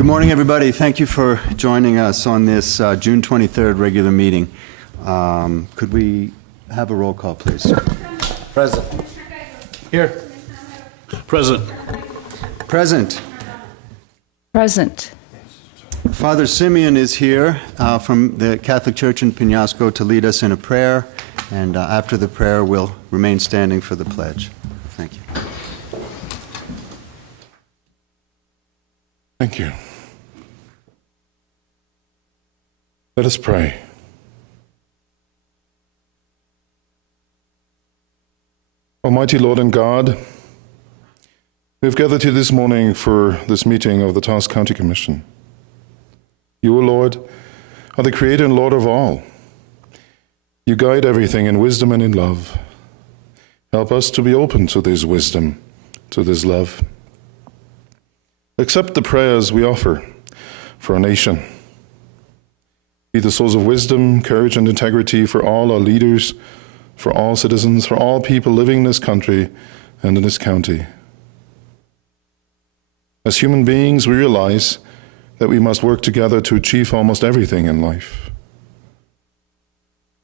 Good morning, everybody. Thank you for joining us on this June 23rd regular meeting. Could we have a roll call, please? Present. Here. Present. Present. Present. Father Simeon is here from the Catholic Church in Penasco to lead us in a prayer, and after the prayer, we'll remain standing for the pledge. Thank you. Thank you. Let us pray. Almighty Lord and God, we have gathered here this morning for this meeting of the Taos County Commission. You, O Lord, are the Creator and Lord of all. You guide everything in wisdom and in love. Help us to be open to this wisdom, to this love. Accept the prayers we offer for our nation. Be the source of wisdom, courage, and integrity for all our leaders, for all citizens, for all people living in this country and in this county. As human beings, we realize that we must work together to achieve almost everything in life.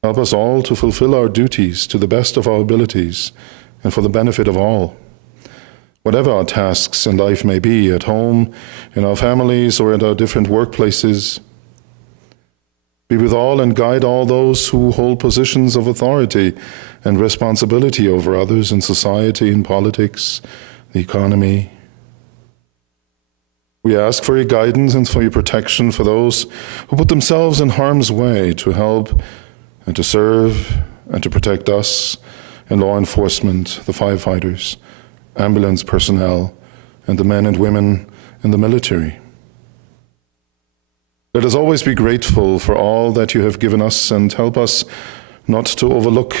Help us all to fulfill our duties to the best of our abilities and for the benefit of all. Whatever our tasks in life may be, at home, in our families, or at our different workplaces, be with all and guide all those who hold positions of authority and responsibility over others in society, in politics, the economy. We ask for your guidance and for your protection for those who put themselves in harm's way to help and to serve and to protect us in law enforcement, the firefighters, ambulance personnel, and the men and women in the military. Let us always be grateful for all that you have given us and help us not to overlook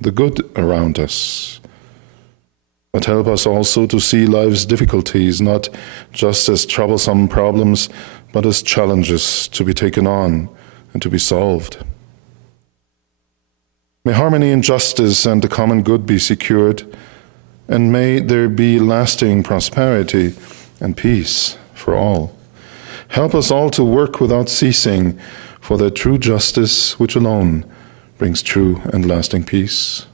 the good around us, but help us also to see life's difficulties not just as troublesome problems, but as challenges to be taken on and to be solved. May harmony and justice and the common good be secured, and may there be lasting prosperity and peace for all. Help us all to work without ceasing for the true justice which alone brings true and lasting peace.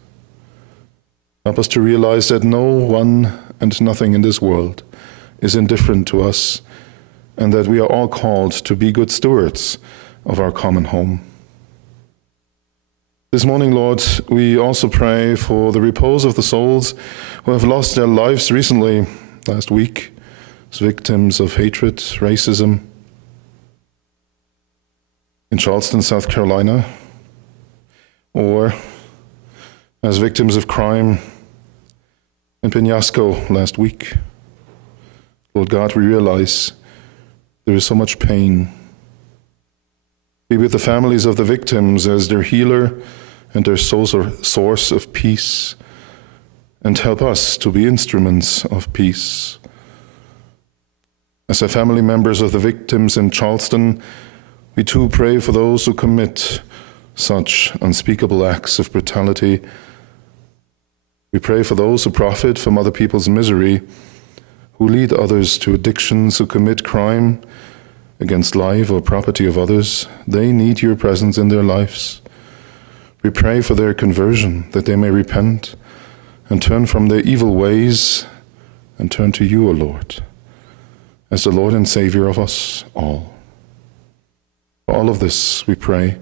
Help us to realize that no one and nothing in this world is indifferent to us, and that we are all called to be good stewards of our common home. This morning, Lord, we also pray for the repose of the souls who have lost their lives recently, last week, as victims of hatred, racism, in Charleston, South Carolina, or as victims of crime in Penasco last week. Lord God, we realize there is so much pain. Be with the families of the victims as their healer and their source of peace, and help us to be instruments of peace. As the family members of the victims in Charleston, we too pray for those who commit such unspeakable acts of brutality. We pray for those who profit from other people's misery, who lead others to addictions, who commit crime against life or property of others. They need your presence in their lives. We pray for their conversion, that they may repent and turn from their evil ways and turn to you, O Lord, as the Lord and Savior of us all. For all of this we pray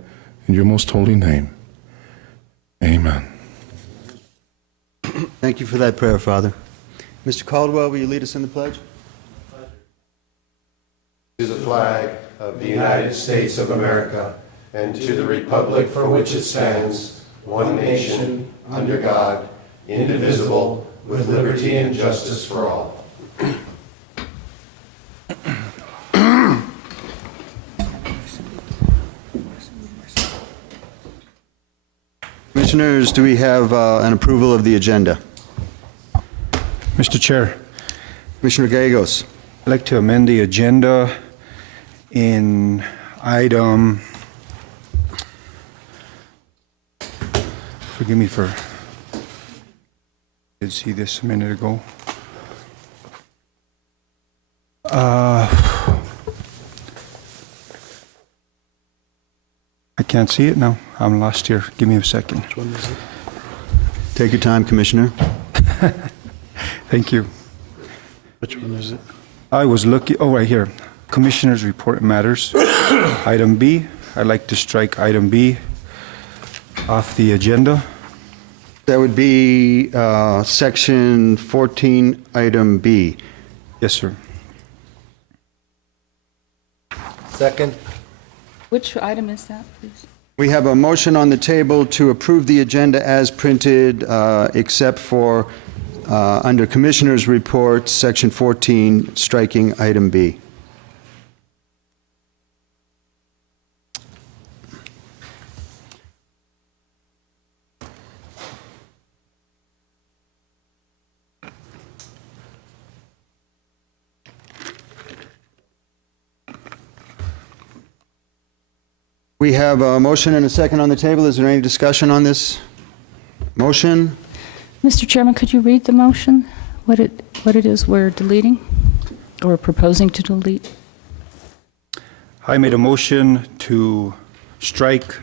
in your most holy name. Amen. Thank you for that prayer, Father. Mr. Caldwell, will you lead us in the pledge? To the flag of the United States of America and to the republic for which it stands, one nation, under God, indivisible, with liberty and justice for all. Commissioners, do we have an approval of the agenda? Mr. Chair, Commissioner Gallegos. I'd like to amend the agenda in item, forgive me for, I did see this a minute ago. I can't see it now. I'm lost here. Give me a second. Which one is it? Take your time, Commissioner. Thank you. Which one is it? I was looking, oh, right here. Commissioners' report matters. Item B, I'd like to strike item B off the agenda. That would be Section 14, Item B. Yes, sir. Second. Which item is that, please? We have a motion on the table to approve the agenda as printed, except for under Commissioners' Report, Section 14, striking Item B. We have a motion and a second on the table. Is there any discussion on this motion? Mr. Chairman, could you read the motion? What it is we're deleting or proposing to delete? I made a motion to strike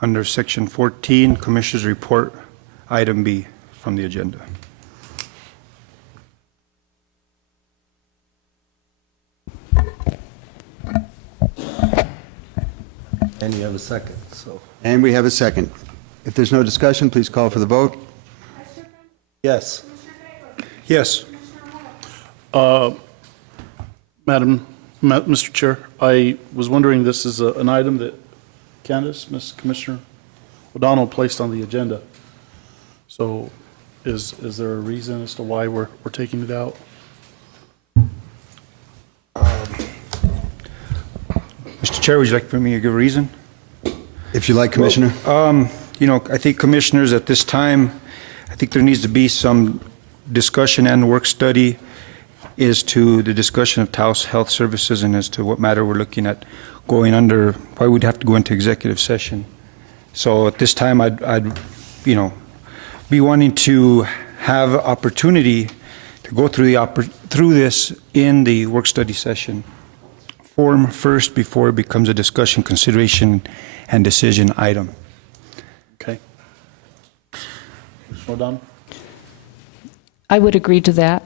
under Section 14, Commissioners' Report, item B from the agenda. And you have a second, so. And we have a second. If there's no discussion, please call for the vote. Yes. Yes. Mr. Chair, I was wondering, this is an item that Candace, Ms. Commissioner O'Donnell placed on the agenda. So is there a reason as to why we're taking it out? Mr. Chair, would you like for me to give a reason? If you like, Commissioner. You know, I think commissioners at this time, I think there needs to be some discussion and work study as to the discussion of Taos Health Services and as to what matter we're looking at going under, why we'd have to go into executive session. So at this time, I'd you know, be wanting to have opportunity to go through this in the work study session form first before it becomes a discussion, consideration, and decision item. Okay. Commissioner O'Donnell? I would agree to that.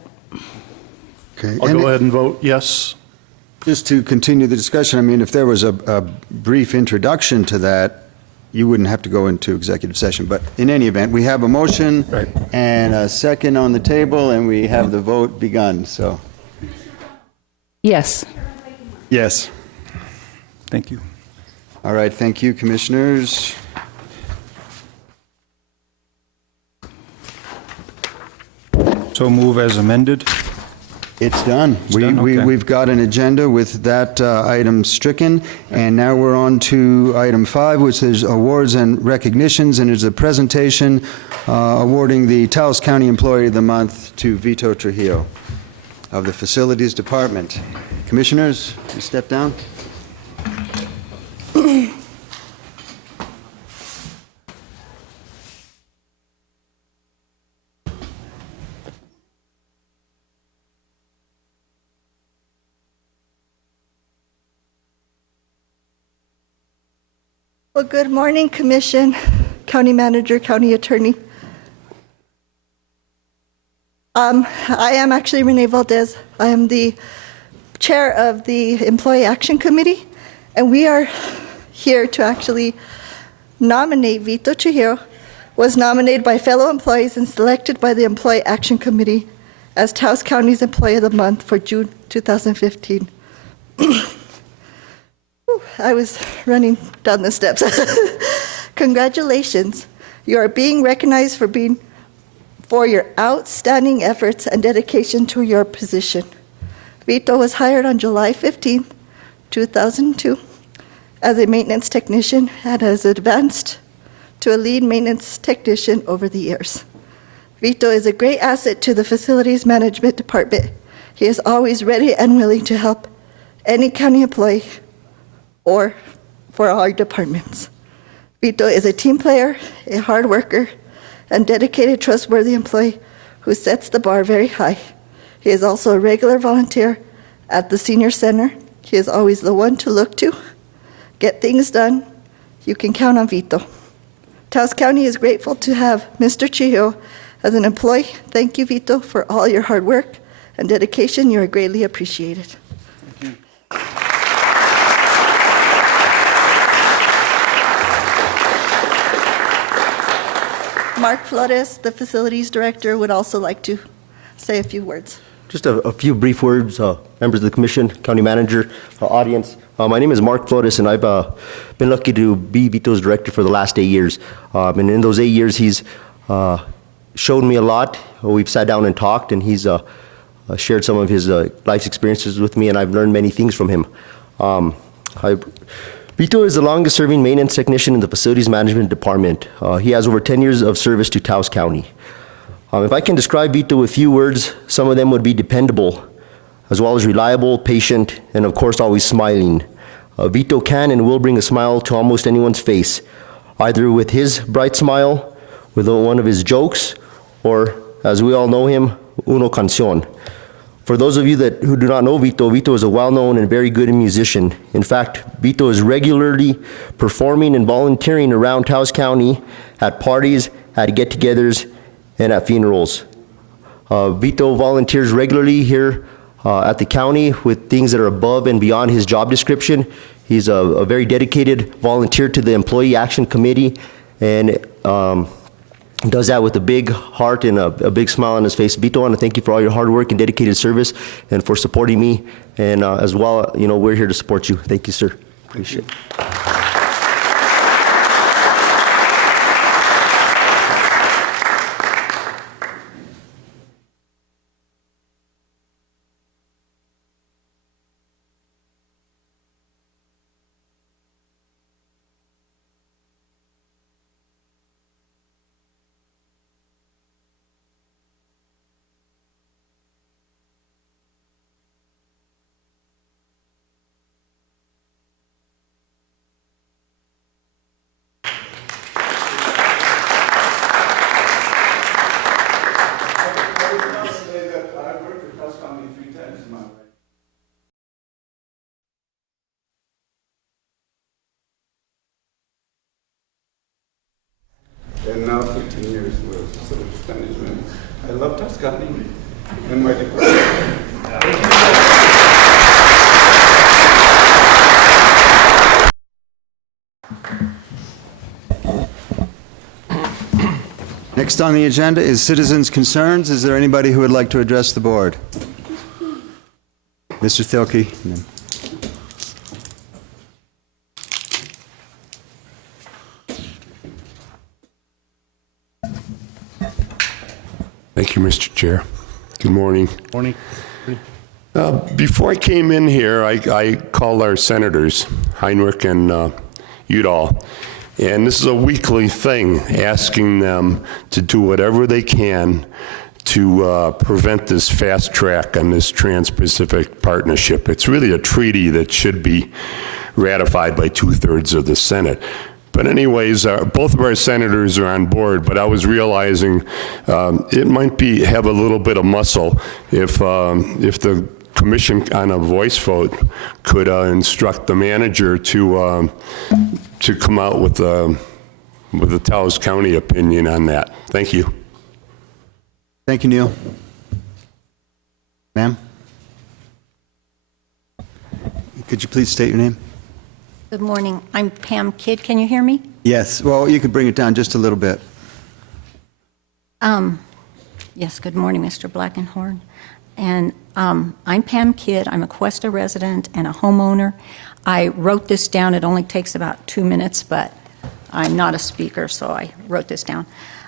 Okay. I'll go ahead and vote yes. Just to continue the discussion, I mean, if there was a brief introduction to that, you wouldn't have to go into executive session. But in any event, we have a motion Right. and a second on the table, and we have the vote begun. So, Yes. yes. Thank you. All right, thank you, Commissioners. So move as amended. It's done. done? Okay. We've got an agenda with that item stricken, and now we're on to item 5, which is awards and recognitions, and it's a presentation awarding the Taos County Employee of the Month to Vito Trujillo of the Facilities Department. Commissioners, you step down. Well, good morning, Commission, County Manager, County Attorney. I am actually Renee Valdez. I am the Chair of the Employee Action Committee, and we are here to actually nominate Vito Trujillo, was nominated by fellow employees and selected by the Employee Action Committee as Taos County's Employee of the Month for June 2015. I was running down the steps. Congratulations. You are being recognized for your outstanding efforts and dedication to your position. Vito was hired on July 15, 2002 as a maintenance technician and has advanced to a lead maintenance technician over the years. Vito is a great asset to the Facilities Management Department. He is always ready and willing to help any county employee or for our departments. Vito is a team player, a hard worker, and dedicated, trustworthy employee who sets the bar very high. He is also a regular volunteer at the Senior Center. He is always the one to look to, get things done, You can count on Vito. Taos County is grateful to have Mr. Trujillo as an employee. Thank you, Vito, for all your hard work and dedication. You are greatly appreciated. Mark Flores, the facilities director, would also like to say a few words. Just a few brief words, members of the commission, county manager, audience. My name is Mark Flores, and I've been lucky to be Vito's director for the last 8 years. And in those 8 years, he's shown me a lot. We've sat down and talked, and he's shared some of his life's experiences with me, and I've learned many things from him. Vito is the longest-serving maintenance technician in the facilities management department. He has over 10 years of service to Taos County. If I can describe Vito with few words, some of them would be dependable, as well as reliable, patient, and of course always smiling. Vito can and will bring a smile to almost anyone's face, either with his bright smile, with one of his jokes, or, as we all know him, uno canción. For those of you who do not know Vito, Vito is a well-known and very good musician. In fact, Vito is regularly performing and volunteering around Taos County at parties, at get-togethers, and at funerals. Vito volunteers regularly here at the county with things that are above and beyond his job description. He's a very dedicated volunteer to the Employee Action Committee, and does that with a big heart and a big smile on his face. Vito, I want to thank you for all your hard work and dedicated service and for supporting me. And as well, we're here to support you. Thank you, sir. Appreciate it. And now 15 years with facilities management. I love Taos County and my department. Next on the agenda is citizens' concerns. Is there anybody who would like to address the board? Mr. Thielke. Thank you, Mr. Chair. Good morning. Morning. Before I came in here, I called our senators, Heinrich and Udall, and this is a weekly thing, asking them to do whatever they can to prevent this fast track on this Trans-Pacific Partnership. It's really a treaty that should be ratified by 2/3 of the Senate. But anyways, both of our senators are on board, but I was realizing it might have a little bit of muscle if the commission on a voice vote could instruct the manager to come out with a Taos County opinion on that. Thank you. Thank you, Neil. Ma'am? Could you please state your name? Good morning. I'm Pam Kidd. Can you hear me? Yes. Well, you could bring it down just a little bit. Yes, good morning, Mr. Blackenhorn. And I'm Pam Kidd. I'm a Cuesta resident and a homeowner. I wrote this down. It only takes about 2 minutes, but I'm not a speaker, so I wrote this down.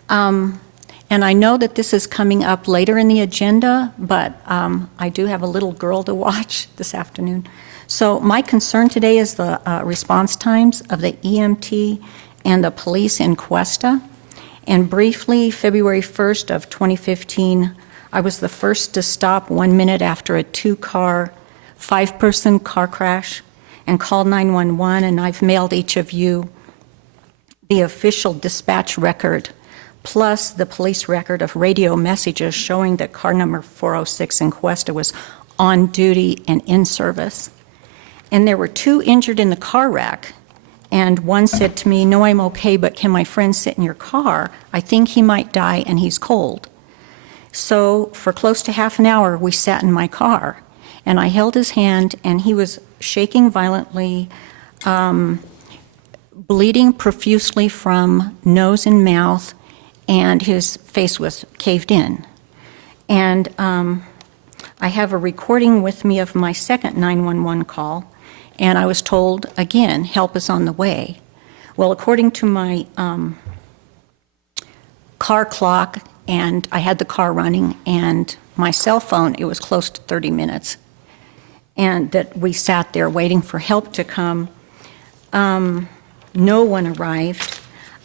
And I know that this is coming up later in the agenda, but I do have a little girl to watch this afternoon. So my concern today is the response times of the EMT and the police in Cuesta. And briefly, February 1st of 2015, I was the first to stop 1 minute after a 2-car, 5-person car crash and called 911, and I've mailed each of you the official dispatch record, plus the police record of radio messages showing that car number 406 in Cuesta was on duty and in service. And there were 2 injured in the car wreck, And one said to me, "No, I'm okay, but can my friend sit in your car? I think he might die and he's cold." So for close to half an hour, we sat in my car, and I held his hand, and he was shaking violently, bleeding profusely from nose and mouth, and his face was caved in. And I have a recording with me of my second 911 call, and I was told, again, help is on the way. Well, according to my car clock, and I had the car running, and my cell phone, it was close to 30 minutes, and that we sat there waiting for help to come. No one arrived.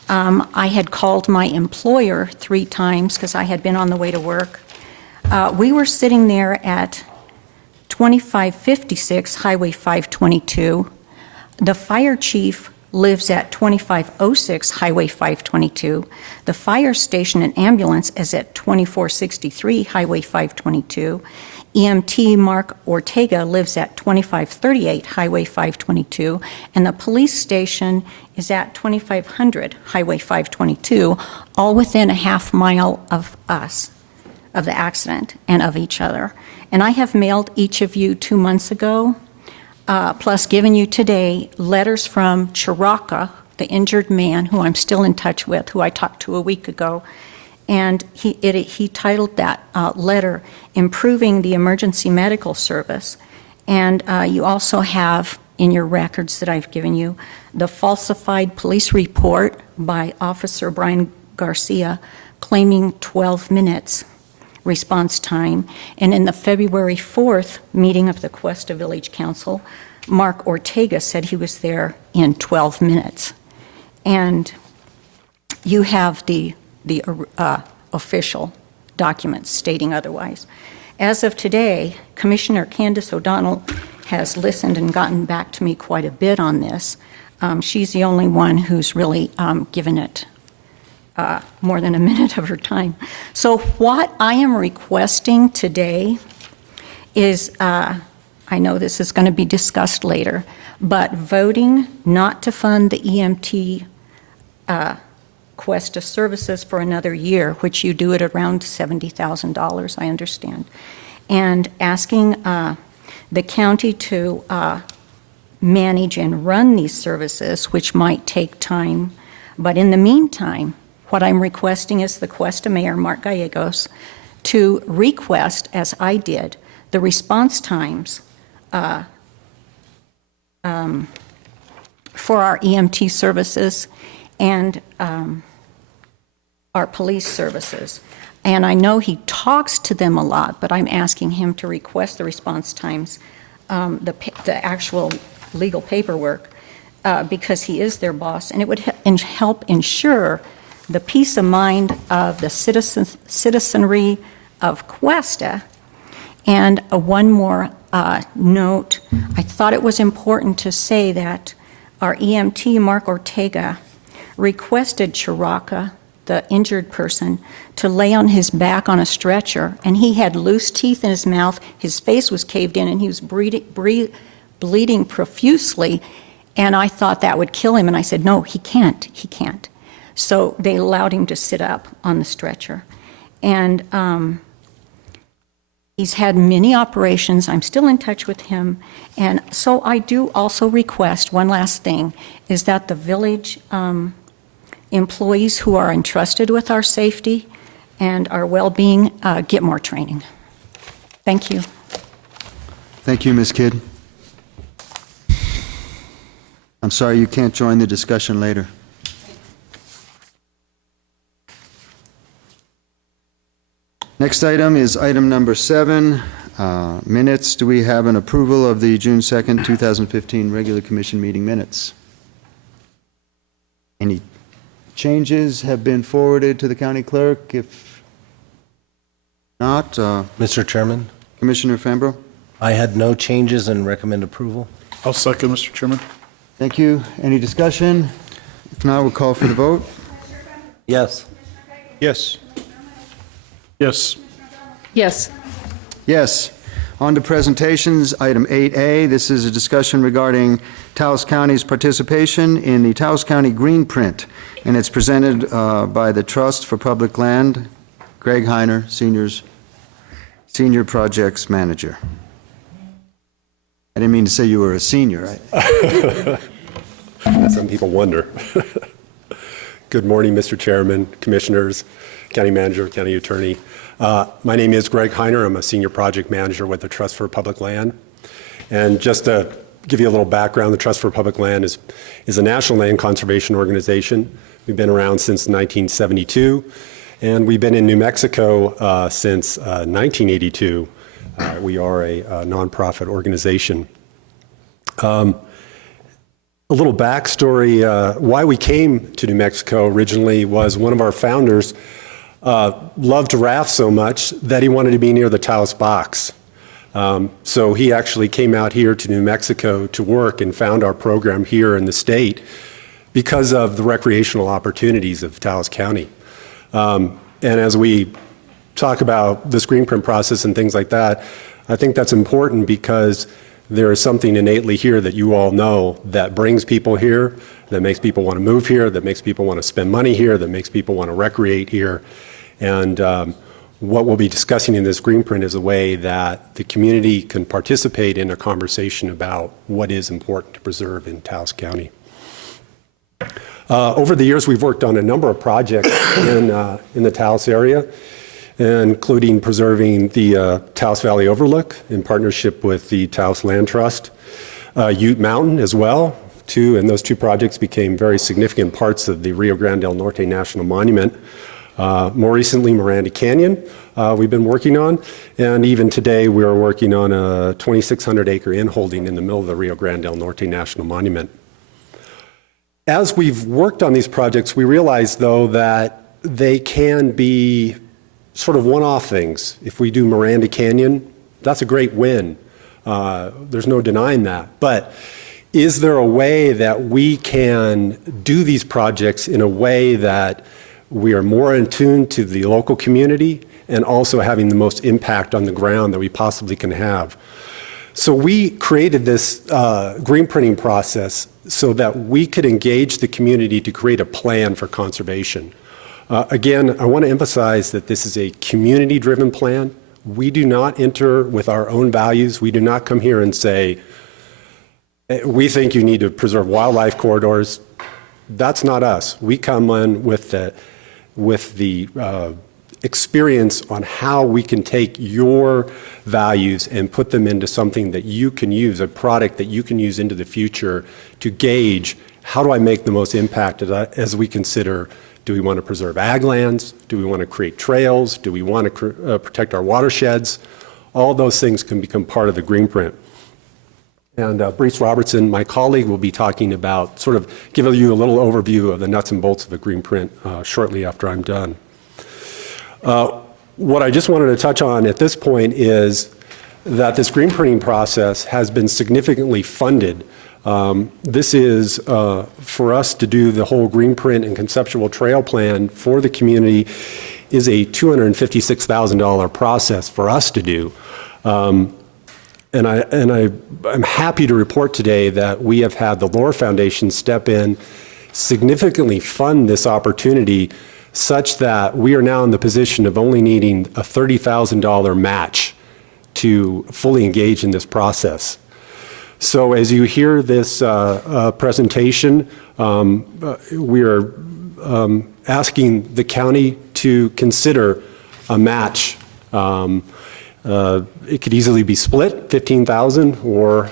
I had called my employer 3 times because I had been on the way to work. We were sitting there at 2556 Highway 522. The fire chief lives at 2506 Highway 522. The fire station and ambulance is at 2463 Highway 522. EMT Mark Ortega lives at 2538 Highway 522, and the police station is at 2500 Highway 522, all within a half mile of us, of the accident, and of each other. And I have mailed each of you 2 months ago, plus given you today letters from Chiraka, the injured man who I'm still in touch with, who I talked to a week ago. And he titled that letter, Improving the Emergency Medical Service. And you also have in your records that I've given you the falsified police report by Officer Brian Garcia claiming 12 minutes response time. And in the February 4th meeting of the Cuesta Village Council, Mark Ortega said he was there in 12 minutes. And you have the official documents stating otherwise. As of today, Commissioner Candace O'Donnell has listened and gotten back to me quite a bit on this. She's the only one who's really given it more than a minute of her time. So what I am requesting today is, I know this is going to be discussed later, but voting not to fund the EMT Cuesta services for another year, which you do at around $70,000, I understand, and asking the county to manage and run these services, which might take time. But in the meantime, what I'm requesting is the Cuesta Mayor, Mark Gallegos, to request, as I did, the response times for our EMT services and our police services. And I know he talks to them a lot, but I'm asking him to request the response times, the actual legal paperwork, because he is their boss, and it would help ensure the peace of mind of the citizenry of Cuesta. And one more note, I thought it was important to say that our EMT, Mark Ortega, requested Chiraka, the injured person, to lay on his back on a stretcher, and he had loose teeth in his mouth, his face was caved in, and he was bleeding profusely, and I thought that would kill him, and I said, no, he can't. So they allowed him to sit up on the stretcher. And he's had many operations. I'm still in touch with him. And so I do also request, one last thing, is that the village employees who are entrusted with our safety and our well-being get more training. Thank you. Thank you, Ms. Kidd. I'm sorry you can't join the discussion later. Next item is item number 7, minutes. Do we have an approval of the June 2nd, 2015 regular commission meeting minutes? Any changes have been forwarded to the county clerk? If not, Mr. Chairman, Commissioner Fambro? I had no changes and recommend approval. I'll second, Mr. Chairman. Thank you. Any discussion? If not, we'll call for the vote. Yes. Yes. Yes. Yes. Yes. On to presentations, item 8A. This is a discussion regarding Taos County's participation in the Taos County GreenPrint, and it's presented by the Trust for Public Land. Greg Heiner, Senior Projects Manager. I didn't mean to say you were a senior. Some people wonder. Good morning, Mr. Chairman, Commissioners, County Manager, County Attorney. My name is Greg Heiner. I'm a Senior Project Manager with the Trust for Public Land. And just to give you a little background, the Trust for Public Land is a national land conservation organization. We've been around since 1972, and we've been in New Mexico since 1982. We are a nonprofit organization. A little backstory, why we came to New Mexico originally was one of our founders loved to raft so much that he wanted to be near the Taos box. So he actually came out here to New Mexico to work and found our program here in the state because of the recreational opportunities of Taos County. And as we talk about this GreenPrint process and things like that, I think that's important because there is something innately here that you all know that brings people here, that makes people want to move here, that makes people want to spend money here, that makes people want to recreate here. And what we'll be discussing in this GreenPrint is a way that the community can participate in a conversation about what is important to preserve in Taos County. Over the years, we've worked on a number of projects in the Taos area, including preserving the Taos Valley Overlook in partnership with the Taos Land Trust, Ute Mountain as well, and those two projects became very significant parts of the Rio Grande del Norte National Monument. More recently, Miranda Canyon we've been working on, and even today we are working on a 2,600-acre inn holding in the middle of the Rio Grande del Norte National Monument. As we've worked on these projects, we realized, though, that they can be sort of one-off things. If we do Miranda Canyon, that's a great win. There's no denying that. But is there a way that we can do these projects in a way that we are more in tune to the local community and also having the most impact on the ground that we possibly can have? So we created this green printing process so that we could engage the community to create a plan for conservation. Again, I want to emphasize that this is a community-driven plan. We do not enter with our own values. We do not come here and say, we think you need to preserve wildlife corridors. That's not us. We come in with the experience on how we can take your values and put them into something that you can use, a product that you can use into the future to gauge how do I make the most impact as we consider, do we want to preserve ag lands? Do we want to create trails? Do we want to protect our watersheds? All those things can become part of the GreenPrint. And Brees Robertson, my colleague, will be talking about, sort of giving you a little overview of the nuts and bolts of a GreenPrint shortly after I'm done. What I just wanted to touch on at this point is that this green printing process has been significantly funded. This is, for us to do the whole green print and conceptual trail plan for the community is a $256,000 process for us to do. And I'm happy to report today that we have had the Lohr Foundation step in, significantly fund this opportunity such that we are now in the position of only needing a $30,000 match to fully engage in this process. So as you hear this presentation, we are asking the county to consider a match. It could easily be split, $15,000, or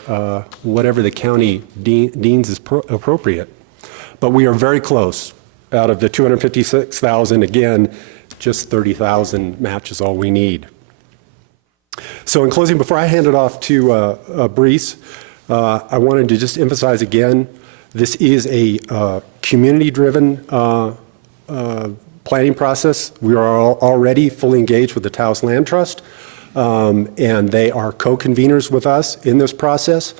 whatever the county deems is appropriate. But we are very close. Out of the $256,000, again, just $30,000 match is all we need. So in closing, before I hand it off to Brees, I wanted to just emphasize again, this is a community-driven planning process. We are already fully engaged with the Taos Land Trust, and they are co-conveners with us in this process.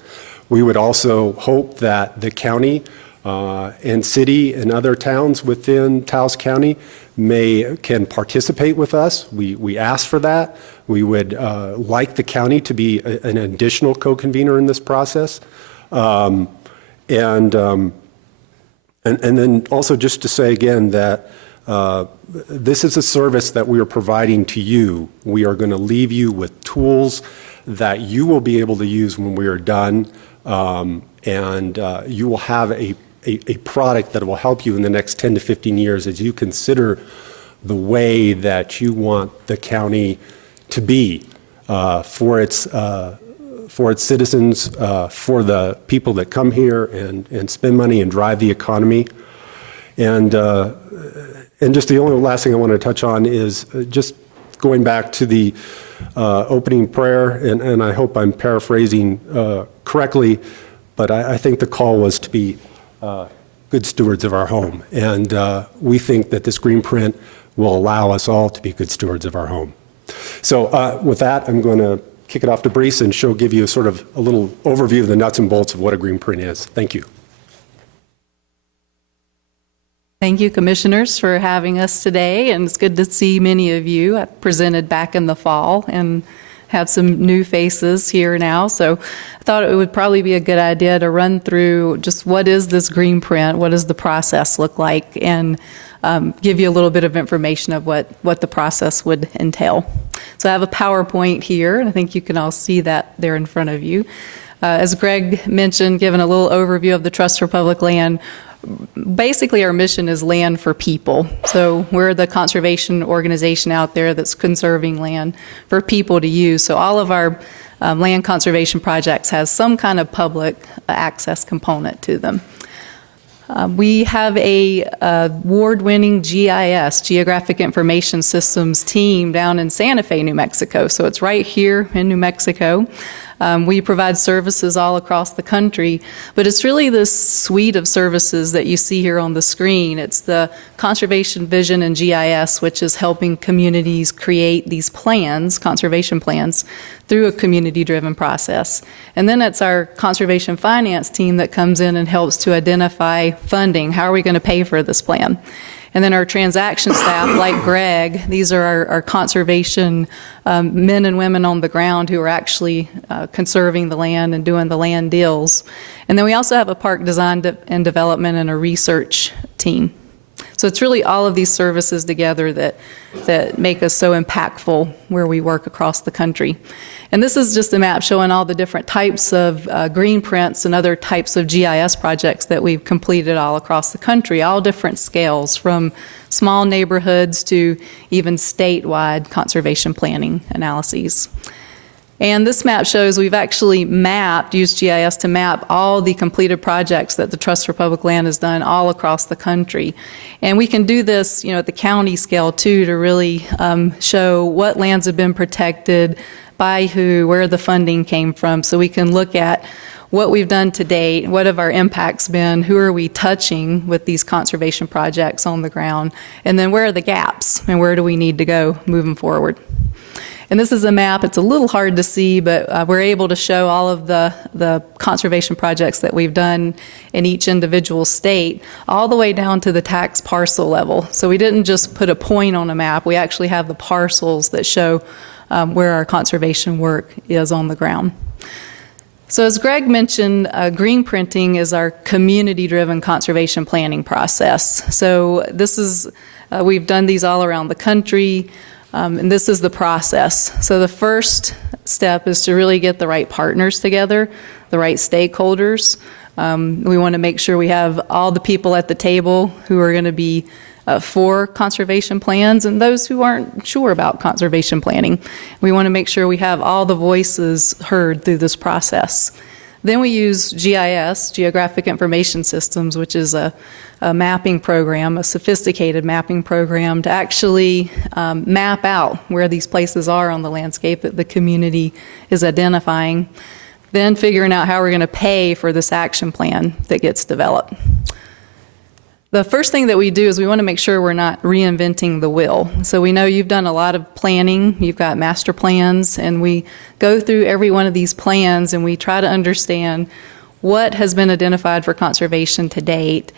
We would also hope that the county and city and other towns within Taos County can participate with us. We ask for that. We would like the county to be an additional co-convener in this process. And then also just to say again that this is a service that we are providing to you. We are going to leave you with tools that you will be able to use when we are done, and you will have a product that will help you in the next 10 to 15 years as you consider the way that you want the county to be for its citizens, for the people that come here and spend money and drive the economy. And just the only last thing I want to touch on is just going back to the opening prayer, and I hope I'm paraphrasing correctly, but I think the call was to be good stewards of our home. And we think that this GreenPrint will allow us all to be good stewards of our home. So with that, I'm going to kick it off to Brees, and she'll give you sort of a little overview of the nuts and bolts of what a GreenPrint is. Thank you. Thank you, Commissioners, for having us today, and it's good to see many of you. I presented back in the fall and have some new faces here now, so I thought it would probably be a good idea to run through just what is this GreenPrint, what does the process look like, and give you a little bit of information of what the process would entail. So I have a PowerPoint here, and I think you can all see that there in front of you. As Greg mentioned, given a little overview of the Trust for Public Land, basically our mission is land for people. So we're the conservation organization out there that's conserving land for people to use. So all of our land conservation projects has some kind of public access component to them. We have a award-winning GIS, Geographic Information Systems team down in Santa Fe, New Mexico. So it's right here in New Mexico. We provide services all across the country, but it's really this suite of services that you see here on the screen. It's the Conservation Vision and GIS, which is helping communities create these plans, conservation plans, through a community-driven process. And then it's our conservation finance team that comes in and helps to identify funding. How are we going to pay for this plan? And then our transaction staff, like Greg, these are our conservation men and women on the ground who are actually conserving the land and doing the land deals. And then we also have a park design and development and a research team. So it's really all of these services together that make us so impactful where we work across the country. And this is just a map showing all the different types of GreenPrints and other types of GIS projects that we've completed all across the country, all different scales, from small neighborhoods to even statewide conservation planning analyses. And this map shows we've actually used GIS to map all the completed projects that the Trust for Public Land has done all across the country. And we can do this, at the county scale too, to really show what lands have been protected, by who, where the funding came from, so we can look at what we've done to date, what have our impacts been, who are we touching with these conservation projects on the ground, and then where are the gaps and where do we need to go moving forward. And this is a map. It's a little hard to see, but we're able to show all of the conservation projects that we've done in each individual state, all the way down to the tax parcel level. So we didn't just put a point on a map. We actually have the parcels that show where our conservation work is on the ground. So as Greg mentioned, GreenPrinting is our community-driven conservation planning process. So this is, we've done these all around the country, and this is the process. So the first step is to really get the right partners together, the right stakeholders. We want to make sure we have all the people at the table who are going to be for conservation plans and those who aren't sure about conservation planning. We want to make sure we have all the voices heard through this process. Then we use GIS, Geographic Information Systems, which is a mapping program, a sophisticated mapping program to actually map out where these places are on the landscape that the community is identifying, then figuring out how we're going to pay for this action plan that gets developed. The first thing that we do is we want to make sure we're not reinventing the wheel. So we know you've done a lot of planning, you've got master plans, and we go through every one of these plans and we try to understand what has been identified for conservation to date,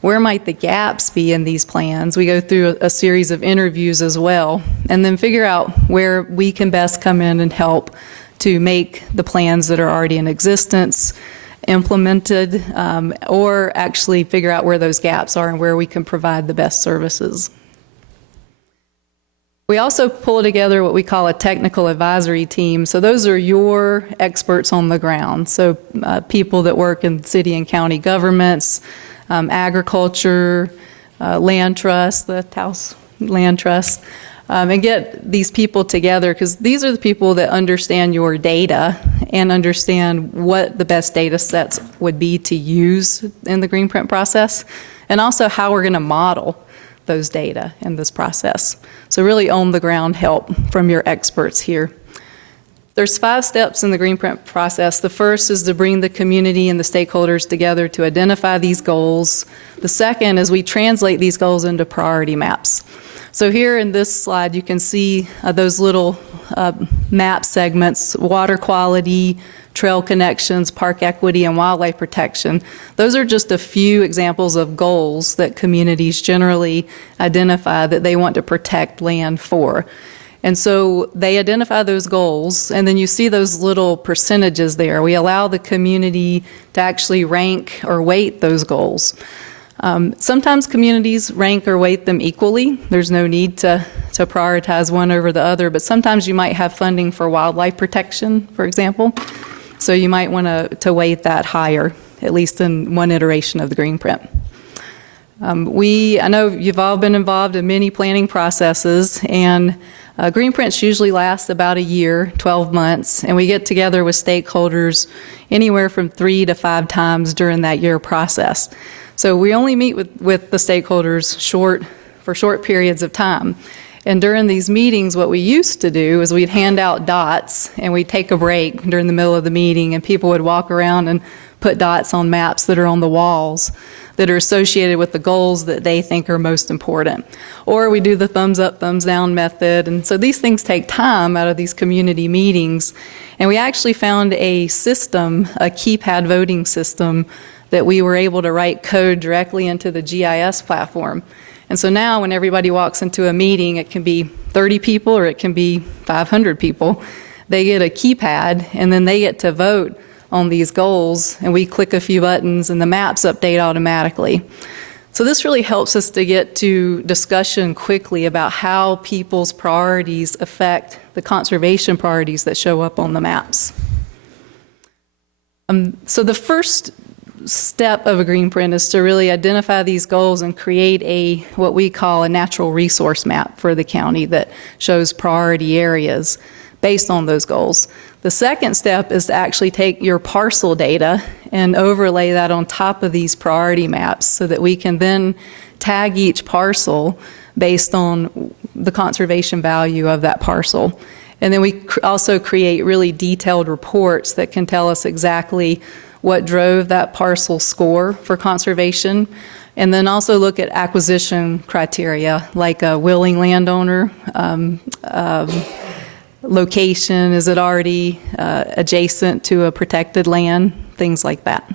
where might the gaps be in these plans? We go through a series of interviews as well, and then figure out where we can best come in and help to make the plans that are already in existence implemented, or actually figure out where those gaps are and where we can provide the best services. We also pull together what we call a technical advisory team. So those are your experts on the ground. So people that work in city and county governments, agriculture, land trust, the Taos Land Trust, and get these people together, because these are the people that understand your data and understand what the best data sets would be to use in the GreenPrint process, and also how we're going to model those data in this process. So really on-the-ground help from your experts here. There's 5 steps in the GreenPrint process. The first is to bring the community and the stakeholders together to identify these goals. The second is we translate these goals into priority maps. So here in this slide, you can see those little map segments: water quality, trail connections, park equity, and wildlife protection. Those are just a few examples of goals that communities generally identify that they want to protect land for. And so they identify those goals, and then you see those little percentages there. We allow the community to actually rank or weight those goals. Sometimes communities rank or weight them equally. There's no need to prioritize one over the other, but sometimes you might have funding for wildlife protection, for example. So you might want to weight that higher, at least in one iteration of the GreenPrint. I know you've all been involved in many planning processes, and GreenPrints usually last about a year, 12 months, and we get together with stakeholders anywhere from 3 to 5 times during that year process. So we only meet with the stakeholders for short periods of time. And during these meetings, what we used to do is we'd hand out dots, and we'd take a break during the middle of the meeting, and people would walk around and put dots on maps that are on the walls that are associated with the goals that they think are most important. Or we do the thumbs up, thumbs down method. And so these things take time out of these community meetings. And we actually found a system, a keypad voting system, that we were able to write code directly into the GIS platform. And so now when everybody walks into a meeting, it can be 30 people or it can be 500 people. They get a keypad, and then they get to vote on these goals, and we click a few buttons and the maps update automatically. So this really helps us to get to discussion quickly about how people's priorities affect the conservation priorities that show up on the maps. So the first step of a GreenPrint is to really identify these goals and create what we call a natural resource map for the county that shows priority areas based on those goals. The second step is to actually take your parcel data and overlay that on top of these priority maps so that we can then tag each parcel based on the conservation value of that parcel. And then we also create really detailed reports that can tell us exactly what drove that parcel score for conservation, and then also look at acquisition criteria like a willing landowner, location, is it already adjacent to a protected land, things like that.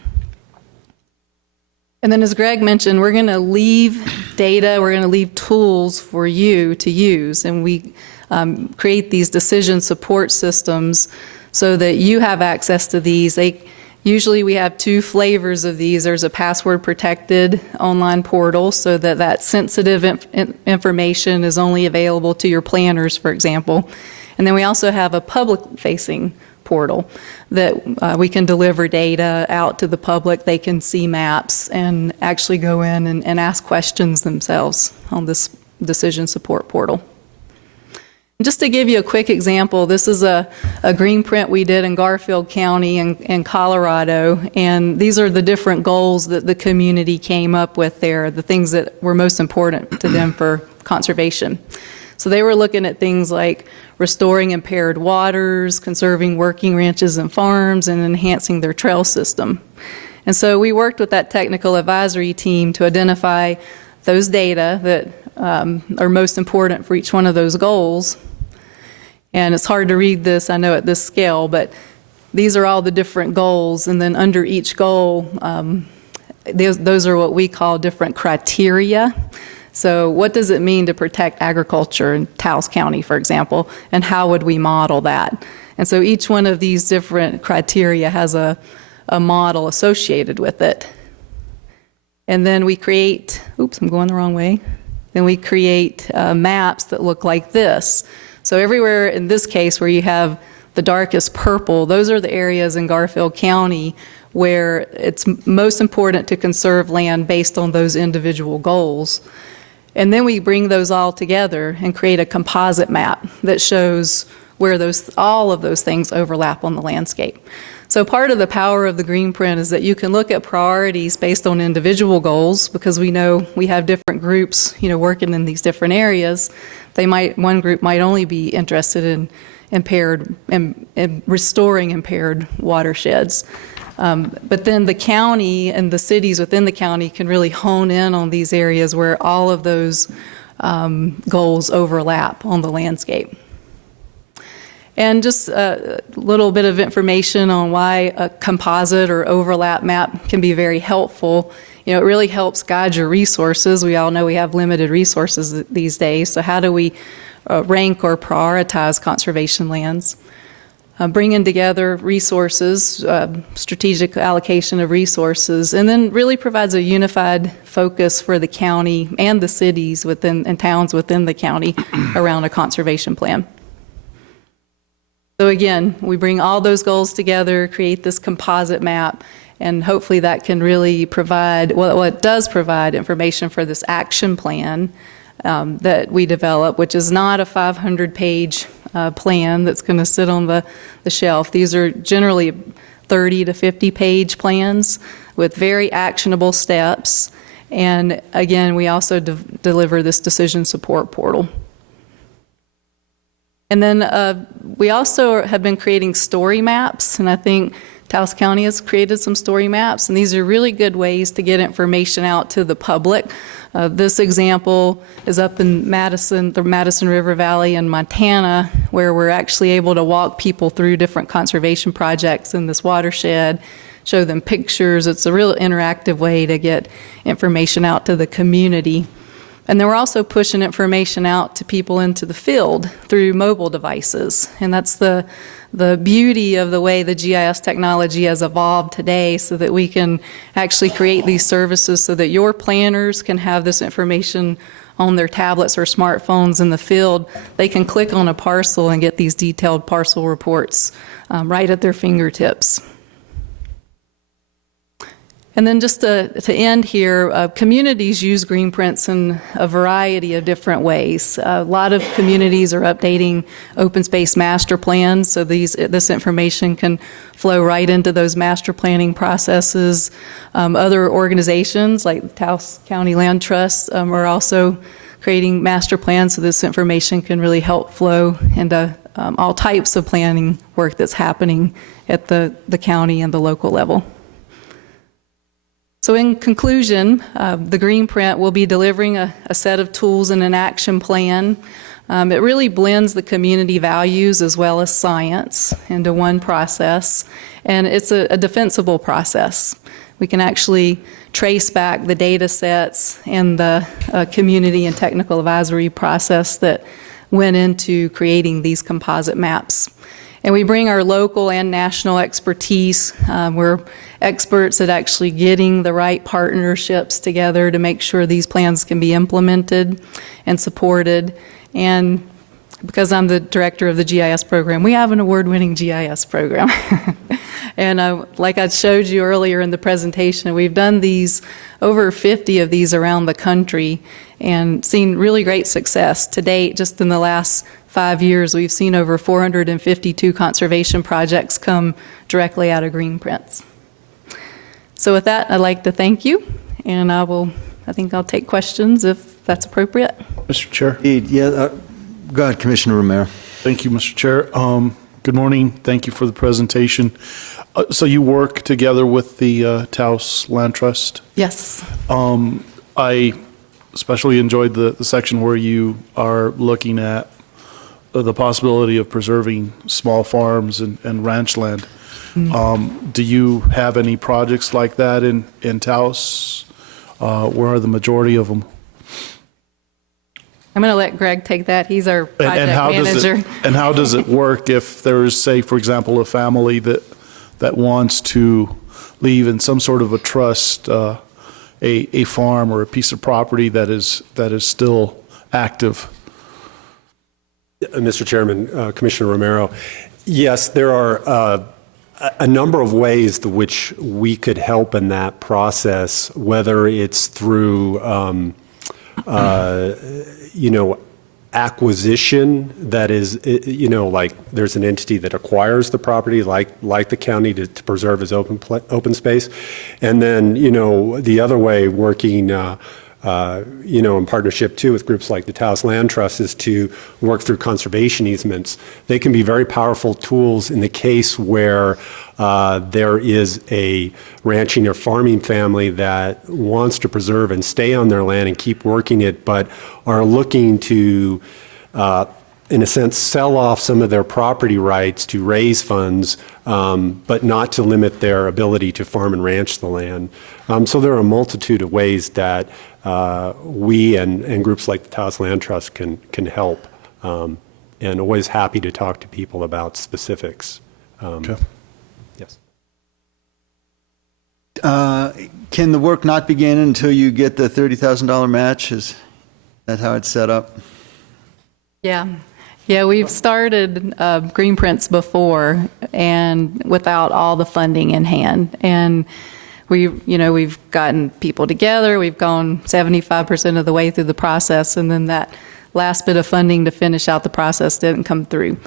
And then as Greg mentioned, we're going to leave data, we're going to leave tools for you to use, and we create these decision support systems so that you have access to these. Usually we have 2 flavors of these. There's a password-protected online portal so that sensitive information is only available to your planners, for example. And then we also have a public-facing portal that we can deliver data out to the public. They can see maps and actually go in and ask questions themselves on this decision support portal. Just to give you a quick example, this is a GreenPrint we did in Garfield County in Colorado, and these are the different goals that the community came up with there, the things that were most important to them for conservation. So they were looking at things like restoring impaired waters, conserving working ranches and farms, and enhancing their trail system. And so we worked with that technical advisory team to identify those data that are most important for each one of those goals. And it's hard to read this, I know, at this scale, but these are all the different goals, and then under each goal, those are what we call different criteria. So what does it mean to protect agriculture in Taos County, for example, and how would we model that? And so each one of these different criteria has a model associated with it. And then we create, oops, I'm going the wrong way. Then we create maps that look like this. So everywhere in this case where you have the darkest purple, those are the areas in Garfield County where it's most important to conserve land based on those individual goals. And then we bring those all together and create a composite map that shows where all of those things overlap on the landscape. So part of the power of the GreenPrint is that you can look at priorities based on individual goals, because we know we have different groups, working in these different areas. One group might only be interested in restoring impaired watersheds. But then the county and the cities within the county can really hone in on these areas where all of those goals overlap on the landscape. And just a little bit of information on why a composite or overlap map can be very helpful. It really helps guide your resources. We all know we have limited resources these days, so how do we rank or prioritize conservation lands? Bringing together resources, strategic allocation of resources, and then really provides a unified focus for the county and the cities and towns within the county around a conservation plan. So again, we bring all those goals together, create this composite map, and hopefully that can really provide, well, it does provide information for this action plan that we develop, which is not a 500-page plan that's going to sit on the shelf. These are generally 30 to 50-page plans with very actionable steps. And again, we also deliver this decision support portal. And then we also have been creating story maps, and I think Taos County has created some story maps, and these are really good ways to get information out to the public. This example is up in the Madison River Valley in Montana, where we're actually able to walk people through different conservation projects in this watershed, show them pictures. It's a real interactive way to get information out to the community. And then we're also pushing information out to people into the field through mobile devices. And that's the beauty of the way the GIS technology has evolved today, so that we can actually create these services so that your planners can have this information on their tablets or smartphones in the field. They can click on a parcel and get these detailed parcel reports right at their fingertips. And then just to end here, communities use GreenPrints in a variety of different ways. A lot of communities are updating open space master plans, so this information can flow right into those master planning processes. Other organizations like the Taos County Land Trust are also creating master plans, so this information can really help flow into all types of planning work that's happening at the county and the local level. So in conclusion, the GreenPrint will be delivering a set of tools and an action plan. It really blends the community values as well as science into one process, and it's a defensible process. We can actually trace back the data sets and the community and technical advisory process that went into creating these composite maps. And we bring our local and national expertise. We're experts at actually getting the right partnerships together to make sure these plans can be implemented and supported. And because I'm the director of the GIS program, we have an award-winning GIS program. And like I showed you earlier in the presentation, we've done over 50 of these around the country and seen really great success. To date, just in the last 5 years, we've seen over 452 conservation projects come directly out of GreenPrints. So with that, I'd like to thank you, and I think I'll take questions if that's appropriate. Mr. Chair. Yeah, go ahead, Commissioner Romero. Thank you, Mr. Chair. Good morning. Thank you for the presentation. So you work together with the Taos Land Trust? Yes. I especially enjoyed the section where you are looking at the possibility of preserving small farms and ranch land. Do you have any projects like that in Taos? Where are the majority of them? I'm going to let Greg take that. He's our project manager. And how does it work if there is, say, for example, a family that wants to leave in some sort of a trust a farm or a piece of property that is still active? Mr. Chairman, Commissioner Romero, yes, there are a number of ways to which we could help in that process, whether it's through acquisition, that is, like there's an entity that acquires the property, like the county, to preserve as open space. And then, the other way, working, in partnership too with groups like the Taos Land Trust, is to work through conservation easements. They can be very powerful tools in the case where there is a ranching or farming family that wants to preserve and stay on their land and keep working it, but are looking to, in a sense, sell off some of their property rights to raise funds, but not to limit their ability to farm and ranch the land. So there are a multitude of ways that we and groups like the Taos Land Trust can help, and always happy to talk to people about specifics. Okay. Yes. Can the work not begin until you get the $30,000 match? Is that how it's set up? Yeah. Yeah, we've started GreenPrints before and without all the funding in hand. And we've gotten people together. We've gone 75% of the way through the process, and then that last bit of funding to finish out the process didn't come through.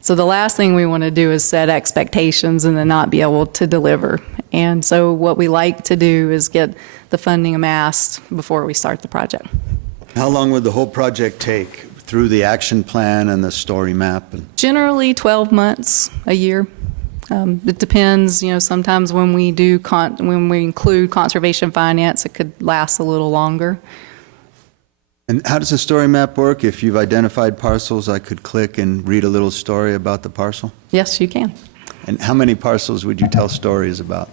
So the last thing we want to do is set expectations and then not be able to deliver. And so what we like to do is get the funding amassed before we start the project. How long would the whole project take through the action plan and the story map? Generally 12 months, a year. It depends, sometimes when we do when we include conservation finance, it could last a little longer. And how does the story map work? If you've identified parcels, I could click and read a little story about the parcel? Yes, you can. And how many parcels would you tell stories about?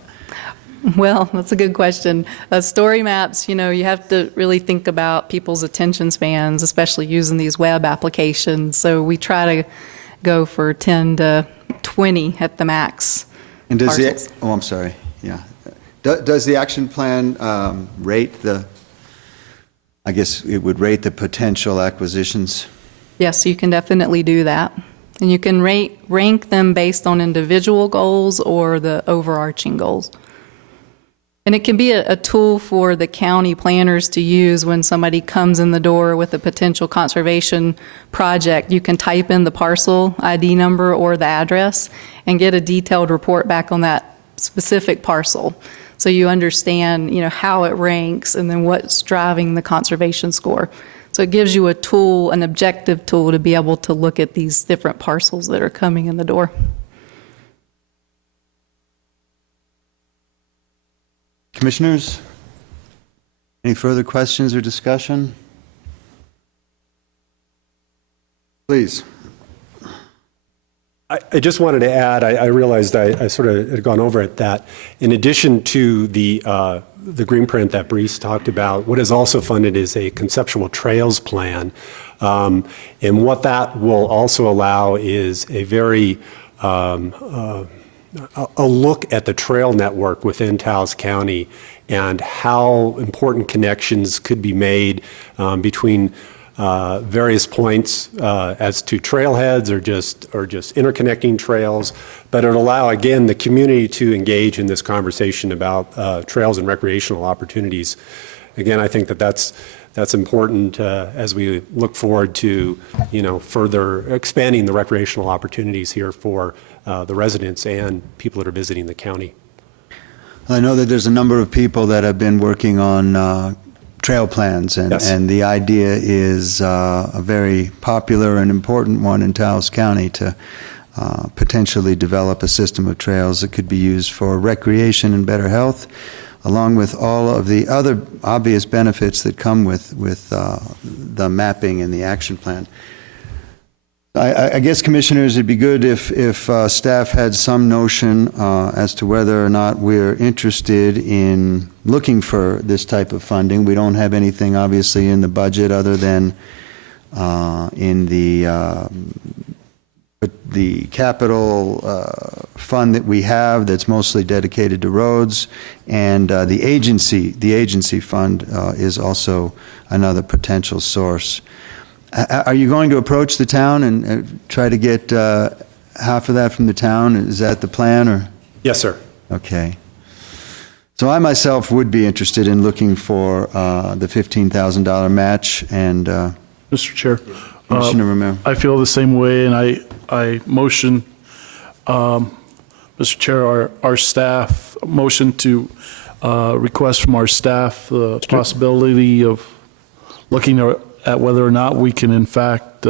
Well, that's a good question. Story maps, you have to really think about people's attention spans, especially using these web applications. So we try to go for 10 to 20 at the max. And does parcels. I'm sorry. Yeah. Does the action plan rate I guess it would rate the potential acquisitions? Yes, you can definitely do that. And you can rank them based on individual goals or the overarching goals. And it can be a tool for the county planners to use when somebody comes in the door with a potential conservation project. You can type in the parcel ID number or the address and get a detailed report back on that specific parcel. So you understand, how it ranks and then what's driving the conservation score. So it gives you a tool, an objective tool, to be able to look at these different parcels that are coming in the door. Commissioners, any further questions or discussion? Please. I just wanted to add, I realized I sort of had gone over it, that in addition to the GreenPrint that Brees talked about, what is also funded is a conceptual trails plan. And what that will also allow is a very a look at the trail network within Taos County and how important connections could be made between various points as to trailheads or just interconnecting trails, but it would allow, again, the community to engage in this conversation about trails and recreational opportunities. Again, I think that's important as we look forward to, further expanding the recreational opportunities here for the residents and people that are visiting the county. I know that there's a number of people that have been working on trail plans, and, Yes. and the idea is a very popular and important one in Taos County to potentially develop a system of trails that could be used for recreation and better health, along with all of the other obvious benefits that come with the mapping and the action plan. I guess, Commissioners, it'd be good if staff had some notion as to whether or not we're interested in looking for this type of funding. We don't have anything, obviously, in the budget other than in the capital fund that we have that's mostly dedicated to roads, and the agency fund is also another potential source. Are you going to approach the town and try to get half of that from the town? Is that the plan, or? Yes, sir. Okay. So I myself would be interested in looking for the $15,000 match, and Mr. Chair. Commissioner Romero. I feel the same way, and I motion, Mr. Chair, our staff, motion to request from our staff the possibility of looking at whether or not we can in fact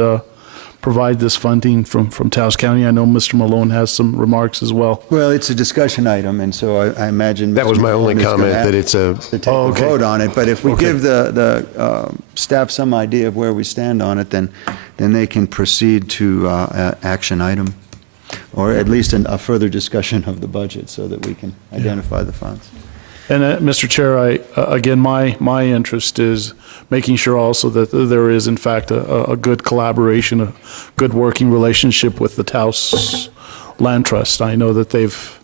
provide this funding from Taos County. I know Mr. Malone has some remarks as well. Well, it's a discussion item, and so I imagine. That was my only Mr. Malone is comment, gonna have that it's a... to take a vote on it, but if we Okay. give the staff some idea of where we stand on it, then they can proceed to action item, or at least a further discussion of the budget so that we can identify the funds. And Mr. Chair, again, my interest is making sure also that there is in fact a good collaboration, a good working relationship with the Taos Land Trust. I know that they've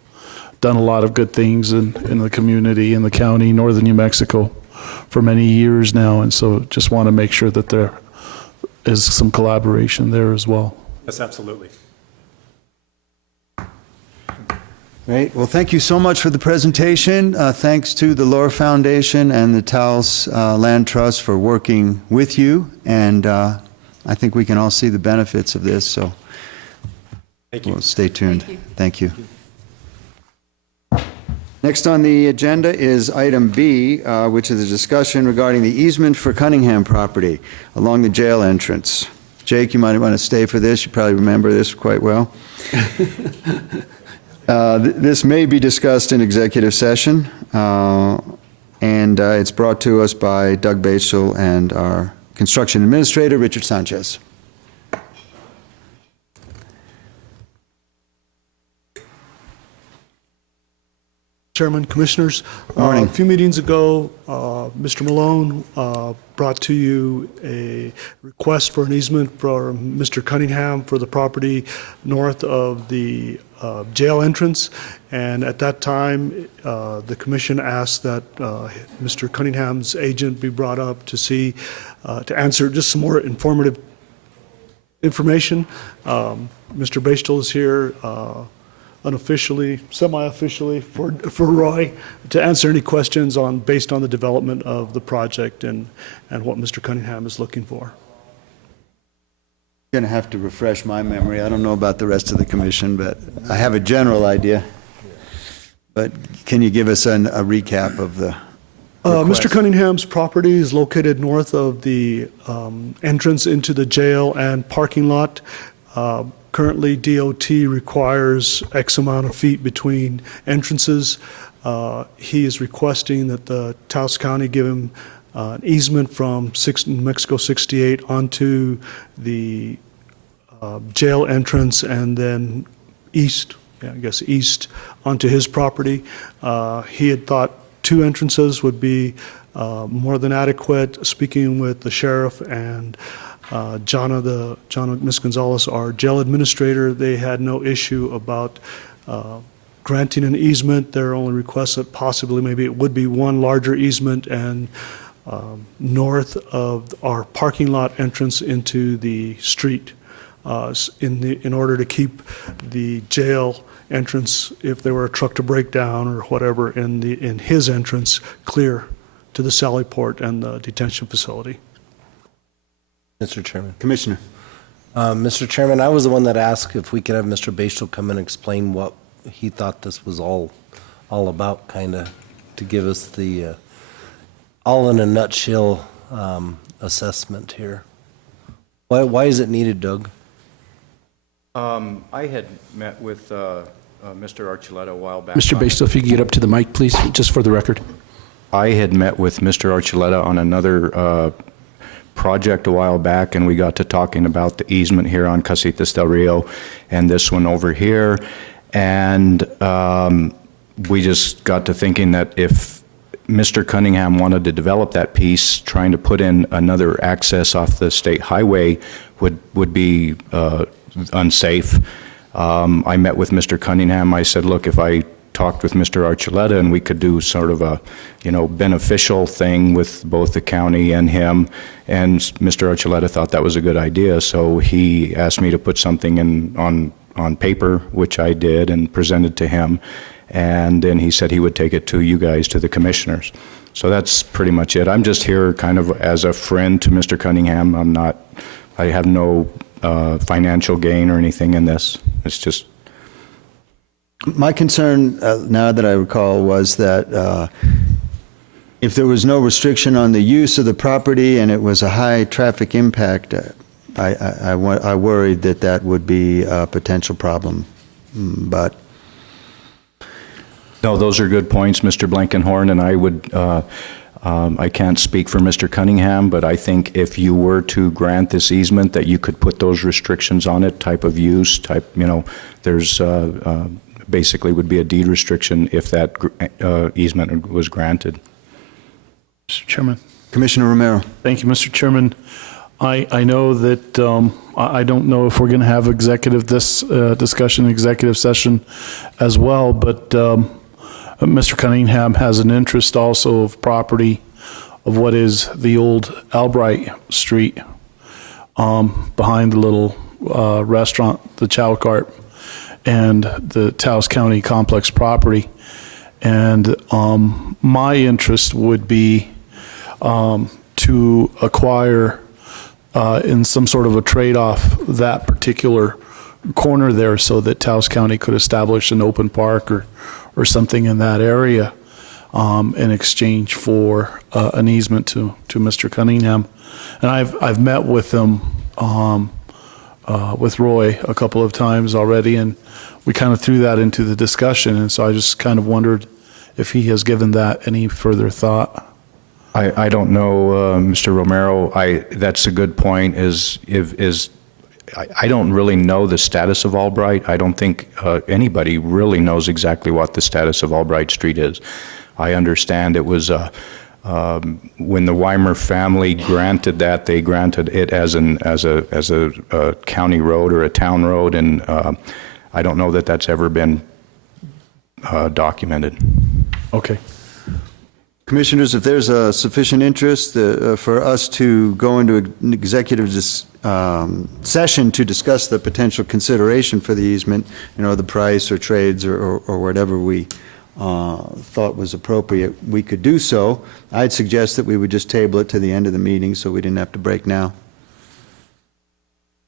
done a lot of good things in the community, in the county, northern New Mexico, for many years now, and so just want to make sure that there is some collaboration there as well. Yes, absolutely. Great. Well, thank you so much for the presentation. Thanks to the Lohr Foundation and the Taos Land Trust for working with you, and I think we can all see the benefits of this, so Thank you. we'll stay tuned. Thank you. Next on the agenda is item B, which is a discussion regarding the easement for Cunningham property along the jail entrance. Jake, you might want to stay for this. You probably remember this quite well. This may be discussed in executive session, and it's brought to us by Doug Batesel and our construction administrator, Richard Sanchez. Chairman, Commissioners. Morning. A few meetings ago, Mr. Malone brought to you a request for an easement for Mr. Cunningham for the property north of the jail entrance. And at that time, the commission asked that Mr. Cunningham's agent be brought up to see, to answer just some more informative information. Mr. Bastel is here unofficially, semi-officially for Roy to answer any questions based on the development of the project and what Mr. Cunningham is looking for. Going to have to refresh my memory. I don't know about the rest of the commission, but I have a general idea. But can you give us a recap of the request? Mr. Cunningham's property is located north of the entrance into the jail and parking lot. Currently, DOT requires X amount of feet between entrances. He is requesting that the Taos County give him an easement from New Mexico 68 onto the jail entrance and then east onto his property. He had thought 2 entrances would be more than adequate. Speaking with the sheriff and Miss Gonzalez, our jail administrator, they had no issue about granting an easement. Their only request that possibly maybe it would be one larger easement and north of our parking lot entrance into the street in order to keep the jail entrance, if there were a truck to break down or whatever in his entrance, clear to the Sally Port and the detention facility. Mr. Chairman. Commissioner. Mr. Chairman, I was the one that asked if we could have Mr. Bastel come and explain what he thought this was all about, kind of to give us the all in a nutshell assessment here. Why is it needed, Doug? I had met with Mr. Archuleta a while back. Mr. Bastel, if you could get up to the mic, please, just for the record. I had met with Mr. Archuleta on another project a while back, and we got to talking about the easement here on Casitas del Rio and this one over here. And we just got to thinking that if Mr. Cunningham wanted to develop that piece, trying to put in another access off the state highway would be unsafe. I met with Mr. Cunningham. I said, look, if I talked with Mr. Archuleta and we could do sort of a, beneficial thing with both the county and him, and Mr. Archuleta thought that was a good idea, so he asked me to put something on paper, which I did and presented to him, and then he said he would take it to you guys, to the commissioners. So that's pretty much it. I'm just here kind of as a friend to Mr. Cunningham. I have no financial gain or anything in this. It's just... My concern, now that I recall, was that if there was no restriction on the use of the property and it was a high traffic impact, I worried that would be a potential problem. But no, those are good points, Mr. Blankenhorn, and I would, I can't speak for Mr. Cunningham, but I think if you were to grant this easement, that you could put those restrictions on it, type of use, there's basically would be a deed restriction if that easement was granted. Mr. Chairman. Commissioner Romero. Thank you, Mr. Chairman. I know that I don't know if we're going to have discussion, executive session as well, but Mr. Cunningham has an interest also of property of what is the old Albright Street behind the little restaurant, the Chow Cart, and the Taos County complex property. And my interest would be to acquire in some sort of a trade-off that particular corner there so that Taos County could establish an open park or something in that area in exchange for an easement to Mr. Cunningham. And I've met with him, with Roy a couple of times already, and we kind of threw that into the discussion, and so I just kind of wondered if he has given that any further thought. I don't know, Mr. Romero. That's a good point. I don't really know the status of Albright. I don't think anybody really knows exactly what the status of Albright Street is. I understand it was when the Weimer family granted that, they granted it as a county road or a town road, and I don't know that that's ever been documented. Okay. Commissioners, if there's a sufficient interest for us to go into an executive session to discuss the potential consideration for the easement, the price or trades or whatever we thought was appropriate, we could do so. I'd suggest that we would just table it to the end of the meeting so we didn't have to break now.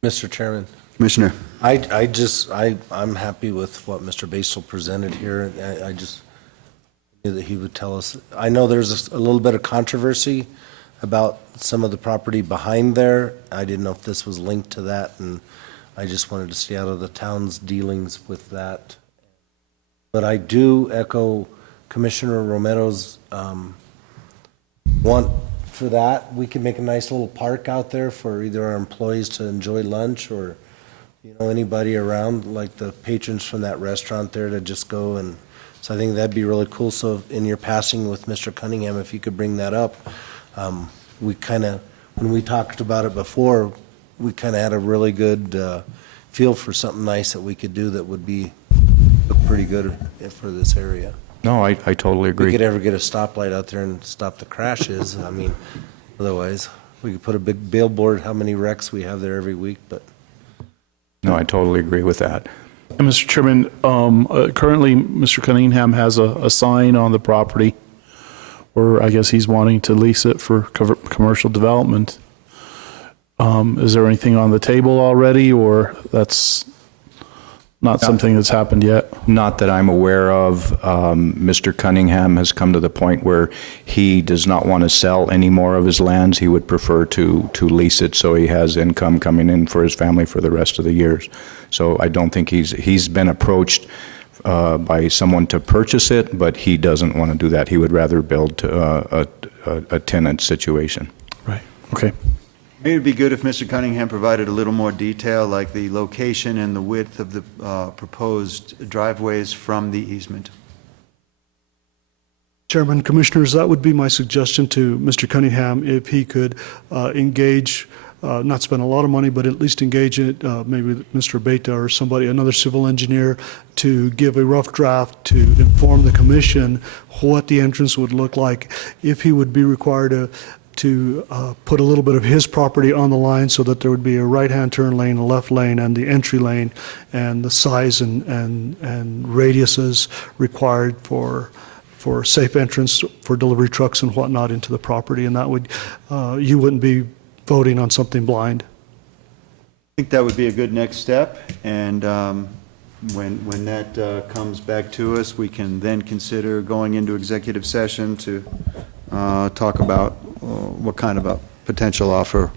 Mr. Chairman. Commissioner. I'm happy with what Mr. Basel presented here. I just knew that he would tell us. I know there's a little bit of controversy about some of the property behind there. I didn't know if this was linked to that, and I just wanted to stay out of the town's dealings with that. But I do echo Commissioner Romero's want for that. We can make a nice little park out there for either our employees to enjoy lunch or anybody around, like the patrons from that restaurant there, to just go. And so I think that'd be really cool. So in your passing with Mr. Cunningham, if you could bring that up, we kind of, when we talked about it before, we kind of had a really good feel for something nice that we could do that would look pretty good for this area. No, I totally agree. We could ever get a stoplight out there and stop the crashes. I mean, otherwise, we could put a big billboard how many wrecks we have there every week, but. No, I totally agree with that. And Mr. Chairman, currently Mr. Cunningham has a sign on the property where I guess he's wanting to lease it for commercial development. Is there anything on the table already, or that's not something that's happened yet? Not that I'm aware of. Mr. Cunningham has come to the point where he does not want to sell any more of his lands. He would prefer to lease it so he has income coming in for his family for the rest of the years. So I don't think he's been approached by someone to purchase it, but he doesn't want to do that. He would rather build a tenant situation. Right. Okay. Maybe it'd be good if Mr. Cunningham provided a little more detail, like the location and the width of the proposed driveways from the easement. Chairman, Commissioners, that would be my suggestion to Mr. Cunningham, if he could engage, not spend a lot of money, but at least engage it, maybe Mr. Vito or somebody, another civil engineer, to give a rough draft to inform the commission what the entrance would look like, if he would be required to put a little bit of his property on the line so that there would be a right-hand turn lane, a left lane, and the entry lane, and the size and radiuses required for safe entrance for delivery trucks and whatnot into the property, and that would, you wouldn't be voting on something blind. I think that would be a good next step, and when that comes back to us, we can then consider going into executive session to talk about what kind of a potential offer.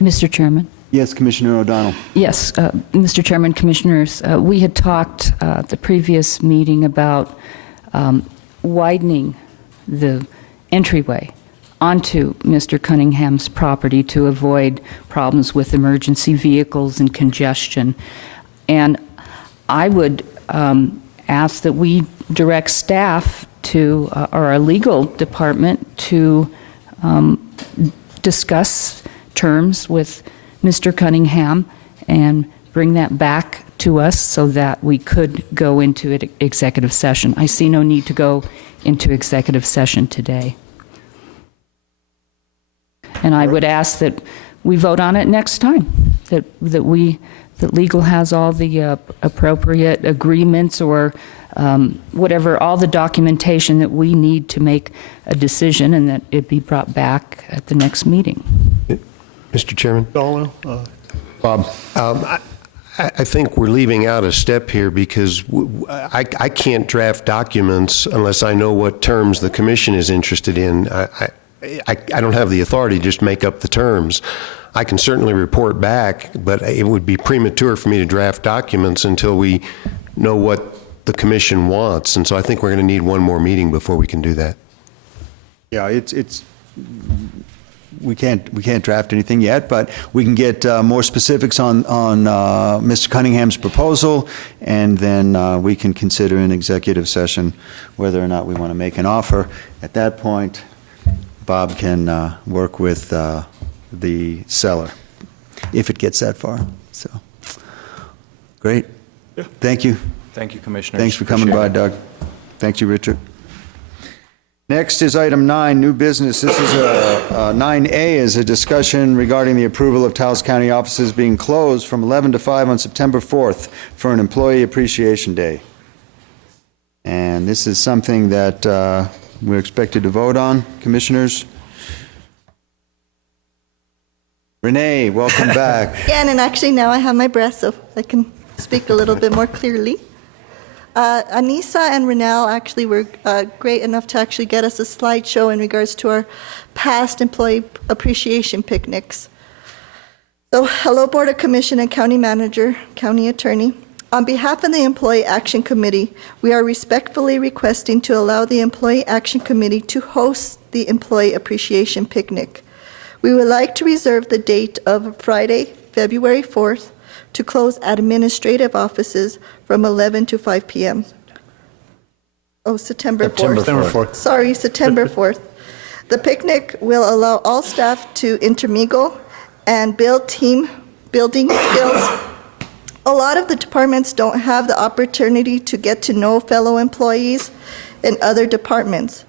Mr. Chairman? Yes, Commissioner O'Donnell. Yes, Mr. Chairman, Commissioners, we had talked at the previous meeting about widening the entryway onto Mr. Cunningham's property to avoid problems with emergency vehicles and congestion. And I would ask that we direct staff to, or our legal department, to discuss terms with Mr. Cunningham and bring that back to us so that we could go into executive session. I see no need to go into executive session today. And I would ask that we vote on it next time, that legal has all the appropriate agreements or whatever, all the documentation that we need to make a decision, and that it be brought back at the next meeting. Mr. Chairman? Bob? I think we're leaving out a step here because I can't draft documents unless I know what terms the commission is interested in. I don't have the authority to just make up the terms. I can certainly report back, but it would be premature for me to draft documents until we know what the commission wants. And so I think we're going to need one more meeting before we can do that. Yeah, we can't draft anything yet, but we can get more specifics on Mr. Cunningham's proposal, and then we can consider in executive session whether or not we want to make an offer. At that point, Bob can work with the seller, if it gets that far. So, great. Yeah. Thank you. Thank you, Commissioners. Thanks for coming by, Doug. Thank you, Richard. Next is item 9, new business. This is 9A is a discussion regarding the approval of Taos County offices being closed from 11 to 5 on September 4th for an Employee Appreciation Day. And this is something that we're expected to vote on, Commissioners. Renee, welcome back. Yeah, and actually now I have my breath, so I can speak a little bit more clearly. Anissa and Renelle actually were great enough to actually get us a slideshow in regards to our past employee appreciation picnics. So, hello, Board of Commission and County Manager, County Attorney. On behalf of the Employee Action Committee, we are respectfully requesting to allow the Employee Action Committee to host the Employee Appreciation Picnic. We would like to reserve the date of Friday, February 4th, to close administrative offices from 11 to 5 p.m. Oh, September 4th. September 4th. Sorry, September 4th. The picnic will allow all staff to intermingle and build team building skills. A lot of the departments don't have the opportunity to get to know fellow employees in other departments.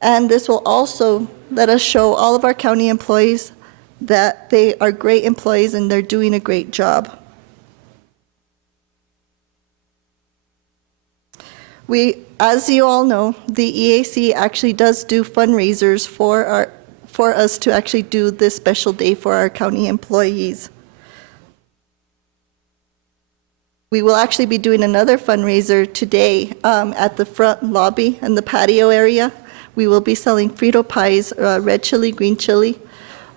And this will also let us show all of our county employees that they are great employees and they're doing a great job. As you all know, the EAC actually does do fundraisers for us to actually do this special day for our county employees. We will actually be doing another fundraiser today at the front lobby and the patio area. We will be selling Frito pies, red chili, green chili,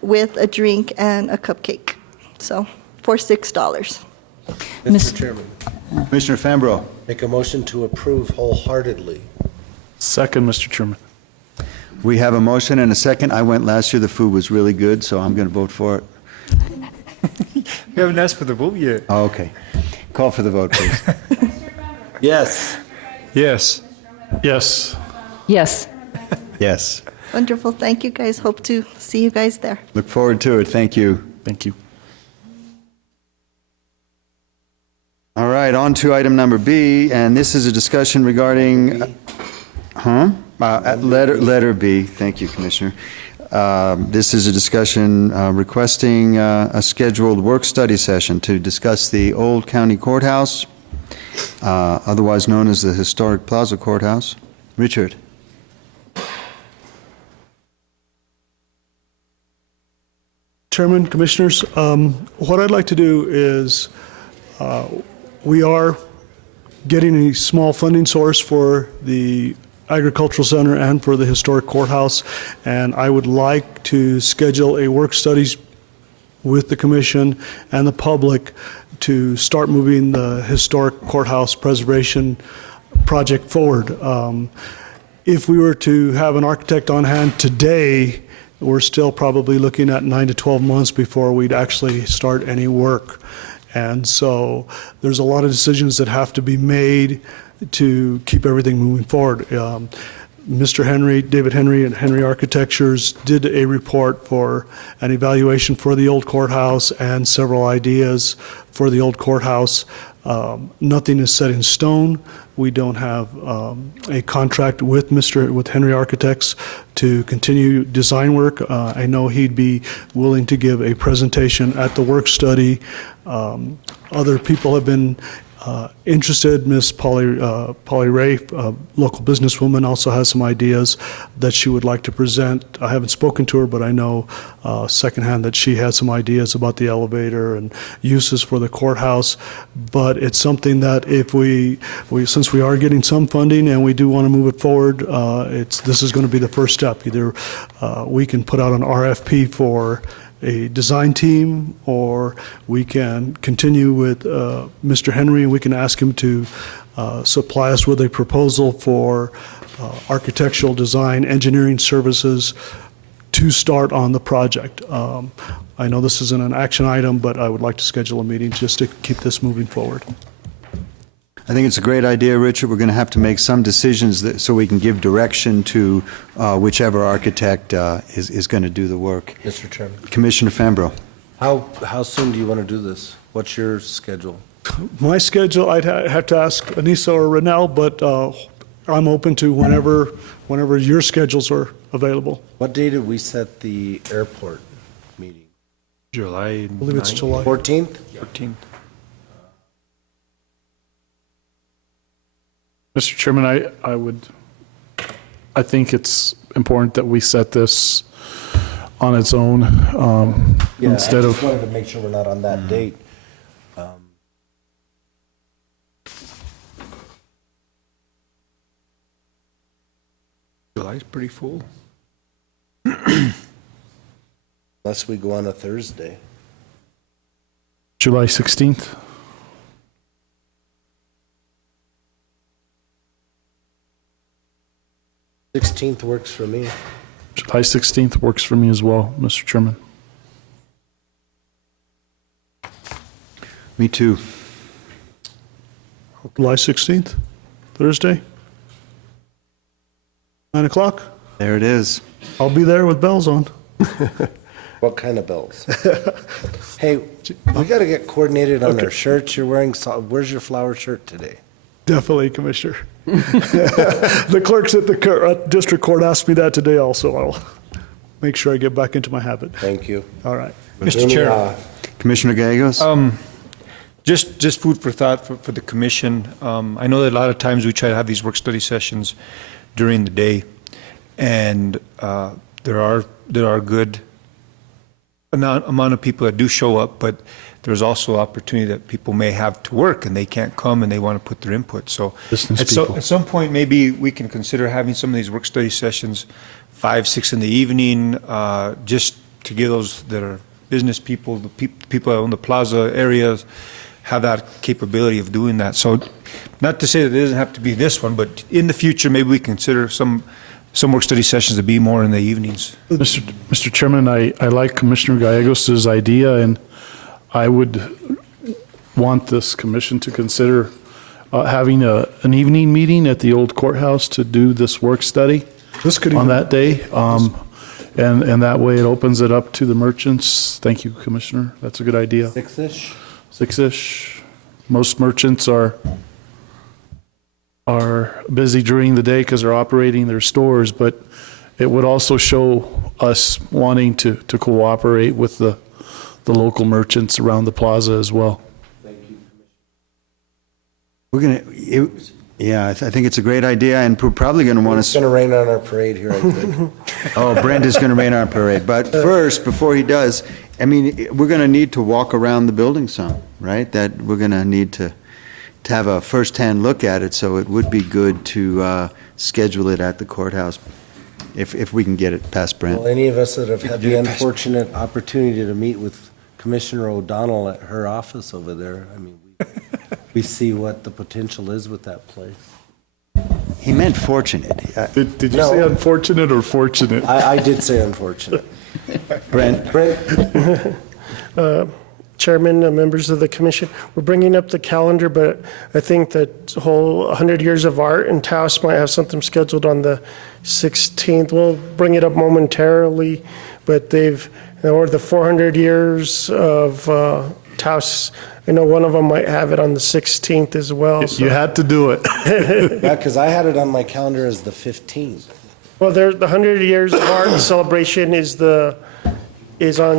with a drink and a cupcake. So, for $6. Mr. Chairman, Commissioner Fambro. make a motion to approve wholeheartedly. Second, Mr. Chairman. We have a motion and a second. I went last year. The food was really good, so I'm going to vote for it. We haven't asked for the vote yet. Oh, okay. Call for the vote, please. Yes. Yes. Yes. Yes. Yes. Wonderful. Thank you, guys. Hope to see you guys there. Look forward to it. Thank you. Thank you. All right, on to item number B, and this is a discussion regarding, letter B. Thank you, Commissioner. This is a discussion requesting a scheduled work-study session to discuss the old county courthouse, otherwise known as the Historic Plaza Courthouse. Richard. Chairman, Commissioners, what I'd like to do is, we are getting a small funding source for the Agricultural Center and for the Historic Courthouse, and I would like to schedule a work studies with the Commission and the public to start moving the Historic Courthouse preservation project forward. If we were to have an architect on hand today, we're still probably looking at 9 to 12 months before we'd actually start any work. And so there's a lot of decisions that have to be made to keep everything moving forward. Mr. Henry, David Henry and Henry Architectures did a report for an evaluation for the old courthouse and several ideas for the old courthouse. Nothing is set in stone. We don't have a contract with Henry Architects to continue design work. I know he'd be willing to give a presentation at the work study. Other people have been interested. Miss Polly Ray, local businesswoman, also has some ideas that she would like to present. I haven't spoken to her, but I know secondhand that she has some ideas about the elevator and uses for the courthouse. But it's something that if since we are getting some funding and we do want to move it forward, this is going to be the first step. Either we can put out an RFP for a design team, or we can continue with Mr. Henry and we can ask him to supply us with a proposal for architectural design, engineering services to start on the project. I know this isn't an action item, but I would like to schedule a meeting just to keep this moving forward. I think it's a great idea, Richard. We're going to have to make some decisions so we can give direction to whichever architect is going to do the work. Mr. Chairman. Commissioner Fambro. How soon do you want to do this? What's your schedule? My schedule, I'd have to ask Anissa or Renell, but I'm open to whenever your schedules are available. What day did we set the airport meeting? July. I believe it's July 14th? 14th. Mr. Chairman, I think it's important that we set this on its own instead I of. just wanted to make sure we're not on that date. July's pretty full. Unless we go on a Thursday. July 16th. '16th works for me. July 16th works for me as well, Mr. Chairman. Me too. July 16th, Thursday, 9 o'clock. There it is. I'll be there with bells on. What kind of bells? Hey, we got to get coordinated on our shirts. You're wearing, where's your flower shirt today? Definitely, Commissioner. The clerks at the district court asked me that today also. I'll make sure I get back into my habit. Thank you. All right. Mr. Chair. Commissioner Gallegos? Just food for thought for the commission. I know that a lot of times we try to have these work study sessions during the day, and there are good amount of people that do show up, but there's also opportunity that people may have to work and they can't come and they want to put their input. So at some point, maybe we can consider having some of these work study sessions 5, 6 in the evening, just to give those that are business people, the people that own the plaza areas, have that capability of doing that. So not to say that it doesn't have to be this one, but in the future, maybe we consider some some work study sessions to be more in the evenings. Mr. Chairman, I like Commissioner Gallegos' idea, and I would want this commission to consider having an evening meeting at the old courthouse to do this work study on that day. And that way it opens it up to the merchants. Thank you, Commissioner. That's a good idea. 6-ish? 6-ish. Most merchants are busy during the day because they're operating their stores, but it would also show us wanting to cooperate with the local merchants around the plaza as well. I think it's a great idea, and we're probably going to want It's going to rain on our parade here, I think. Oh, Brent is going to rain on our parade. But first, before he does, I mean, we're going to need to walk around the building some, right? That we're going to need to have a first-hand look at it, so it would be good to schedule it at the courthouse if we can get it past Brent. Well, any of us that have had the unfortunate opportunity to meet with Commissioner O'Donnell at her office over there, I mean, we see what the potential is with that place. He meant fortunate. Did you say unfortunate or fortunate? I did say unfortunate. Brent? Chairman, members of the commission, we're bringing up the calendar, but I think that whole 100 Years of Art in Taos might have something scheduled on the 16th. We'll bring it up momentarily, but or the 400 years of Taos, I know one of them might have it on the 16th as well. You had to do it. Yeah, because I had it on my calendar as the 15th. Well, the 100 Years of Art celebration is on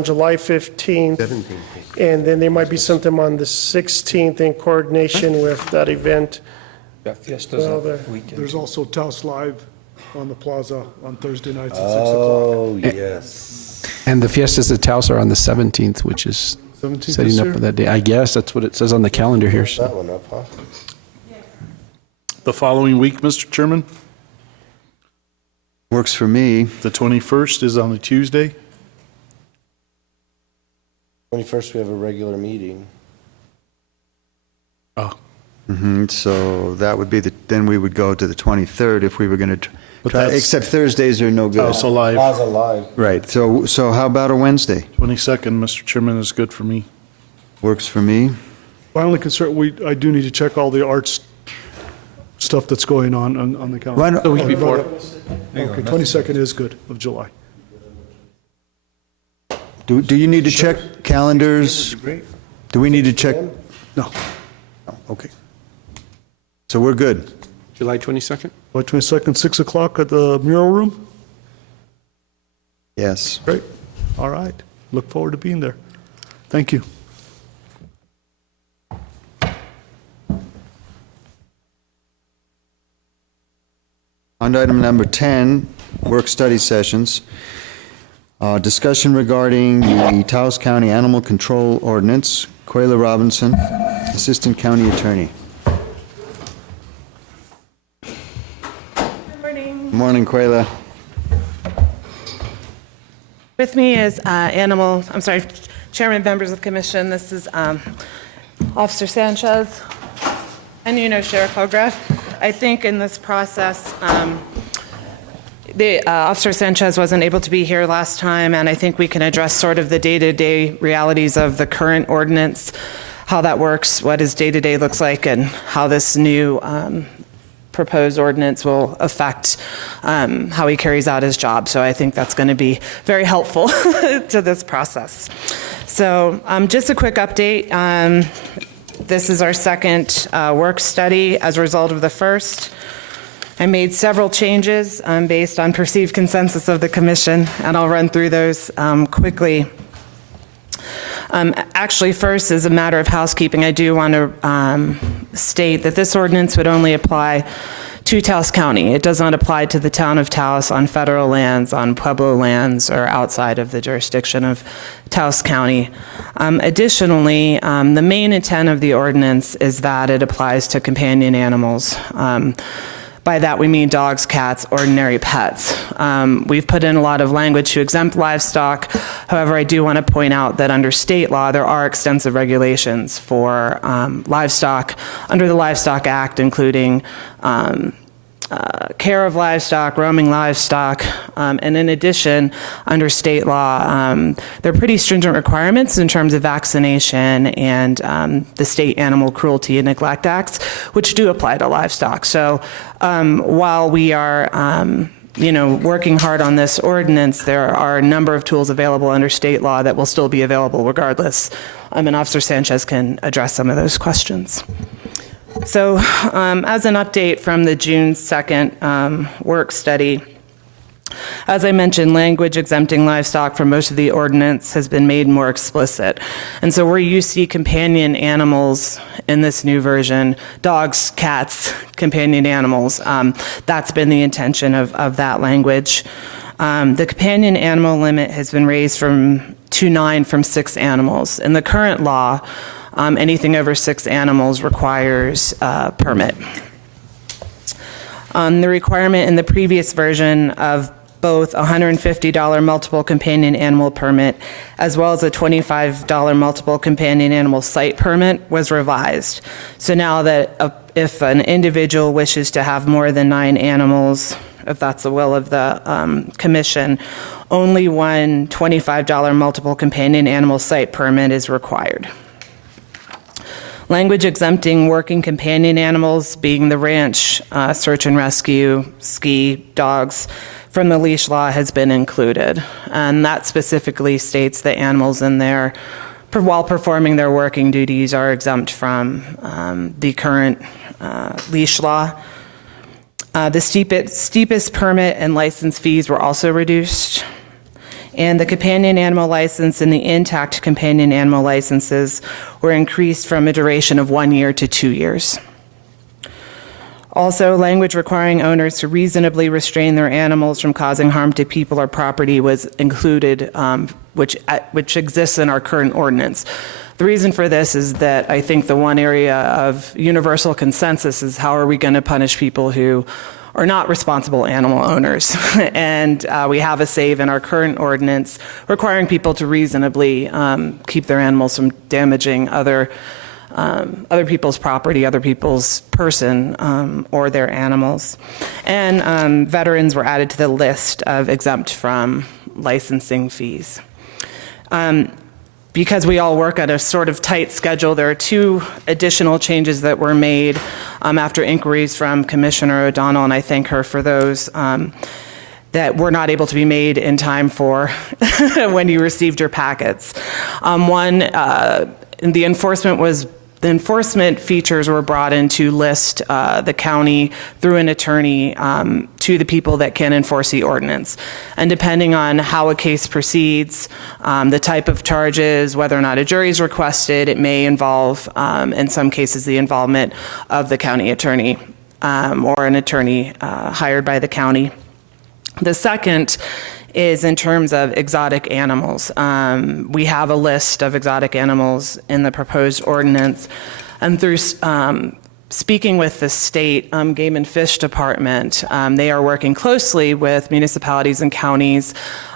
July 15th. 17th. And then there might be something on the 16th in coordination with that event. Yeah, Fiesta's that weekend. There's also Taos Live on the plaza on Thursday nights at 6 o'clock. Oh, yes. And the fiestas at Taos are on the 17th, which is 17th setting this up year? for that day. I guess that's what it says on the calendar here. So. That one up, huh? The following week, Mr. Chairman, Works for me. the 21st is on a Tuesday. 21st, we have a regular meeting. Oh, So that would be then we would go to the 23rd if we were going to But try, that's- except Thursdays are no good. Taos Alive. Plaza Live. Right, so how about a Wednesday? 22nd, Mr. Chairman, is good for me. Works for me. My only concern, I do need to check all the arts stuff that's going on the calendar. Why not- The week before. Okay, 22nd is good, of July. Do you need to check calendars? Do we need to check? No. Okay. So we're good. July 22nd? July 22nd, 6 o'clock at the mural room? Yes. Great. All right. Look forward to being there. Thank you. On to item number 10, work-study sessions. Discussion regarding the Taos County Animal Control Ordinance. Quayla Robinson, Assistant County Attorney. Good morning. Good morning, Quayla. With me is Chairman, members of the commission. This is Officer Sanchez and Sheriff Hogarth. I think in this process, Officer Sanchez wasn't able to be here last time, and I think we can address sort of the day-to-day realities of the current ordinance, how that works, what his day-to-day looks like, and how this new proposed ordinance will affect how he carries out his job. So I think that's going to be very helpful to this process. So just a quick update. This is our second work study as a result of the first. I made several changes based on perceived consensus of the commission, and I'll run through those quickly. Actually, first, as a matter of housekeeping, I do want to state that this ordinance would only apply to Taos County. It does not apply to the town of Taos on federal lands, on Pueblo lands, or outside of the jurisdiction of Taos County. Additionally, the main intent of the ordinance is that it applies to companion animals. By that we mean dogs, cats, ordinary pets. We've put in a lot of language to exempt livestock. However, I do want to point out that under state law, there are extensive regulations for livestock under the Livestock Act, including care of livestock, roaming livestock, and in addition, under state law, there are pretty stringent requirements in terms of vaccination and the state animal cruelty and neglect acts, which do apply to livestock. So while we are working hard on this ordinance, there are a number of tools available under state law that will still be available regardless. And Officer Sanchez can address some of those questions. So as an update from the June 2nd work study, as I mentioned, language exempting livestock from most of the ordinance has been made more explicit. And so where you see companion animals in this new version, dogs, cats, companion animals, that's been the intention of that language. The companion animal limit has been raised to 9 from 6 animals. In the current law, anything over 6 animals requires a permit. The requirement in the previous version of both a $150 multiple companion animal permit as well as a $25 multiple companion animal site permit was revised. So now that if an individual wishes to have more than 9 animals, if that's the will of the commission, only one $25 multiple companion animal site permit is required. Language exempting working companion animals, being the ranch, search and rescue, ski, dogs, from the leash law has been included. And that specifically states that animals in there, while performing their working duties, are exempt from the current leash law. The steepest permit and license fees were also reduced. And the companion animal license and the intact companion animal licenses were increased from a duration of 1 year to 2 years. Also, language requiring owners to reasonably restrain their animals from causing harm to people or property was included, which exists in our current ordinance. The reason for this is that I think the one area of universal consensus is how are we going to punish people who are not responsible animal owners. And we have a save in our current ordinance requiring people to reasonably keep their animals from damaging other people's property, other people's person, or their animals. And veterans were added to the list of exempt from licensing fees. Because we all work at a sort of tight schedule, there are 2 additional changes that were made after inquiries from Commissioner O'Donnell, and I thank her for those, that were not able to be made in time for when you received your packets. One, the enforcement features were brought in to list the county through an attorney to the people that can enforce the ordinance. And depending on how a case proceeds, the type of charges, whether or not a jury is requested, it may involve, in some cases, the involvement of the county attorney or an attorney hired by the county. The second is in terms of exotic animals. We have a list of exotic animals in the proposed ordinance, and through speaking with the state Game and Fish Department, they are working closely with municipalities and counties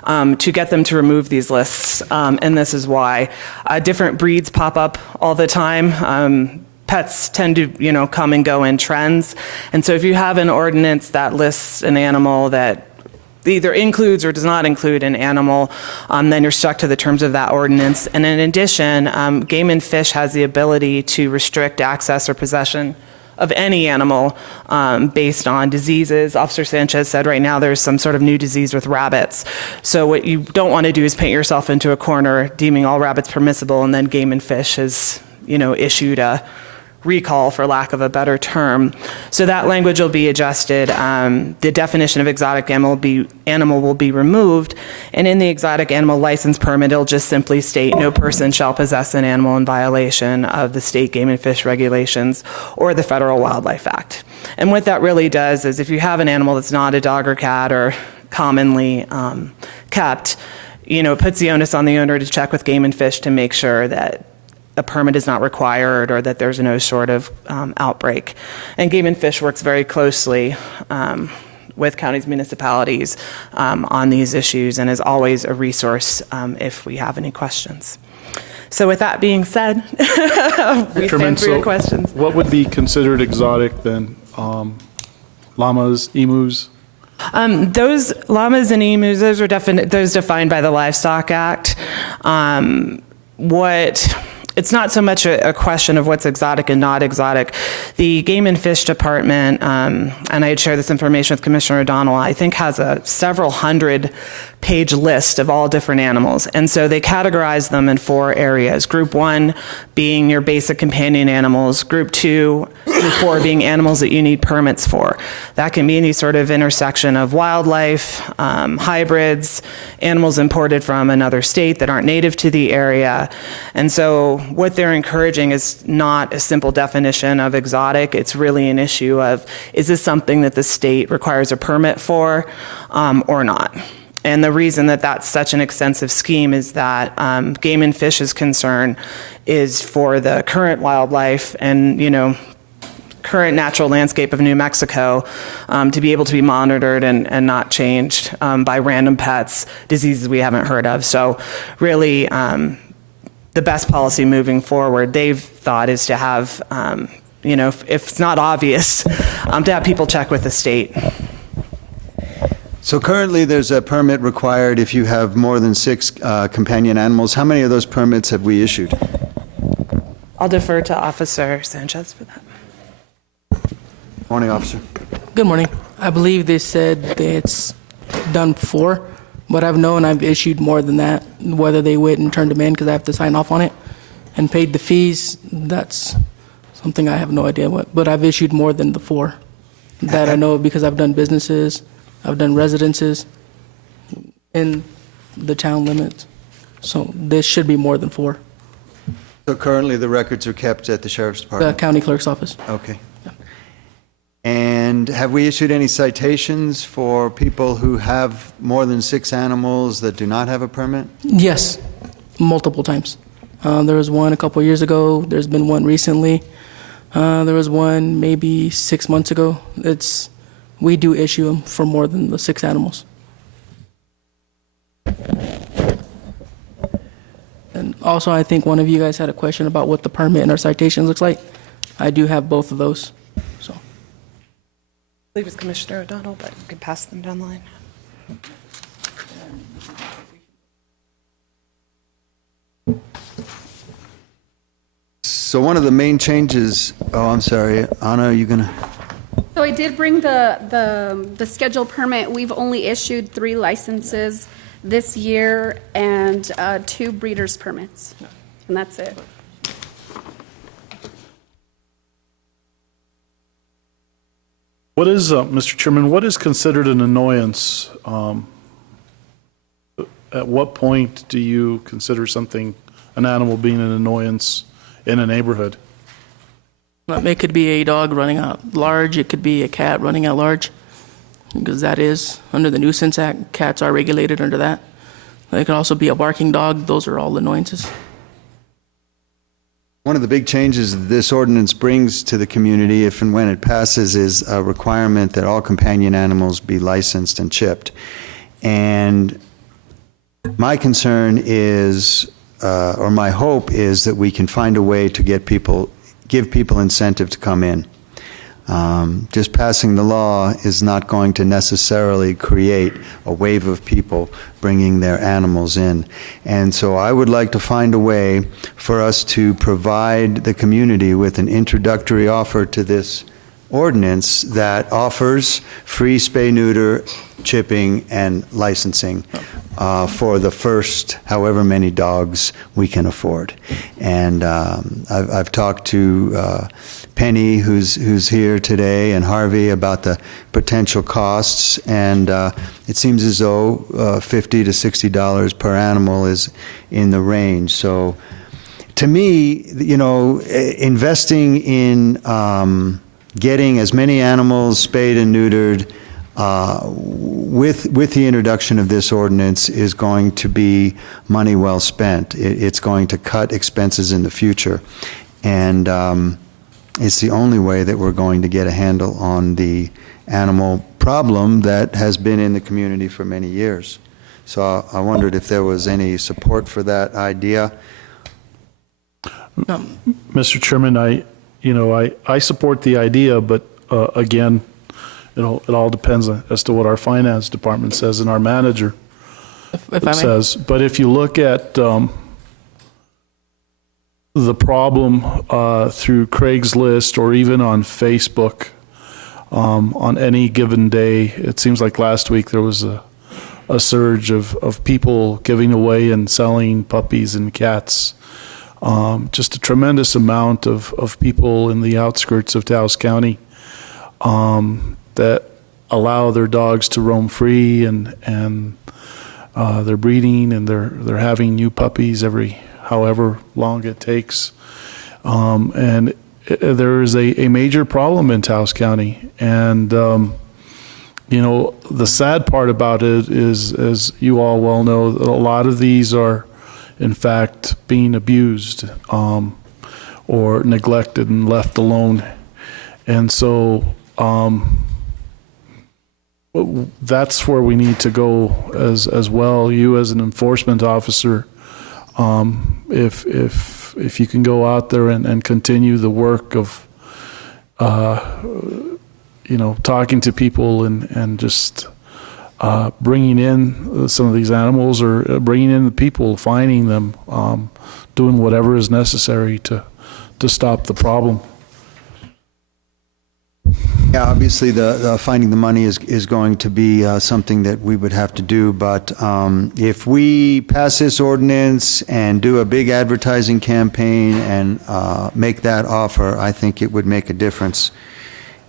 to get them to remove these lists, and this is why. Different breeds pop up all the time. Pets tend to, come and go in trends, and so if you have an ordinance that lists an animal that either includes or does not include an animal, then you're stuck to the terms of that ordinance. And in addition, Game and Fish has the ability to restrict access or possession of any animal based on diseases. Officer Sanchez said right now there's some sort of new disease with rabbits. So what you don't want to do is paint yourself into a corner deeming all rabbits permissible, and then Game and Fish has, issued a recall, for lack of a better term. So that language will be adjusted. The definition of exotic animal will be removed, and in the exotic animal license permit, it'll just simply state no person shall possess an animal in violation of the state game and fish regulations or the Federal Wildlife Act. And what that really does is if you have an animal that's not a dog or cat or commonly kept, it puts the onus on the owner to check with Game and Fish to make sure that a permit is not required or that there's no sort of outbreak. And Game and Fish works very closely with counties, municipalities on these issues, and is always a resource if we have any questions. So with that being said, we stand for your questions. What would be considered exotic then? llamas, emus? Those llamas and emus, those are those defined by the Livestock Act. It's not so much a question of what's exotic and not exotic. The Game and Fish Department, and I had shared this information with Commissioner O'Donnell, I think has a several hundred page list of all different animals. And so they categorize them in 4 areas. Group 1 being your basic companion animals. Group 2 and 4 being animals that you need permits for. That can be any sort of intersection of wildlife, hybrids, animals imported from another state that aren't native to the area. And so what they're encouraging is not a simple definition of exotic. It's really an issue of, is this something that the state requires a permit for or not? And the reason that that's such an extensive scheme is that Game and Fish's concern is for the current wildlife and, current natural landscape of New Mexico to be able to be monitored and not changed by random pets, diseases we haven't heard of. So really, the best policy moving forward, they've thought, is to have, if it's not obvious, to have people check with the state. So currently, there's a permit required if you have more than 6 companion animals. How many of those permits have we issued? I'll defer to Officer Sanchez for that. Morning, officer. Good morning. I believe they said that it's done 4, but I've known I've issued more than that. Whether they went and turned them in because I have to sign off on it and paid the fees, that's something I have no idea what. But I've issued more than the 4 that I know of because I've done businesses, I've done residences in the town limits. So this should be more than 4. So currently, the records are kept at the sheriff's The department? county clerk's office. Okay. And have we issued any citations for people who have more than 6 animals that do not have a permit? Yes, multiple times. There was one a couple years ago. There's been one recently. There was one maybe 6 months ago. We do issue them for more than the 6 animals. And also, I think one of you guys had a question about what the permit and our citation looks like. I do have both of those. So. I believe it's Commissioner O'Donnell, but you can pass them down the line. So one of the main changes, I'm sorry, Anna, are you going to? So I did bring the schedule permit. We've only issued 3 licenses this year and 2 breeders' permits, and that's it. What is, Mr. Chairman, what is considered an annoyance? At what point do you consider an animal being an annoyance in a neighborhood? It could be a dog running out large. It could be a cat running out large, because that is under the Nuisance Act. Cats are regulated under that. It could also be a barking dog. Those are all annoyances. One of the big changes this ordinance brings to the community, if and when it passes, is a requirement that all companion animals be licensed and chipped. And my concern is, or my hope is, that we can find a way to give people incentive to come in. Just passing the law is not going to necessarily create a wave of people bringing their animals in. And so I would like to find a way for us to provide the community with an introductory offer to this ordinance that offers free spay-neuter, chipping, and licensing for the first however many dogs we can afford. And I've talked to Penny, who's here today, and Harvey about the potential costs, and it seems as though $50 to $60 per animal is in the range. So to me, investing in getting as many animals spayed and neutered with the introduction of this ordinance is going to be money well spent. It's going to cut expenses in the future, and it's the only way that we're going to get a handle on the animal problem that has been in the community for many years. So I wondered if there was any support for that idea. Mr. Chairman, I support the idea, but again, it all depends as to what our finance department says and our manager If I may. says. But if you look at the problem through Craigslist or even on Facebook, on any given day, it seems like last week there was a surge of people giving away and selling puppies and cats. Just a tremendous amount of people in the outskirts of Taos County that allow their dogs to roam free, and they're breeding, and they're having new puppies every however long it takes. And there is a major problem in Taos County. And, the sad part about it is, as you all well know, that a lot of these are, in fact, being abused or neglected and left alone. And so that's where we need to go as well. You as an enforcement officer, if you can go out there and continue the work of talking to people and just bringing in some of these animals, or bringing in the people, finding them, doing whatever is necessary to stop the problem. Yeah, obviously, the finding the money is going to be something that we would have to do, but if we pass this ordinance and do a big advertising campaign and make that offer, I think it would make a difference.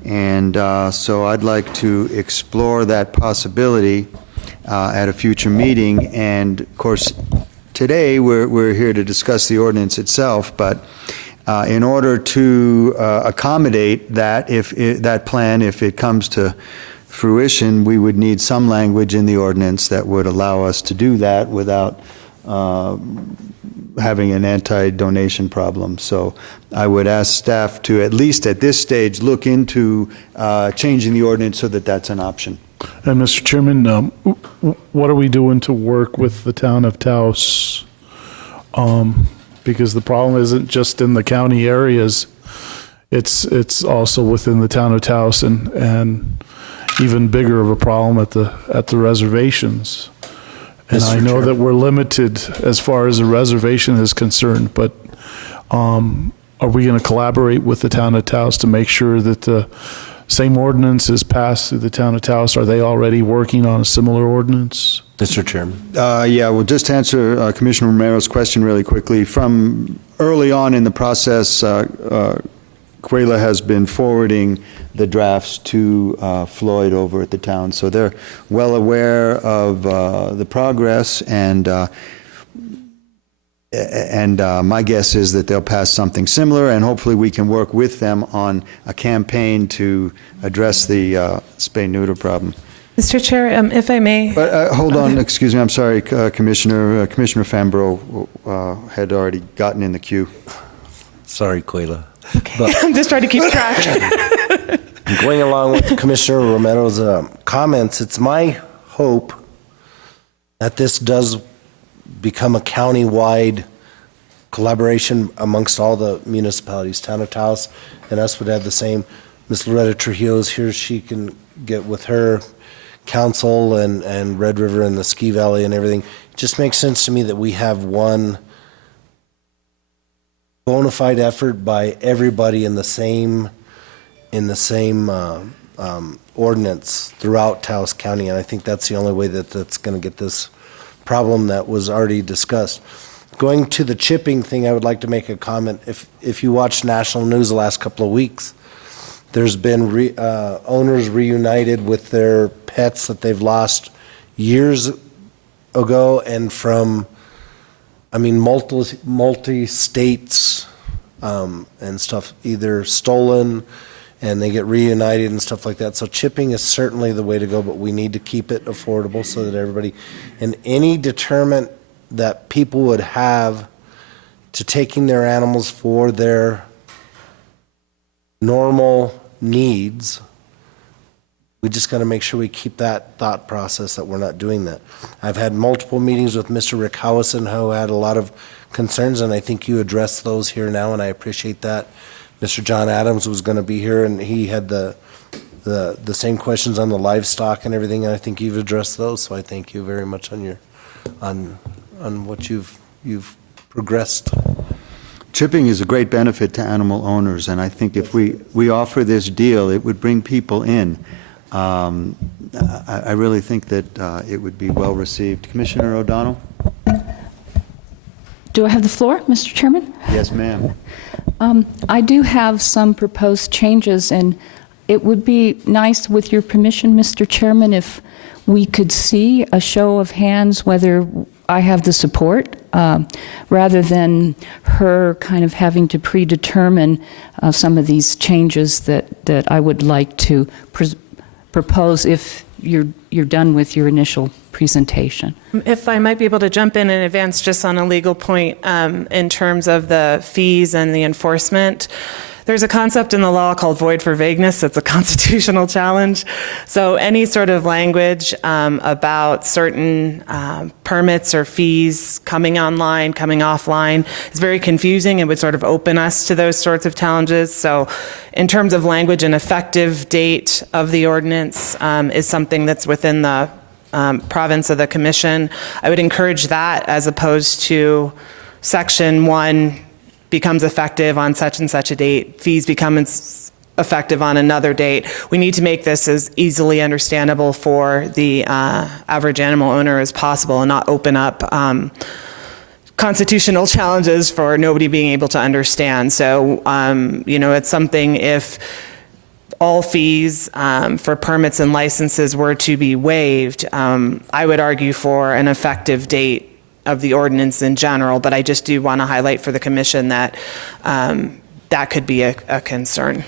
And so I'd like to explore that possibility at a future meeting. And of course, today we're here to discuss the ordinance itself, but in order to accommodate that, if it comes to fruition, we would need some language in the ordinance that would allow us to do that without having an anti-donation problem. So I would ask staff to, at least at this stage, look into changing the ordinance so that that's an option. And Mr. Chairman, what are we doing to work with the town of Taos? Because the problem isn't just in the county areas, it's also within the town of Taos, and even bigger of a problem at the reservations. And I know that we're limited as far as the reservation is concerned, but are we going to collaborate with the town of Taos to make sure that the same ordinance is passed through the town of Taos? Are they already working on a similar ordinance? Mr. Chairman. Yeah, well, just to answer Commissioner Romero's question really quickly. From early on in the process, Quayla has been forwarding the drafts to Floyd over at the town, so they're well aware of the progress, and my guess is that they'll pass something similar, and hopefully we can work with them on a campaign to address the spay-neuter problem. Mr. Chair, if I may. But hold on, excuse me, I'm sorry, Commissioner. Commissioner Fambro had already gotten in the queue. Sorry, Quayla. Okay. I'm just trying to keep track. Going along with Commissioner Romero's comments, it's my hope that this does become a county-wide collaboration amongst all the municipalities. Town of Taos and us would have the same. Ms. Loretta Trujillo is here. She can get with her council and Red River and the Ski Valley and everything. It just makes sense to me that we have one bona fide effort by everybody in the same ordinance throughout Taos County, and I think that's the only way that's going to get this problem that was already discussed. Going to the chipping thing, I would like to make a comment. If you watch national news the last couple of weeks, there's been owners reunited with their pets that they've lost years ago, and from, multi-states and stuff, either stolen, and they get reunited and stuff like that. So chipping is certainly the way to go, but we need to keep it affordable so that everybody, and any deterrent that people would have to taking their animals for their normal needs, we just got to make sure we keep that thought process that we're not doing that. I've had multiple meetings with Mr. Rick Howison, who had a lot of concerns, and I think you addressed those here now, and I appreciate that. Mr. John Adams was going to be here, and he had the the same questions on the livestock and everything, and I think you've addressed those, so I thank you very much on what you've progressed. Chipping is a great benefit to animal owners, and I think if we offer this deal, it would bring people in. I really think that it would be well received. Commissioner O'Donnell? Do I have the floor, Mr. Chairman? Yes, ma'am. I do have some proposed changes, and it would be nice, with your permission, Mr. Chairman, if we could see a show of hands whether I have the support, rather than her kind of having to predetermine some of these changes that I would like to propose if you're done with your initial presentation. If I might be able to jump in advance just on a legal point in terms of the fees and the enforcement. There's a concept in the law called void for vagueness. It's a constitutional challenge. So any sort of language about certain permits or fees coming online, coming offline is very confusing. It would sort of open us to those sorts of challenges. So in terms of language, an effective date of the ordinance is something that's within the province of the commission. I would encourage that as opposed to Section 1 becomes effective on such and such a date, fees become effective on another date. We need to make this as easily understandable for the average animal owner as possible and not open up constitutional challenges for nobody being able to understand. So, it's something if all fees for permits and licenses were to be waived, I would argue for an effective date of the ordinance in general, but I just do want to highlight for the commission that that could be a concern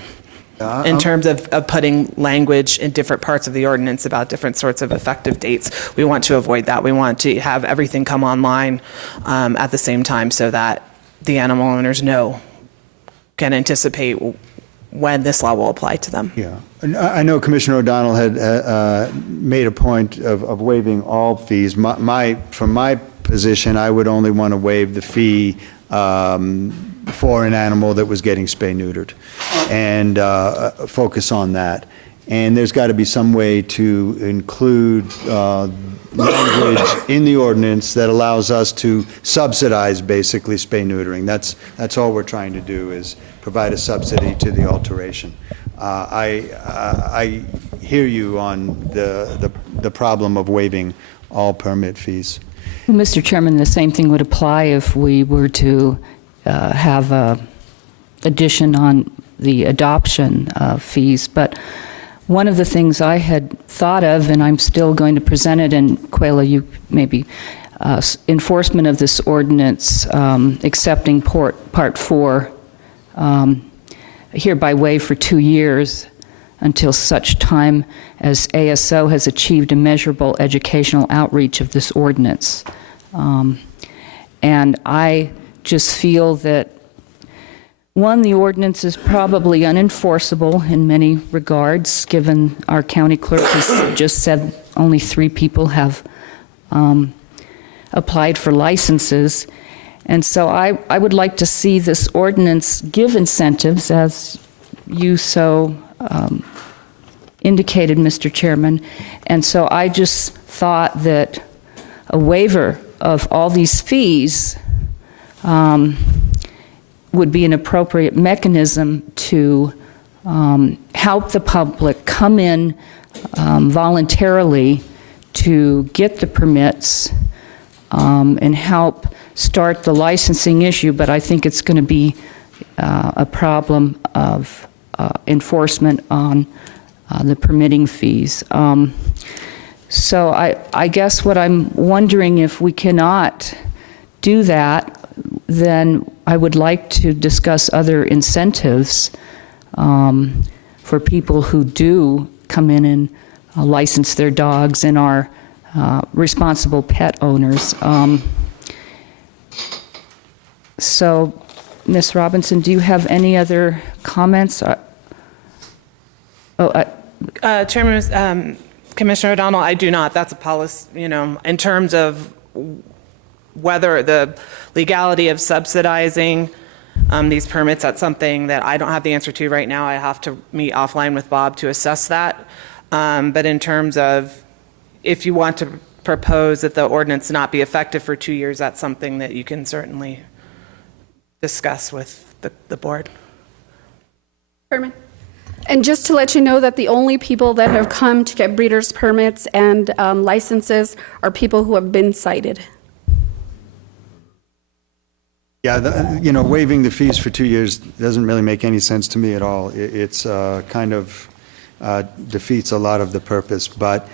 in terms of putting language in different parts of the ordinance about different sorts of effective dates. We want to avoid that. We want to have everything come online at the same time so that the animal owners can anticipate when this law will apply to them. Yeah. And I know Commissioner O'Donnell had made a point of waiving all fees. From my position, I would only want to waive the fee for an animal that was getting spay-neutered and focus on that. And there's got to be some way to include language in the ordinance that allows us to subsidize basically spay-neutering. That's all we're trying to do, is provide a subsidy to the alteration. I hear you on the problem of waiving all permit fees. Well, Mr. Chairman, the same thing would apply if we were to have a addition on the adoption fees. But one of the things I had thought of, and I'm still going to present it, and Quayla, you maybe, enforcement of this ordinance, accepting Part 4, hereby waive for 2 years until such time as ASO has achieved a measurable educational outreach of this ordinance. And I just feel that, one, the ordinance is probably unenforceable in many regards, given our county clerk has just said only 3 people have applied for licenses. And so I would like to see this ordinance give incentives, as you so indicated, Mr. Chairman. And so I just thought that a waiver of all these fees would be an appropriate mechanism to help the public come in voluntarily to get the permits and help start the licensing issue. But I think it's going to be a problem of enforcement on the permitting fees. So I guess what I'm wondering, if we cannot do that, then I would like to discuss other incentives for people who do come in and license their dogs and are responsible pet owners. So, Ms. Robinson, do you have any other comments? Chairman, Commissioner O'Donnell, I do not. That's a policy, in terms of whether the legality of subsidizing these permits. That's something that I don't have the answer to right now. I have to meet offline with Bob to assess that. But in terms of if you want to propose that the ordinance not be effective for 2 years, that's something that you can certainly discuss with the board. Chairman. And just to let you know that the only people that have come to get breeders permits and licenses are people who have been cited. Yeah, waiving the fees for 2 years doesn't really make any sense to me at all. It's kind of defeats a lot of the purpose, but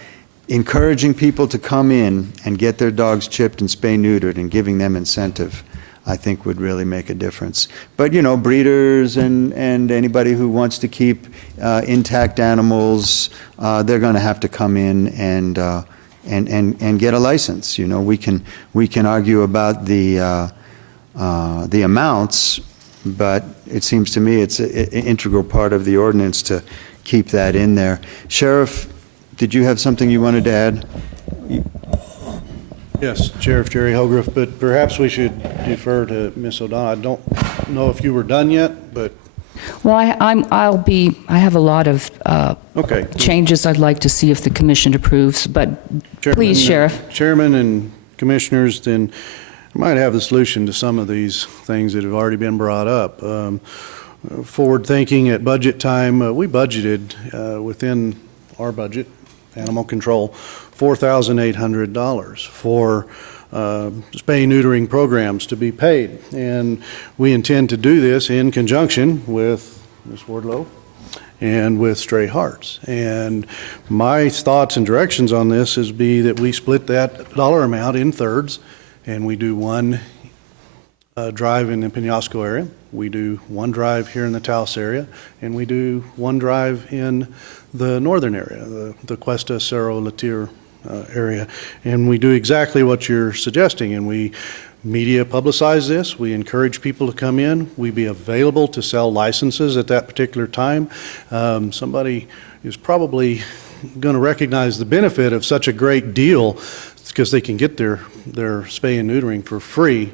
encouraging people to come in and get their dogs chipped and spay-neutered and giving them incentive, I think would really make a difference. But, breeders and anybody who wants to keep intact animals, they're going to have to come in and get a license. We can argue about the amounts, but it seems to me it's an integral part of the ordinance to keep that in there. Sheriff, did you have something you wanted to add? Yes, Sheriff Jerry Hogriff, but perhaps we should defer to Ms. O'Donnell. I don't know if you were done yet, but... Well, I have a lot of okay. changes I'd like to see if the commission approves, but please, Sheriff. Chairman and commissioners, then I might have the solution to some of these things that have already been brought up. Forward thinking at budget time, we budgeted within our budget, animal control, $4,800 for spay-neutering programs to be paid. And we intend to do this in conjunction with Ms. Wardlow and with Stray Hearts. And my thoughts and directions on this is that we split that dollar amount in thirds, and we do one drive in the Penasco area, we do one drive here in the Taos area, and we do one drive in the northern area, the Cuesta, Cerro, Latir area. And we do exactly what you're suggesting, and we media publicize this. We encourage people to come in. We be available to sell licenses at that particular time. Somebody is probably going to recognize the benefit of such a great deal because they can get their spay and neutering for free,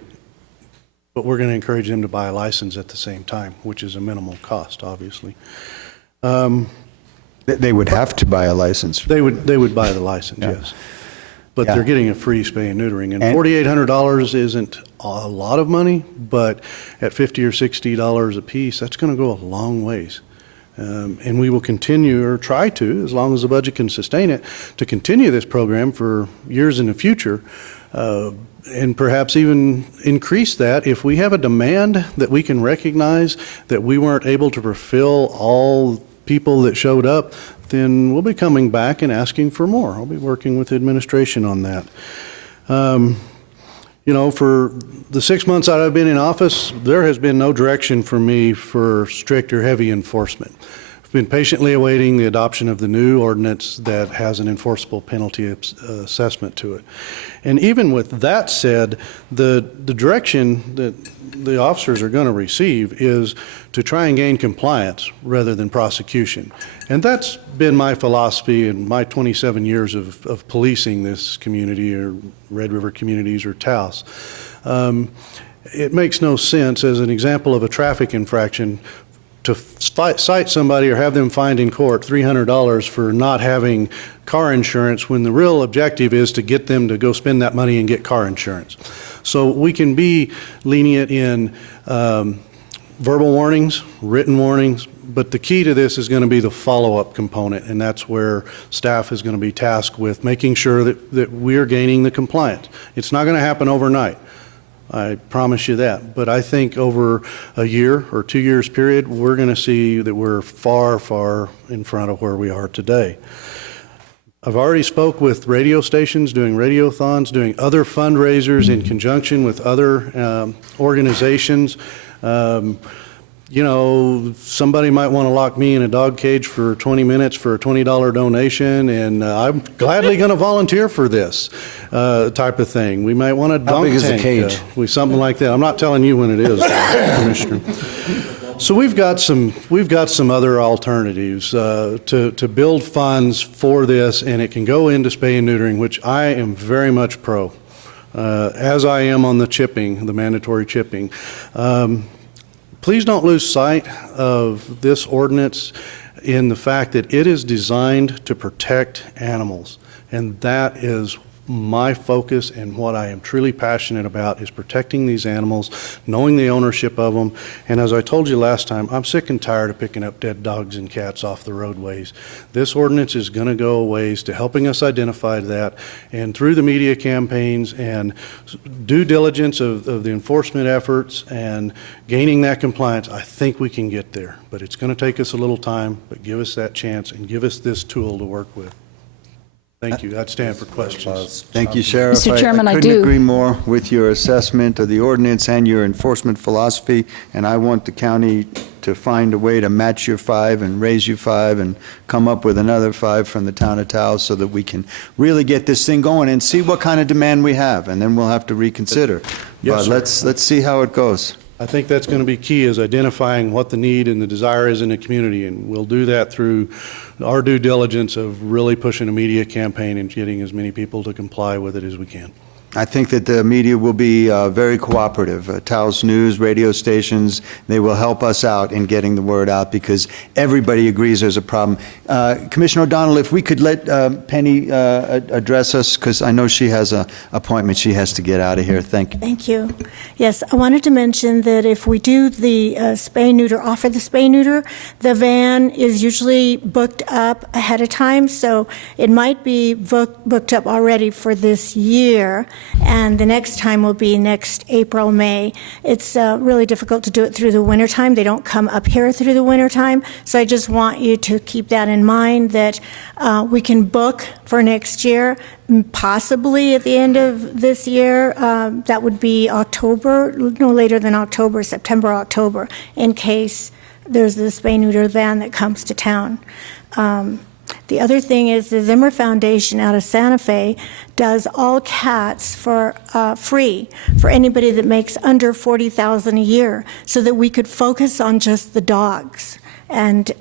but we're going to encourage them to buy a license at the same time, which is a minimal cost, obviously. They would have to buy a license. They would buy the license, Yeah. yes. But Yeah. they're getting a free spay and neutering. And $4,800 isn't a lot of money, but at $50 or $60 a piece, that's going to go a long ways. And we will continue, or try to, as long as the budget can sustain it, to continue this program for years in the future, and perhaps even increase that if we have a demand that we can recognize that we weren't able to fulfill all people that showed up, then we'll be coming back and asking for more. I'll be working with the administration on that. For the 6 months that I've been in office, there has been no direction for me for strict or heavy enforcement. I've been patiently awaiting the adoption of the new ordinance that has an enforceable penalty assessment to it. And even with that said, the direction that the officers are going to receive is to try and gain compliance rather than prosecution. And that's been my philosophy in my 27 years of policing this community, or Red River communities, or Taos. It makes no sense, as an example of a traffic infraction, to cite somebody or have them fined in court $300 for not having car insurance when the real objective is to get them to go spend that money and get car insurance. So we can be lenient in verbal warnings, written warnings, but the key to this is going to be the follow-up component, and that's where staff is going to be tasked with making sure that we're gaining the compliance. It's not going to happen overnight. I promise you that. But I think over a year or 2 years period, we're going to see that we're far, far in front of where we are today. I've already spoke with radio stations, doing radiothons, doing other fundraisers in conjunction with other organizations. Somebody might want to lock me in a dog cage for 20 minutes for a $20 donation, and I'm gladly going to volunteer for this type of thing. We might want a dunk tank. How big is the cage? Something like that. I'm not telling you when it is, Commissioner. So we've got some other alternatives to build funds for this, and it can go into spay and neutering, which I am very much pro, as I am on the chipping, the mandatory chipping. please don't lose sight of this ordinance in the fact that it is designed to protect animals. And that is my focus, and what I am truly passionate about is protecting these animals, knowing the ownership of them. And as I told you last time, I'm sick and tired of picking up dead dogs and cats off the roadways. This ordinance is going to go a ways to helping us identify that, and through the media campaigns and due diligence of the enforcement efforts and gaining that compliance, I think we can get there. But it's going to take us a little time, but give us that chance and give us this tool to work with. Thank you. I'd stand for questions. Thank you, Sheriff. Mr. Chairman, I couldn't do. agree more with your assessment of the ordinance and your enforcement philosophy, and I want the county to find a way to match your 5 and raise you 5 and come up with another 5 from the town of Taos so that we can really get this thing going and see what kind of demand we have, and then we'll have to reconsider. Yes, But sir. let's see how it goes. I think that's going to be key, is identifying what the need and the desire is in the community, and we'll do that through our due diligence of really pushing a media campaign and getting as many people to comply with it as we can. I think that the media will be very cooperative. Taos News, radio stations, they will help us out in getting the word out because everybody agrees there's a problem. Commissioner O'Donnell, if we could let Penny address us, because I know she has an appointment she has to get out of here. Thank you. Thank you. Yes, I wanted to mention that if we do the spay-neuter, offer the spay-neuter, the van is usually booked up ahead of time, so it might be booked up already for this year. And the next time will be next April, May. It's really difficult to do it through the wintertime. They don't come up here through the wintertime. So I just want you to keep that in mind, that we can book for next year, possibly at the end of this year. That would be October, no later than October, September, October, in case there's the spay-neuter van that comes to town. The other thing is the Zimmer Foundation out of Santa Fe does all cats for free for anybody that makes under $40,000 a year, so that we could focus on just the dogs. And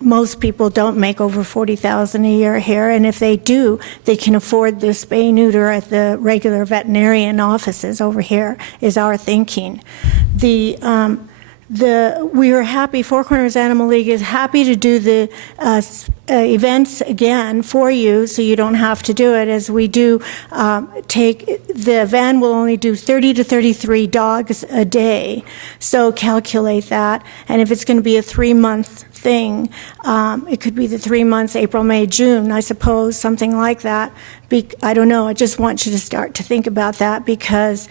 most people don't make over $40,000 a year here, and if they do, they can afford this spay-neuter at the regular veterinarian offices over here, is our thinking. We are happy, Four Corners Animal League is happy to do the events again for you, so you don't have to do it, as we do the van will only do 30 to 33 dogs a day, so calculate that, and if it's going to be a 3-month thing, it could be the 3 months, April, May, June, I suppose, something like that. I don't know, I just want you to start to think about that, because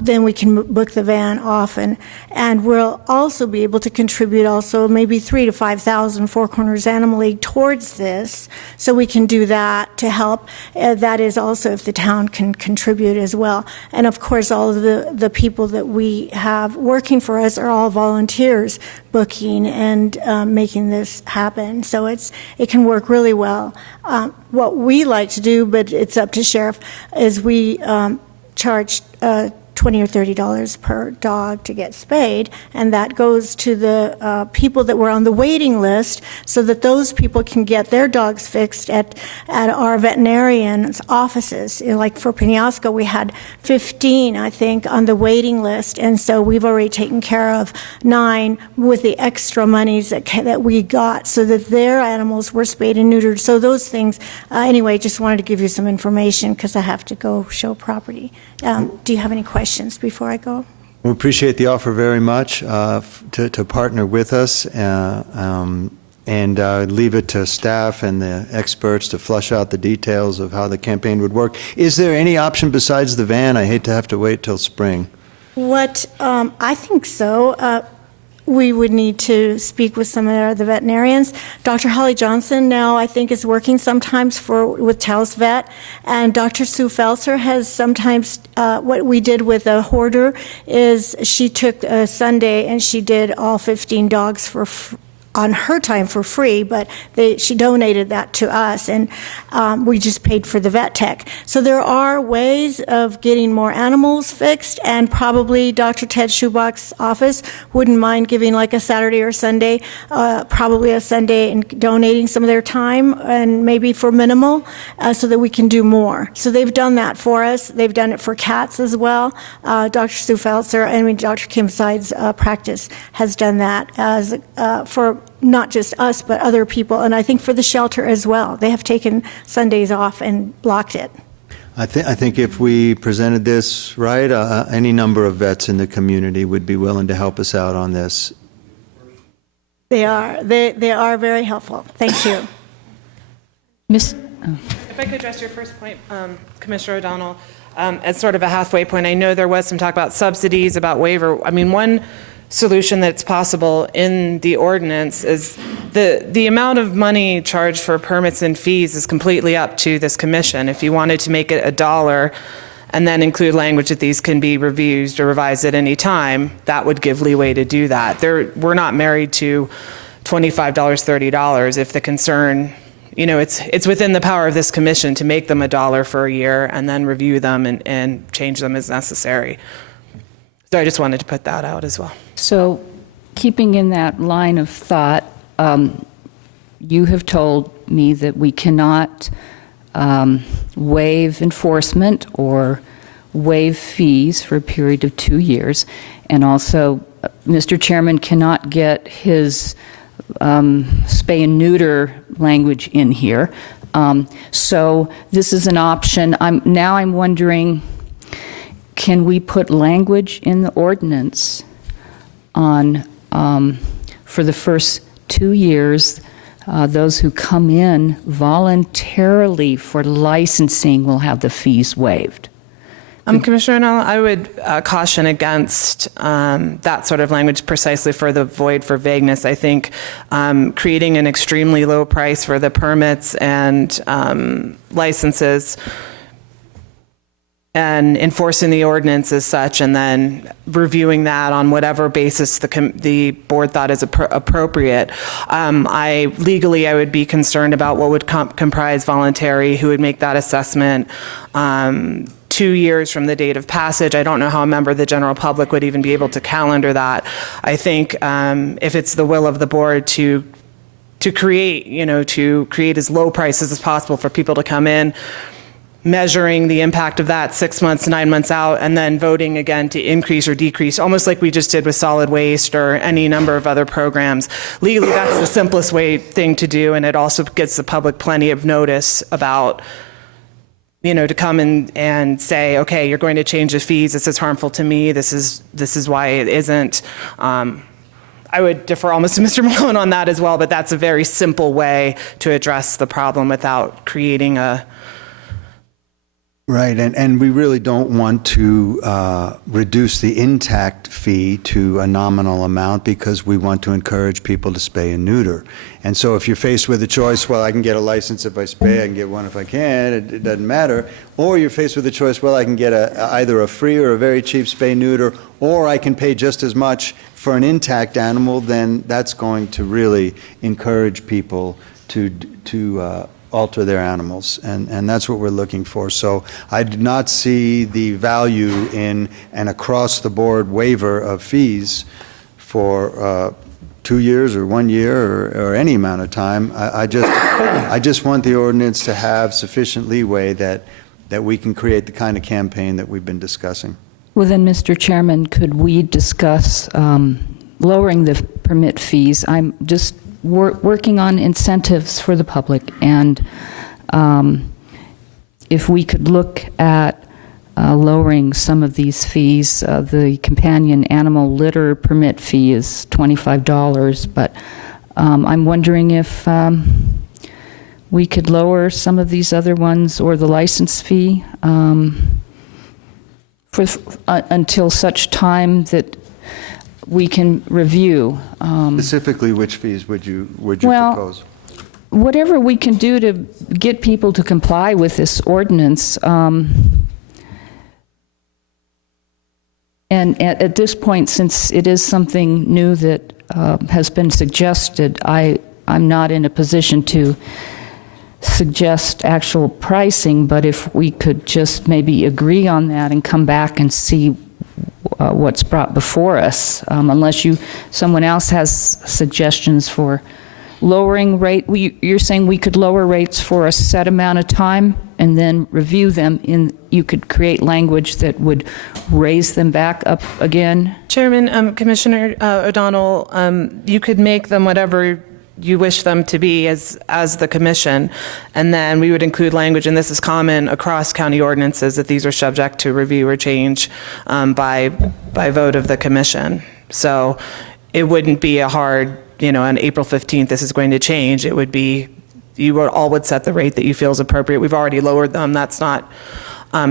then we can book the van often. And we'll also be able to contribute also maybe $3,000 to $5,000 Four Corners Animal League towards this, so we can do that to help. That is also if the town can contribute as well. And of course, all of the people that we have working for us are all volunteers, booking and making this happen. So it can work really well. What we like to do, but it's up to Sheriff, is we charge $20 or $30 per dog to get spayed, and that goes to the people that were on the waiting list, so that those people can get their dogs fixed at our veterinarian's offices. Like for Penasco, we had 15, I think, on the waiting list, and so we've already taken care of 9 with the extra monies that we got, so that their animals were spayed and neutered. So those things, anyway, just wanted to give you some information because I have to go show property. Do you have any questions before I go? We appreciate the offer very much to partner with us and leave it to staff and the experts to flush out the details of how the campaign would work. Is there any option besides the van? I hate to have to wait till spring. I think so. We would need to speak with some of the veterinarians. Dr. Holly Johnson now, I think, is working sometimes with Taos Vet, and Dr. Sue Felser has sometimes, what we did with a hoarder is she took a Sunday and she did all 15 dogs for on her time for free, but she donated that to us, and we just paid for the vet tech. So there are ways of getting more animals fixed, and probably Dr. Ted Schubach's office wouldn't mind giving like a Saturday or Sunday, probably a Sunday, and donating some of their time, and maybe for minimal, so that we can do more. So they've done that for us. They've done it for cats as well. Dr. Sue Felser, Dr. Kim Side's practice has done that as for not just us, but other people, and I think for the shelter as well. They have taken Sundays off and blocked it. I think if we presented this right, any number of vets in the community would be willing to help us out on this. They are very helpful. Thank you. If I could address your first point, Commissioner O'Donnell, as sort of a halfway point, I know there was some talk about subsidies, about waiver. I mean, one solution that's possible in the ordinance is the amount of money charged for permits and fees is completely up to this commission. If you wanted to make it $1 and then include language that these can be reviewed or revised at any time, that would give leeway to do that. We're not married to $25, $30. If the concern, it's within the power of this commission to make them $1 for a year and then review them and change them as necessary. So I just wanted to put that out as well. So keeping in that line of thought, you have told me that we cannot waive enforcement or waive fees for a period of 2 years. And also, Mr. Chairman cannot get his spay and neuter language in here. So this is an option. I'm wondering, can we put language in the ordinance on, for the first 2 years, those who come in voluntarily for licensing will have the fees waived? Commissioner O'Donnell, I would caution against that sort of language precisely for the void for vagueness. I think creating an extremely low price for the permits and licenses and enforcing the ordinance as such, and then reviewing that on whatever basis the board thought is appropriate. Legally, I would be concerned about what would comprise voluntary, who would make that assessment. 2 years from the date of passage, I don't know how a member of the general public would even be able to calendar that. I think if it's the will of the board to create as low prices as possible for people to come in, measuring the impact of that 6 months, 9 months out, and then voting again to increase or decrease, almost like we just did with solid waste or any number of other programs. Legally, that's the simplest thing to do, and it also gets the public plenty of notice about, to come and say, okay, you're going to change the fees, this is harmful to me, this is why it isn't. I would defer almost to Mr. Malone on that as well, but that's a very simple way to address the problem without creating a... Right, and we really don't want to reduce the intact fee to a nominal amount because we want to encourage people to spay and neuter. And so if you're faced with a choice, well, I can get a license if I spay, I can get one if I can't, it doesn't matter. Or you're faced with a choice, well, I can get either a free or a very cheap spay neuter, or I can pay just as much for an intact animal, then that's going to really encourage people to alter their animals, and that's what we're looking for. So I do not see the value in an across-the-board waiver of fees for 2 years or 1 year or any amount of time. I just want the ordinance to have sufficient leeway that we can create the kind of campaign that we've been discussing. Well, then, Mr. Chairman, could we discuss lowering the permit fees? I'm just working on incentives for the public, and if we could look at lowering some of these fees. The companion animal litter permit fee is $25, but I'm wondering if we could lower some of these other ones, or the license fee until such time that we can review. Specifically, which fees would you propose? Whatever we can do to get people to comply with this ordinance. And at this point, since it is something new that has been suggested, I'm not in a position to suggest actual pricing, but if we could just maybe agree on that and come back and see what's brought before us, unless someone else has suggestions for lowering rate. You're saying we could lower rates for a set amount of time and then review them you could create language that would raise them back up again? Chairman, Commissioner O'Donnell, you could make them whatever you wish them to be as the commission, and then we would include language, and this is common across county ordinances, that these are subject to review or change by vote of the commission. So it wouldn't be a hard, on April 15th, this is going to change. It would be, you all would set the rate that you feel is appropriate. We've already lowered them. That's not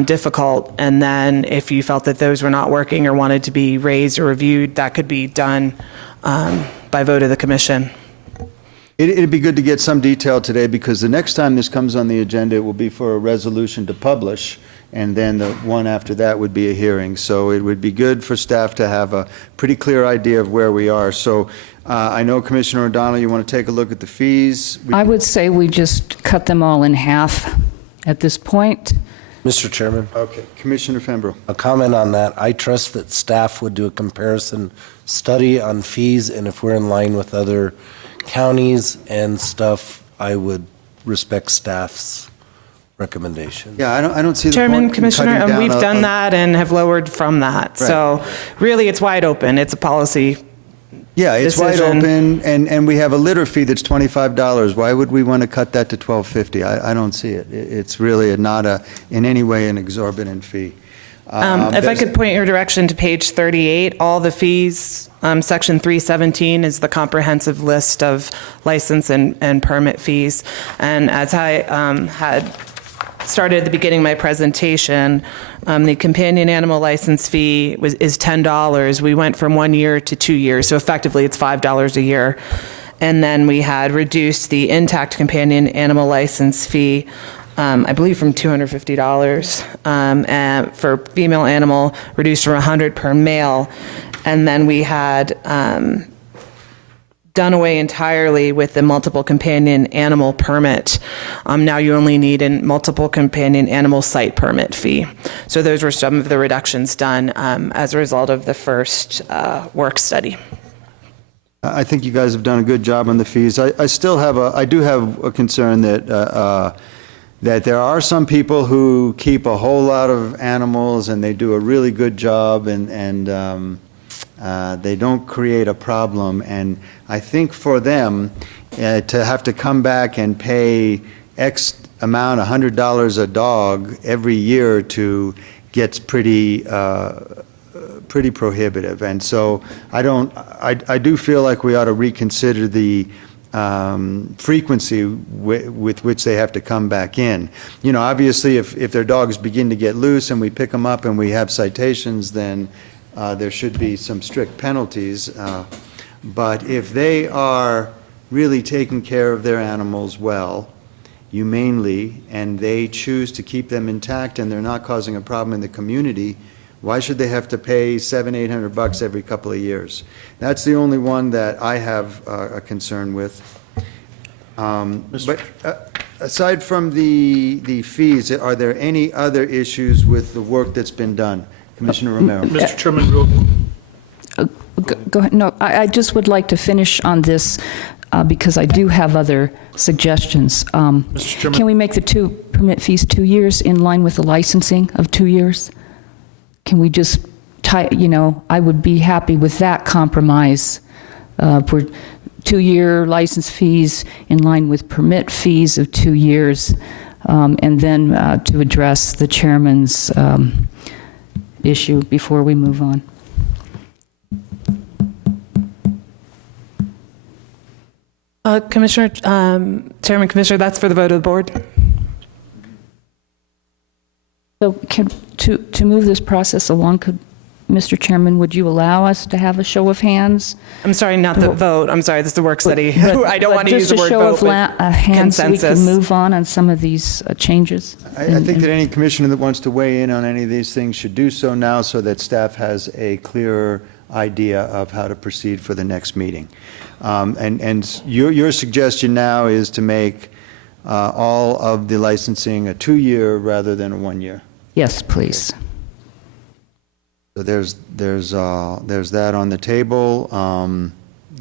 difficult. And then if you felt that those were not working or wanted to be raised or reviewed, that could be done by vote of the commission. It'd be good to get some detail today, because the next time this comes on the agenda, it will be for a resolution to publish, and then the one after that would be a hearing. So it would be good for staff to have a pretty clear idea of where we are. So I know, Commissioner O'Donnell, you want to take a look at the fees? I would say we just cut them all in half at this point. Mr. Chairman, Okay, Commissioner Fembro. a comment on that. I trust that staff would do a comparison study on fees, and if we're in line with other counties and stuff, I would respect staff's recommendation. Yeah, I don't see the Chairman, point in Commissioner, cutting and down we've done that and have lowered from that. Right. So really, it's wide open. It's a policy. Yeah, it's wide decision. open, and we have a litter fee that's $25. Why would we want to cut that to $12.50? I don't see it. It's really not in any way an exorbitant fee. If I could point your direction to page 38, all the fees, section 317 is the comprehensive list of license and permit fees. And as I had started at the beginning of my presentation, the companion animal license fee is $10. We went from 1 year to 2 years, so effectively it's $5 a year. And then we had reduced the intact companion animal license fee, I believe from $250 and for female animal, reduced from $100 per male. And then we had done away entirely with the multiple companion animal permit. Now you only need a multiple companion animal site permit fee. So those were some of the reductions done as a result of the first work study. I think you guys have done a good job on the fees. I do have a concern that there are some people who keep a whole lot of animals and they do a really good job, and they don't create a problem. And I think for them to have to come back and pay X amount, $100 a dog every year or two, gets pretty prohibitive. And so I do feel like we ought to reconsider the frequency with which they have to come back in. Obviously, if their dogs begin to get loose and we pick them up and we have citations, then there should be some strict penalties. But if they are really taking care of their animals well, humanely, and they choose to keep them intact and they're not causing a problem in the community, why should they have to pay $700-800 every couple of years? That's the only one that I have a concern with. But aside from the fees, are there any other issues with the work that's been done? Commissioner Romero. Mr. Chairman, real Go ahead. No, I just would like to finish on this because I do have other suggestions. Can we make the two permit fees 2 years in line with the licensing of 2 years? Can we just I would be happy with that compromise for 2-year license fees in line with permit fees of 2 years, and then to address the chairman's issue before we move on. Chairman Commissioner, that's for the vote of the board. So to move this process along, Mr. Chairman, would you allow us to have a show of hands? I'm sorry, not the vote. I'm sorry, this is the work study. I don't want to use the word vote, but just a show of hands so we can consensus. move on some of these changes. I think that any commissioner that wants to weigh in on any of these things should do so now, so that staff has a clearer idea of how to proceed for the next meeting. And your suggestion now is to make all of the licensing a 2-year rather than a 1-year. Yes, please. So there's that on the table,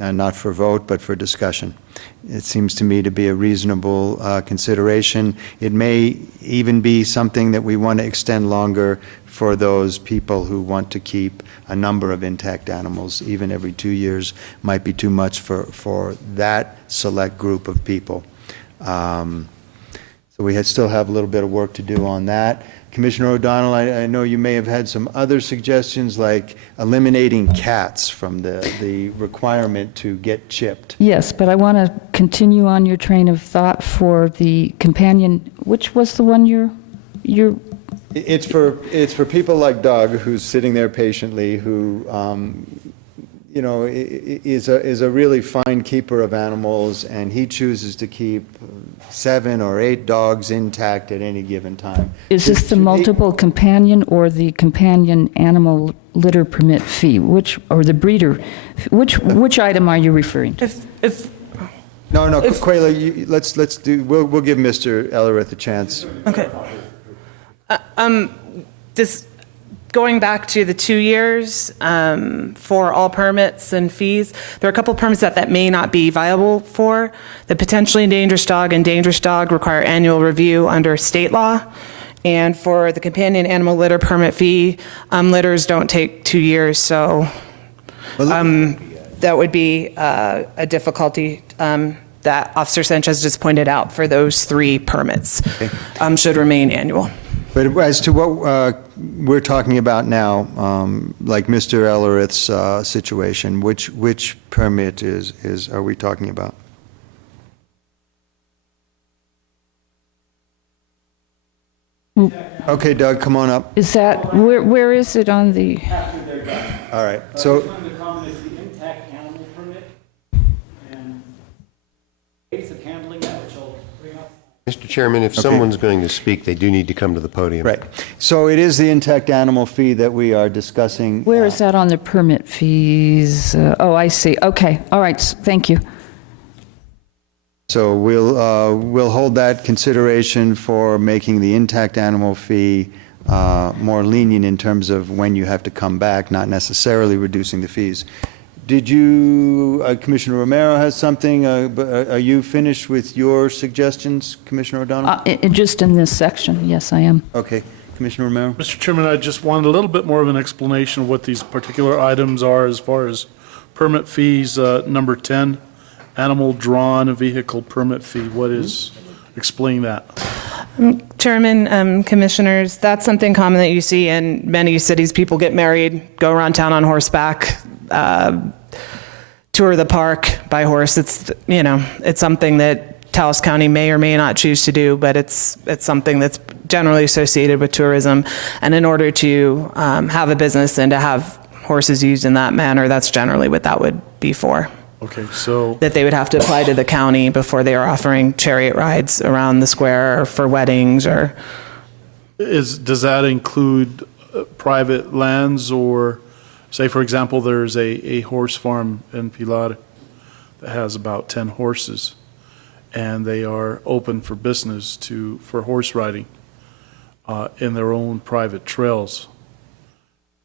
and not for vote, but for discussion. It seems to me to be a reasonable consideration. It may even be something that we want to extend longer for those people who want to keep a number of intact animals. Even every 2 years might be too much for that select group of people. So we still have a little bit of work to do on that. Commissioner O'Donnell, I know you may have had some other suggestions, like eliminating cats from the requirement to get chipped. Yes, but I want to continue on your train of thought for the companion. Which was the one you're It's for people like Doug, who's sitting there patiently, who is a really fine keeper of animals, and he chooses to keep 7 or 8 dogs intact at any given time. Is this the multiple companion or the companion animal litter permit fee? Or the breeder? Which item are you referring to? No, Quayla, let's do. We'll give Mr. Ellerith a chance. Okay. Going back to the 2 years for all permits and fees, there are a couple permits that may not be viable for. The potentially dangerous dog and dangerous dog require annual review under state law. And for the companion animal litter permit fee, litters don't take 2 years, so that would be a difficulty that Officer Sanchez just pointed out for those 3 permits. Should remain annual. But as to what we're talking about now, like Mr. Ellerith's situation, which permit are we talking about? Okay, Doug, come on up. Is that, where is it on the? All right, so. Mr. Chairman, if someone's going to speak, they do need to come to the podium. Right. So it is the intact animal fee that we are discussing. Where is that on the permit fees? Oh, I see. Okay. All right. Thank you. So we'll hold that consideration for making the intact animal fee more lenient in terms of when you have to come back, not necessarily reducing the fees. Did you, Commissioner Romero has something, are you finished with your suggestions, Commissioner O'Donnell? Just in this section, yes, I am. Okay, Commissioner Romero? Mr. Chairman, I just wanted a little bit more of an explanation of what these particular items are as far as permit fees. Number 10, animal drawn vehicle permit fee. What is, explain that. Chairman, commissioners, that's something common that you see in many cities. People get married, go around town on horseback, tour the park by horse. It's something that Taos County may or may not choose to do, but it's something that's generally associated with tourism. And in order to have a business and to have horses used in that manner, that's generally what that would be for. Okay, so. That they would have to apply to the county before they are offering chariot rides around the square or for weddings or. Does that include private lands, or say, for example, there's a horse farm in Pilar that has about 10 horses, and they are open for business for horse riding in their own private trails.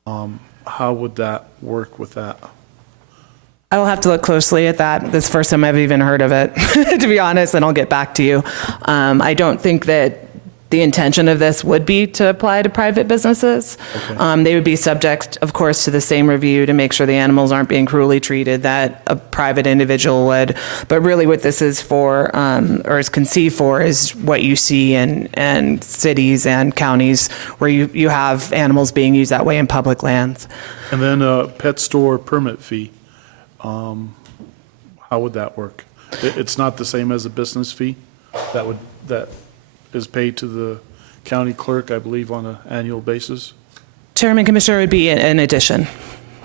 How would that work with that? I will have to look closely at that. This is the first time I've even heard of it, to be honest, and I'll get back to you. I don't think that the intention of this would be to apply to private businesses. Okay. They would be subject, of course, to the same review to make sure the animals aren't being cruelly treated that a private individual would. But really what this is for, or is conceived for, is what you see in cities and counties where you have animals being used that way in public lands. And then a pet store permit fee. How would that work? It's not the same as a business fee that is paid to the county clerk, I believe, on an annual basis? Chairman, Commissioner, would be in addition.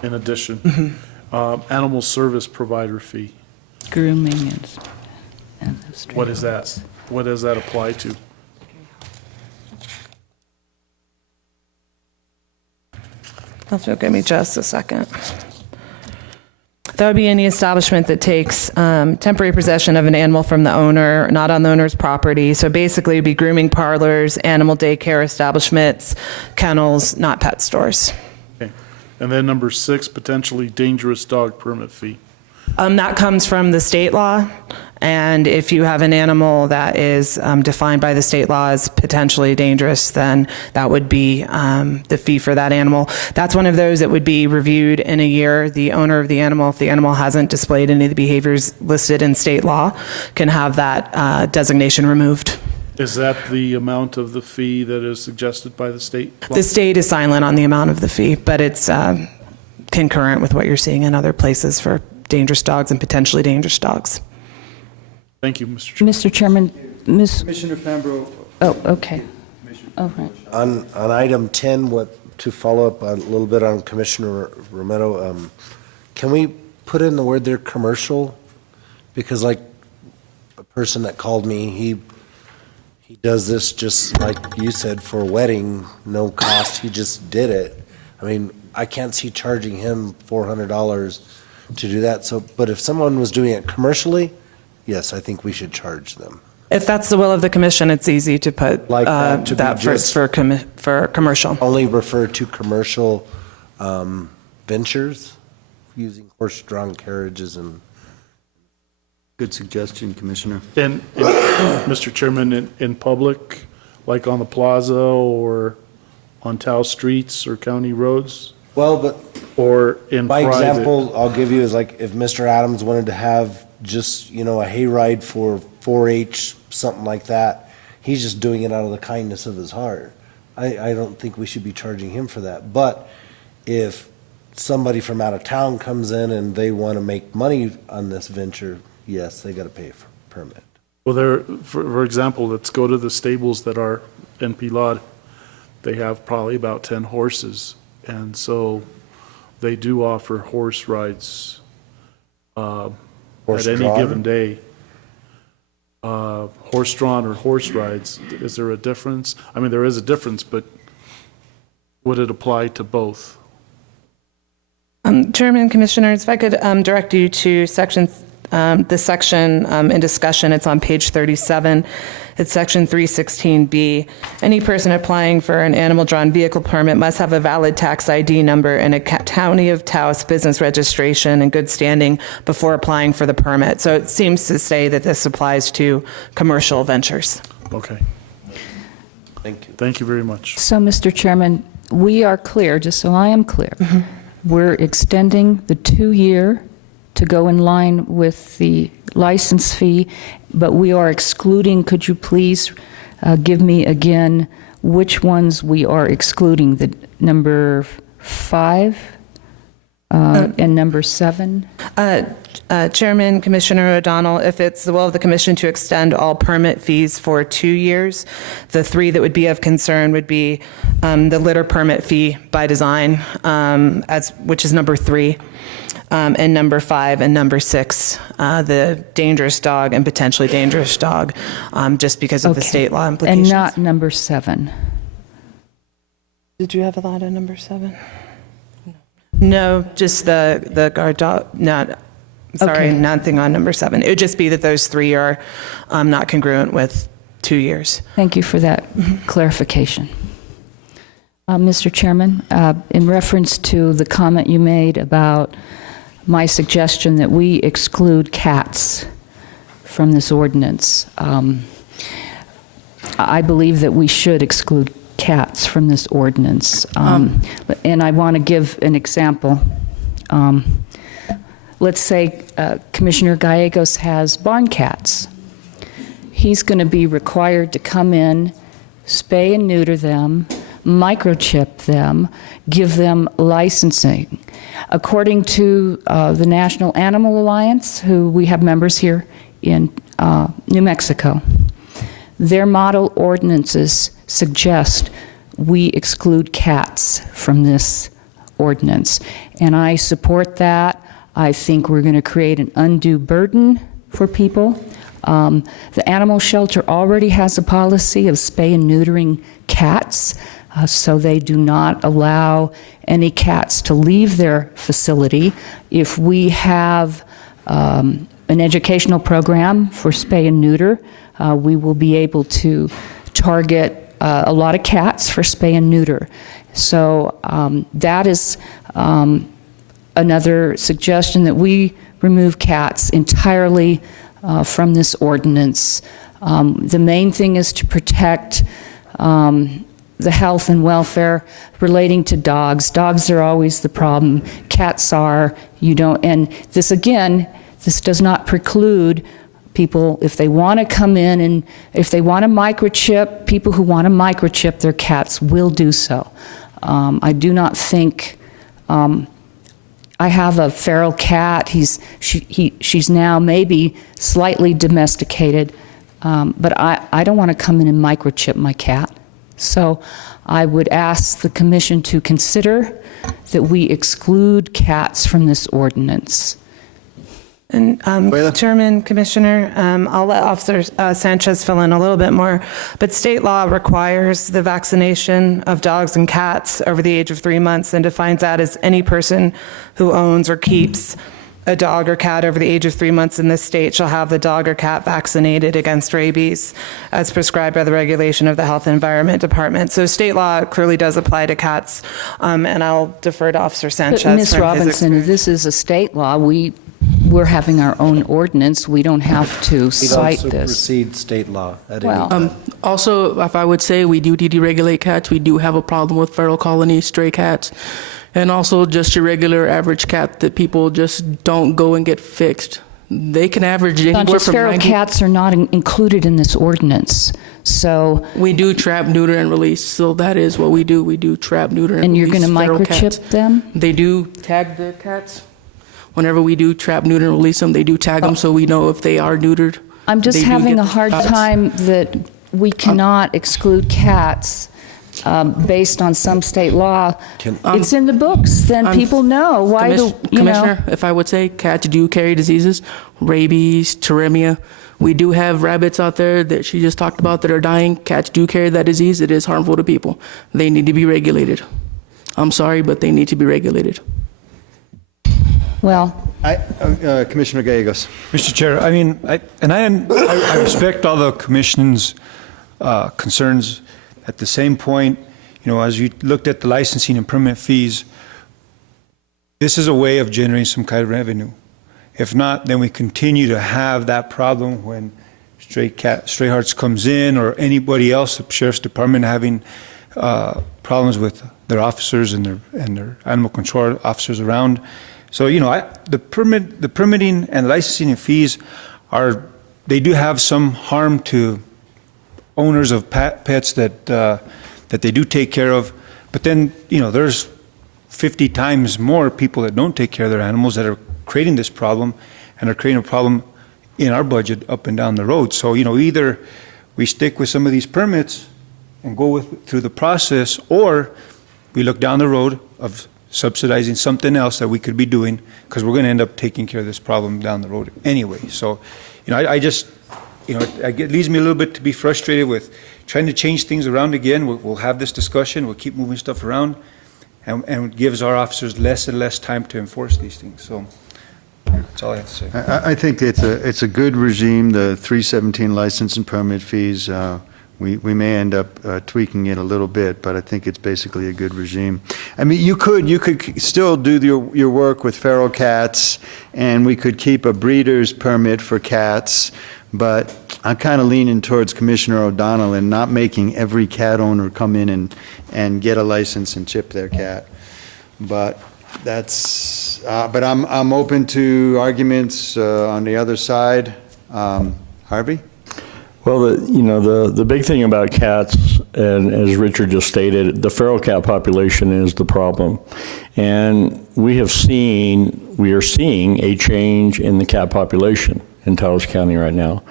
In addition. Mm-hmm. Animal service provider fee. Grooming and what is that? What does that apply to? Give me just a second. That would be any establishment that takes temporary possession of an animal from the owner, not on the owner's property. So basically, it'd be grooming parlors, animal daycare establishments, kennels, not pet stores. Okay. And then number 6, potentially dangerous dog permit fee. That comes from the state law, and if you have an animal that is defined by the state law as potentially dangerous, then that would be the fee for that animal. That's one of those that would be reviewed in a year. The owner of the animal, if the animal hasn't displayed any of the behaviors listed in state law, can have that designation removed. Is that the amount of the fee that is suggested by the state? The state is silent on the amount of the fee, but it's concurrent with what you're seeing in other places for dangerous dogs and potentially dangerous dogs. Thank you, Mr. Chairman. Mr. Chairman, Commissioner Fambro. Oh, okay. Oh, right. On item 10, to follow up a little bit on Commissioner Romero, can we put in the word there, commercial? Because like a person that called me, he does this just like you said for a wedding, no cost, he just did it. I mean, I can't see charging him $400 to do that. So, but if someone was doing it commercially, yes, I think we should charge them. If that's the will of the commission, it's easy to put Like that to be that just- for commercial. Only refer to commercial ventures using horse-drawn carriages and. Good suggestion, Commissioner. And Mr. Chairman, in public, like on the plaza or on Taos streets or county roads? Well, but or in by private? example, I'll give you is like if Mr. Adams wanted to have just, you know, a hayride for 4-H, something like that, he's just doing it out of the kindness of his heart. I don't think we should be charging him for that. But if somebody from out of town comes in and they want to make money on this venture, yes, they got to pay for a permit. Well, for example, let's go to the stables that are in Pilar. They have probably about 10 horses. And so they do offer horse rides at any given day. Horse-drawn or horse rides, is there a difference? I mean, there is a difference, but would it apply to both? Chairman, Commissioners, if I could direct you to the section in discussion, it's on page 37. It's section 316B. Any person applying for an animal-drawn vehicle permit must have a valid tax ID number and a County of Taos business registration in good standing before applying for the permit. So it seems to say that this applies to commercial ventures. Okay. Thank you. Thank you very much. So, Mr. Chairman, we are clear, just so I am clear. We're extending the 2-year to go in line with the license fee, but we are excluding, could you please give me again which ones we are excluding, the number 5 and number 7? Chairman, Commissioner O'Donnell, if it's the will of the commission to extend all permit fees for 2 years, the 3 that would be of concern would be the litter permit fee by design, which is number 3. And number 5 and number 6, the dangerous dog and potentially dangerous dog, just because of the state law implications. And not number 7? Did you have a lot of number 7? No, just the guard dog, nothing on number 7. It would just be that those 3 are not congruent with 2 years. Thank you for that clarification. Mr. Chairman, in reference to the comment you made about my suggestion that we exclude cats from this ordinance, I believe that we should exclude cats from this ordinance. And I want to give an example. Let's say Commissioner Gallegos has barn cats. He's going to be required to come in, spay and neuter them, microchip them, give them licensing. According to the National Animal Alliance, who we have members here in New Mexico, their model ordinances suggest we exclude cats from this ordinance. And I support that. I think we're going to create an undue burden for people. The animal shelter already has a policy of spay and neutering cats. so they do not allow any cats to leave their facility. If we have an educational program for spay and neuter, we will be able to target a lot of cats for spay and neuter. So that is another suggestion, that we remove cats entirely from this ordinance. The main thing is to protect the health and welfare relating to dogs. Dogs are always the problem. Cats are, and this again, this does not preclude people, if they want to come in and if they want to microchip, people who want to microchip their cats will do so. I do not think, I have a feral cat. She's now maybe slightly domesticated, but I don't want to come in and microchip my cat. So I would ask the commission to consider that we exclude cats from this ordinance. And Chairman, Commissioner, I'll let Officer Sanchez fill in a little bit more, but state law requires the vaccination of dogs and cats over the age of 3 months and defines that as any person who owns or keeps a dog or cat over the age of 3 months in this state shall have the dog or cat vaccinated against rabies as prescribed by the regulation of the Health and Environment Department. So state law clearly does apply to cats, and I'll defer to Officer Sanchez. But Ms. Robinson, if this is a state law, we're having our own ordinance. We don't have to cite We don't this. supersede state law at Well, any time. Also, if I would say, we do deregulate cats. We do have a problem with feral colonies, stray cats, and also just your regular average cat that people just don't go and get fixed. They can average anywhere Not just from feral 90. cats are not included in this ordinance. So We do trap, neuter, and release. So that is what we do. We do trap, neuter, and And you're release going to feral microchip cats. them? They do tag the cats. Whenever we do trap, neuter, and release them, they do tag them so we know if they are neutered. I'm just They do having get a the hard shots. time that we cannot exclude cats based on some state law. It's in the books, then people know. Why do, you know? Commissioner, if I would say, cats do carry diseases, rabies, tuberemia. We do have rabbits out there that she just talked about that are dying. Cats do carry that disease. It is harmful to people. They need to be regulated. I'm sorry, but they need to be regulated. Well, Commissioner Gallegos. Mr. Chair, I mean, I respect all the commission's concerns. At the same point, you know, as you looked at the licensing and permit fees, this is a way of generating some kind of revenue. If not, then we continue to have that problem when Stray Hearts comes in, or anybody else, the sheriff's department having problems with their officers and their animal control officers around. So, you know, the permitting and licensing and fees they do have some harm to owners of pets that they do take care of. But then, you know, there's 50 times more people that don't take care of their animals that are creating this problem, and are creating a problem in our budget up and down the road. So, you know, either we stick with some of these permits and go through the process, or we look down the road of subsidizing something else that we could be doing, because we're going to end up taking care of this problem down the road anyway. So, you know, I just, you know, it leads me a little bit to be frustrated with trying to change things around again. We'll have this discussion, we'll keep moving stuff around, and it gives our officers less and less time to enforce these things. So that's all I have to say. I think it's a good regime, the 317 license and permit fees. We may end up tweaking it a little bit, but I think it's basically a good regime. I mean, you could still do your work with feral cats, and we could keep a breeder's permit for cats, but I'm kind of leaning towards Commissioner O'Donnell and not making every cat owner come in and get a license and chip their cat. But that's, but I'm open to arguments on the other side. Harvey? Well, the big thing about cats, and as Richard just stated, the feral cat population is the problem. And we are seeing a change in the cat population in Taos County right now.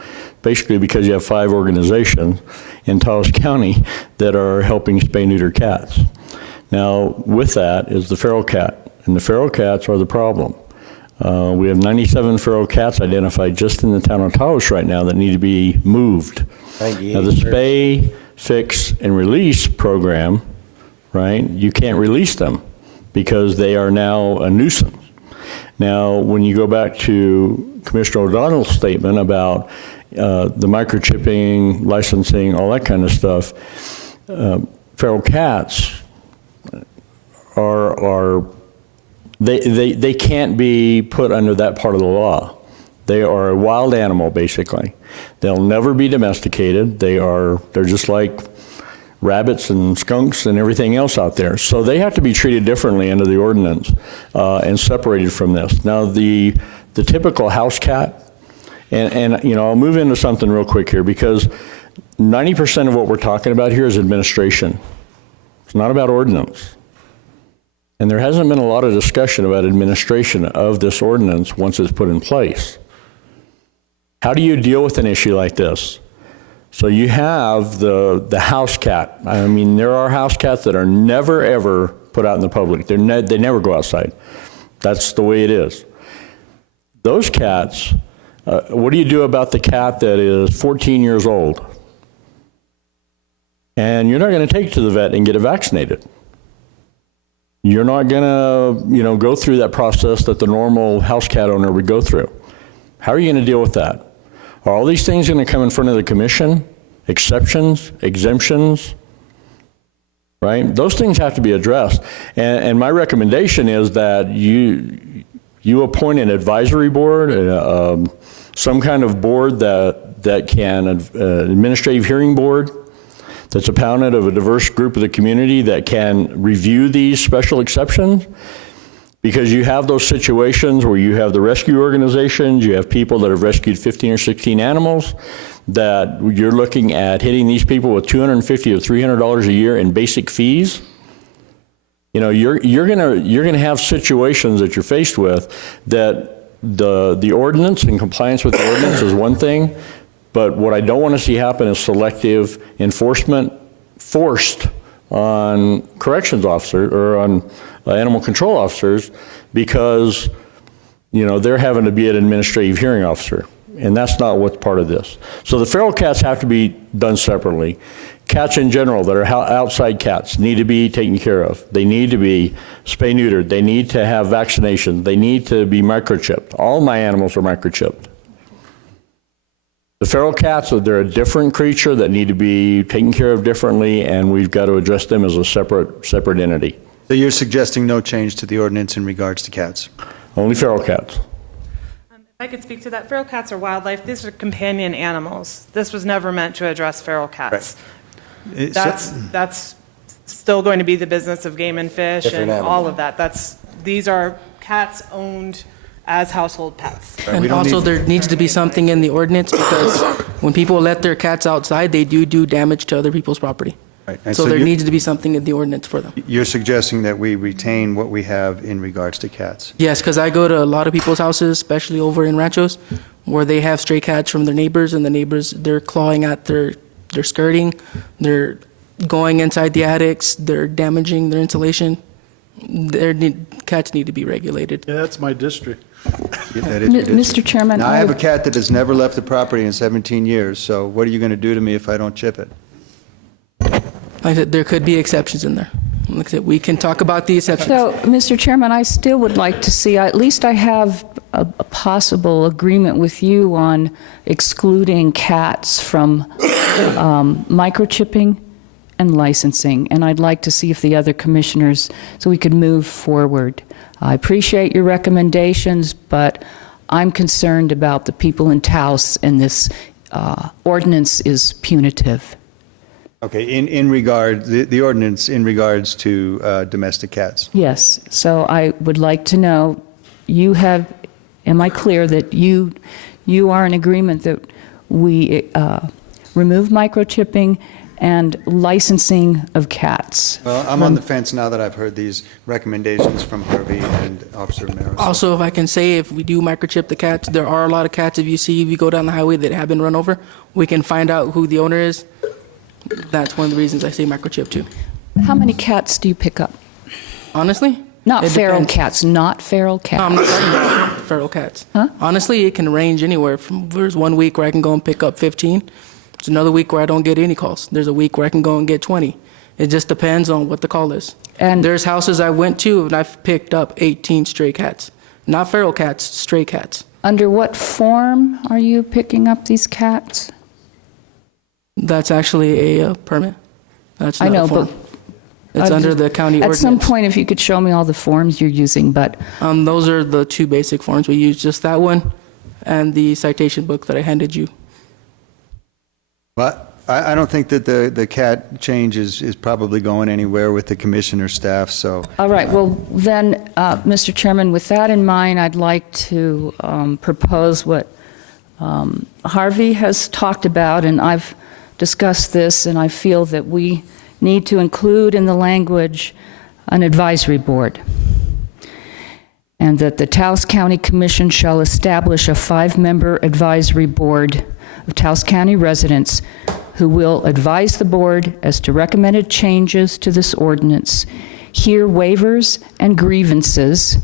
Basically because you have 5 organizations in Taos County that are helping spay neuter cats. Now, with that is the feral cat, and the feral cats are the problem. We have 97 feral cats identified just in the town of Taos right now that need to be moved. Now, the spay, fix, and release program right? You can't release them because they are now a nuisance. Now, when you go back to Commissioner O'Donnell's statement about the microchipping, licensing, all that kind of stuff, feral cats they can't be put under that part of the law. They are a wild animal, basically. They'll never be domesticated. They're just like rabbits and skunks and everything else out there. So they have to be treated differently under the ordinance and separated from this. Now, the typical house cat, and you know, I'll move into something real quick here because 90% of what we're talking about here is administration. It's not about ordinance. And there hasn't been a lot of discussion about administration of this ordinance once it's put in place. How do you deal with an issue like this? So you have the house cat. I mean, there are house cats that are never, ever put out in the public. They never go outside. That's the way it is. Those cats, what do you do about the cat that is 14 years old? And you're not going to take it to the vet and get it vaccinated. You're not going to, you know, go through that process that the normal house cat owner would go through. How are you going to deal with that? Are all these things going to come in front of the commission? Exceptions, exemptions, right? Those things have to be addressed. And my recommendation is that you appoint an advisory board, some kind of board that can, administrative hearing board, that's a component of a diverse group of the community that can review these special exceptions, because you have those situations where you have the rescue organizations, you have people that have rescued 15 or 16 animals, that you're looking at hitting these people with $250 or $300 a year in basic fees. You know, you're gonna have situations that you're faced with that the ordinance and compliance with the ordinance is one thing, but what I don't want to see happen is selective enforcement forced on corrections officers or on animal control officers because, you know, they're having to be an administrative hearing officer, and that's not what's part of this. So the feral cats have to be done separately. Cats in general that are outside cats need to be taken care of. They need to be spay-neutered. They need to have vaccinations. They need to be microchipped. All my animals are microchipped. The feral cats, they're a different creature that need to be taken care of differently, and we've got to address them as a separate entity. So you're suggesting no change to the ordinance in regards to cats? Only feral cats. If I could speak to that, feral cats are wildlife. These are companion animals. This was never meant to address feral cats. Right. That's still going to be the business of Game and Fish and all of that. These are cats owned as household pets. Right, And also there needs to be something in the ordinance because when people let their cats outside, they do damage to other people's property. Right. And So there you're- needs to be something in the ordinance for them. You're suggesting that we retain what we have in regards to cats? Yes, because I go to a lot of people's houses, especially over in ranchos, where they have stray cats from their neighbors, and the neighbors, they're clawing at their skirting, they're going inside the attics, they're damaging their insulation. Cats need to be regulated. Yeah, that's my district. That is your district. Mr. Chairman, Now, I have a cat that has never left the property in 17 years, so what are you going to do to me if I don't chip it? Like I said, there could be exceptions in there. Like I said, we can talk about the exceptions. So, Mr. Chairman, I still would like to see, at least I have a possible agreement with you on excluding cats from microchipping and licensing, and I'd like to see if the other commissioners, so we could move forward. I appreciate your recommendations, but I'm concerned about the people in Taos, and this ordinance is punitive. Okay, in regard, the ordinance in regards to domestic cats. Yes, so I would like to know, am I clear that you are in agreement that we remove microchipping and licensing of cats? Well, I'm on the fence now that I've heard these recommendations from Harvey and Officer Maris. Also, if I can say, if we do microchip the cats, there are a lot of cats, if you go down the highway that have been run over, we can find out who the owner is. That's one of the reasons I say microchip too. How many cats do you pick up? Honestly? Not it feral depends. cats, not feral cats. No, I'm not talking about feral cats. Huh? Honestly, it can range anywhere from, there's 1 week where I can go and pick up 15. There's another week where I don't get any calls. There's a week where I can go and get 20. It just depends on what the call is. And There's houses I went to and I've picked up 18 stray cats. Not feral cats, stray cats. under what form are you picking up these cats? That's actually a permit. That's I not know, a form. but It's under the county At ordinance. some point, if you could show me all the forms you're using, but Those are the two basic forms we use, just that one and the citation book that I handed you. But I don't think that the cat change is probably going anywhere with the commissioner staff, so. all right, well, then, Mr. Chairman, with that in mind, I'd like to propose what Harvey has talked about, and I've discussed this, and I feel that we need to include in the language an advisory board, and that the Taos County Commission shall establish a 5-member advisory board of Taos County residents who will advise the board as to recommended changes to this ordinance, hear waivers and grievances,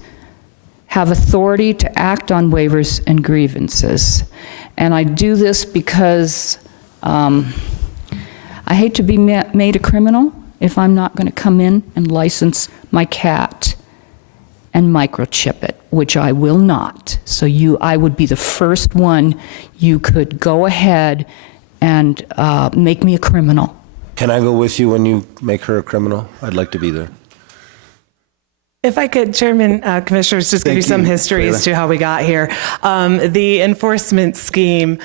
have authority to act on waivers and grievances. And I do this because I hate to be made a criminal if I'm not going to come in and license my cat and microchip it, which I will not. So I would be the first one you could go ahead and make me a criminal. Can I go with you when you make her a criminal? I'd like to be there. If I could, Chairman, Commissioners, just give you some history as to how we got here. The enforcement scheme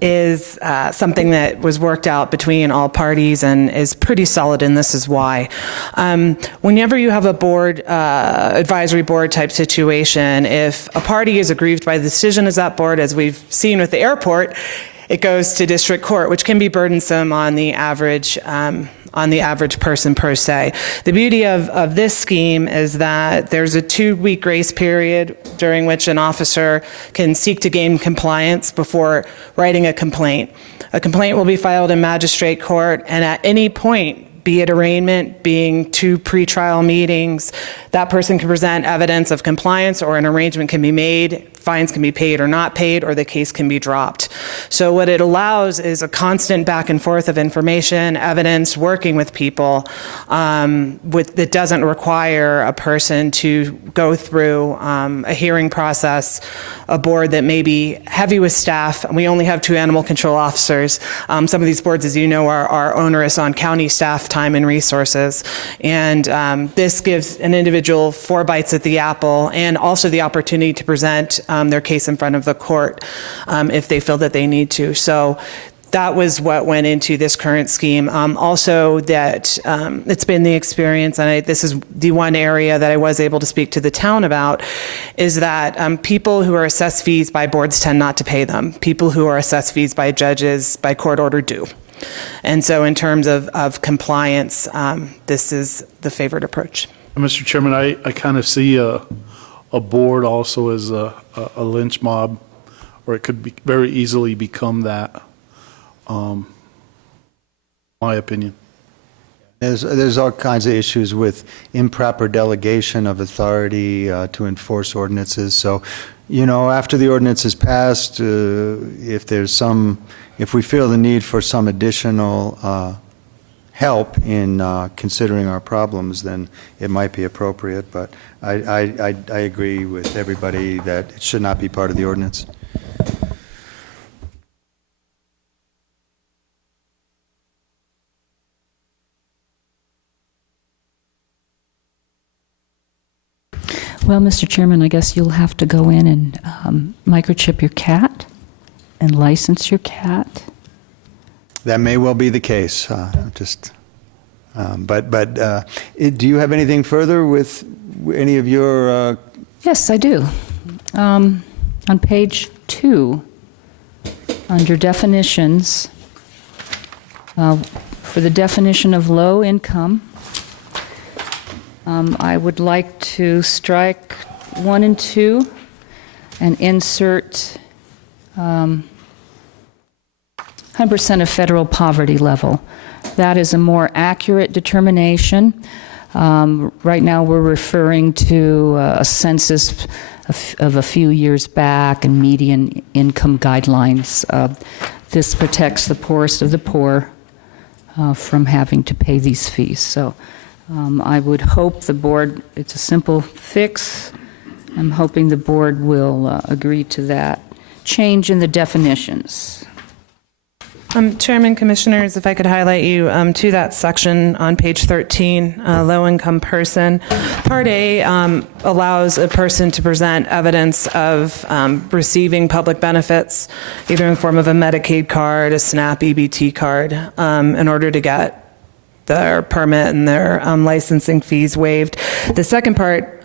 is something that was worked out between all parties and is pretty solid, and this is why. Whenever you have a board, advisory board type situation, if a party is aggrieved by the decision of that board, as we've seen with the airport, it goes to district court, which can be burdensome on the average person per se. The beauty of this scheme is that there's a 2-week grace period during which an officer can seek to gain compliance before writing a complaint. A complaint will be filed in magistrate court, and at any point, be it arraignment, being 2 pretrial meetings, that person can present evidence of compliance, or an arrangement can be made, fines can be paid or not paid, or the case can be dropped. So what it allows is a constant back and forth of information, evidence, working with people that doesn't require a person to go through a hearing process, a board that may be heavy with staff. We only have 2 animal control officers. Some of these boards, as you know, are onerous on county staff time and resources. And this gives an individual 4 bites at the apple, and also the opportunity to present their case in front of the court if they feel that they need to. So that was what went into this current scheme. Also, that it's been the experience, and this is the one area that I was able to speak to the town about, is that people who are assessed fees by boards tend not to pay them. People who are assessed fees by judges, by court order, do. And so in terms of compliance, this is the favored approach. Mr. Chairman, I kind of see a board also as a lynch mob, or it could be very easily become that. My opinion. There's all kinds of issues with improper delegation of authority to enforce ordinances. So, after the ordinance is passed, if we feel the need for some additional help in considering our problems, then it might be appropriate. But I agree with everybody that it should not be part of the ordinance. Well, Mr. Chairman, I guess you'll have to go in and microchip your cat and license your cat. That may well be the case. But do you have anything further with any of your? Yes, I do. On page 2, under definitions, for the definition of low income, I would like to strike 1 and 2 and insert 100% of federal poverty level. That is a more accurate determination. Right now we're referring to a census of a few years back and median income guidelines. This protects the poorest of the poor. from having to pay these fees. So I would hope the board, it's a simple fix. I'm hoping the board will agree to that change in the definitions. Chairman, Commissioners, if I could highlight you to that section on page 13, low-income person. Part A allows a person to present evidence of receiving public benefits, either in the form of a Medicaid card, a SNAP EBT card, in order to get their permit and their licensing fees waived. The second part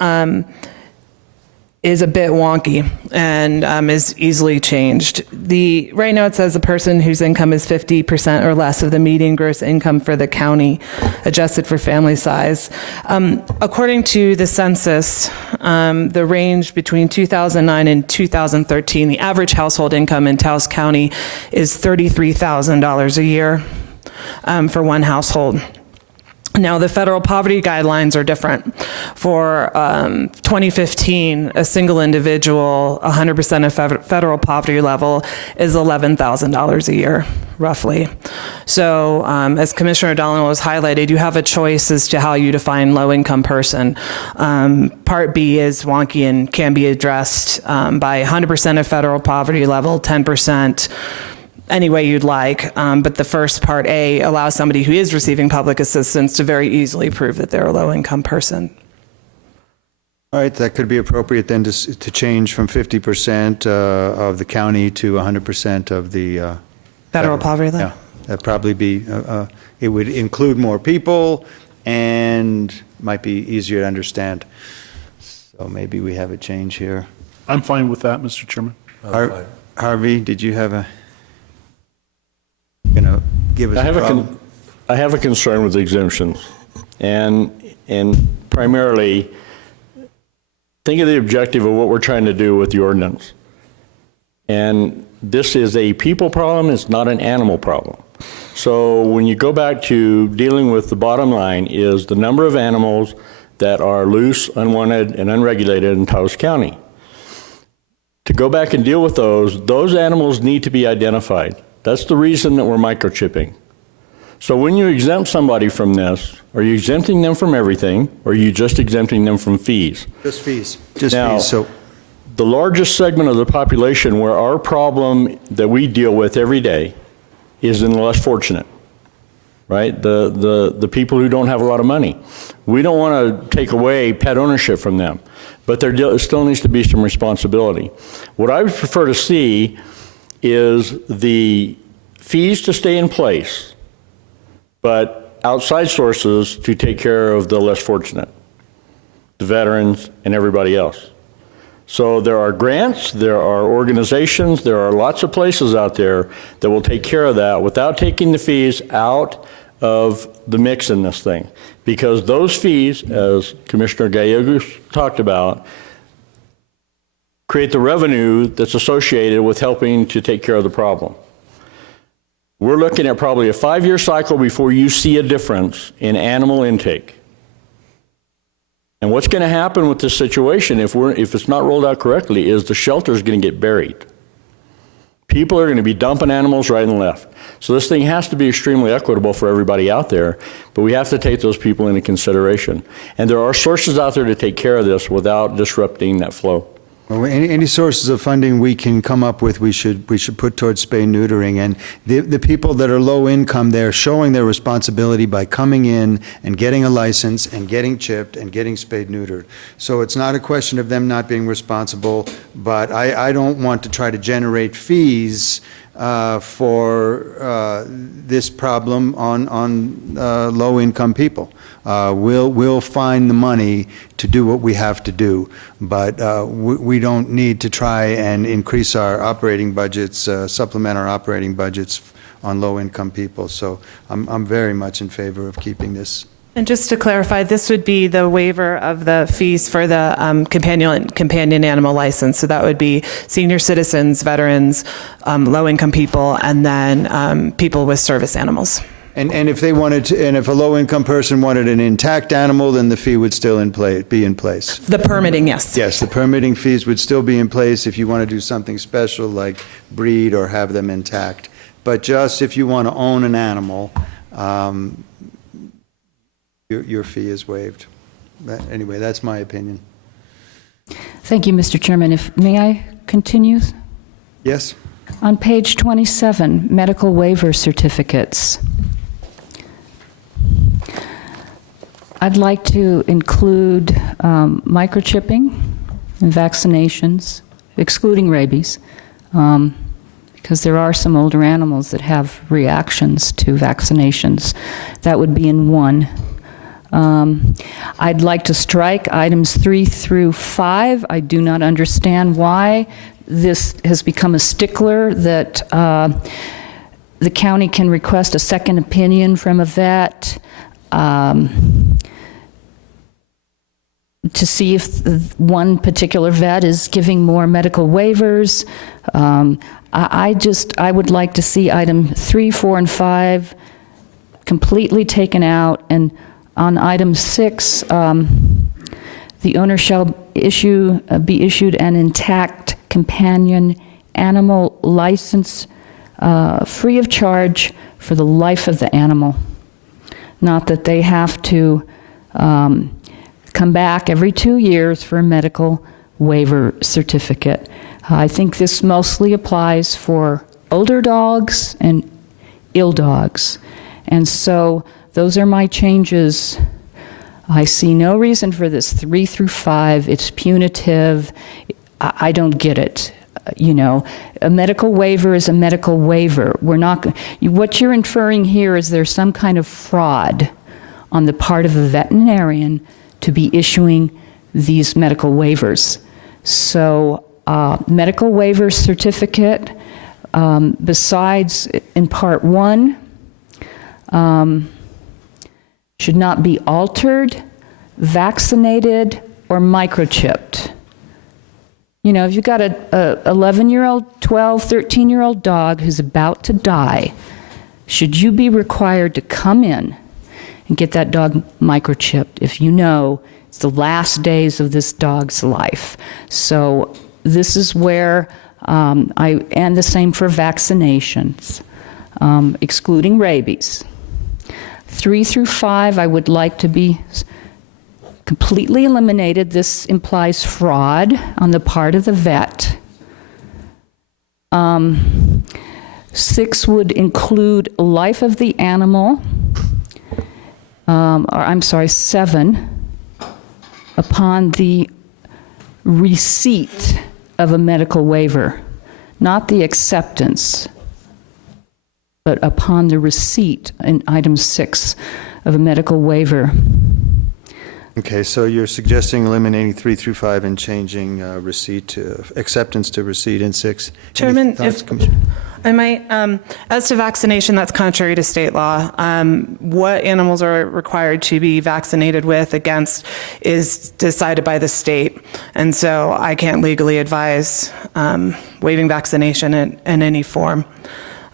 is a bit wonky and is easily changed. Right now it says a person whose income is 50% or less of the median gross income for the county, adjusted for family size. According to the census, the range between 2009 and 2013, the average household income in Taos County is $33,000 a year for one household. Now, the federal poverty guidelines are different. For 2015, a single individual, 100% of federal poverty level is $11,000 a year, roughly. So, as Commissioner O'Donnell has highlighted, you have a choice as to how you define low-income person. Part B is wonky and can be addressed by 100% of federal poverty level, 10%, any way you'd like, but the first part A allows somebody who is receiving public assistance to very easily prove that they're a low-income person. All right, that could be appropriate then to change from 50% of the county to 100% of the federal poverty level. Yeah, that'd probably be, it would include more people and might be easier to understand. So maybe we have a change here. I'm fine with that, Mr. Chairman. Harvey, did you have a? Going to give us a problem? I have a concern with exemptions, and primarily think of the objective of what we're trying to do with the ordinance. And this is a people problem, it's not an animal problem. So when you go back to dealing with the bottom line is the number of animals that are loose, unwanted, and unregulated in Taos County. To go back and deal with those animals need to be identified. That's the reason that we're microchipping. So when you exempt somebody from this, are you exempting them from everything, or are you just exempting them from fees? Just fees. Just now, fees. So the largest segment of the population where our problem that we deal with every day is in the less fortunate, right? The people who don't have a lot of money. We don't want to take away pet ownership from them, but there still needs to be some responsibility. What I would prefer to see is the fees to stay in place, but outside sources to take care of the less fortunate, the veterans and everybody else. So there are grants, there are organizations, there are lots of places out there that will take care of that without taking the fees out of the mix in this thing. Because those fees, as Commissioner Gallegos talked about, create the revenue that's associated with helping to take care of the problem. We're looking at probably a 5-year cycle before you see a difference in animal intake. And what's going to happen with this situation if it's not rolled out correctly is the shelter is going to get buried. People are going to be dumping animals right and left. So this thing has to be extremely equitable for everybody out there, but we have to take those people into consideration. And there are sources out there to take care of this without disrupting that flow. well, any sources of funding we can come up with, we should put towards spay neutering. And the people that are low income, they're showing their responsibility by coming in and getting a license and getting chipped and getting spayed neutered. So it's not a question of them not being responsible, but I don't want to try to generate fees for this problem on low-income people. We'll find the money to do what we have to do, but we don't need to try and increase our operating budgets, supplement our operating budgets on low-income people. So I'm very much in favor of keeping this. And just to clarify, this would be the waiver of the fees for the companion animal license. So that would be senior citizens, veterans, low-income people, and then people with service animals. And if they wanted to, and if a low-income person wanted an intact animal, then the fee would still be in place. The permitting, yes. Yes, the permitting fees would still be in place if you want to do something special like breed or have them intact. But just if you want to own an animal, your fee is waived. Anyway, that's my opinion. Thank you, Mr. Chairman. May I continue? Yes? On page 27, medical waiver certificates. I'd like to include microchipping and vaccinations, excluding rabies, because there are some older animals that have reactions to vaccinations. That would be in 1. I'd like to strike items 3 through 5. I do not understand why this has become a stickler that the county can request a second opinion from a vet to see if one particular vet is giving more medical waivers. I would like to see item 3, 4, and 5 completely taken out, and on item 6, the owner shall be issued an intact companion animal license free of charge for the life of the animal. Not that they have to come back every 2 years for a medical waiver certificate. I think this mostly applies for older dogs and ill dogs. And so those are my changes. I see no reason for this 3 through 5. It's punitive. I don't get it. You know, a medical waiver is a medical waiver. We're not. What you're inferring here is there's some kind of fraud on the part of a veterinarian to be issuing these medical waivers. So, medical waiver certificate, besides in Part 1, should not be altered, vaccinated, or microchipped. You know, if you've got a 11-year-old, 12, 13-year-old dog who's about to die, should you be required to come in and get that dog microchipped if you know it's the last days of this dog's life? So this is where and the same for vaccinations, excluding rabies. 3 through 5, I would like to be completely eliminated. This implies fraud on the part of the vet. 6 would include life of the animal, 7, upon the receipt of a medical waiver, not the acceptance, but upon the receipt in item 6 of a medical waiver. Okay, so you're suggesting eliminating 3 through 5 and changing receipt to acceptance to receipt in 6. Chairman, Any thoughts, if Commissioner? I might, as to vaccination, that's contrary to state law. What animals are required to be vaccinated with against is decided by the state. And so I can't legally advise waiving vaccination in any form.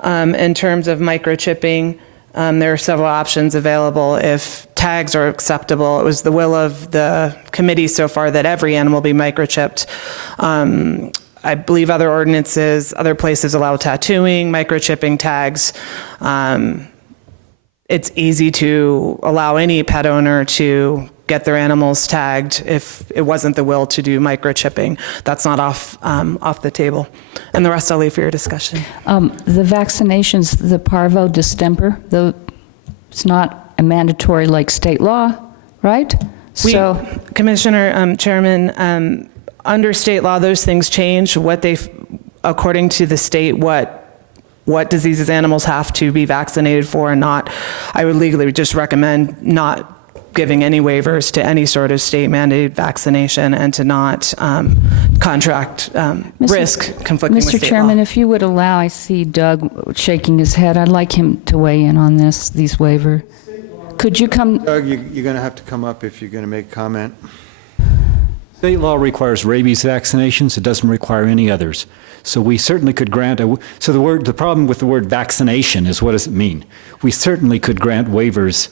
In terms of microchipping, there are several options available if tags are acceptable. It was the will of the committee so far that every animal be microchipped. I believe other ordinances, other places allow tattooing, microchipping tags. It's easy to allow any pet owner to get their animals tagged if it wasn't the will to do microchipping. That's not off the table. And the rest I'll leave for your discussion. The vaccinations, the parvo, distemper, it's not a mandatory like state law, right? Commissioner, Chairman, under state law, those things change. According to the state, what diseases animals have to be vaccinated for and not. I would legally just recommend not giving any waivers to any sort of state-mandated vaccination and to not contract risk conflicting with state Mr. Chairman, law. if you would allow, I see Doug shaking his head. I'd like him to weigh in on these waivers. Could you come? Doug, you're going to have to come up if you're going to make a comment. State law requires rabies vaccinations. It doesn't require any others. So we certainly could grant the problem with the word vaccination is, what does it mean? We certainly could grant waivers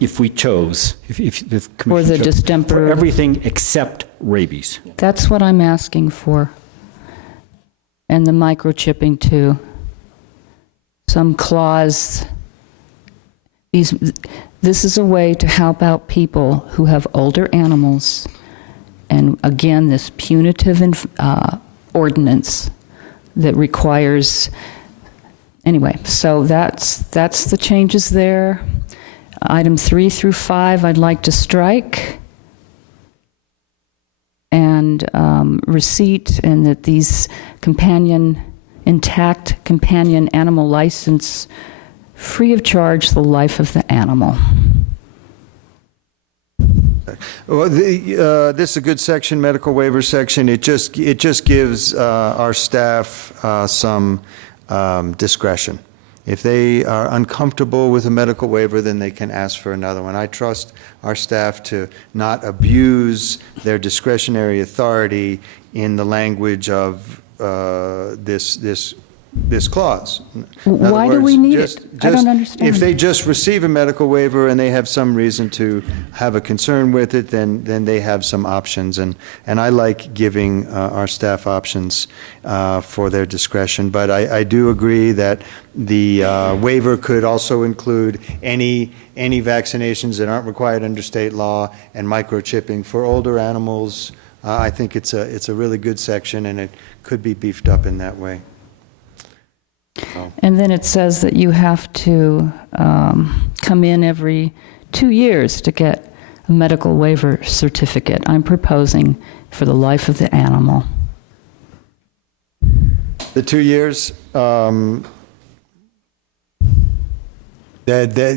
if we chose, if the commission For the chose, distemper. for everything except rabies. That's what I'm asking for. And the microchipping too. Some clause This is a way to help out people who have older animals, and again, this punitive ordinance that requires, anyway, so that's the changes there. Item 3 through 5, I'd like to strike, and receipt, and that these intact companion animal license free of charge the life of the animal. Well, this is a good section, medical waiver section. It just gives our staff some discretion. If they are uncomfortable with a medical waiver, then they can ask for another one. I trust our staff to not abuse their discretionary authority in the language of this clause. In other Why do we words, need it? I don't understand. If they just receive a medical waiver and they have some reason to have a concern with it, then they have some options. And I like giving our staff options for their discretion. But I do agree that the waiver could also include any vaccinations that aren't required under state law and microchipping for older animals. I think it's a really good section, and it could be beefed up in that way. And then it says that you have to come in every 2 years to get a medical waiver certificate. I'm proposing for the life of the animal. The 2 years, that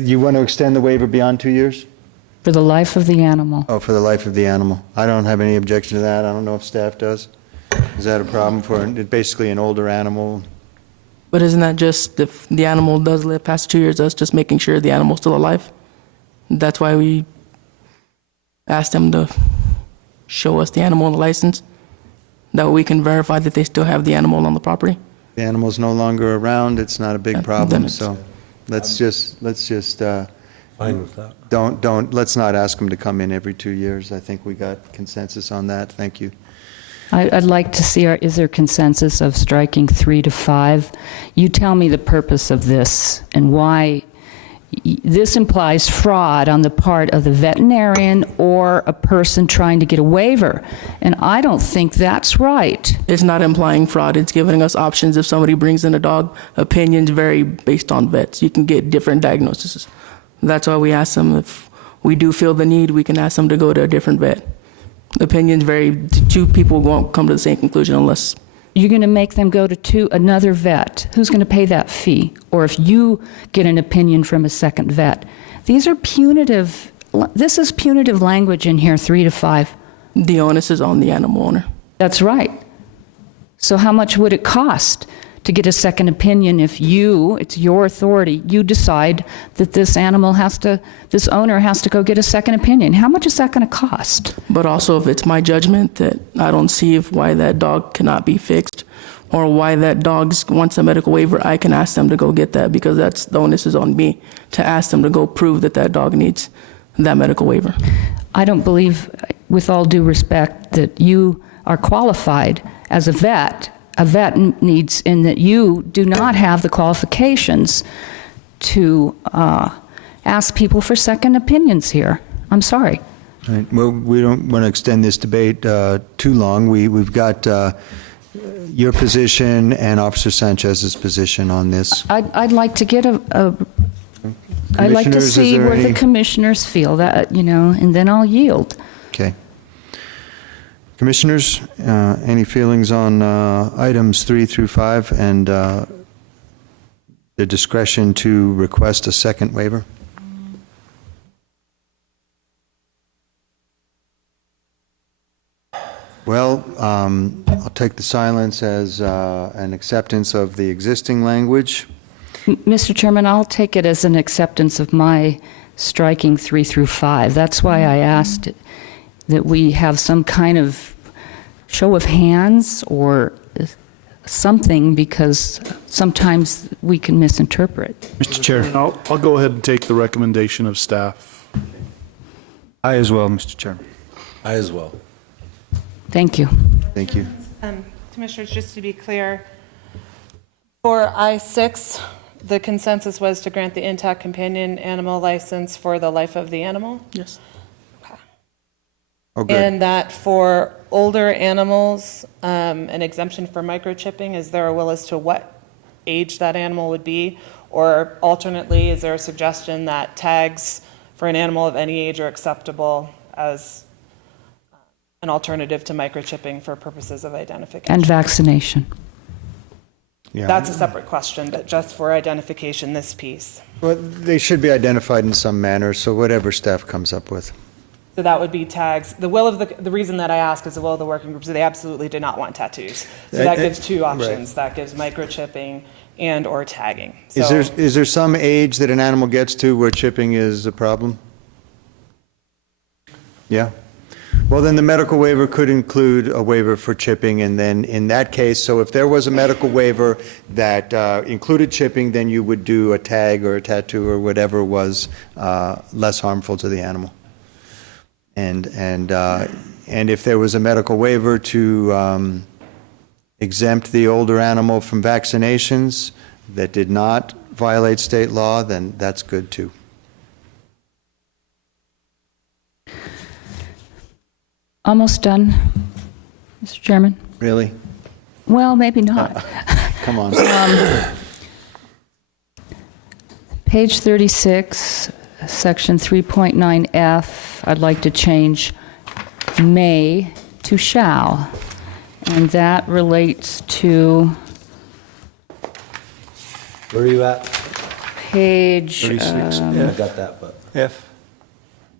you want to extend the waiver beyond 2 years? For the life of the animal. Oh, for the life of the animal. I don't have any objection to that. I don't know if staff does. Is that a problem for basically an older animal? But isn't that just if the animal does live past 2 years, us just making sure the animal's still alive? That's why we asked them to show us the animal on the license. That way we can verify that they still have the animal on the property. The animal's no longer around. It's not a big problem. So let's just Fine with that. let's not ask them to come in every 2 years. I think we got consensus on that. Thank you. I'd like to see, is there consensus of striking 3 to 5? You tell me the purpose of this and why. This implies fraud on the part of the veterinarian or a person trying to get a waiver, and I don't think that's right. It's not implying fraud. It's giving us options. If somebody brings in a dog, opinions vary based on vets. You can get different diagnoses. That's why we ask them if we do feel the need, we can ask them to go to a different vet. Opinions vary. Two people won't come to the same conclusion unless... You're going to make them go to another vet. Who's going to pay that fee? Or if you get an opinion from a second vet. These are punitive. This is punitive language in here, 3 to 5. The onus is on the animal owner. That's right. So how much would it cost to get a second opinion if it's your authority, you decide that this owner has to go get a second opinion? How much is that going to cost? But also, if it's my judgment that I don't see why that dog cannot be fixed or why that dog wants a medical waiver, I can ask them to go get that because the onus is on me to ask them to go prove that dog needs that medical waiver. I don't believe, with all due respect, that you are qualified as a vet. A vet needs, and that you do not have the qualifications to ask people for second opinions here. I'm sorry. All right. Well, we don't want to extend this debate too long. We've got your position and Officer Sanchez's position on this. I'd like to get I'd like to see where the commissioners feel that, and then I'll yield. Okay. Commissioners, any feelings on items 3 through 5 and the discretion to request a second waiver? Well, I'll take the silence as an acceptance of the existing language. Mr. Chairman, I'll take it as an acceptance of my striking 3 through 5. That's why I asked that we have some kind of show of hands or something, because sometimes we can misinterpret. Mr. Chair. I'll go ahead and take the recommendation of staff. I as well, Mr. Chairman. I as well. Thank you. Thank you. Commissioners, just to be clear, for I-6, the consensus was to grant the intact companion animal license for the life of the animal? Yes. Oh, good. And that for older animals, an exemption for microchipping, is there a will as to what age that animal would be? Or alternately, is there a suggestion that tags for an animal of any age are acceptable as an alternative to microchipping for purposes of identification? And vaccination. Yeah. That's a separate question, but just for identification, this piece. Well, they should be identified in some manner, so whatever staff comes up with. So that would be tags. The will of the reason that I ask is the will of the working groups. They absolutely did not want tattoos. So that gives two options. Right. That gives microchipping and or tagging. Is there some age that an animal gets to where chipping is a problem? Yeah. Well, then the medical waiver could include a waiver for chipping, and then in that case, so if there was a medical waiver that included chipping, then you would do a tag or a tattoo or whatever was less harmful to the animal. And if there was a medical waiver to exempt the older animal from vaccinations that did not violate state law, then that's good too. Almost done, Mr. Chairman. Really? Well, maybe not. Come on. Page 36, section 3.9F, I'd like to change may to shall. And that relates to Where are you at? page, 36. I got that, but. F,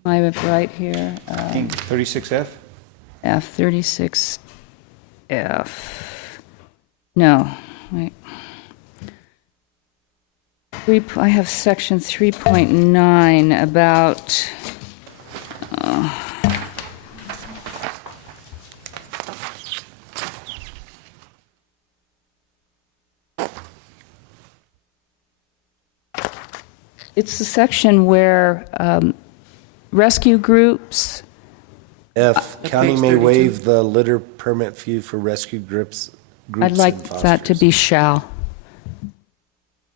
am I right here? 36F? F, 36F. No, wait. I have section 3.9 about, it's the section where rescue groups, F, county may waive the litter permit fee for rescue groups. I'd like that to be shall.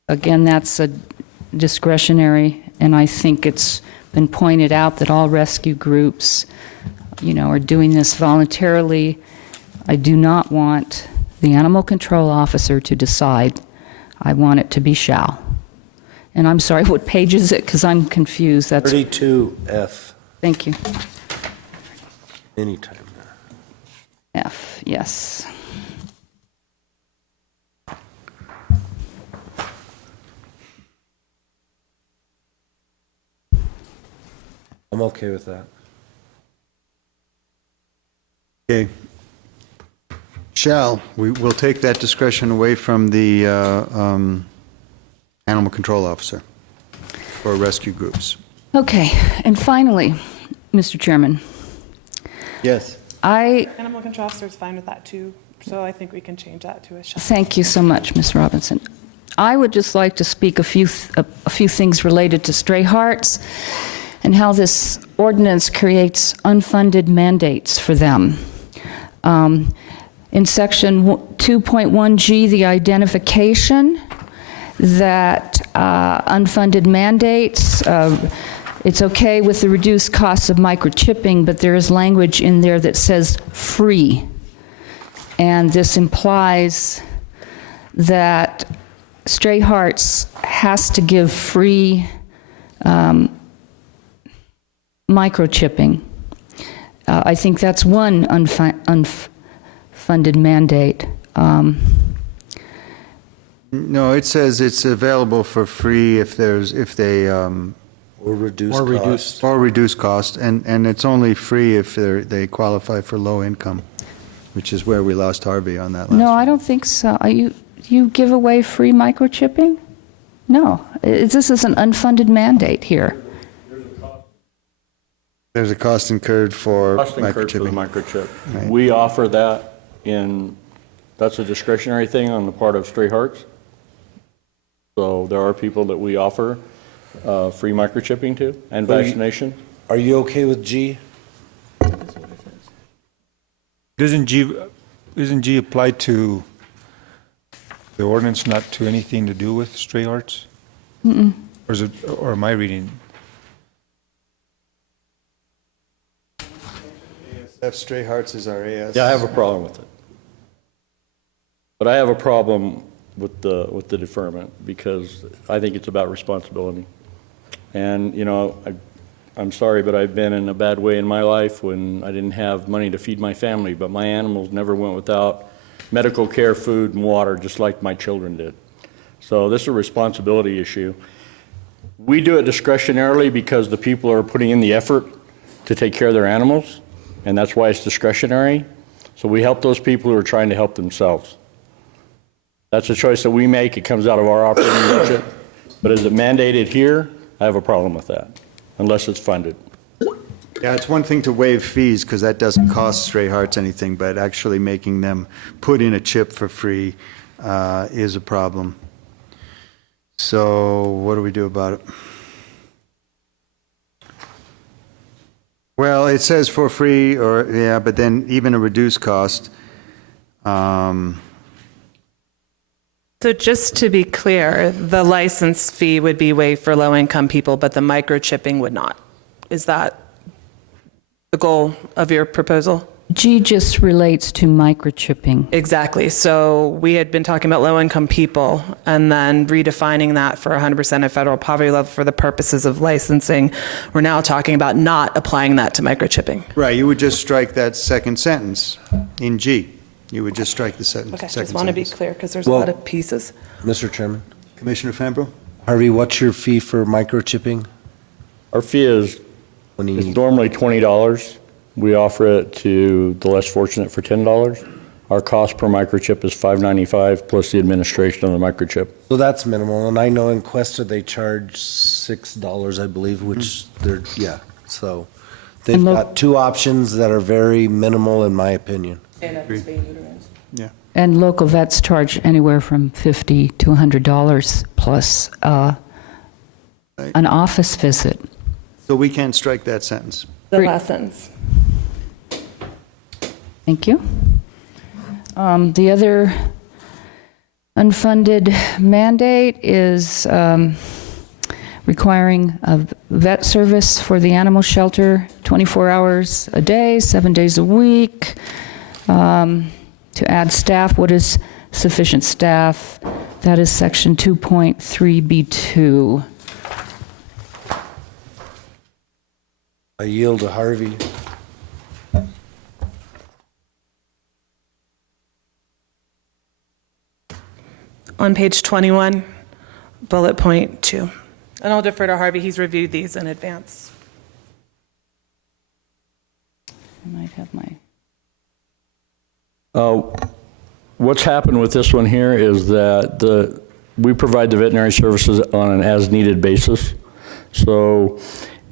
Again, that's a discretionary, and I think it's been pointed out that all rescue groups, are doing this voluntarily. I do not want the animal control officer to decide. I want it to be shall. And I'm sorry, what page is it? Because I'm confused. That's 32F. Thank you. Anytime. F, yes. I'm okay with that. Okay. Shall, we'll take that discretion away from the animal control officer for rescue groups. Okay, and finally, Mr. Chairman, Yes. Animal control officer is fine with that too, so I think we can change that to a shall. thank you so much, Ms. Robinson. I would just like to speak a few things related to stray hearts and how this ordinance creates unfunded mandates for them. In section 2.1G, the identification that unfunded mandates, it's okay with the reduced costs of microchipping, but there is language in there that says free. And this implies that Stray Hearts has to give free microchipping. I think that's one unfunded mandate. No, it says it's available for free if they Or reduce cost. or reduce cost, and it's only free if they qualify for low income, which is where we lost Harvey on that last. No, I don't think so. You give away free microchipping? No, this is an unfunded mandate here. There's a cost incurred for Cost incurred for the microchipping. microchip. Right. We offer that that's a discretionary thing on the part of Stray Hearts. So there are people that we offer free microchipping to and vaccination. Are you okay with G? Isn't G applied to The ordinance not to anything to do with stray arts? Mm-mm. Or is it, or am I reading? ASF Stray Hearts is our AS. Yeah, I have a problem with it. But I have a problem with the deferment because I think it's about responsibility. And, you know, I'm sorry, but I've been in a bad way in my life when I didn't have money to feed my family, but my animals never went without medical care, food, and water, just like my children did. So this is a responsibility issue. We do it discretionarily because the people are putting in the effort to take care of their animals, and that's why it's discretionary. So we help those people who are trying to help themselves. That's a choice that we make. It comes out of our operating budget. But is it mandated here? I have a problem with that, unless it's funded. Yeah, it's one thing to waive fees, because that doesn't cost Stray Hearts anything, but actually making them put in a chip for free is a problem. So what do we do about it? Well, it says for free, or, yeah, but then even a reduced cost. So just to be clear, the license fee would be waived for low-income people, but the microchipping would not. Is that the goal of your proposal? G just relates to microchipping. Exactly. So we had been talking about low-income people and then redefining that for 100% of federal poverty level for the purposes of licensing. We're now talking about not applying that to microchipping. Right, you would just strike that second sentence in G. You would just strike the second Okay, sentence. just want to be clear because there's Well- a lot of pieces. Mr. Chairman. Commissioner Fambro? Harvey, what's your fee for microchipping? Our fee is it's normally $20. We offer it to the less fortunate for $10. Our cost per microchip is $5.95 plus the administration of the microchip. So that's minimal, and I know in Cuesta they charge $6, I believe, which they're, yeah, so they've And got two options that are very minimal in my opinion. Yeah. And local vets charge anywhere from $50 to $100 plus an office visit. So we can't strike that sentence. The last sentence. Thank you. The other unfunded mandate is requiring a vet service for the animal shelter 24 hours a day, 7 days a week. To add staff, what is sufficient staff? That is section 2.3B2. I yield to Harvey. On page 21, bullet point 2. And I'll defer to Harvey, he's reviewed these in advance. I might have my... What's happened with this one here is that we provide the veterinary services on an as-needed basis. So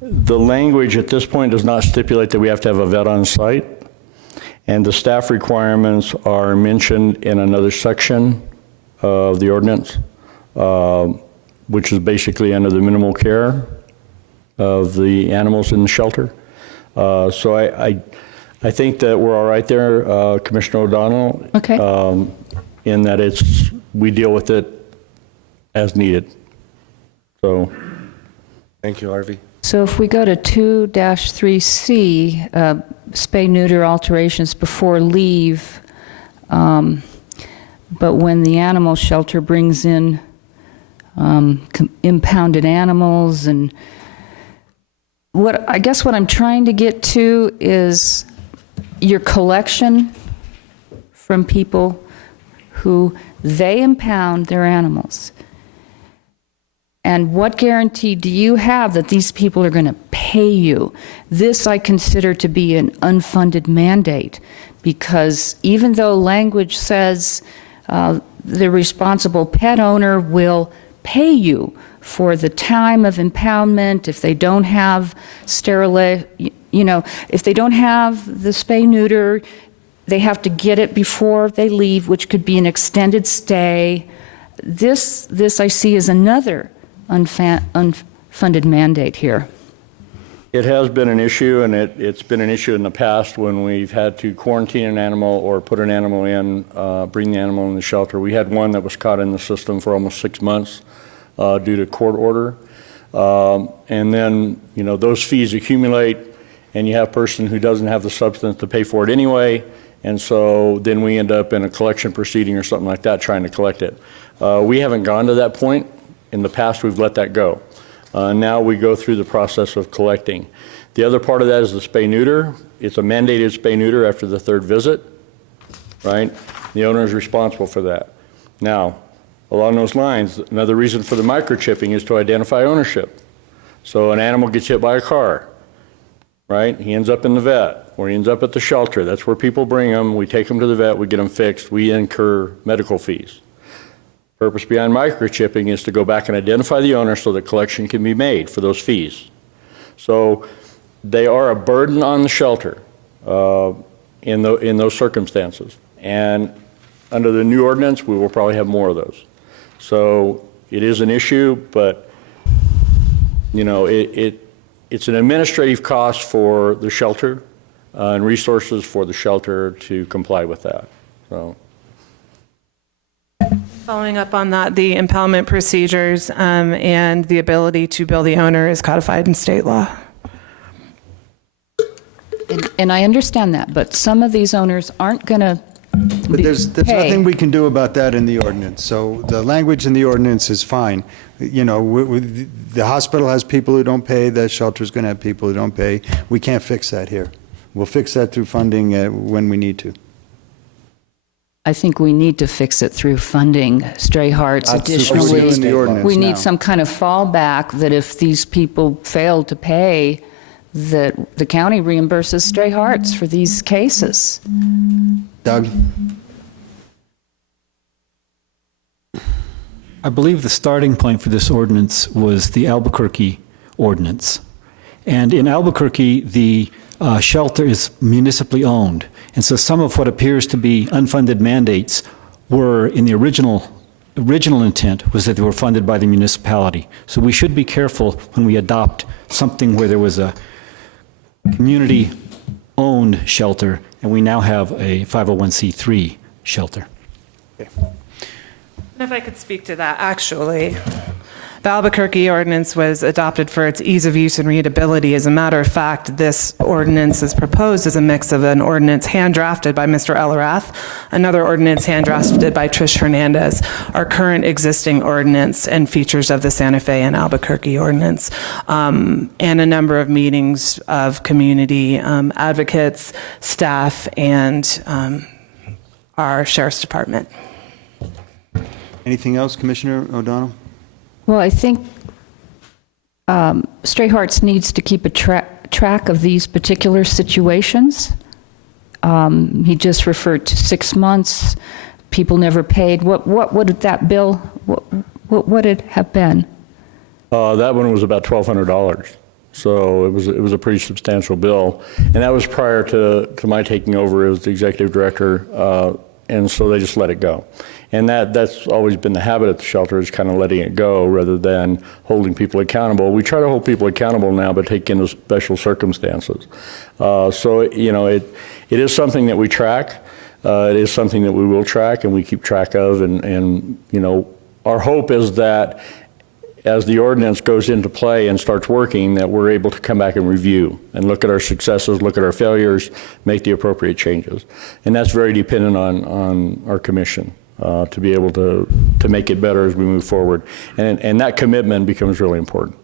the language at this point does not stipulate that we have to have a vet on site. And the staff requirements are mentioned in another section of the ordinance, which is basically under the minimal care of the animals in the shelter. So I think that we're all right there, Commissioner O'Donnell. Okay. In that we deal with it as needed. So. Thank you, Harvey. So if we go to 2-3C, spay-neuter alterations before leave, but when the animal shelter brings in impounded animals, and I guess what I'm trying to get to is your collection from people who they impound their animals. And what guarantee do you have that these people are going to pay you? This I consider to be an unfunded mandate, because even though language says the responsible pet owner will pay you for the time of impoundment, if they don't have if they don't have the spay-neuter, they have to get it before they leave, which could be an extended stay. This I see as another unfunded mandate here. It has been an issue, and it's been an issue in the past when we've had to quarantine an animal or put an animal in, bring the animal in the shelter. We had one that was caught in the system for almost 6 months due to court order. And then, those fees accumulate, and you have a person who doesn't have the substance to pay for it anyway, and so then we end up in a collection proceeding or something like that trying to collect it. We haven't gone to that point. In the past, we've let that go. Now we go through the process of collecting. The other part of that is the spay-neuter. It's a mandated spay-neuter after the 3rd visit, right? The owner is responsible for that. Now, along those lines, another reason for the microchipping is to identify ownership. So an animal gets hit by a car, right? He ends up in the vet, or he ends up at the shelter. That's where people bring them. We take them to the vet, we get them fixed, we incur medical fees. Purpose behind microchipping is to go back and identify the owner so that collection can be made for those fees. So they are a burden on the shelter in those circumstances. And under the new ordinance, we will probably have more of those. So it is an issue, but it's an administrative cost for the shelter and resources for the shelter to comply with that. So. Following up on that, the impoundment procedures and the ability to bill the owner is codified in state law. And I understand that, but some of these owners aren't going to But there's nothing we can do about that in the ordinance. So the language in the ordinance is fine. The hospital has people who don't pay, the shelter's going to have people who don't pay. We can't fix that here. We'll fix that through funding when we need to. I think we need to fix it through funding Stray Hearts additionally. In the ordinance We need now. some kind of fallback that if these people fail to pay, that the county reimburses Stray Hearts for these cases. Doug? I believe the starting point for this ordinance was the Albuquerque ordinance. And in Albuquerque, the shelter is municipally owned. And so some of what appears to be unfunded mandates were, in the original intent, was that they were funded by the municipality. So we should be careful when we adopt something where there was a community-owned shelter, and we now have a 501c3 shelter. And if I could speak to that, actually, the Albuquerque ordinance was adopted for its ease of use and readability. As a matter of fact, this ordinance is proposed as a mix of an ordinance hand-drafted by Mr. Ellerath, another ordinance hand-drafted by Trish Hernandez, our current existing ordinance and features of the Santa Fe and Albuquerque ordinance, and a number of meetings of community advocates, staff, and our Sheriff's Department. Anything else, Commissioner O'Donnell? Well, I think Stray Hearts needs to keep a track of these particular situations. He just referred to 6 months. People never paid. What would that bill, what would it have been? That one was about $1,200. So it was a pretty substantial bill. And that was prior to my taking over as the executive director. And so they just let it go. And that's always been the habit at the shelter, is kind of letting it go rather than holding people accountable. We try to hold people accountable now, but take into special circumstances. So, it is something that we track. It is something that we will track and we keep track of. And our hope is that as the ordinance goes into play and starts working, that we're able to come back and review and look at our successes, look at our failures, make the appropriate changes. And that's very dependent on our commission to be able to make it better as we move forward. And that commitment becomes really important.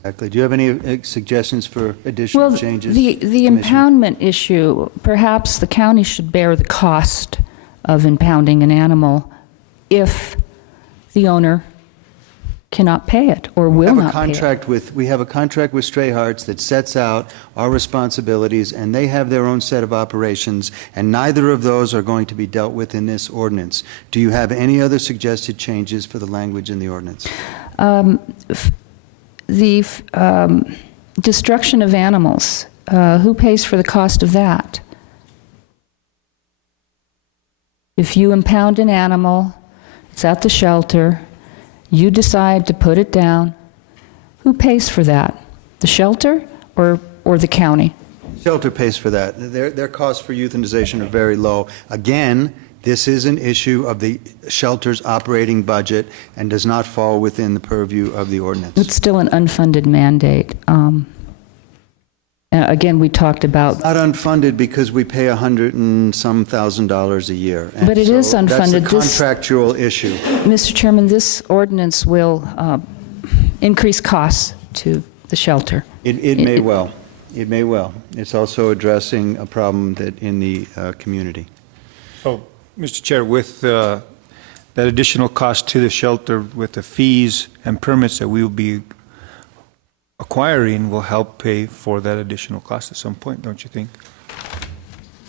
Exactly. Do you have any suggestions for additional changes? The impoundment issue, perhaps the county should bear the cost of impounding an animal if the owner cannot pay it or will not pay it. We have a contract with Stray Hearts that sets out our responsibilities, and they have their own set of operations, and neither of those are going to be dealt with in this ordinance. Do you have any other suggested changes for the language in the ordinance? The destruction of animals, who pays for the cost of that? If you impound an animal, it's at the shelter, you decide to put it down, who pays for that? The shelter or the county? Shelter pays for that. Their costs for euthanization are very low. Again, this is an issue of the shelter's operating budget and does not fall within the purview of the ordinance. It's still an unfunded mandate. Again, we talked about... Not unfunded because we pay $100 and some thousand a year. And But it is so unfunded. That's a contractual issue. Mr. Chairman, this ordinance will increase costs to the shelter. It may well. It may well. It's also addressing a problem that in the community. So, Mr. Chair, with that additional cost to the shelter, with the fees and permits that we will be acquiring will help pay for that additional cost at some point, don't you think?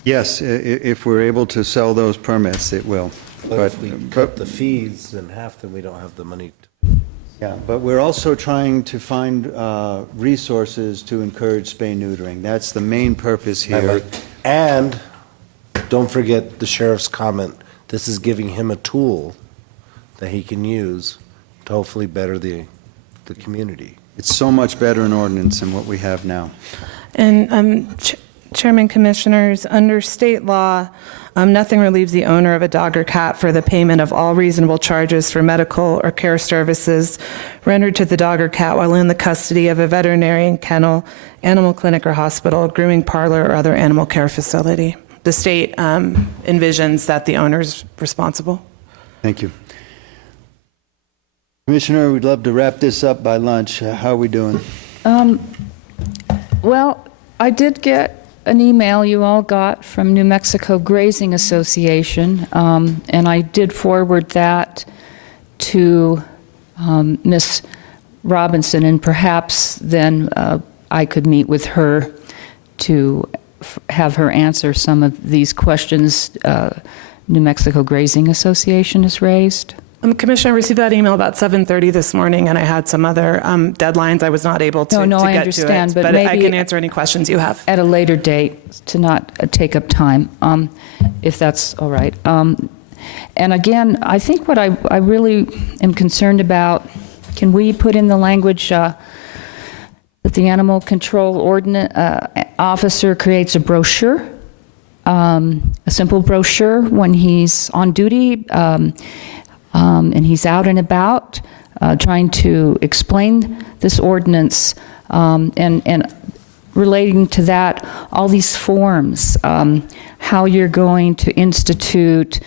Yes, if we're able to sell those permits, it will. But if we cut the fees in half, then we don't have the money. Yeah, but we're also trying to find resources to encourage spay-neutering. That's the main purpose here. And don't forget the sheriff's comment. This is giving him a tool that he can use to hopefully better the community. It's so much better an ordinance than what we have now. And Chairman, Commissioners, under state law, nothing relieves the owner of a dog or cat for the payment of all reasonable charges for medical or care services rendered to the dog or cat while in the custody of a veterinarian, kennel, animal clinic or hospital, grooming parlor, or other animal care facility. The state envisions that the owner is responsible. Thank you. Commissioner, we'd love to wrap this up by lunch. How are we doing? Well, I did get an email you all got from New Mexico Grazing Association, and I did forward that to Ms. Robinson, and perhaps then I could meet with her to have her answer some of these questions New Mexico Grazing Association has raised. Commissioner, I received that email about 7:30 this morning, and I had some other deadlines. I was not able to, No, to I get understand, to it, but I maybe can answer any questions you have. At a later date, to not take up time, if that's all right. And again, I think what I really am concerned about, can we put in the language that the animal control ordinance officer creates a brochure, a simple brochure when he's on duty, and he's out and about trying to explain this ordinance, and relating to that, all these forms, how you're going to institute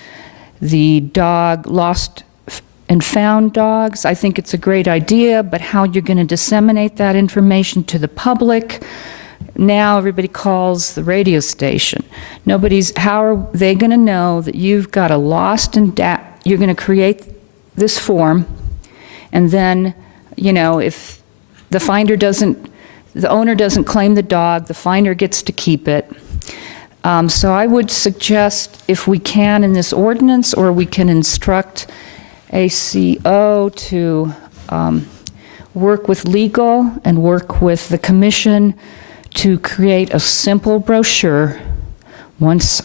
the dog lost and found dogs. I think it's a great idea, but how you're going to disseminate that information to the public. Now everybody calls the radio station. How are they going to know that you've got a lost and you're going to create this form, and then, if the owner doesn't claim the dog, the finder gets to keep it. So I would suggest, if we can in this ordinance, or we can instruct ACO to work with legal and work with the commission to create a simple brochure once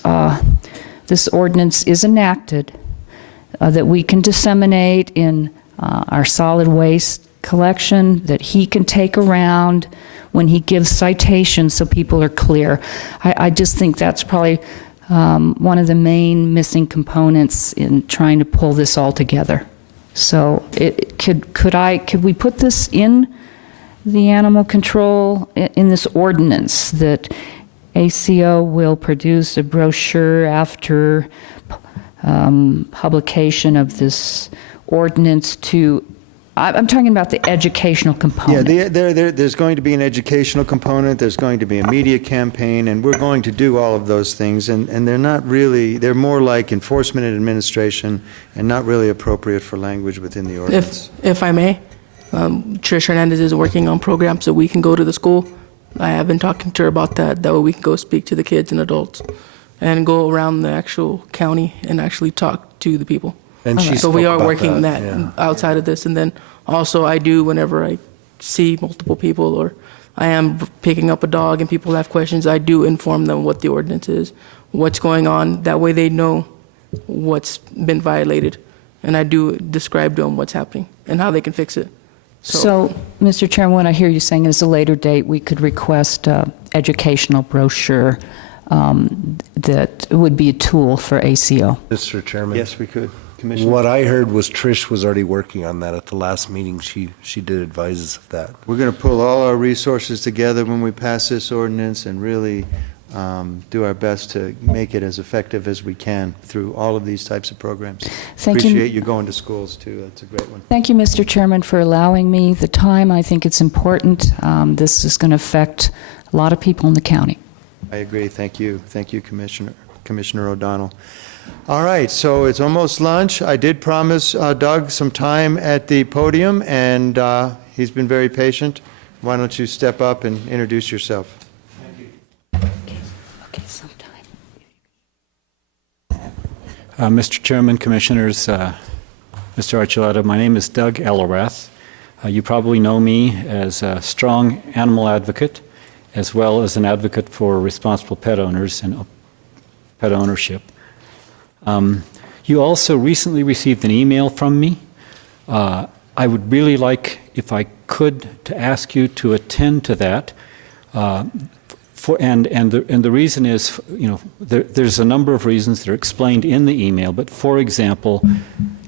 this ordinance is enacted, that we can disseminate in our solid waste collection, that he can take around when he gives citations so people are clear. I just think that's probably one of the main missing components in trying to pull this all together. So could we put this in the animal control, in this ordinance, that ACO will produce a brochure after publication of this ordinance I'm talking about the educational component. Yeah, there's going to be an educational component, there's going to be a media campaign, and we're going to do all of those things, and they're not really, they're more like enforcement and administration and not really appropriate for language within the ordinance. If I may, Trish Hernandez is working on programs so we can go to the school. I have been talking to her about that way we can go speak to the kids and adults and go around the actual county and actually talk to the people. And she So we spoke are about working that, that yeah. outside of this. And then also I do, whenever I see multiple people or I am picking up a dog and people have questions, I do inform them what the ordinance is, what's going on. That way they know what's been violated. And I do describe to them what's happening and how they can fix it. So, Mr. Chairman, what I hear you saying is a later date, we could request educational brochure that would be a tool for ACO. Mr. Chairman? Yes, we could. Commissioner? What I heard was Trish was already working on that at the last meeting. She did advise us of that. We're going to pull all our resources together when we pass this ordinance and really do our best to make it as effective as we can through all of these types of programs. Thank you. Appreciate you going to schools, too. That's a great one. Thank you, Mr. Chairman, for allowing me the time. I think it's important. This is going to affect a lot of people in the county. I agree. Thank you. Thank you, Commissioner O'Donnell. All right, so it's almost lunch. I did promise Doug some time at the podium, and he's been very patient. Why don't you step up and introduce yourself? Okay, sometime. Mr. Chairman, Commissioners, Mr. Archuleta, my name is Doug Ellerath. You probably know me as a strong animal advocate, as well as an advocate for responsible pet owners and pet ownership. You also recently received an email from me. I would really like, if I could, to ask you to attend to that. The reason is, you know, there's a number of reasons that are explained in the email. But for example,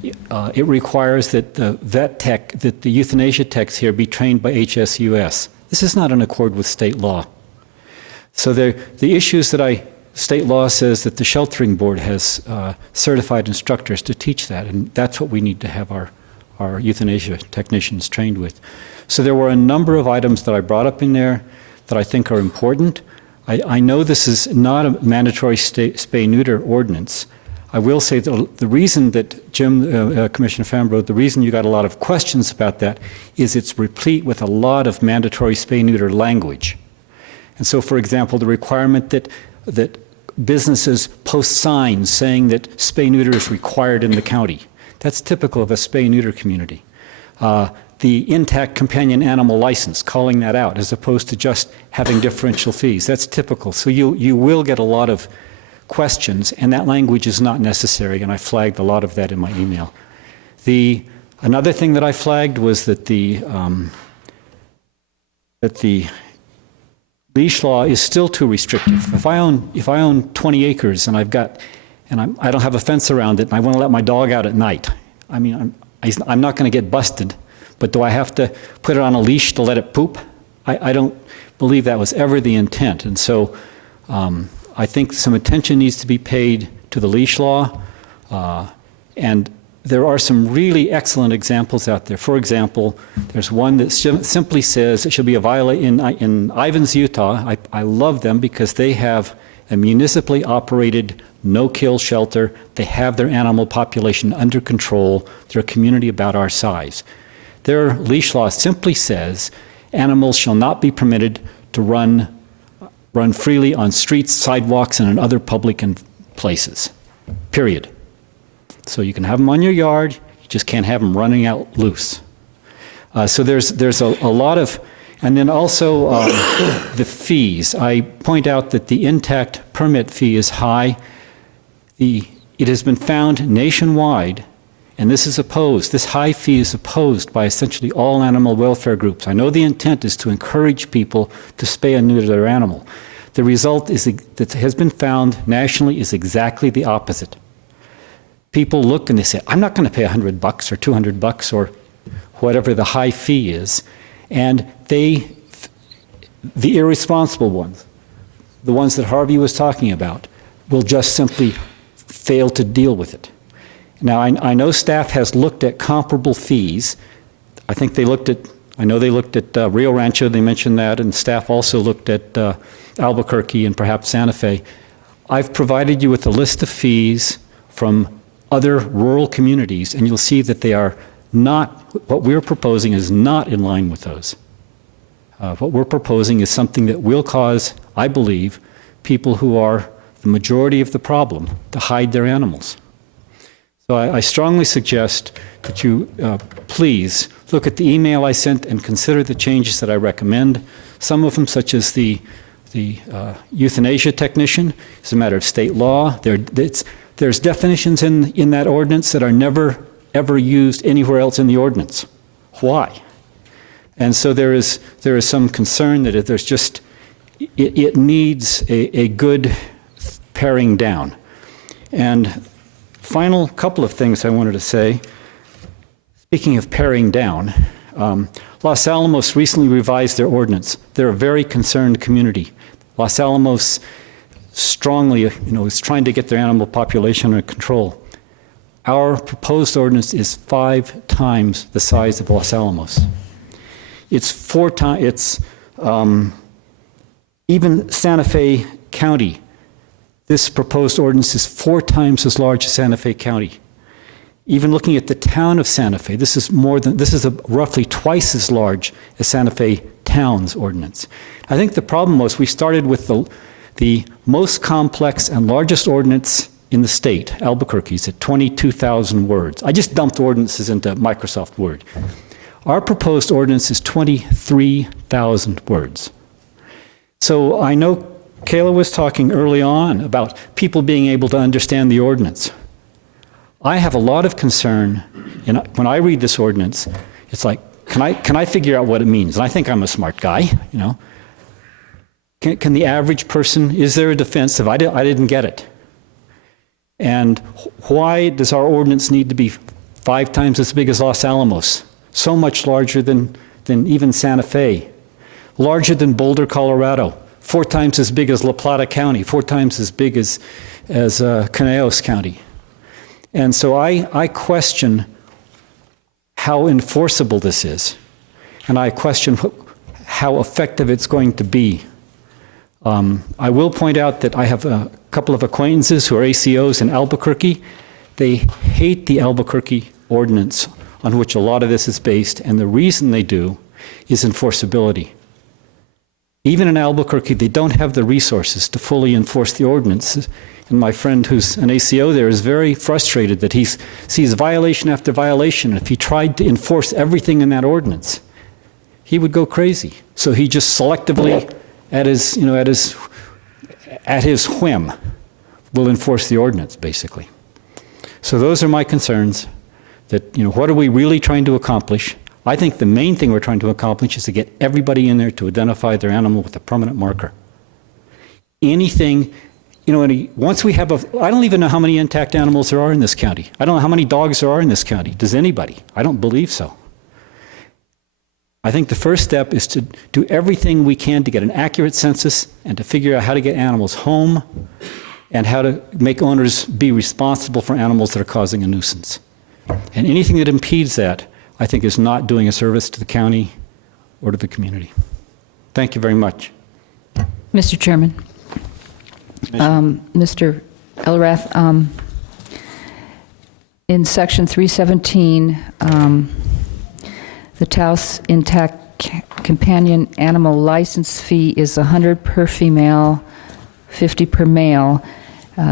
it requires that the euthanasia techs here be trained by HSUS. This is not in accord with state law. So the issues that state law says that the sheltering board has certified instructors to teach that, and that's what we need to have our euthanasia technicians trained with. So there were a number of items that I brought up in there that I think are important. I know this is not a mandatory spay-neuter ordinance. I will say that the reason that Commissioner Fambro, the reason you got a lot of questions about that is it's replete with a lot of mandatory spay-neuter language. And so, for example, the requirement that businesses post signs saying that spay-neuter is required in the county. That's typical of a spay-neuter community. The intact companion animal license, calling that out, as opposed to just having differential fees. That's typical. So you will get a lot of questions, and that language is not necessary, and I flagged a lot of that in my email. Another thing that I flagged was that the leash law is still too restrictive. If I own 20 acres and I don't have a fence around it, and I want to let my dog out at night, I mean, I'm not going to get busted, but do I have to put it on a leash to let it poop? I don't believe that was ever the intent. And so I think some attention needs to be paid to the leash law. And there are some really excellent examples out there. For example, there's one that simply says it should be a violation in Ivins, Utah. I love them because they have a municipally operated no-kill shelter. They have their animal population under control. They're a community about our size. Their leash law simply says animals shall not be permitted to run freely on streets, sidewalks, and in other public places, period. So you can have them on your yard, you just can't have them running out loose. So there's a lot of, and then also the fees. I point out that the intact permit fee is high. It has been found nationwide, and this high fee is opposed by essentially all animal welfare groups. I know the intent is to encourage people to spay and neuter their animal. The result that has been found nationally is exactly the opposite. People look and they say, I'm not going to pay $100 or $200 or whatever the high fee is. And the irresponsible ones, the ones that Harvey was talking about, will just simply fail to deal with it. Now, I know staff has looked at comparable fees. I know they looked at Rio Rancho, they mentioned that, and staff also looked at Albuquerque and perhaps Santa Fe. I've provided you with a list of fees from other rural communities, and you'll see that they are not, what we're proposing is not in line with those. What we're proposing is something that will cause, I believe, people who are the majority of the problem to hide their animals. So I strongly suggest that you please look at the email I sent and consider the changes that I recommend. Some of them, such as the euthanasia technician, is a matter of state law. There's definitions in that ordinance that are never, ever used anywhere else in the ordinance. Why? And so there is some concern that if there's just, it needs a good paring down. And final couple of things I wanted to say. Speaking of paring down, Los Alamos recently revised their ordinance. They're a very concerned community. Los Alamos strongly, is trying to get their animal population under control. Our proposed ordinance is 5 times the size of Los Alamos. It's 4 times, even Santa Fe County, this proposed ordinance is 4 times as large as Santa Fe County. Even looking at the town of Santa Fe, this is roughly twice as large as Santa Fe town's ordinance. I think the problem was we started with the most complex and largest ordinance in the state, Albuquerque's, at 22,000 words. I just dumped ordinances into Microsoft Word. Our proposed ordinance is 23,000 words. So I know Kayla was talking early on about people being able to understand the ordinance. I have a lot of concern, and when I read this ordinance, it's like, can I figure out what it means? And I think I'm a smart guy, Can the average person, is there a defense of, I didn't get it? And why does our ordinance need to be 5 times as big as Los Alamos? So much larger than even Santa Fe. Larger than Boulder, Colorado. 4 times as big as La Plata County. 4 times as big as Taos County. And so I question how enforceable this is. And I question how effective it's going to be. I will point out that I have a couple of acquaintances who are ACOs in Albuquerque. They hate the Albuquerque ordinance on which a lot of this is based, and the reason they do is enforceability. Even in Albuquerque, they don't have the resources to fully enforce the ordinance. And my friend who's an ACO there is very frustrated that he sees violation after violation. If he tried to enforce everything in that ordinance, he would go crazy. So he just selectively, at his whim, will enforce the ordinance, basically. So those are my concerns, that, what are we really trying to accomplish? I think the main thing we're trying to accomplish is to get everybody in there to identify their animal with a permanent marker. Anything, once we have I don't even know how many intact animals there are in this county. I don't know how many dogs there are in this county. Does anybody? I don't believe so. I think the first step is to do everything we can to get an accurate census and to figure out how to get animals home and how to make owners be responsible for animals that are causing a nuisance. And anything that impedes that, I think, is not doing a service to the county or to the community. Thank you very much. Mr. Chairman. Mr. Elrath, in Section 317, the Taos Intact Companion Animal License Fee is $100 per female, $50 per male.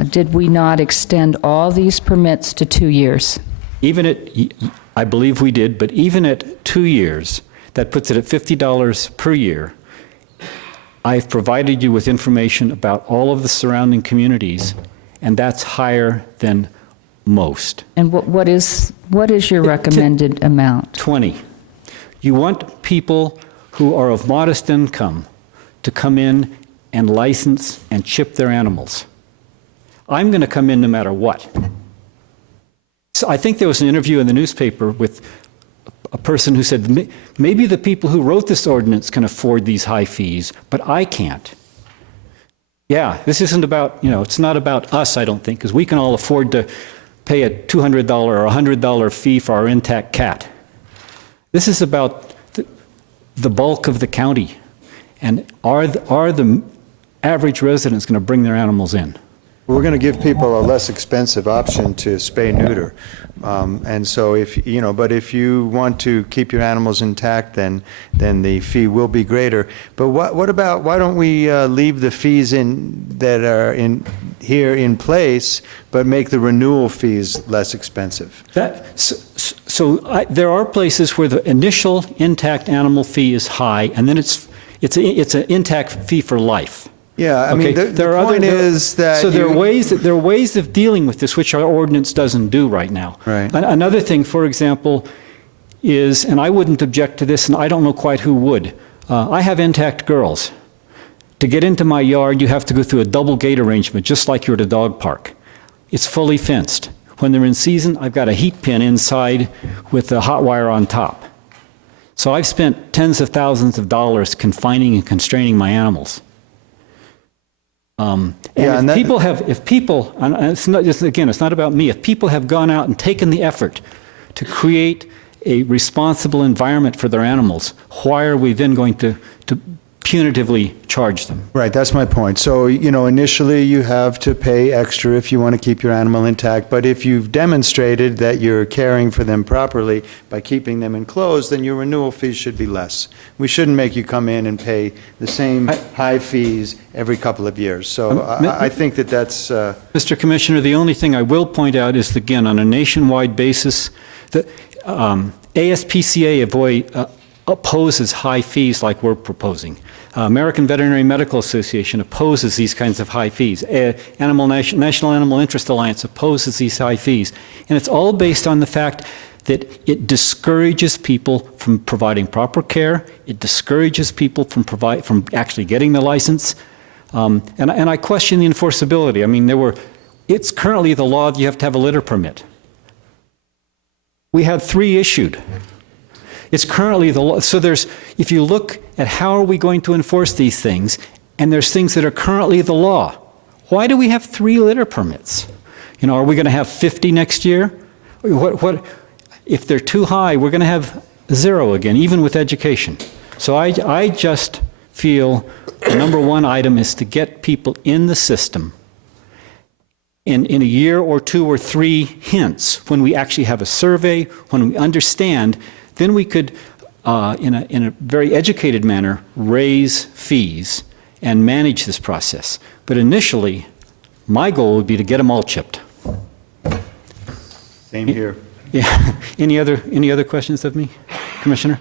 Did we not extend all these permits to 2 years? I believe we did, but even at 2 years, that puts it at $50 per year. I've provided you with information about all of the surrounding communities, and that's higher than most. And what is your recommended amount? 20. You want people who are of modest income to come in and license and chip their animals. I'm going to come in no matter what. So I think there was an interview in the newspaper with a person who said, maybe the people who wrote this ordinance can afford these high fees, but I can't. Yeah, this isn't about, it's not about us, I don't think, because we can all afford to pay a $200 or $100 fee for our intact cat. This is about the bulk of the county. And are the average residents going to bring their animals in? We're going to give people a less expensive option to spay neuter. And so but if you want to keep your animals intact, then the fee will be greater. But what about, why don't we leave the fees that are here in place, but make the renewal fees less expensive? There are places where the initial intact animal fee is high, and then it's an intact fee for life. Yeah, I mean, the point is that... So there are ways of dealing with this, which our ordinance doesn't do right now. Right. Another thing, for example, is, and I wouldn't object to this, and I don't know quite who would. I have intact girls. To get into my yard, you have to go through a double gate arrangement, just like you're at a dog park. It's fully fenced. When they're in season, I've got a heat pin inside with a hot wire on top. So I've spent tens of thousands of dollars confining and constraining my animals. And if people, and it's not just, again, it's not about me, if people have gone out and taken the effort to create a responsible environment for their animals, why are we then going to punitively charge them? Right, that's my point. So, initially you have to pay extra if you want to keep your animal intact, but if you've demonstrated that you're caring for them properly by keeping them enclosed, then your renewal fees should be less. We shouldn't make you come in and pay the same high fees every couple of years. So I think that's... Mr. Commissioner, the only thing I will point out is, again, on a nationwide basis, the ASPCA opposes high fees like we're proposing. American Veterinary Medical Association opposes these kinds of high fees. National Animal Interest Alliance opposes these high fees. And it's all based on the fact that it discourages people from providing proper care. It discourages people from actually getting the license. And I question the enforceability. I mean, it's currently the law that you have to have a litter permit. We had 3 issued. It's currently the law. So if you look at how are we going to enforce these things, and there's things that are currently the law, why do we have 3 litter permits? Are we going to have 50 next year? What if they're too high, we're going to have 0 again, even with education. So I just feel the number one item is to get people in the system. In a year or 2 or 3 hence, when we actually have a survey, when we understand, then we could, in a very educated manner, raise fees and manage this process. But initially, my goal would be to get them all chipped. Same here. Yeah. Any other questions of me, Commissioner?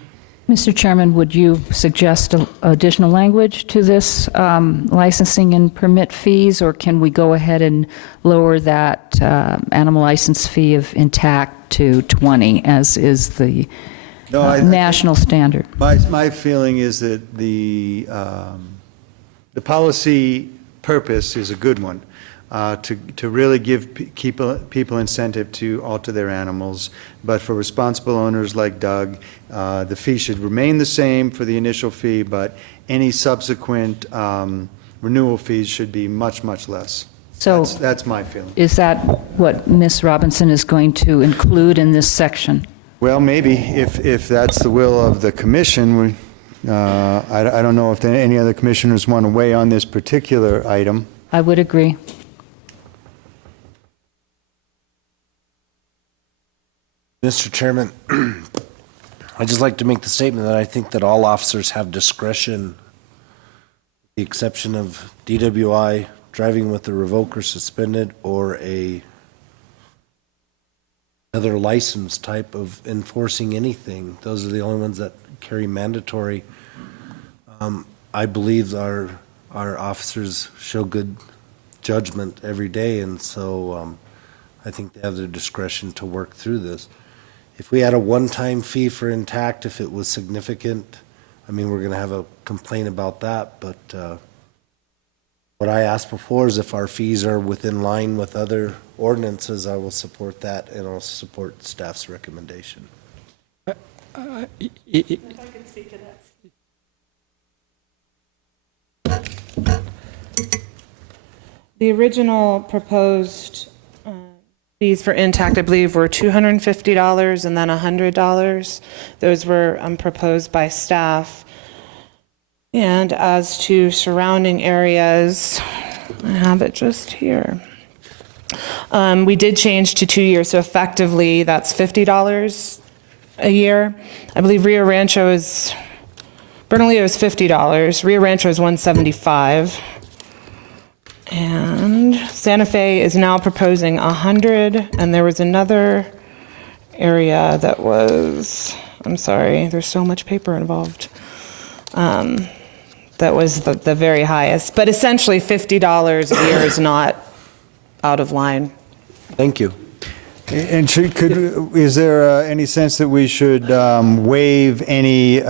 Mr. Chairman, would you suggest additional language to this licensing and permit fees, or can we go ahead and lower that animal license fee of intact to 20, as is the national standard? My feeling is that the policy purpose is a good one, to really give people incentive to alter their animals. But for responsible owners like Doug, the fee should remain the same for the initial fee, but any subsequent renewal fees should be much, much less. So that's my feeling. Is that what Ms. Robinson is going to include in this section? Well, maybe, if that's the will of the commission. I don't know if any other commissioners want to weigh on this particular item. I would agree. Mr. Chairman, I'd just like to make the statement that I think that all officers have discretion, with the exception of DWI, driving with a revoked or suspended, or another license type of enforcing anything. Those are the only ones that carry mandatory. I believe our officers show good judgment every day, and so I think they have the discretion to work through this. If we had a one-time fee for intact, if it was significant, I mean, we're going to have a complaint about that, but what I asked before is if our fees are within line with other ordinances, I will support that, and I'll support staff's recommendation. If I can speak to that. The original proposed fees for intact, I believe, were $250 and then $100. Those were proposed by staff. And as to surrounding areas, I have it just here. We did change to 2 years, so effectively that's $50 a year. I believe Rio Rancho is, Bernalillo is $50. Rio Rancho is $175. And Santa Fe is now proposing $100, and there was another area that was, I'm sorry, there's so much paper involved, that was the very highest. But essentially $50 a year is not out of line. Thank you. And is there any sense that we should waive any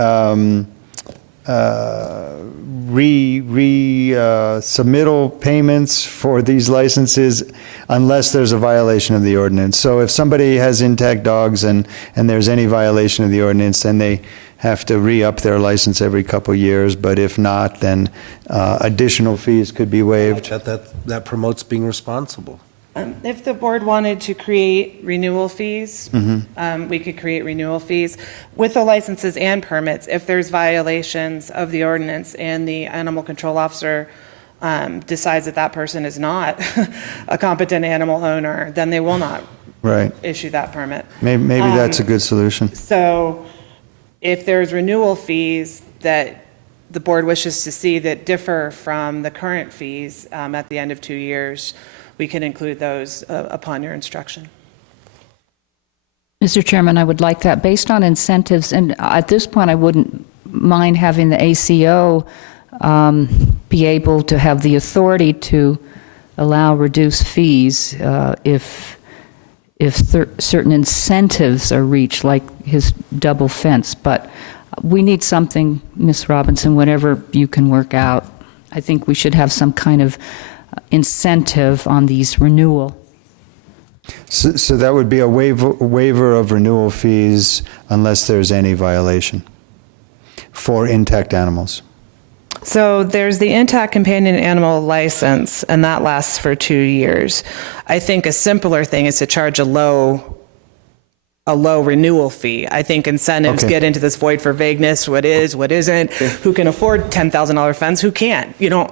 submittal payments for these licenses unless there's a violation of the ordinance? So if somebody has intact dogs and there's any violation of the ordinance, then they have to re-up their license every couple years, but if not, then additional fees could be waived. That promotes being responsible. If the board wanted to create renewal fees, we could create renewal fees with the licenses and permits. If there's violations of the ordinance and the animal control officer decides that that person is not a competent animal owner, then they will not issue that permit. Maybe that's a good solution. So if there's renewal fees that the board wishes to see that differ from the current fees at the end of 2 years, we can include those upon your instruction. Mr. Chairman, I would like that based on incentives, and at this point, I wouldn't mind having the ACO be able to have the authority to allow reduced fees if certain incentives are reached, like his double fence. But we need something, Ms. Robinson, whatever you can work out. I think we should have some kind of incentive on these renewal. So that would be a waiver of renewal fees unless there's any violation for intact animals. So there's the intact companion animal license, and that lasts for 2 years. I think a simpler thing is to charge a low renewal fee. I think incentives get into this void for vagueness, what is, what isn't, who can afford $10,000 fence, who can't, you know?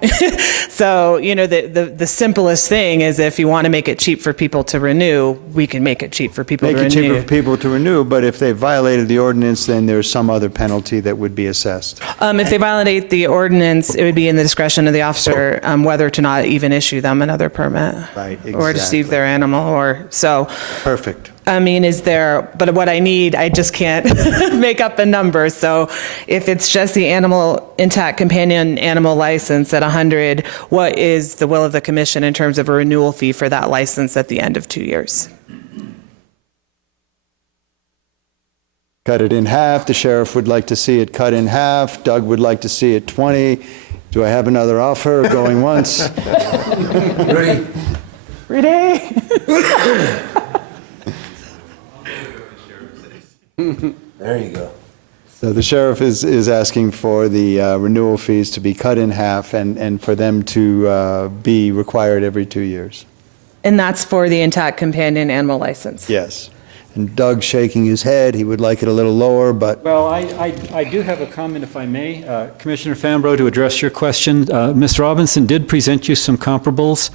So, you know, the simplest thing is if you want to make it cheap for people to renew, we can make it cheap for people to renew. Make it cheaper for people to renew, but if they violated the ordinance, then there's some other penalty that would be assessed. If they violate the ordinance, it would be in the discretion of the officer whether to not even issue them another permit. Right, exactly. Or deceive their animal, or so. Perfect. I mean, but what I need, I just can't make up a number. So if it's just the intact companion animal license at 100, what is the will of the commission in terms of a renewal fee for that license at the end of 2 years? Cut it in half. The sheriff would like to see it cut in half. Doug would like to see it 20. Do I have another offer going once? Ready? Ready? There you go. So the sheriff is asking for the renewal fees to be cut in half and for them to be required every 2 years. And that's for the intact companion animal license? Yes. And Doug's shaking his head. He would like it a little lower, but... Well, I do have a comment, if I may. Commissioner Fambro, to address your question, Ms. Robinson did present you some comparables.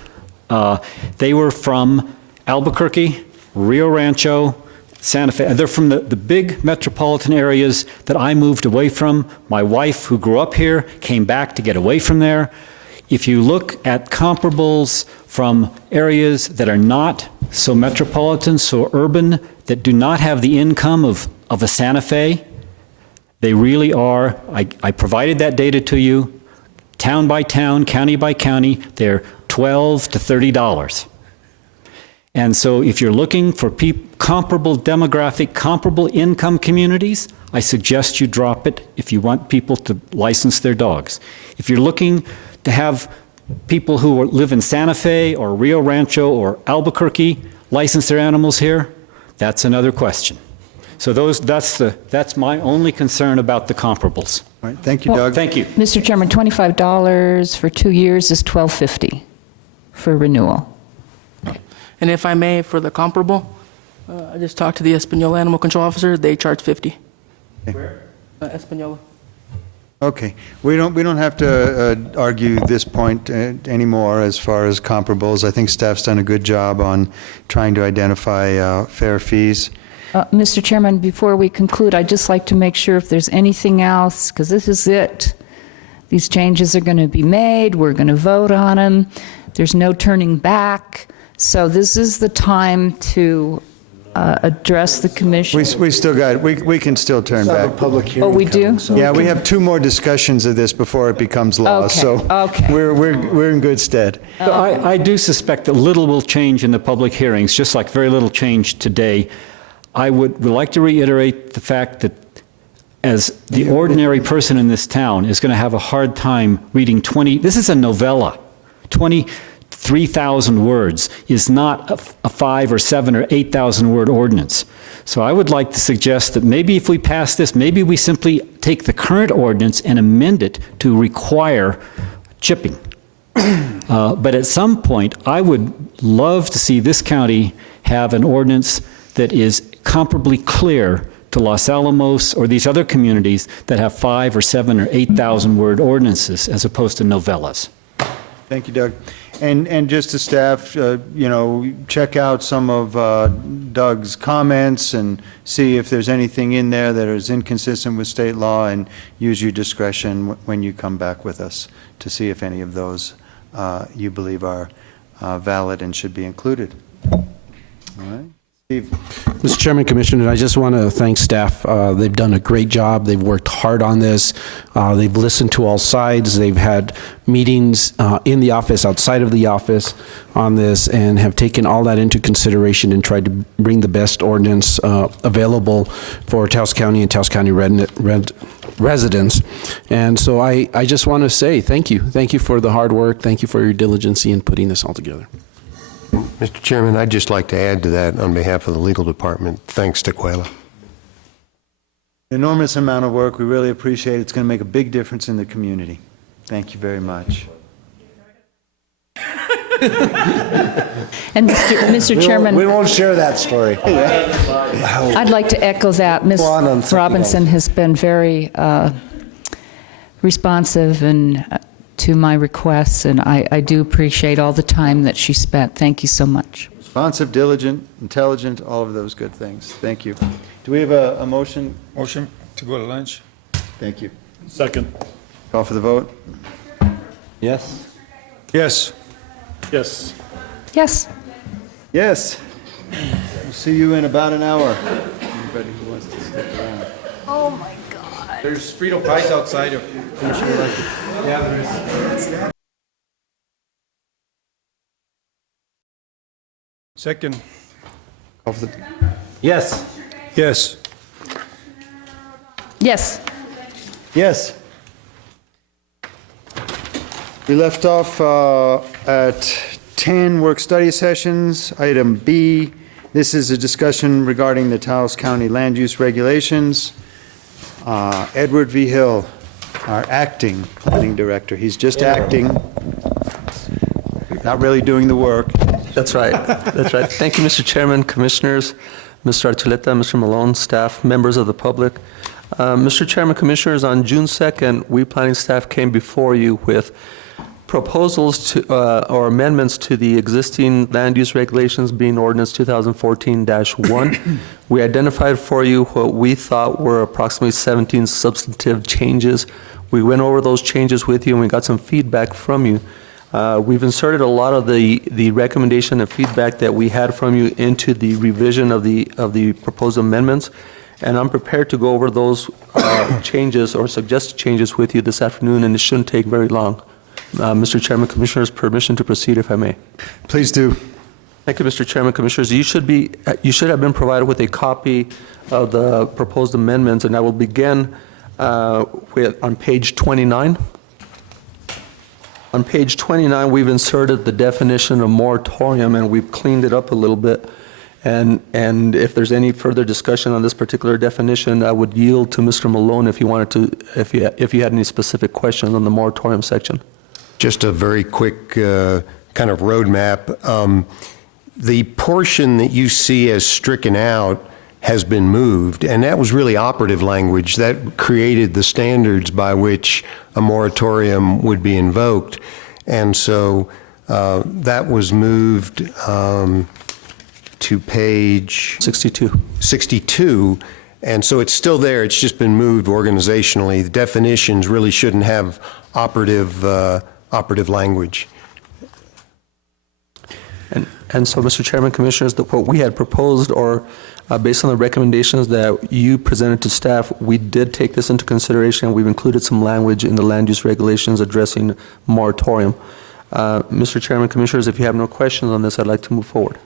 They were from Albuquerque, Rio Rancho, Santa Fe. They're from the big metropolitan areas that I moved away from. My wife, who grew up here, came back to get away from there. If you look at comparables from areas that are not so metropolitan, so urban, that do not have the income of a Santa Fe, they really are, I provided that data to you, town by town, county by county, they're $12 to $30. And so if you're looking for comparable demographic, comparable income communities, I suggest you drop it if you want people to license their dogs. If you're looking to have people who live in Santa Fe or Rio Rancho or Albuquerque license their animals here, that's another question. So that's my only concern about the comparables. All right, thank you, Doug. Thank you. Mr. Chairman, $25 for 2 years is $12.50 for renewal. And if I may, for the comparable, I just talked to the Espanola Animal Control Officer. They charge $50. Where? Espanola. Okay. We don't have to argue this point anymore as far as comparables. I think staff's done a good job on trying to identify fair fees. Mr. Chairman, before we conclude, I'd just like to make sure if there's anything else, because this is it. These changes are going to be made. We're going to vote on them. There's no turning back. So this is the time to address the commission? We still got it. We can still turn Have a back. public hearing Oh, we do? coming, so- Yeah, we have 2 more discussions of this before it becomes law, Okay, so okay. we're in good stead. So I do suspect that little will change in the public hearings, just like very little changed today. I would like to reiterate the fact that as the ordinary person in this town is going to have a hard time reading this is a novella. 23,000 words is not a 5 or 7 or 8,000 word ordinance. So I would like to suggest that maybe if we pass this, maybe we simply take the current ordinance and amend it to require chipping. But at some point, I would love to see this county have an ordinance that is comparably clear to Los Alamos or these other communities that have 5 or 7 or 8,000 word ordinances as opposed to novellas. Thank you, Doug. And just to staff, check out some of Doug's comments and see if there's anything in there that is inconsistent with state law, and use your discretion when you come back with us to see if any of those you believe are valid and should be included. All right. Steve. Mr. Chairman, Commissioner, I just want to thank staff. They've done a great job. They've worked hard on this. They've listened to all sides. They've had meetings in the office, outside of the office on this, and have taken all that into consideration and tried to bring the best ordinance available for Taos County and Taos County residents. And so I just want to say thank you. Thank you for the hard work. Thank you for your diligence in putting this all together. Mr. Chairman, I'd just like to add to that on behalf of the legal department, thanks to Quayla. Enormous amount of work. We really appreciate it. It's going to make a big difference in the community. Thank you very much. And Mr. Chairman, We won't share that story. I'd like to echo that. Ms. Go on Robinson has been very responsive and to my requests, and I do appreciate all the time that she spent. Thank you so much. Responsive, diligent, intelligent, all of those good things. Thank you. Do we have a motion? Motion to go to lunch? Thank you. Second. Call for the vote. Yes? Yes. Yes. Yes. Yes. We'll see you in about an hour. Anybody who wants to stick around. Oh, my God. There's Frito pies outside if Commissioner would like to. Yeah, there is. Second. Call for the... Yes. Yes. Yes. Yes. We left off at 10 work-study sessions. Item B, this is a discussion regarding the Taos County land use regulations. Edward V. Hill, our acting planning director. He's just acting, not really doing the work. That's right. That's right. Thank you, Mr. Chairman, Commissioners, Mr. Archuleta, Mr. Malone, staff, members of the public. Mr. Chairman, Commissioners, on June 2nd, we planning staff came before you with proposals to, or amendments to the existing land use regulations, being ordinance 2014-1. We identified for you what we thought were approximately 17 substantive changes. We went over those changes with you and we got some feedback from you. We've inserted a lot of the recommendation and feedback that we had from you into the revision of the proposed amendments, and I'm prepared to go over those changes or suggested changes with you this afternoon, and it shouldn't take very long. Mr. Chairman, Commissioners, permission to proceed if I may. Please do. Thank you, Mr. Chairman, Commissioners. You should have been provided with a copy of the proposed amendments, and I will begin on page 29. On page 29, we've inserted the definition of moratorium, and we've cleaned it up a little bit. And if there's any further discussion on this particular definition, I would yield to Mr. Malone if you wanted to, if you had any specific questions on the moratorium section. Just a very quick kind of roadmap. The portion that you see as stricken out has been moved, and that was really operative language that created the standards by which a moratorium would be invoked. And so that was moved to page 62. And so it's still there, it's just been moved organizationally. The definitions really shouldn't have operative language. And so, Mr. Chairman, Commissioners, what we had proposed, or based on the recommendations that you presented to staff, we did take this into consideration. We've included some language in the land use regulations addressing moratorium. Mr. Chairman, Commissioners, if you have no questions on this, I'd like to move forward.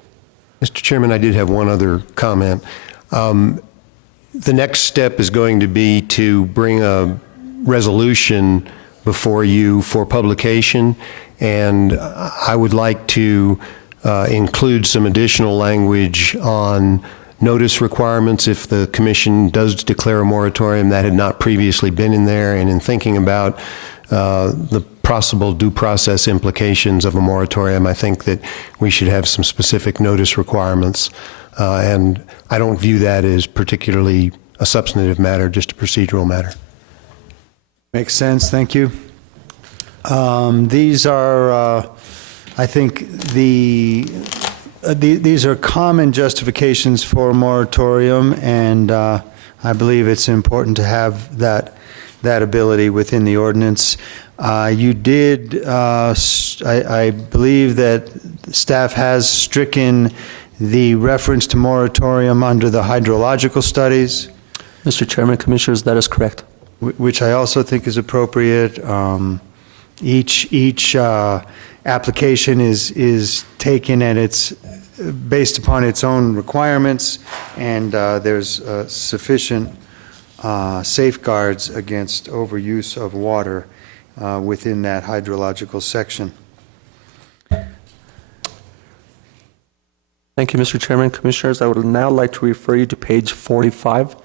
Mr. Chairman, I did have one other comment. The next step is going to be to bring a resolution before you for publication, and I would like to include some additional language on notice requirements if the commission does declare a moratorium that had not previously been in there, and in thinking about the possible due process implications of a moratorium, I think that we should have some specific notice requirements. And I don't view that as particularly a substantive matter, just a procedural matter. Makes sense, thank you. These are, I think, these are common justifications for a moratorium, and I believe it's important to have that ability within the ordinance. You did, I believe that staff has stricken the reference to moratorium under the hydrological studies. Mr. Chairman, Commissioners, that is correct. Which I also think is appropriate. Each application is taken and it's based upon its own requirements, and there's sufficient safeguards against overuse of water within that hydrological section. Thank you, Mr. Chairman. Commissioners, I would now like to refer you to page 45.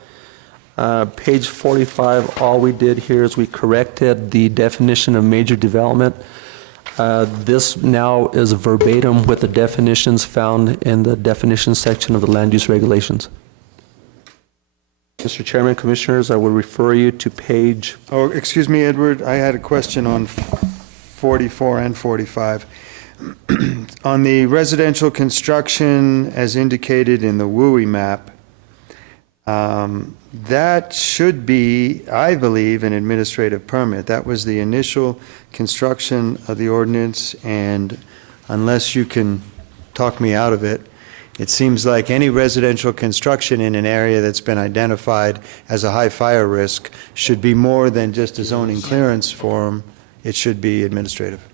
Page 45, all we did here is we corrected the definition of major development. This now is verbatim with the definitions found in the definition section of the land use regulations. Mr. Chairman, Commissioners, I will refer you to page... Oh, excuse me, Edward, I had a question on 44 and 45. On the residential construction as indicated in the WUI map, that should be, I believe, an administrative permit. That was the initial construction of the ordinance, and unless you can talk me out of it, it seems like any residential construction in an area that's been identified as a high fire risk should be more than just a zoning clearance form. It should be administrative.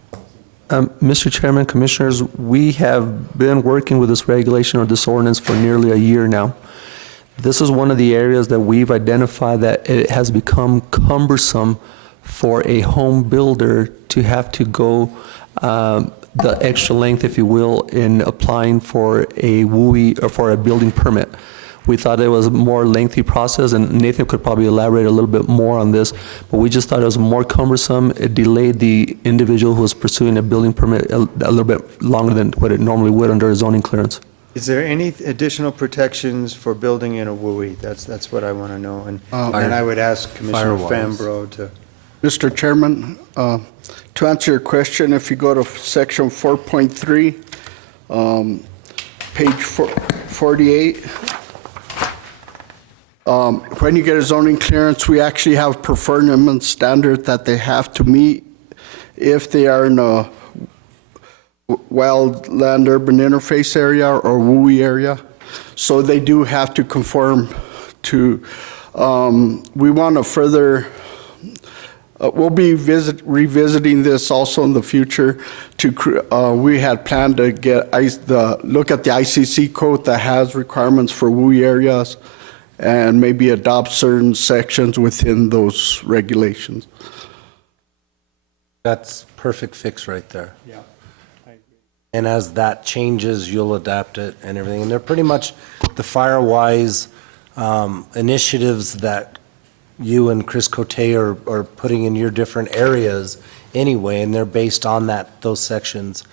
Mr. Chairman, Commissioners, we have been working with this regulation or this ordinance for nearly a year now. This is one of the areas that we've identified that it has become cumbersome for a home builder to have to go the extra length, if you will, in applying for a WUI or for a building permit. We thought it was a more lengthy process, and Nathan could probably elaborate a little bit more on this, but we just thought it was more cumbersome. It delayed the individual who was pursuing a building permit a little bit longer than what it normally would under a zoning clearance. Is there any additional protections for building in a WUI? That's what I want to know. And I would ask Commissioner Fambro to... Mr. Chairman, to answer your question, if you go to section 4.3, page 48, when you get a zoning clearance, we actually have performance standard that they have to meet if they are in a wildland urban interface area or WUI area. So they do have to conform to, we want to further, we'll be revisiting this also in the future. We had planned to get look at the ICC code that has requirements for WUI areas and maybe adopt certain sections within those regulations. That's perfect fix right there. Yeah. And as that changes, you'll adapt it and everything. And they're pretty much the Firewise initiatives that you and Chris Cote are putting in your different areas anyway, and they're based on those sections,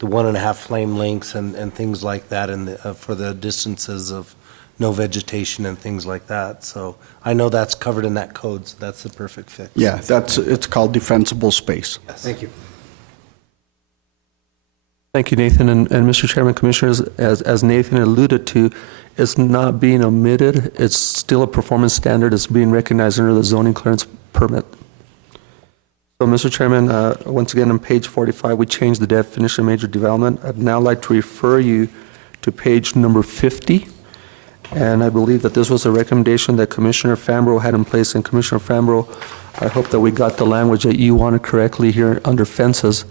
the 1.5 flame lengths and things like that, and for the distances of no vegetation and things like that. So I know that's covered in that code, so that's the perfect fix. Yeah, it's called defensible space. Yes. Thank you. Thank you, Nathan. And Mr. Chairman, Commissioners, as Nathan alluded to, it's not being omitted. It's still a performance standard. It's being recognized under the zoning clearance permit. So, Mr. Chairman, once again, on page 45, we changed the definition of major development. I'd now like to refer you to page number 50. And I believe that this was a recommendation that Commissioner Fambro had in place. And Commissioner Fambro, I hope that we got the language that you wanted correctly here under fences.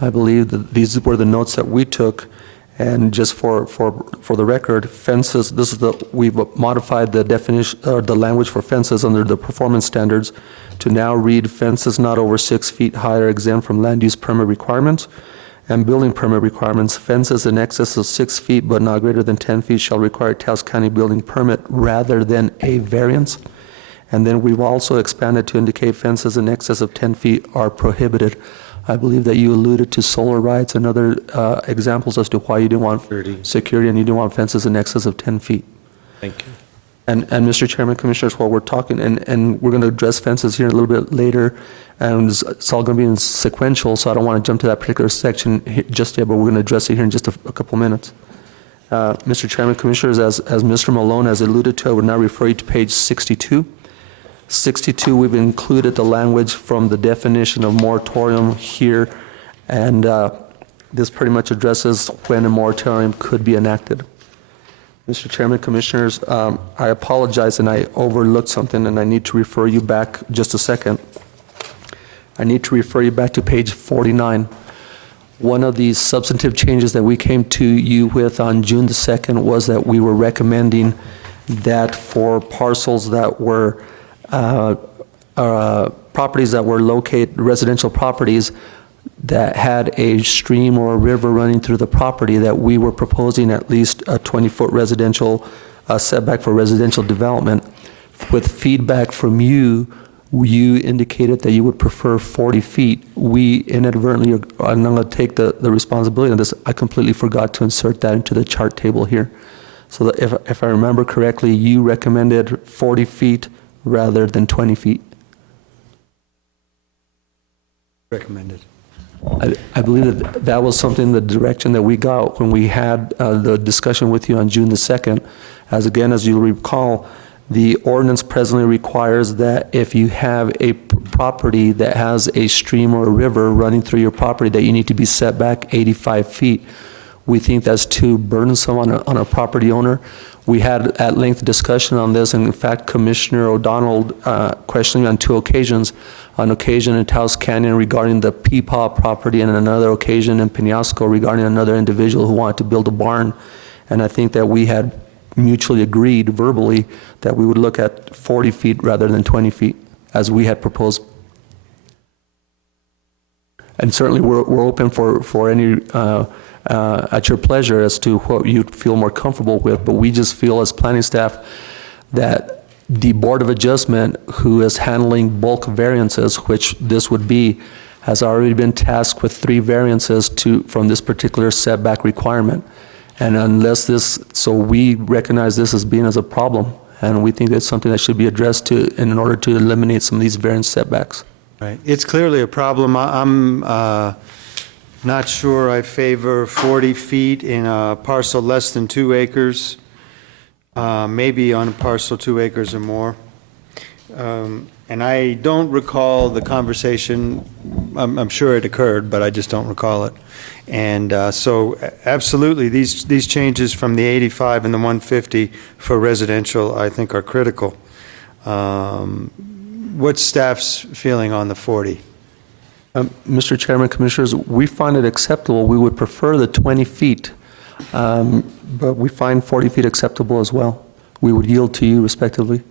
I believe that these were the notes that we took. And just for the record, fences, we've modified the definition, or the language for fences under the performance standards to now read fences not over 6 feet high are exempt from land use permit requirements and building permit requirements. Fences in excess of 6 feet but not greater than 10 feet shall require a Taos County building permit rather than a variance. And then we've also expanded to indicate fences in excess of 10 feet are prohibited. I believe that you alluded to solar rights and other examples as to why you didn't want security and you didn't want fences in excess of 10 feet. Thank you. And Mr. Chairman, Commissioners, while we're talking, and we're going to address fences here a little bit later, and it's all going to be in sequential, so I don't want to jump to that particular section just yet, but we're going to address it here in just a couple minutes. Mr. Chairman, Commissioners, as Mr. Malone has alluded to, I would now refer you to page 62. 62, we've included the language from the definition of moratorium here, and this pretty much addresses when a moratorium could be enacted. Mr. Chairman, Commissioners, I apologize and I overlooked something and I need to refer you back just a second. I need to refer you back to page 49. One of the substantive changes that we came to you with on June the 2nd was that we were recommending that for parcels that were properties that were located, residential properties that had a stream or a river running through the property, that we were proposing at least a 20-foot residential setback for residential development. With feedback from you, you indicated that you would prefer 40 feet. We inadvertently, I'm not going to take the responsibility of this, I completely forgot to insert that into the chart table here. So that if I remember correctly, you recommended 40 feet rather than 20 feet. Recommended. I believe that was something, the direction that we got when we had the discussion with you on June the 2nd. As you'll recall, the ordinance presently requires that if you have a property that has a stream or a river running through your property, that you need to be set back 85 feet. We think that's too burdensome on a property owner. We had at length discussion on this, and in fact, Commissioner O'Donnell questioning on 2 occasions. On occasion in Taos Canyon regarding the Peepaw property, and on another occasion in Penasco regarding another individual who wanted to build a barn. And I think that we had mutually agreed verbally that we would look at 40 feet rather than 20 feet, as we had proposed. And certainly we're open for any, at your pleasure as to what you feel more comfortable with, but we just feel as planning staff that the Board of Adjustment, who is handling bulk variances, which this would be, has already been tasked with 3 variances from this particular setback requirement. And unless so we recognize this as being as a problem, and we think that's something that should be addressed in order to eliminate some of these variance setbacks. Right. It's clearly a problem. I'm not sure I favor 40 feet in a parcel less than 2 acres. Maybe on a parcel 2 acres or more. And I don't recall the conversation. I'm sure it occurred, but I just don't recall it. And so absolutely, these changes from the 85 and the 150 for residential, I think, are critical. What's staff's feeling on the 40? Mr. Chairman, Commissioners, we find it acceptable. We would prefer the 20 feet. But we find 40 feet acceptable as well. We would yield to you respectively.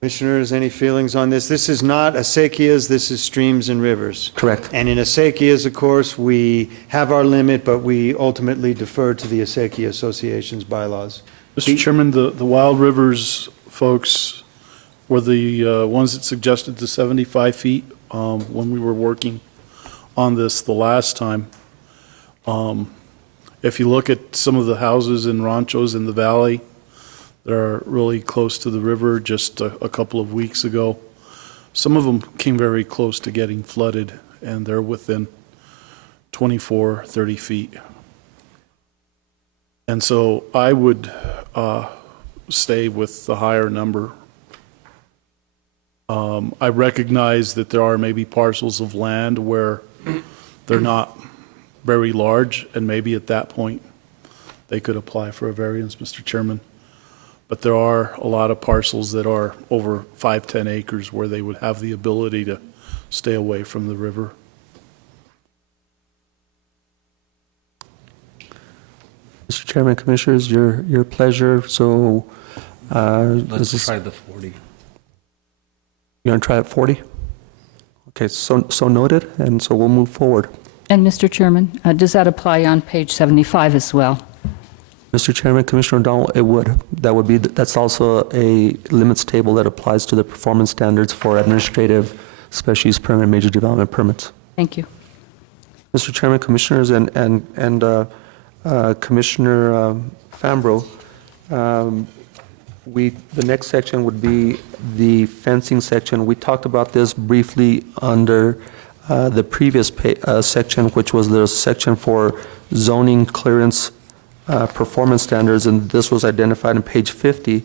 Commissioners, any feelings on this? This is not acequias, this is streams and rivers. Correct. And in acequias, of course, we have our limit, but we ultimately defer to the Acequia Association's bylaws. Mr. Chairman, the Wild Rivers folks were the ones that suggested the 75 feet when we were working on this the last time. If you look at some of the houses and ranchos in the valley, they're really close to the river just a couple of weeks ago. Some of them came very close to getting flooded, and they're within 24, 30 feet. And so I would stay with the higher number. I recognize that there are maybe parcels of land where they're not very large, and maybe at that point, they could apply for a variance, Mr. Chairman. But there are a lot of parcels that are over 5-10 acres where they would have the ability to stay away from the river. Mr. Chairman, Commissioners, your pleasure. So Let's try the 40. You want to try at 40? Okay, so noted, and so we'll move forward. And Mr. Chairman, does that apply on page 75 as well? Mr. Chairman, Commissioner O'Donnell, it would. That's also a limits table that applies to the performance standards for administrative, special use permit, and major development permits. Thank you. Mr. Chairman, Commissioners, and Commissioner Fambro, the next section would be the fencing section. We talked about this briefly under the previous section, which was the section for zoning clearance performance standards, and this was identified on page 50.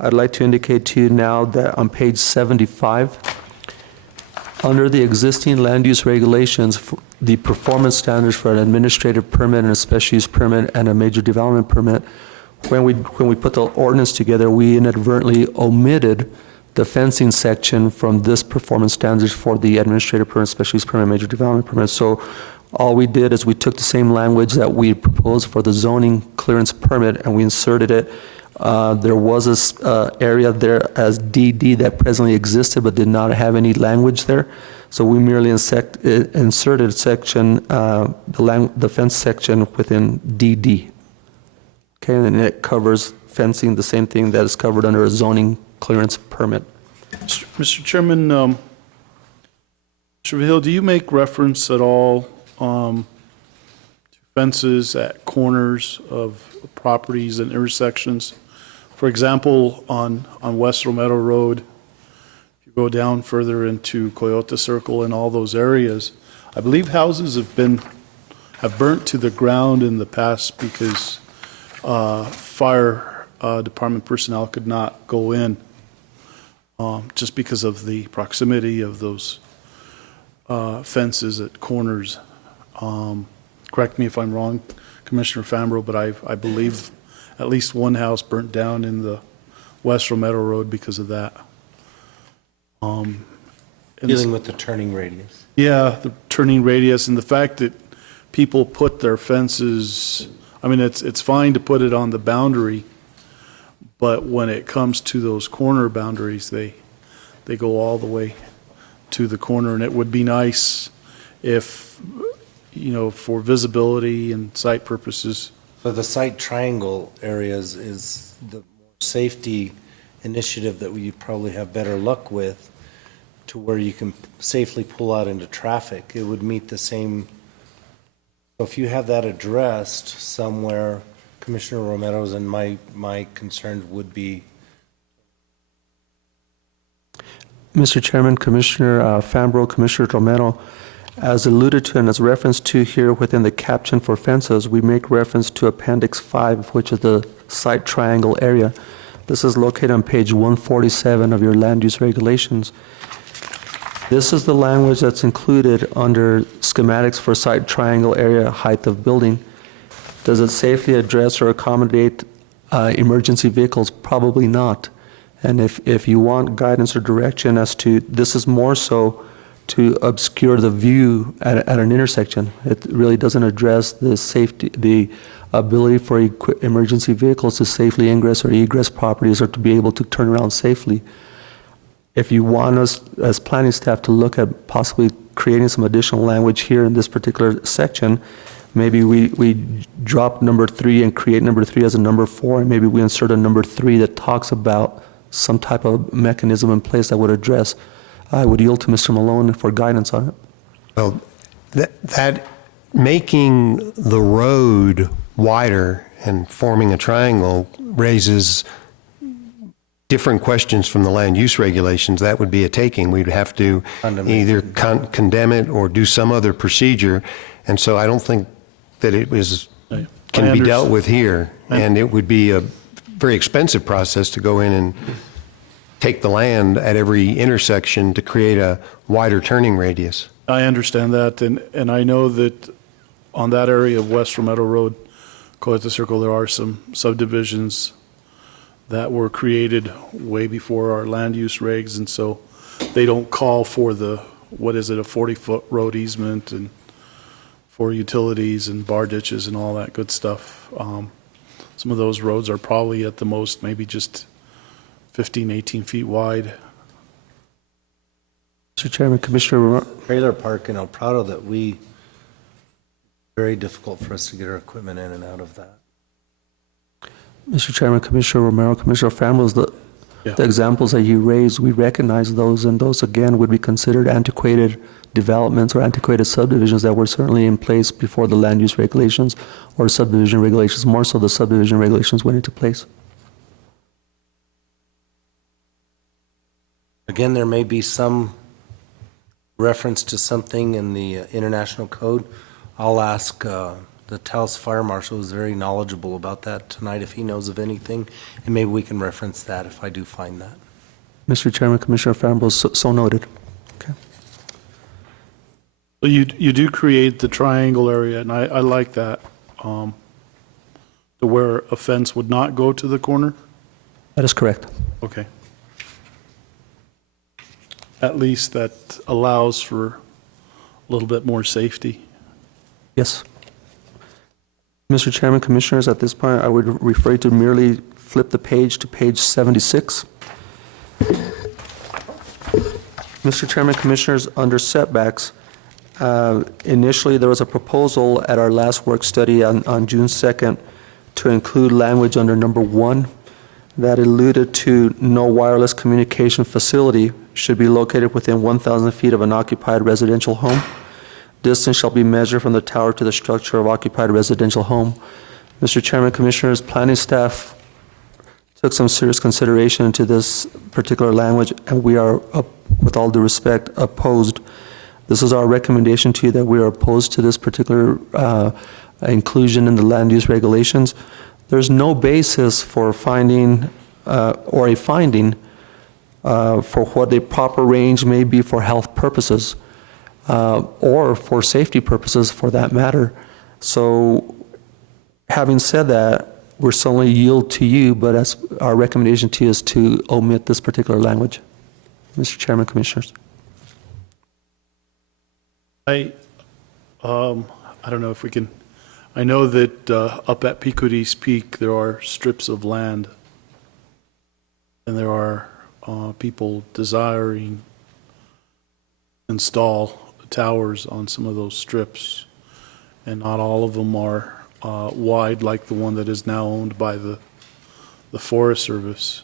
I'd like to indicate to you now that on page 75, under the existing land use regulations, the performance standards for an administrative permit and a special use permit and a major development permit, when we put the ordinance together, we inadvertently omitted the fencing section from this performance standards for the administrative permit, special use permit, major development permit. So all we did is we took the same language that we proposed for the zoning clearance permit and we inserted it. There was this area there as DD that presently existed but did not have any language there. So we merely inserted section, the fence section within DD. Okay, and it covers fencing, the same thing that is covered under a zoning clearance permit. Mr. Chairman, Mr. Vito, do you make reference at all to fences at corners of properties and intersections? For example, on West Romero Road, if you go down further into Coyote Circle and all those areas, I believe houses have burnt to the ground in the past because fire department personnel could not go in just because of the proximity of those fences at corners. Correct me if I'm wrong, Commissioner Fambro, but I believe at least one house burnt down in the West Romero Road because of that. Dealing with the turning radius. Yeah, the turning radius and the fact that people put their fences, I mean, it's fine to put it on the boundary, but when it comes to those corner boundaries, they go all the way to the corner, and it would be nice if, for visibility and site purposes. So the site triangle areas is the more safety initiative that we probably have better luck with, to where you can safely pull out into traffic. It would meet the same. So if you have that addressed somewhere, Commissioner Romero's and my concerns would be. Mr. Chairman, Commissioner Fambro, Commissioner Romero, as alluded to and as referenced to here within the caption for fences, we make reference to Appendix 5, which is the site triangle area. This is located on page 147 of your land use regulations. This is the language that's included under schematics for site triangle area height of building. Does it safely address or accommodate emergency vehicles? Probably not. And if you want guidance or direction as to, this is more so to obscure the view at an intersection. It really doesn't address the safety, the ability for emergency vehicles to safely ingress or egress properties or to be able to turn around safely. If you want us as planning staff to look at possibly creating some additional language here in this particular section, maybe we drop number 3 and create number 3 as a number 4, and maybe we insert a number 3 that talks about some type of mechanism in place that would address. I would yield to Mr. Malone for guidance on it. Well, that making the road wider and forming a triangle raises different questions from the land use regulations. That would be a taking. We'd have to either condemn it or do some other procedure. And so I don't think that it can be dealt with here. And it would be a very expensive process to go in and take the land at every intersection to create a wider turning radius. I understand that, and I know that on that area of West Meadow Road, Cohete Circle, there are some subdivisions that were created way before our land use regs, and so they don't call for the, what is it, a 40-foot road easement and for utilities and bar ditches and all that good stuff. Some of those roads are probably at the most maybe just 15, 18 feet wide. Mr. Chairman, Commissioner, Trailer park in El Prado that very difficult for us to get our equipment in and out of that. Mr. Chairman, Commissioner Romero, Commissioner Frambles, the examples that you raised, we recognize those, and those again would be considered antiquated developments or antiquated subdivisions that were certainly in place before the land use regulations or subdivision regulations. More so, the subdivision regulations went into place. Again, there may be some reference to something in the international code. I'll ask the Taos Fire Marshal, who's very knowledgeable about that tonight, if he knows of anything, and maybe we can reference that if I do find that. Mr. Chairman, Commissioner Frambles, so noted. Okay. So you do create the triangle area, and I like that, to where a fence would not go to the corner? That is correct. Okay. At least that allows for a little bit more safety. Yes. Mr. Chairman, Commissioners, at this point, I would refer you to merely flip the page to page 76. Mr. Chairman, Commissioners, under setbacks, initially there was a proposal at our last work study on June 2nd to include language under number 1 that alluded to no wireless communication facility should be located within 1,000 feet of an occupied residential home. Distance shall be measured from the tower to the structure of occupied residential home. Mr. Chairman, Commissioners, planning staff took some serious consideration into this particular language, and we are, with all due respect, opposed. This is our recommendation to you, that we are opposed to this particular inclusion in the land use regulations. There's no basis for finding or a finding for what the proper range may be for health purposes or for safety purposes for that matter. So having said that, we're certainly yield to you, but as our recommendation to you is to omit this particular language. Mr. Chairman, Commissioners. I don't know if we can, I know that up at Pequot East Peak, there are strips of land, and there are people desiring to install towers on some of those strips, and not all of them are wide like the one that is now owned by the Forest Service.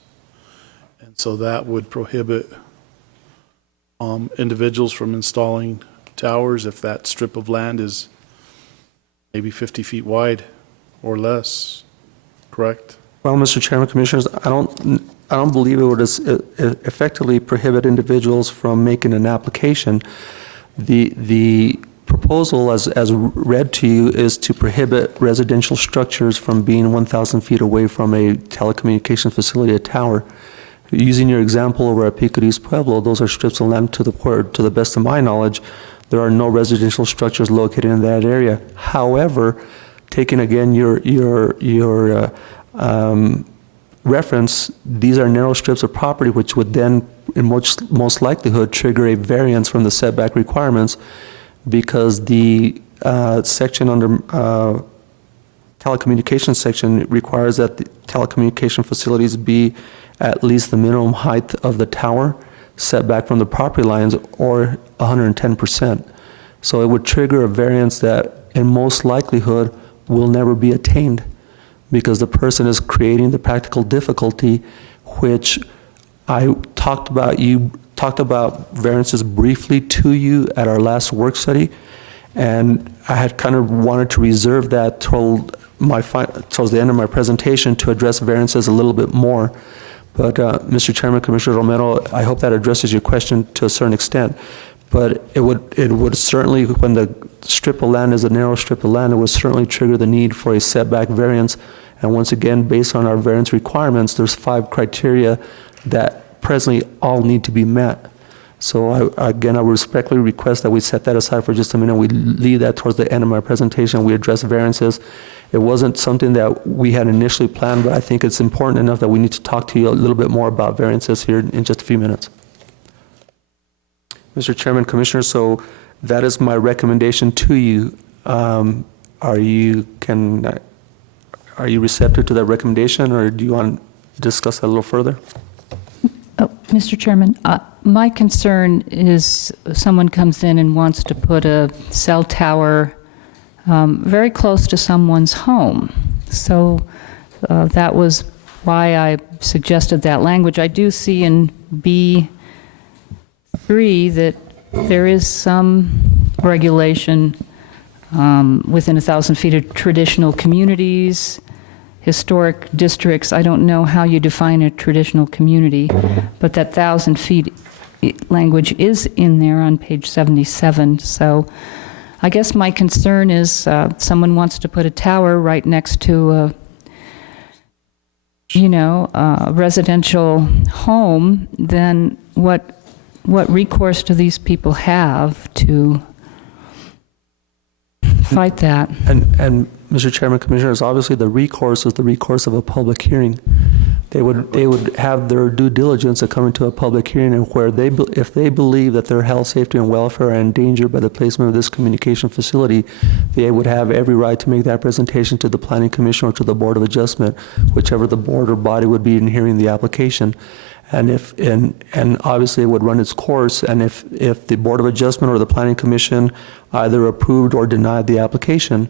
And so that would prohibit individuals from installing towers if that strip of land is maybe 50 feet wide or less, correct? Well, Mr. Chairman, Commissioners, I don't believe it would effectively prohibit individuals from making an application. The proposal, as read to you, is to prohibit residential structures from being 1,000 feet away from a telecommunications facility, a tower. Using your example over at Pequot East Pueblo, those are strips of land to the best of my knowledge. There are no residential structures located in that area. However, taking again your reference, these are narrow strips of property which would then, in most likelihood, trigger a variance from the setback requirements, because the section under telecommunications section requires that the telecommunication facilities be at least the minimum height of the tower, setback from the property lines, or 110%. So it would trigger a variance that, in most likelihood, will never be attained, because the person is creating the practical difficulty, which I talked about. You talked about variances briefly to you at our last work study, and I had kind of wanted to reserve that towards the end of my presentation to address variances a little bit more. But Mr. Chairman, Commissioner Romero, I hope that addresses your question to a certain extent. But it would certainly, when the strip of land is a narrow strip of land, it would certainly trigger the need for a setback variance. And once again, based on our variance requirements, there's 5 criteria that presently all need to be met. So again, I would respectfully request that we set that aside for just a minute. We leave that towards the end of my presentation. We address variances. It wasn't something that we had initially planned, but I think it's important enough that we need to talk to you a little bit more about variances here in just a few minutes. Mr. Chairman, Commissioners, so that is my recommendation to you. Are you receptive to that recommendation, or do you want to discuss that a little further? Oh, Mr. Chairman, my concern is someone comes in and wants to put a cell tower very close to someone's home. So that was why I suggested that language. I do see in B3 that there is some regulation within 1,000 feet of traditional communities, historic districts. I don't know how you define a traditional community, but that 1,000 feet language is in there on page 77. So I guess my concern is someone wants to put a tower right next to a residential home, then what recourse do these people have to fight that? And Mr. Chairman, Commissioners, obviously the recourse is the recourse of a public hearing. They would have their due diligence to come into a public hearing, and where if they believe that their health, safety, and welfare are endangered by the placement of this communication facility, they would have every right to make that presentation to the Planning Commission or to the Board of Adjustment, whichever the board or body would be in hearing the application. And obviously it would run its course, and if the Board of Adjustment or the Planning Commission either approved or denied the application,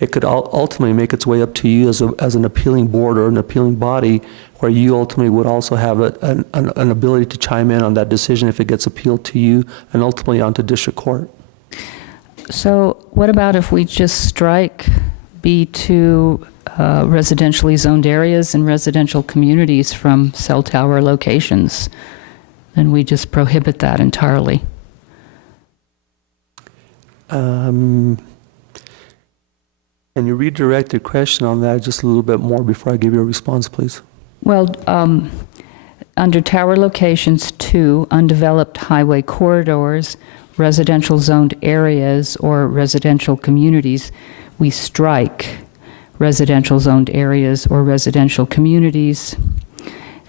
it could ultimately make its way up to you as an appealing board or an appealing body, where you ultimately would also have an ability to chime in on that decision if it gets appealed to you and ultimately onto district court. So what about if we just strike B2 residentially zoned areas and residential communities from cell tower locations? Then we just prohibit that entirely. Can you redirect your question on that just a little bit more before I give you a response, please? Well, under tower locations 2, undeveloped highway corridors, residential zoned areas, or residential communities, we strike residential zoned areas or residential communities,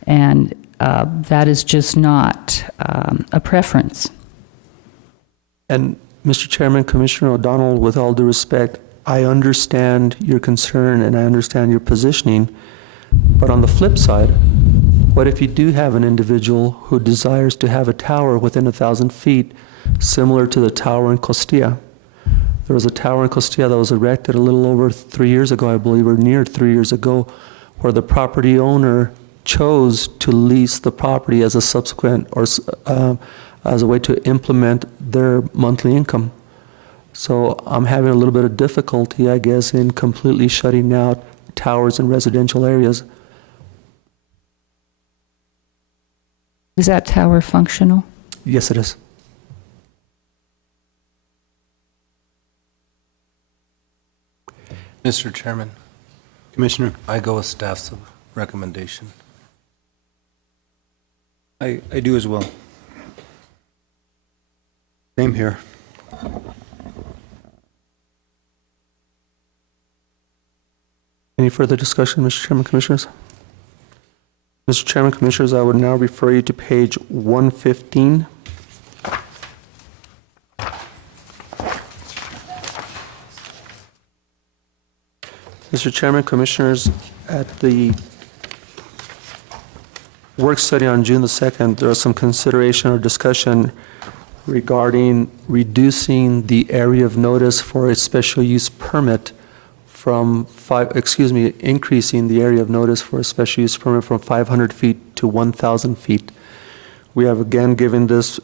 and that is just not a preference. And Mr. Chairman, Commissioner O'Donnell, with all due respect, I understand your concern and I understand your positioning, but on the flip side, what if you do have an individual who desires to have a tower within 1,000 feet, similar to the tower in Costilla? There was a tower in Costilla that was erected a little over 3 years ago, I believe, or near 3 years ago, where the property owner chose to lease the property as a subsequent or as a way to implement their monthly income. So I'm having a little bit of difficulty, I guess, in completely shutting out towers in residential areas. Is that tower functional? Yes, it is. Mr. Chairman, Commissioner. I go with staff's recommendation. I do as well. Same here. Any further discussion, Mr. Chairman, Commissioners? Mr. Chairman, Commissioners, I would now refer you to page 115. Mr. Chairman, Commissioners, at the work study on June the 2nd, there was some consideration or discussion regarding reducing the area of notice for a special use permit increasing the area of notice for a special use permit from 500 feet to 1,000 feet. We have again given this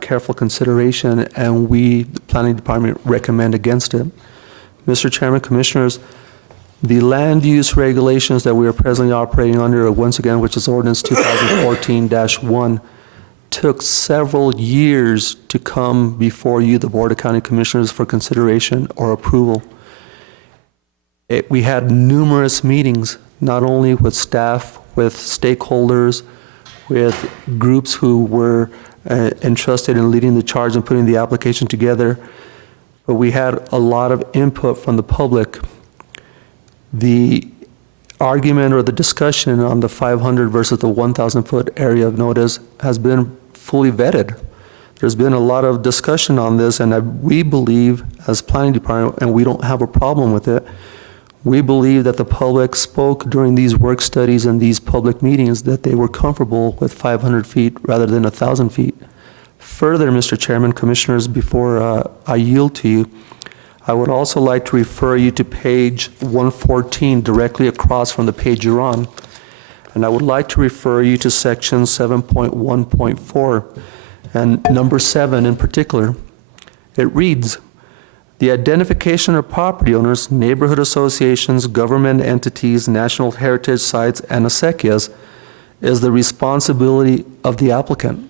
careful consideration, and we, the Planning Department, recommend against it. Mr. Chairman, Commissioners, the land use regulations that we are presently operating under, once again, which is Ordinance 2014-1, took several years to come before you, the Board of County Commissioners, for consideration or approval. We had numerous meetings, not only with staff, with stakeholders, with groups who were entrusted in leading the charge and putting the application together, but we had a lot of input from the public. The argument or the discussion on the 500 versus the 1,000-foot area of notice has been fully vetted. There's been a lot of discussion on this, and we believe, as planning department, and we don't have a problem with it, we believe that the public spoke during these work studies and these public meetings that they were comfortable with 500 feet rather than 1,000 feet. Further, Mr. Chairman, Commissioners, before I yield to you, I would also like to refer you to page 114, directly across from the page you're on. And I would like to refer you to section 7.1.4 and number 7 in particular. It reads, "The identification of property owners, neighborhood associations, government entities, national heritage sites, and acequias is the responsibility of the applicant."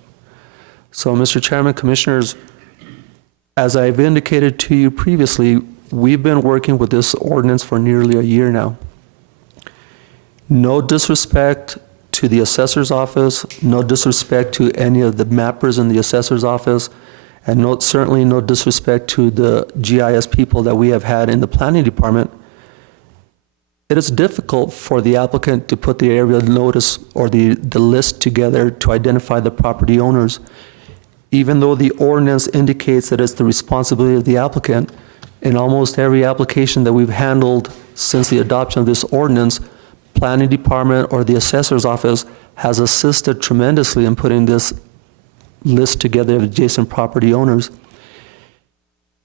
So, Mr. Chairman, Commissioners, as I've indicated to you previously, we've been working with this ordinance for nearly a year now. No disrespect to the assessor's office, no disrespect to any of the mappers in the assessor's office, and certainly no disrespect to the GIS people that we have had in the planning department. It is difficult for the applicant to put the area notice or the list together to identify the property owners. Even though the ordinance indicates that it's the responsibility of the applicant, in almost every application that we've handled since the adoption of this ordinance, planning department or the assessor's office has assisted tremendously in putting this list together of adjacent property owners.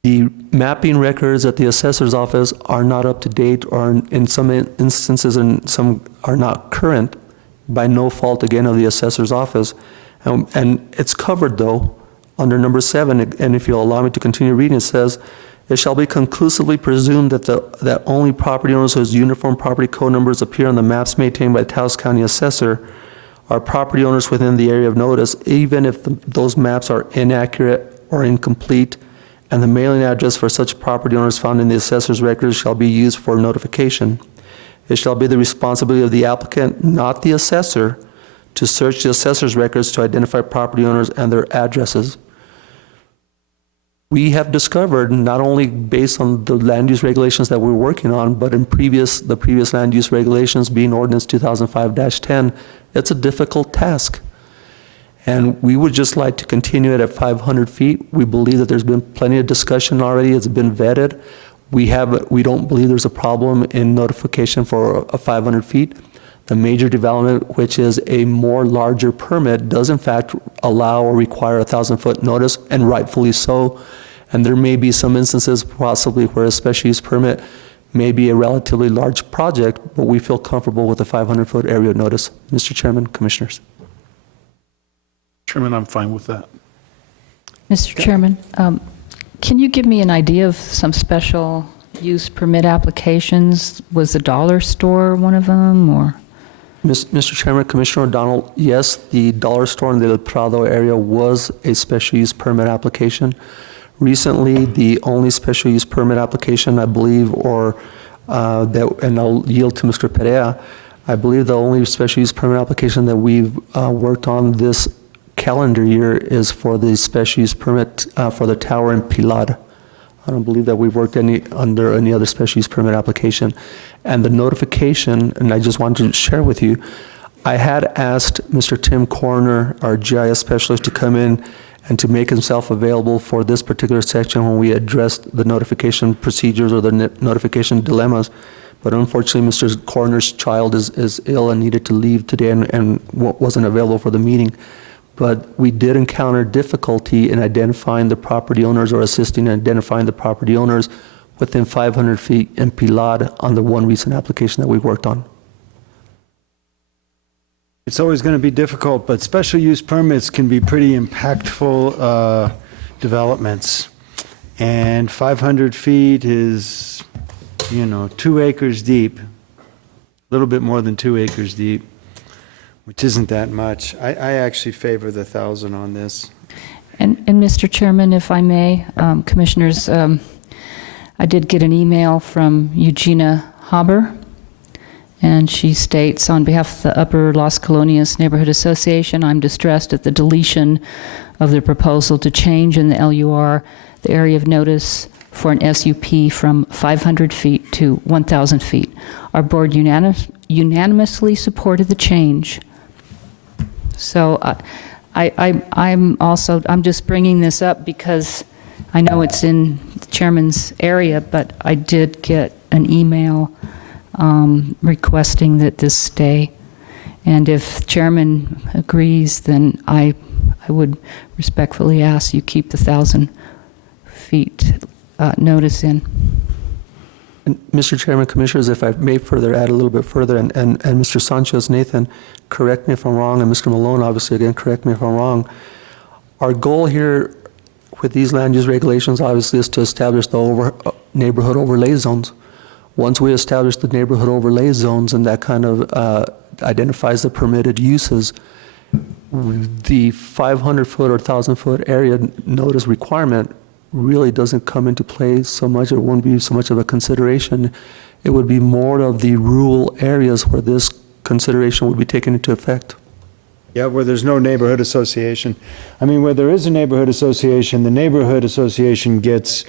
The mapping records at the assessor's office are not up to date, or in some instances, and some are not current, by no fault, again, of the assessor's office. And it's covered, though, under number 7, and if you'll allow me to continue reading, it says, "It shall be conclusively presumed that only property owners whose uniform property code numbers appear on the maps maintained by the Taos County Assessor are property owners within the area of notice, even if those maps are inaccurate or incomplete, and the mailing address for such property owners found in the assessor's records shall be used for notification. It shall be the responsibility of the applicant, not the assessor, to search the assessor's records to identify property owners and their addresses." We have discovered, not only based on the land use regulations that we're working on, but in the previous land use regulations, being Ordinance 2005-10, it's a difficult task. And we would just like to continue it at 500 feet. We believe that there's been plenty of discussion already. It's been vetted. We don't believe there's a problem in notification for a 500 feet. The major development, which is a more larger permit, does in fact allow or require a 1,000-foot notice, and rightfully so. And there may be some instances possibly where a special use permit may be a relatively large project, but we feel comfortable with a 500-foot area notice. Mr. Chairman, Commissioners. Chairman, I'm fine with that. Mr. Chairman, can you give me an idea of some special use permit applications? Was the dollar store one of them, or? Mr. Chairman, Commissioner O'Donnell, yes, the dollar store in the El Prado area was a special use permit application. Recently, the only special use permit application, I believe, and I'll yield to Mr. Perea, I believe the only special use permit application that we've worked on this calendar year is for the special use permit for the tower in Pilar. I don't believe that we've worked under any other special use permit application. And the notification, and I just wanted to share with you, I had asked Mr. Tim Coroner, our GIS specialist, to come in and to make himself available for this particular section when we addressed the notification procedures or the notification dilemmas. But unfortunately, Mr. Coroner's child is ill and needed to leave today and wasn't available for the meeting. But we did encounter difficulty in identifying the property owners or assisting in identifying the property owners within 500 feet in Pilar on the one recent application that we worked on. It's always going to be difficult, but special use permits can be pretty impactful developments. And 500 feet is, 2 acres deep, a little bit more than 2 acres deep, which isn't that much. I actually favor the 1,000 on this. And Mr. Chairman, if I may, Commissioners, I did get an email from Eugenia Haber, And she states, on behalf of the Upper Las Colonias Neighborhood Association, I'm distressed at the deletion of the proposal to change in the LUR the area of notice for an SUP from 500 feet to 1,000 feet. Our board unanimously supported the change. So I'm just bringing this up because I know it's in the chairman's area, but I did get an email requesting that this stay. And if chairman agrees, then I would respectfully ask you keep the 1,000 feet notice in. And Mr. Chairman, Commissioners, if I may further add a little bit further, and Mr. Sanchez, Nathan, correct me if I'm wrong, and Mr. Malone, obviously, again, correct me if I'm wrong. Our goal here with these land use regulations, obviously, is to establish the neighborhood overlay zones. Once we establish the neighborhood overlay zones and that kind of identifies the permitted uses, the 500-foot or 1,000-foot area notice requirement really doesn't come into play so much. It won't be so much of a consideration. It would be more of the rural areas where this consideration would be taken into effect. Yeah, where there's no neighborhood association. I mean, where there is a neighborhood association, the neighborhood association gets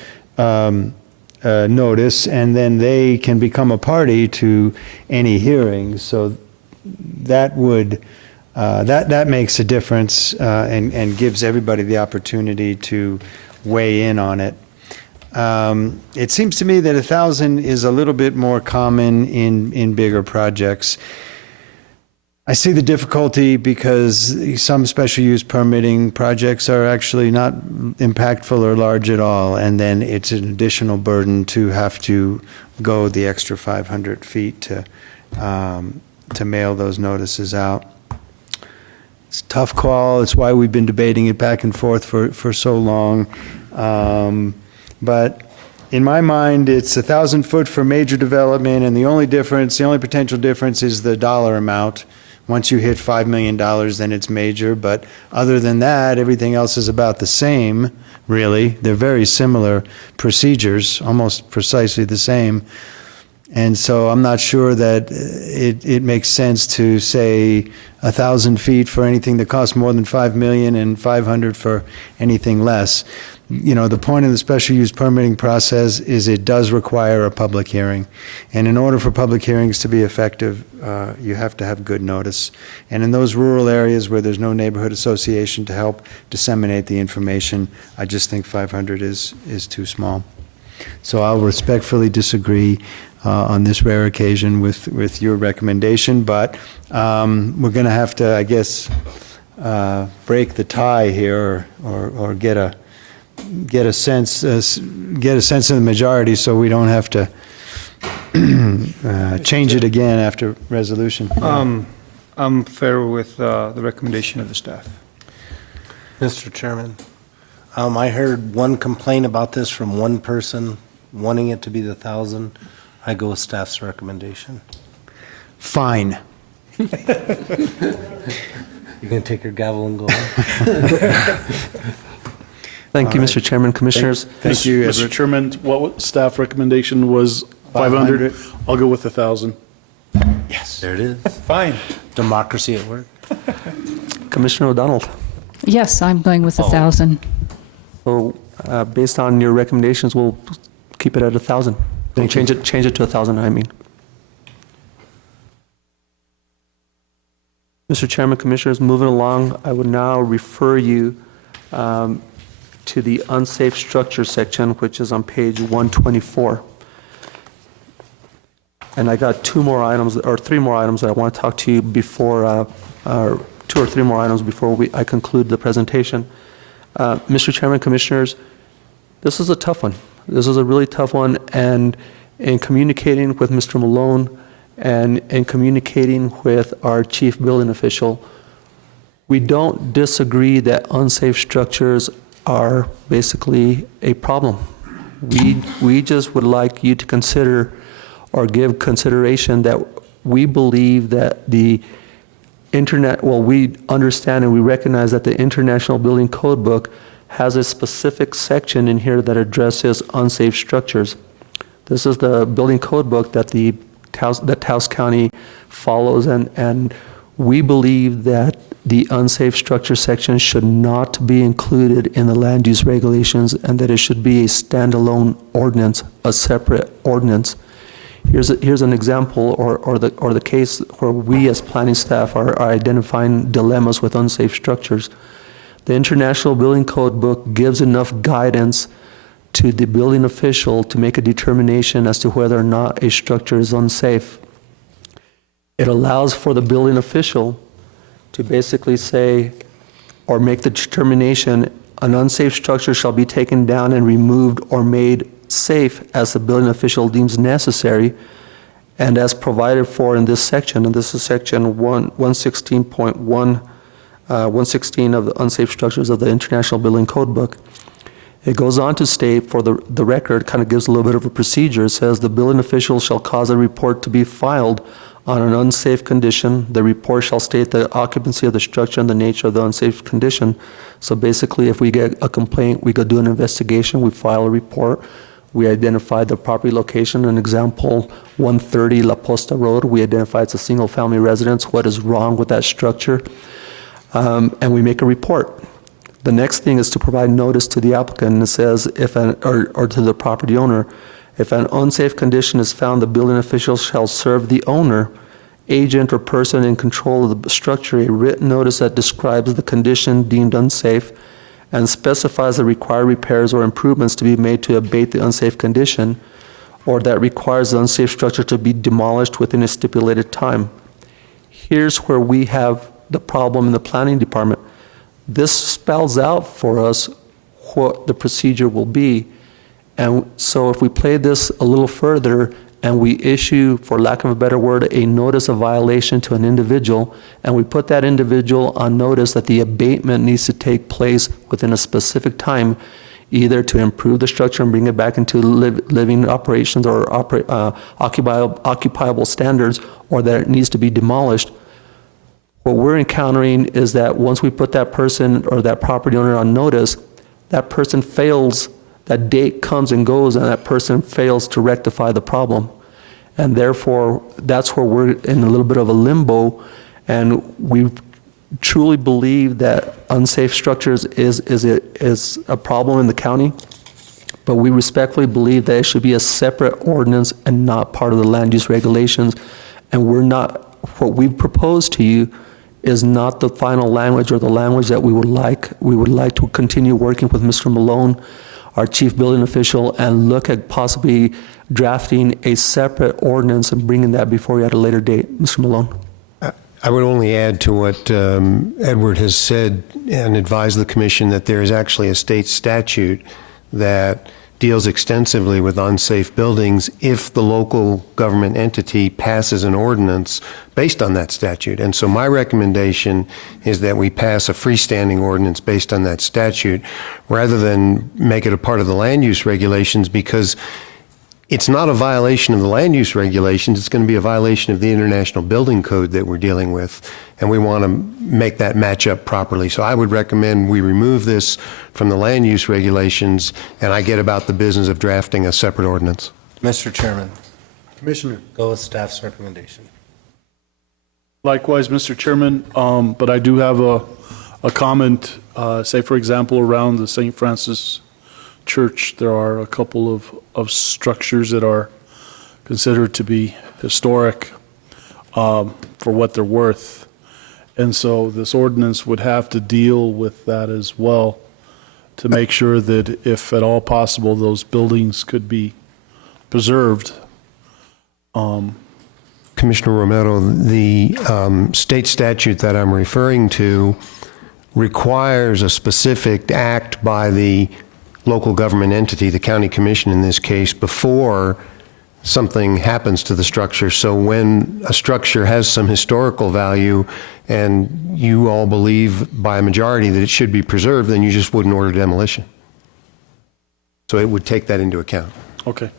notice, and then they can become a party to any hearing. So that would that makes a difference and gives everybody the opportunity to weigh in on it. It seems to me that 1,000 is a little bit more common in bigger projects. I see the difficulty because some special use permitting projects are actually not impactful or large at all, and then it's an additional burden to have to go the extra 500 feet to mail those notices out. It's a tough call. It's why we've been debating it back and forth for so long. But in my mind, it's 1,000 foot for major development, and the only potential difference is the dollar amount. Once you hit $5 million, then it's major. But other than that, everything else is about the same, really. They're very similar procedures, almost precisely the same. And so I'm not sure that it makes sense to say 1,000 feet for anything that costs more than $5 million and 500 for anything less. You know, the point of the special use permitting process is it does require a public hearing. And in order for public hearings to be effective, you have to have good notice. And in those rural areas where there's no neighborhood association to help disseminate the information, I just think 500 is too small. So I'll respectfully disagree on this rare occasion with your recommendation, but we're going to have to, I guess, break the tie here or get a sense of the majority so we don't have to change it again after resolution. I'm fair with the recommendation of the staff. Mr. Chairman, I heard one complaint about this from one person wanting it to be the 1,000. I go with staff's recommendation. Fine. You gonna take your gavel and go home? Thank you, Mr. Chairman, Commissioners. Thank you, Mr. Chairman, what staff recommendation was 500? I'll go with 1,000. Yes. There it is. Fine. Democracy at work. Commissioner O'Donnell. Yes, I'm going with 1,000. So based on your recommendations, we'll keep it at 1,000. We'll change it to 1,000, I mean. Mr. Chairman, Commissioners, moving along, I would now refer you to the unsafe structure section, which is on page 124. And I got three more items that I want to talk to you before, 2 or 3 more items before I conclude the presentation. Mr. Chairman, Commissioners, this is a tough one. This is a really tough one, and in communicating with Mr. Malone and in communicating with our chief building official, we don't disagree that unsafe structures are basically a problem. We just would like you to consider or give consideration that we believe that the we understand and we recognize that the International Building Code Book has a specific section in here that addresses unsafe structures. This is the building code book that the that Taos County follows, and we believe that the unsafe structure section should not be included in the land use regulations, and that it should be a standalone ordinance, a separate ordinance. Here's an example, or the case where we as planning staff are identifying dilemmas with unsafe structures. The International Building Code book gives enough guidance to the building official to make a determination as to whether or not a structure is unsafe. It allows for the building official to basically say, or make the determination, an unsafe structure shall be taken down and removed or made safe as the building official deems necessary and as provided for in this section. And this is section 116.1, 116 of the unsafe structures of the International Building Code book. It goes on to state, for the record, kind of gives a little bit of a procedure. It says the building official shall cause a report to be filed on an unsafe condition. The report shall state the occupancy of the structure and the nature of the unsafe condition. So basically, if we get a complaint, we go do an investigation, we file a report, we identify the property location. An example, 130 La Posta Road, we identify it's a single-family residence, what is wrong with that structure, and we make a report. The next thing is to provide notice to the applicant, and it says, or to the property owner, if an unsafe condition is found, the building official shall serve the owner, agent, or person in control of the structure a written notice that describes the condition deemed unsafe and specifies the required repairs or improvements to be made to abate the unsafe condition, or that requires the unsafe structure to be demolished within a stipulated time. Here's where we have the problem in the planning department. This spells out for us what the procedure will be. And so if we play this a little further and we issue, for lack of a better word, a notice of violation to an individual, and we put that individual on notice that the abatement needs to take place within a specific time, either to improve the structure and bring it back into living operations or occupiable standards, or that it needs to be demolished, what we're encountering is that once we put that person or that property owner on notice, that person fails, that date comes and goes, and that person fails to rectify the problem. And therefore, that's where we're in a little bit of a limbo, and we truly believe that unsafe structures is a problem in the county, but we respectfully believe that it should be a separate ordinance and not part of the land use regulations. And we're not, what we've proposed to you is not the final language or the language that we would like. We would like to continue working with Mr. Malone, our chief building official, and look at possibly drafting a separate ordinance and bringing that before you at a later date. Mr. Malone. I would only add to what Edward has said and advise the commission that there is actually a state statute that deals extensively with unsafe buildings if the local government entity passes an ordinance based on that statute. And so my recommendation is that we pass a freestanding ordinance based on that statute rather than make it a part of the land use regulations, because it's not a violation of the land use regulations. It's going to be a violation of the International Building Code that we're dealing with, and we want to make that match up properly. So I would recommend we remove this from the land use regulations, and I get about the business of drafting a separate ordinance. Mr. Chairman. Commissioner. Go with staff's recommendation. Likewise, Mr. Chairman, but I do have a comment, say, for example, around the St. Francis Church, there are a couple of structures that are considered to be historic for what they're worth. And so this ordinance would have to deal with that as well to make sure that if at all possible, those buildings could be preserved. Commissioner Romero, the state statute that I'm referring to requires a specific act by the local government entity, the county commission in this case, before something happens to the structure. So when a structure has some historical value and you all believe by a majority that it should be preserved, then you just wouldn't order demolition. So it would take that into account. Okay.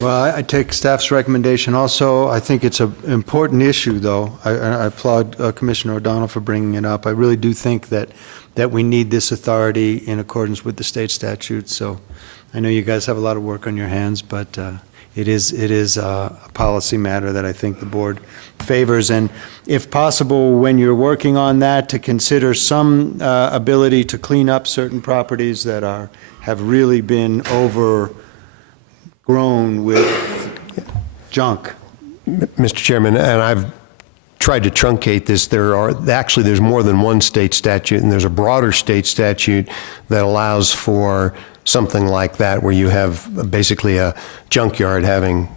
Well, I take staff's recommendation also. I think it's an important issue, though. I applaud Commissioner O'Donnell for bringing it up. I really do think that we need this authority in accordance with the state statute. So I know you guys have a lot of work on your hands, but it is a policy matter that I think the board favors. And if possible, when you're working on that, to consider some ability to clean up certain properties that have really been overgrown with junk. Mr. Chairman, and I've tried to truncate this. There's more than one state statute, and there's a broader state statute that allows for something like that, where you have basically a junkyard having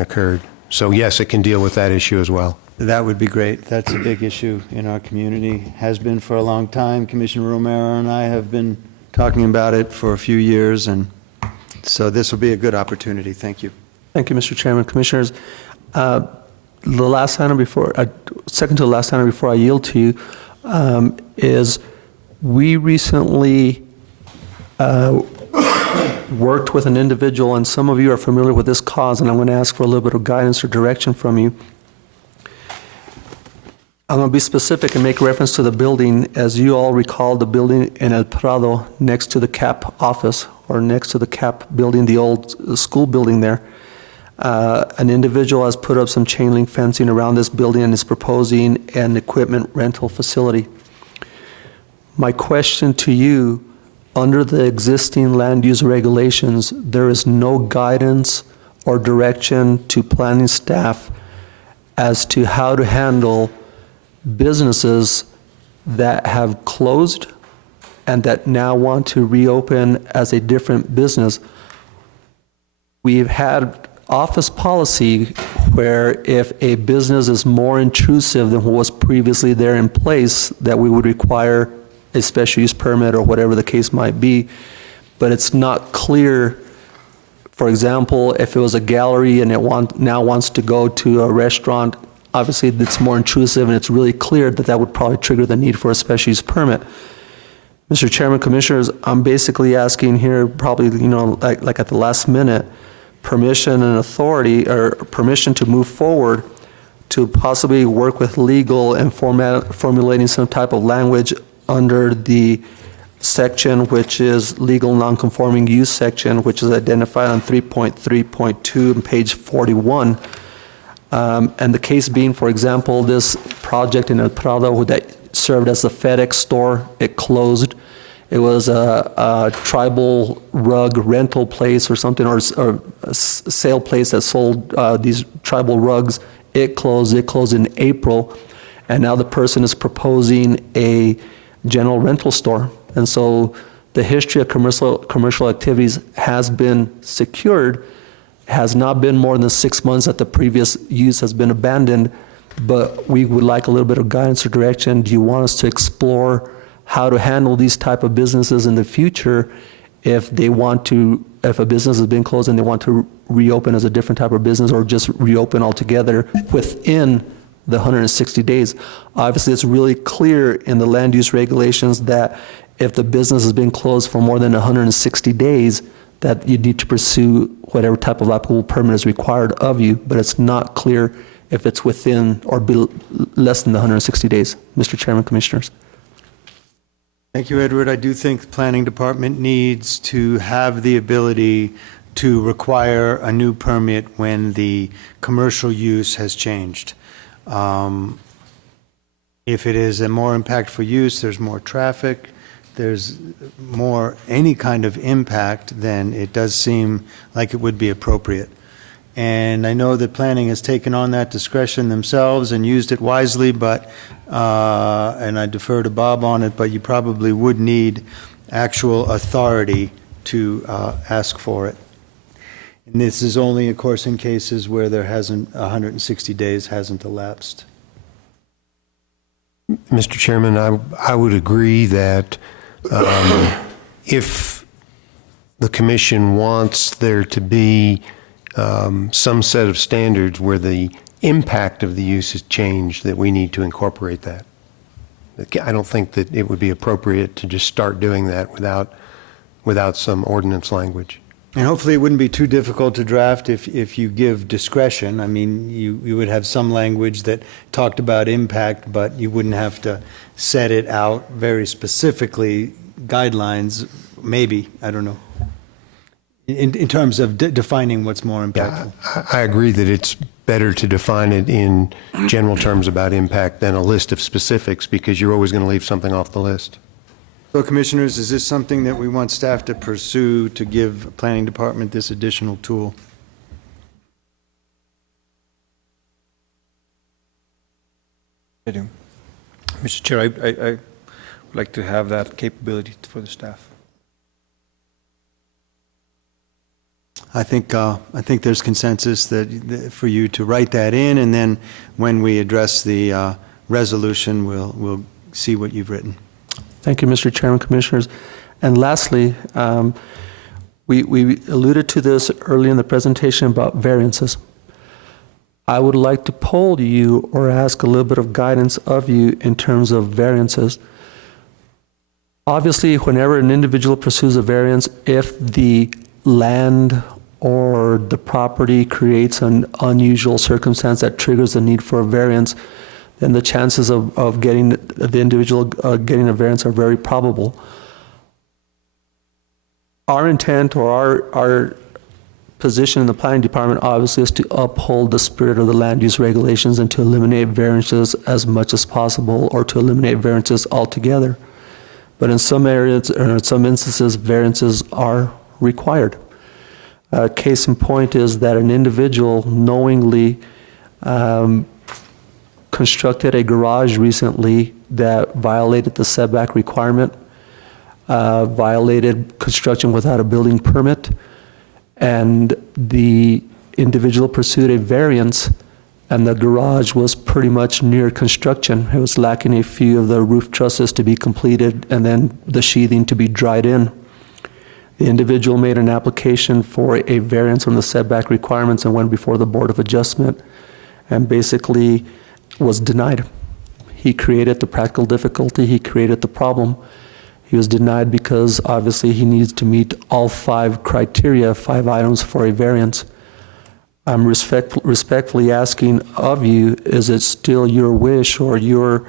occurred. So yes, it can deal with that issue as well. That would be great. That's a big issue in our community, has been for a long time. Commissioner Romero and I have been talking about it for a few years, and so this will be a good opportunity. Thank you. Thank you, Mr. Chairman. Commissioners, the last item second to the last item before I yield to you, is we recently worked with an individual, and some of you are familiar with this cause, and I'm going to ask for a little bit of guidance or direction from you. I'm going to be specific and make reference to the building. As you all recall, the building in El Prado next to the CAP office, or next to the CAP building, the old school building there. An individual has put up some chain link fencing around this building and is proposing an equipment rental facility. My question to you, under the existing land use regulations, there is no guidance or direction to planning staff as to how to handle businesses that have closed and that now want to reopen as a different business. We've had office policy where if a business is more intrusive than what was previously there in place, that we would require a special use permit or whatever the case might be. But it's not clear, for example, if it was a gallery and it now wants to go to a restaurant, obviously it's more intrusive, and it's really clear that that would probably trigger the need for a special use permit. Mr. Chairman, Commissioners, I'm basically asking here, probably, like at the last minute, permission and authority, or permission to move forward to possibly work with legal and formulating some type of language under the section, which is legal nonconforming use section, which is identified on 3.3.2 and page 41. And the case being, for example, this project in El Prado that served as a FedEx store, it closed. It was a tribal rug rental place or something, or a sale place that sold these tribal rugs. It closed in April, and now the person is proposing a general rental store. And so the history of commercial activities has been secured, has not been more than 6 months that the previous use has been abandoned, but we would like a little bit of guidance or direction. Do you want us to explore how to handle these type of businesses in the future if a business has been closed and they want to reopen as a different type of business, or just reopen altogether within the 160 days? Obviously, it's really clear in the land use regulations that if the business has been closed for more than 160 days, that you need to pursue whatever type of applicable permit is required of you, but it's not clear if it's within or less than the 160 days. Mr. Chairman, Commissioners. Thank you, Edward. I do think the planning department needs to have the ability to require a new permit when the commercial use has changed. If it is a more impactful use, there's more traffic, there's more any kind of impact, then it does seem like it would be appropriate. And I know that planning has taken on that discretion themselves and used it wisely, but, and I defer to Bob on it, but you probably would need actual authority to ask for it. And this is only, of course, in cases where there hasn't, 160 days hasn't elapsed. Mr. Chairman, I would agree that if the commission wants there to be some set of standards where the impact of the use is changed, that we need to incorporate that. I don't think that it would be appropriate to just start doing that without some ordinance language. And hopefully it wouldn't be too difficult to draft if you give discretion. I mean, you would have some language that talked about impact, but you wouldn't have to set it out very specifically, guidelines, maybe, I don't know. in terms of defining what's more impactful. I agree that it's better to define it in general terms about impact than a list of specifics, because you're always going to leave something off the list. So, Commissioners, is this something that we want staff to pursue to give the Planning Department this additional tool? I do. Mr. Chair, I would like to have that capability for the staff. I think there's consensus that for you to write that in, and then when we address the resolution, we'll see what you've written. Thank you, Mr. Chairman, Commissioners. And lastly, we alluded to this early in the presentation about variances. I would like to poll you or ask a little bit of guidance of you in terms of variances. Obviously, whenever an individual pursues a variance, if the land or the property creates an unusual circumstance that triggers the need for a variance, then the chances of getting the individual getting a variance are very probable. Our intent or our position in the Planning Department obviously is to uphold the spirit of the land use regulations and to eliminate variances as much as possible, or to eliminate variances altogether. But in some areas, or in some instances, variances are required. Case in point is that an individual knowingly constructed a garage recently that violated the setback requirement, violated construction without a building permit, and the individual pursued a variance, and the garage was pretty much near construction. It was lacking a few of the roof trusses to be completed and then the sheathing to be dried in. The individual made an application for a variance on the setback requirements and went before the Board of Adjustment and basically was denied. He created the practical difficulty, he created the problem. He was denied because obviously he needs to meet all 5 criteria, 5 items for a variance. I'm respectfully asking of you, is it still your wish or your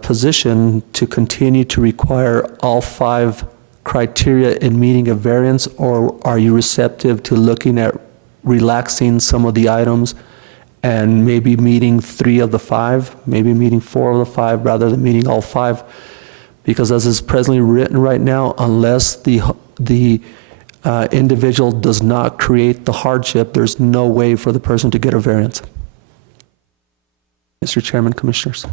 position to continue to require all 5 criteria in meeting a variance, or are you receptive to looking at relaxing some of the items and maybe meeting 3 of the 5, maybe meeting 4 of the 5 rather than meeting all 5? Because as is presently written right now, unless the individual does not create the hardship, there's no way for the person to get a variance. Mr. Chairman, Commissioners.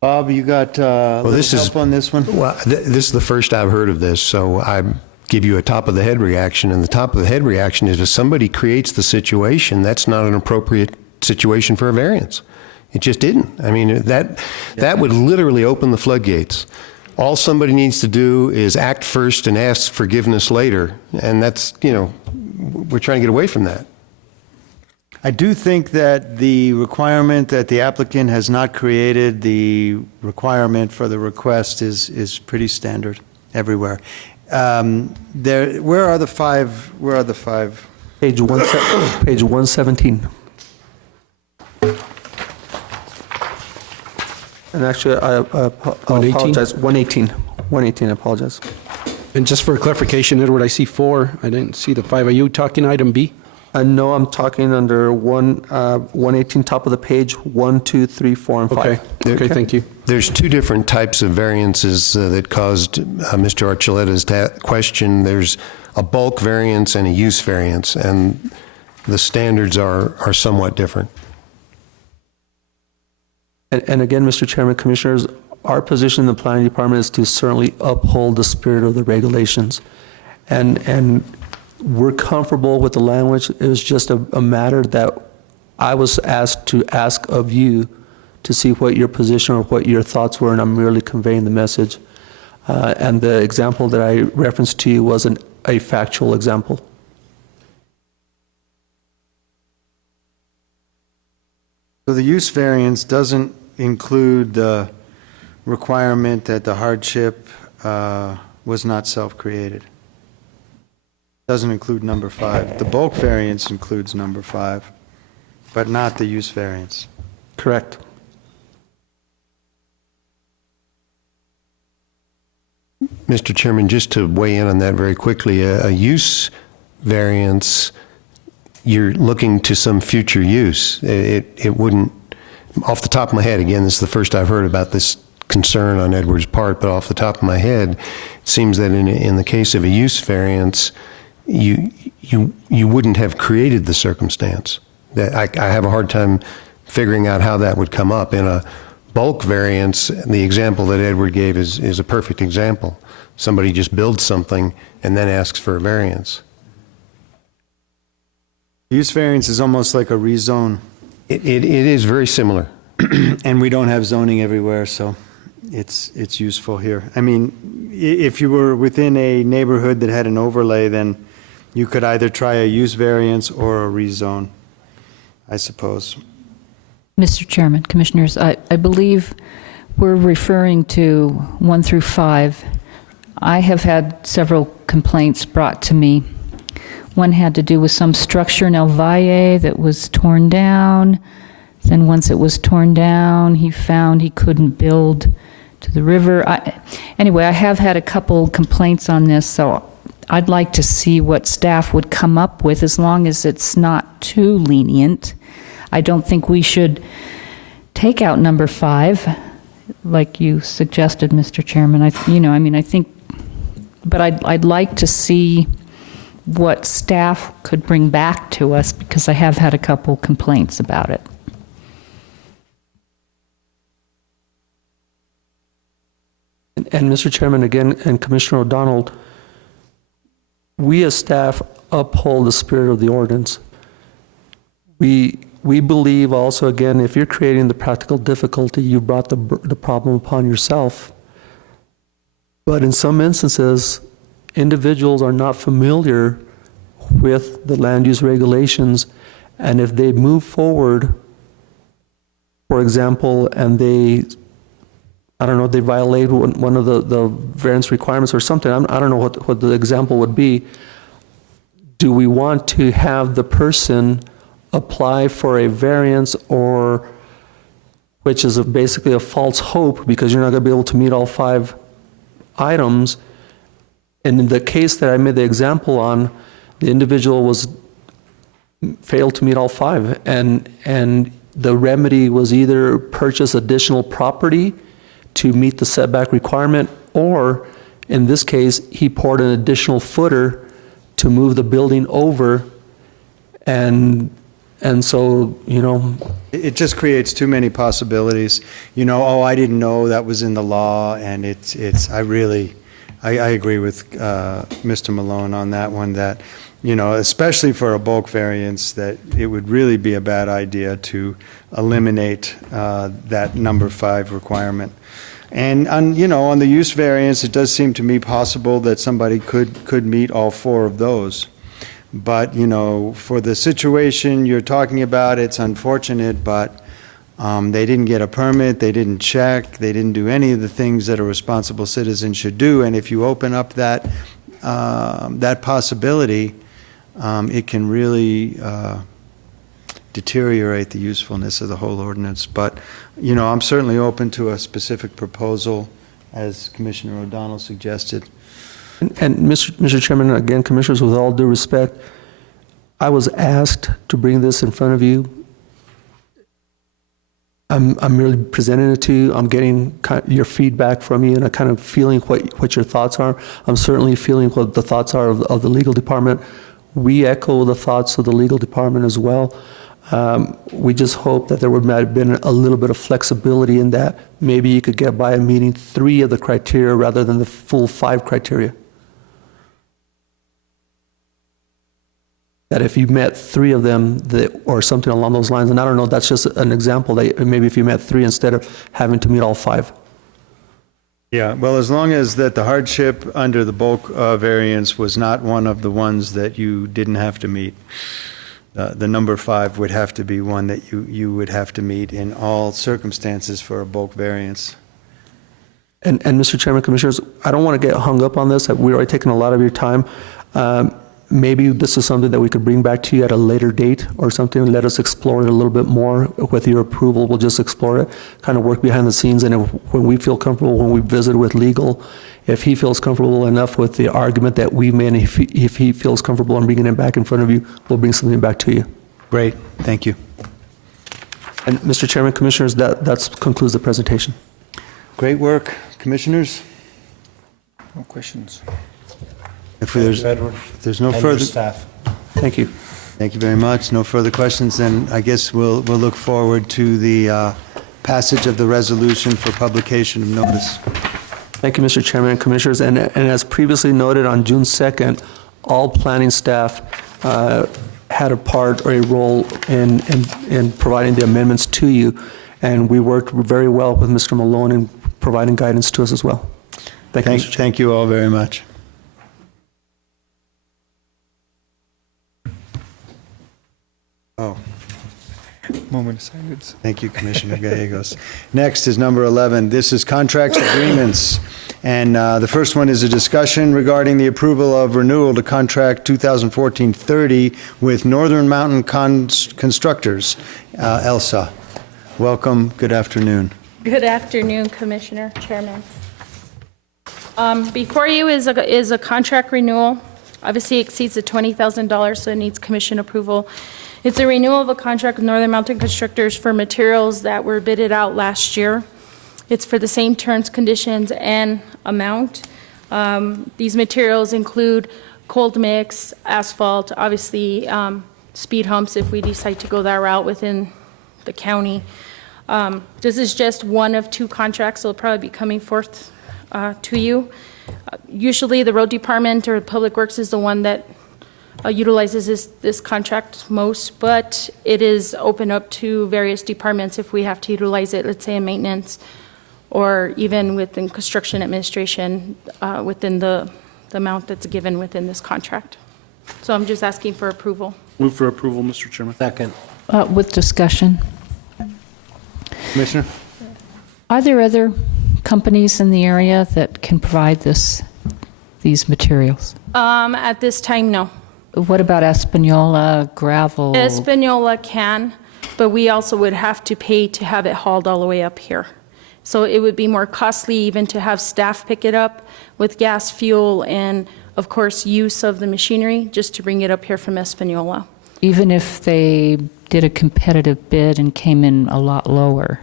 Bob, you got help on this one? Well, this is the first I've heard of this, so I give you a top-of-the-head reaction, and the top-of-the-head reaction is if somebody creates the situation, that's not an appropriate situation for a variance. It just didn't. I mean, that would literally open the floodgates. All somebody needs to do is act first and ask forgiveness later, and that's, we're trying to get away from that. I do think that the requirement that the applicant has not created the requirement for the request is pretty standard everywhere. Where are the 5? Where are the 5? Page 117. And actually, I apologize. 118. 118, I apologize. And just for clarification, Edward, I see 4. I didn't see the 5. Are you talking item B? No, I'm talking under 118, top of the page, 1, 2, 3, 4, and 5. Okay, thank you. There's 2 different types of variances that caused Mr. Archuletta's question. There's a bulk variance and a use variance, and the standards are somewhat different. And again, Mr. Chairman, Commissioners, our position in the Planning Department is to certainly uphold the spirit of the regulations. And we're comfortable with the language. It was just a matter that I was asked to ask of you to see what your position or what your thoughts were, and I'm merely conveying the message. And the example that I referenced to you was a factual example. So the use variance doesn't include the requirement that the hardship was not self-created. Doesn't include number 5. The bulk variance includes number 5, but not the use variance. Correct. Mr. Chairman, just to weigh in on that very quickly, a use variance, you're looking to some future use. It wouldn't, off the top of my head, again, this is the first I've heard about this concern on Edwards' part, but off the top of my head, it seems that in the case of a use variance, you wouldn't have created the circumstance. That I have a hard time figuring out how that would come up. In a bulk variance, the example that Edward gave is a perfect example. Somebody just builds something and then asks for a variance. Use variance is almost like a rezone. It is very similar. And we don't have zoning everywhere, so it's useful here. I mean, if you were within a neighborhood that had an overlay, then you could either try a use variance or a rezone, I suppose. Mr. Chairman, Commissioners, I believe we're referring to 1 through 5. I have had several complaints brought to me. One had to do with some structure in El Valle that was torn down. Then once it was torn down, he found he couldn't build to the river. Anyway, I have had a couple complaints on this, so I'd like to see what staff would come up with, as long as it's not too lenient. I don't think we should take out number 5, like you suggested, Mr. Chairman. I think, but I'd like to see what staff could bring back to us, because I have had a couple complaints about it. And Mr. Chairman, again, and Commissioner O'Donnell, we as staff uphold the spirit of the ordinance. We believe also, again, if you're creating the practical difficulty, you brought the problem upon yourself. But in some instances, individuals are not familiar with the land use regulations, and if they move forward, for example, and they violate one of the variance requirements or something, I don't know what the example would be. Do we want to have the person apply for a variance, or which is basically a false hope, because you're not going to be able to meet all 5 items? And in the case that I made the example on, the individual failed to meet all 5, and the remedy was either purchase additional property to meet the setback requirement, or in this case, he poured an additional footer to move the building over, and so, It just creates too many possibilities. I didn't know that was in the law, and I agree with Mr. Malone on that one, that, especially for a bulk variance, that it would really be a bad idea to eliminate that number 5 requirement. And on the use variance, it does seem to me possible that somebody could meet all 4 of those. But, for the situation you're talking about, it's unfortunate, but they didn't get a permit, they didn't check, they didn't do any of the things that a responsible citizen should do. And if you open up that possibility, it can really deteriorate the usefulness of the whole ordinance. But, I'm certainly open to a specific proposal, as Commissioner O'Donnell suggested. And Mr. Chairman, again, Commissioners, with all due respect, I was asked to bring this in front of you. I'm merely presenting it to you. I'm getting your feedback from you, and I'm kind of feeling what your thoughts are. I'm certainly feeling what the thoughts are of the legal department. We echo the thoughts of the legal department as well. We just hope that there would have been a little bit of flexibility in that. Maybe you could get by meeting 3 of the criteria rather than the full 5 criteria. That if you met 3 of them, or something along those lines, and I don't know, that's just an example, that maybe if you met 3 instead of having to meet all 5. Yeah, well, as long as that the hardship under the bulk variance was not one of the ones that you didn't have to meet. The number 5 would have to be one that you would have to meet in all circumstances for a bulk variance. And Mr. Chairman, Commissioners, I don't want to get hung up on this. We've already taken a lot of your time. Maybe this is something that we could bring back to you at a later date or something. Let us explore it a little bit more. With your approval, we'll just explore it, kind of work behind the scenes. And when we feel comfortable, when we visit with legal if he feels comfortable enough with the argument that we made, if he feels comfortable in bringing it back in front of you, we'll bring something back to you. Great, thank you. And Mr. Chairman, Commissioners, that concludes the presentation. Great work, Commissioners. No questions. If there's no And your further... staff. Thank you. Thank you very much. No further questions, then I guess we'll look forward to the passage of the resolution for publication of notice. Thank you, Mr. Chairman and Commissioners. And as previously noted, on June 2nd, all planning staff had a part or a role in providing the amendments to you, and we worked very well with Mr. Malone in providing guidance to us as well. Thank you, Mr. Chairman. Thank you all very much. Oh. Moment of silence. Thank you, Commissioner Gallegos. Next is number 11. This is contracts agreements. And the first one is a discussion regarding the approval of renewal to contract 2014-30 with Northern Mountain Constructors, ELSA. Welcome. Good afternoon. Good afternoon, Commissioner, Chairman. Before you is a contract renewal. Obviously it exceeds the $20,000, so it needs commission approval. It's a renewal of a contract with Northern Mountain Constructors for materials that were bidded out last year. It's for the same terms, conditions, and amount. These materials include cold mix, asphalt, obviously speed humps if we decide to go that route within the county. This is just one of two contracts that will probably be coming forth to you. Usually the road department or public works is the one that utilizes this contract most, but it is open up to various departments if we have to utilize it, let's say in maintenance or even within construction administration within the amount that's given within this contract. So I'm just asking for approval. Move for approval, Mr. Chairman. Second. With discussion. Commissioner? Are there other companies in the area that can provide these materials? At this time, no. What about Espanola, gravel? Espanola can, but we also would have to pay to have it hauled all the way up here. So it would be more costly even to have staff pick it up with gas, fuel, and of course use of the machinery just to bring it up here from Espanola. Even if they did a competitive bid and came in a lot lower?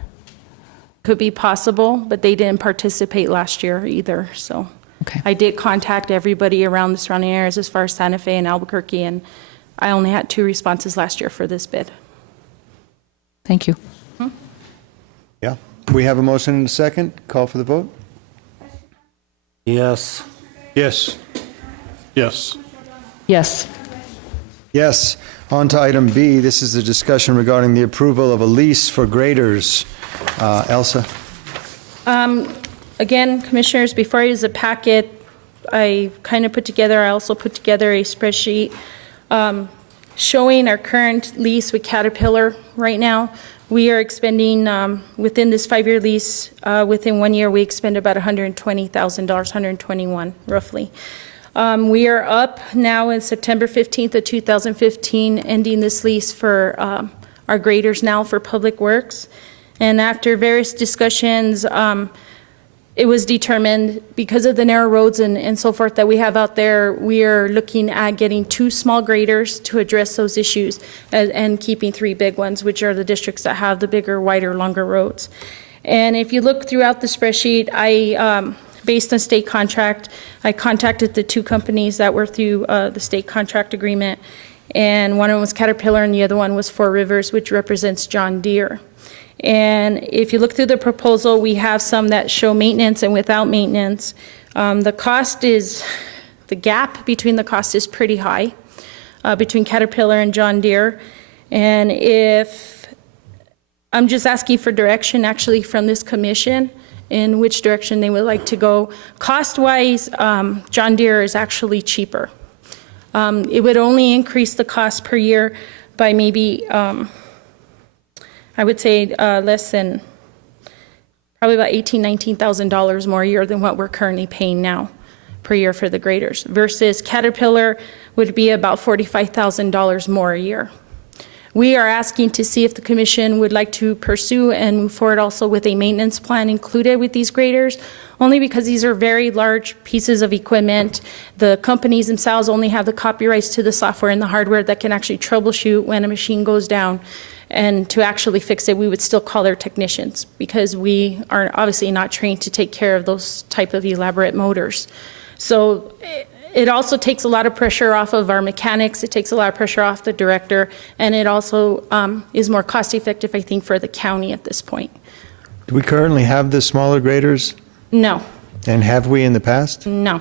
Could be possible, but they didn't participate last year either, so. Okay. I did contact everybody around the surrounding areas as far as Santa Fe and Albuquerque, and I only had 2 responses last year for this bid. Thank you. Yeah. We have a motion and a second. Call for the vote. Yes. Yes. Yes. Yes. Yes. On to item B. This is a discussion regarding the approval of a lease for graders. Elsa? Again, Commissioners, before I use a packet, I also put together a spreadsheet showing our current lease with Caterpillar right now. We are expending, within this 5-year lease, within 1 year, we expend about $120,000, $121 roughly. We are up now in September 15th of 2015, ending this lease for our graders now for Public Works. And after various discussions, it was determined because of the narrow roads and so forth that we have out there, we are looking at getting 2 small graders to address those issues and keeping 3 big ones, which are the districts that have the bigger, wider, longer roads. And if you look throughout the spreadsheet, based on state contract, I contacted the 2 companies that were through the state contract agreement, and one of them was Caterpillar and the other one was Four Rivers, which represents John Deere. And if you look through the proposal, we have some that show maintenance and without maintenance. The gap between the cost is pretty high between Caterpillar and John Deere. And if, I'm just asking for direction actually from this commission in which direction they would like to go. Cost-wise, John Deere is actually cheaper. It would only increase the cost per year by maybe, I would say less than, probably about $18,000, $19,000 more a year than what we're currently paying now per year for the graders, versus Caterpillar would be about $45,000 more a year. We are asking to see if the commission would like to pursue and move forward also with a maintenance plan included with these graders, only because these are very large pieces of equipment. The companies themselves only have the copyrights to the software and the hardware that can actually troubleshoot when a machine goes down. And to actually fix it, we would still call their technicians, because we are obviously not trained to take care of those type of elaborate motors. So it also takes a lot of pressure off of our mechanics. It takes a lot of pressure off the director, and it also is more cost effective, I think, for the county at this point. Do we currently have the smaller graders? No, And have we in the past? no.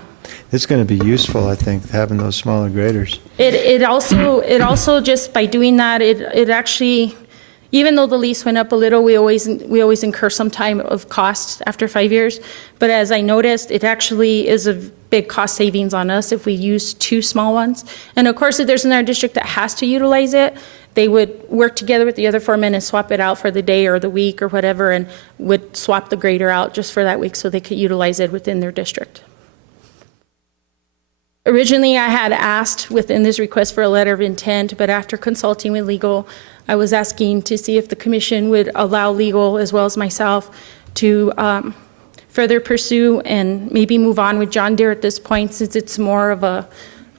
It's going to be useful, I think, having those smaller graders. It also just by doing that, it actually, even though the lease went up a little, we always incur some time of cost after 5 years. But as I noticed, it actually is a big cost savings on us if we use 2 small ones. And of course, if there's another district that has to utilize it, they would work together with the other foremen and swap it out for the day or the week or whatever, and would swap the grader out just for that week so they could utilize it within their district. Originally, I had asked within this request for a letter of intent, but after consulting with legal, I was asking to see if the commission would allow legal, as well as myself, to further pursue and maybe move on with John Deere at this point, since it's more of a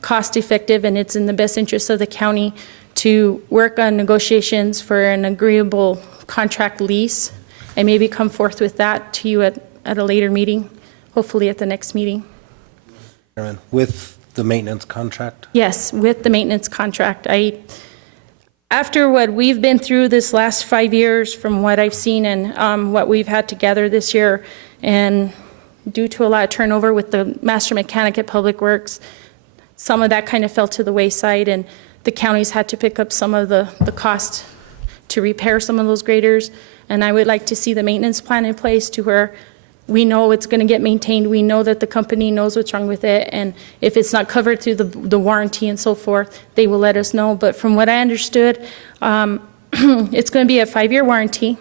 cost-effective and it's in the best interest of the county to work on negotiations for an agreeable contract lease and maybe come forth with that to you at a later meeting, hopefully at the next meeting. With the maintenance contract? Yes, with the maintenance contract. After what we've been through this last 5 years, from what I've seen and what we've had to gather this year, and due to a lot of turnover with the master mechanic at Public Works, some of that kind of fell to the wayside, and the counties had to pick up some of the cost to repair some of those graders. And I would like to see the maintenance plan in place to where we know it's going to get maintained. We know that the company knows what's wrong with it. And if it's not covered through the warranty and so forth, they will let us know. But from what I understood, it's going to be a 5-year warranty.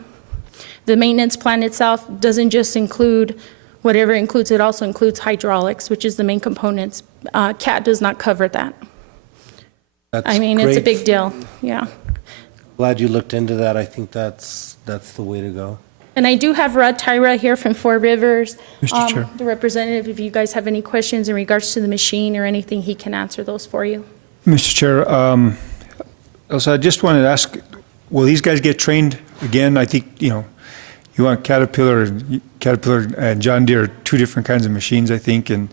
The maintenance plan itself doesn't just include whatever it includes. It also includes hydraulics, which is the main components. CAT does not cover that. That's I mean, it's a great. big deal. Yeah. Glad you looked into that. I think that's the way to go. And I do have Rod Tyra here from Four Rivers. Mr. Chair. The representative, if you guys have any questions in regards to the machine or anything, he can answer those for you. Mr. Chair, also I just wanted to ask, will these guys get trained again? I think, you want Caterpillar and John Deere are 2 different kinds of machines, I think, and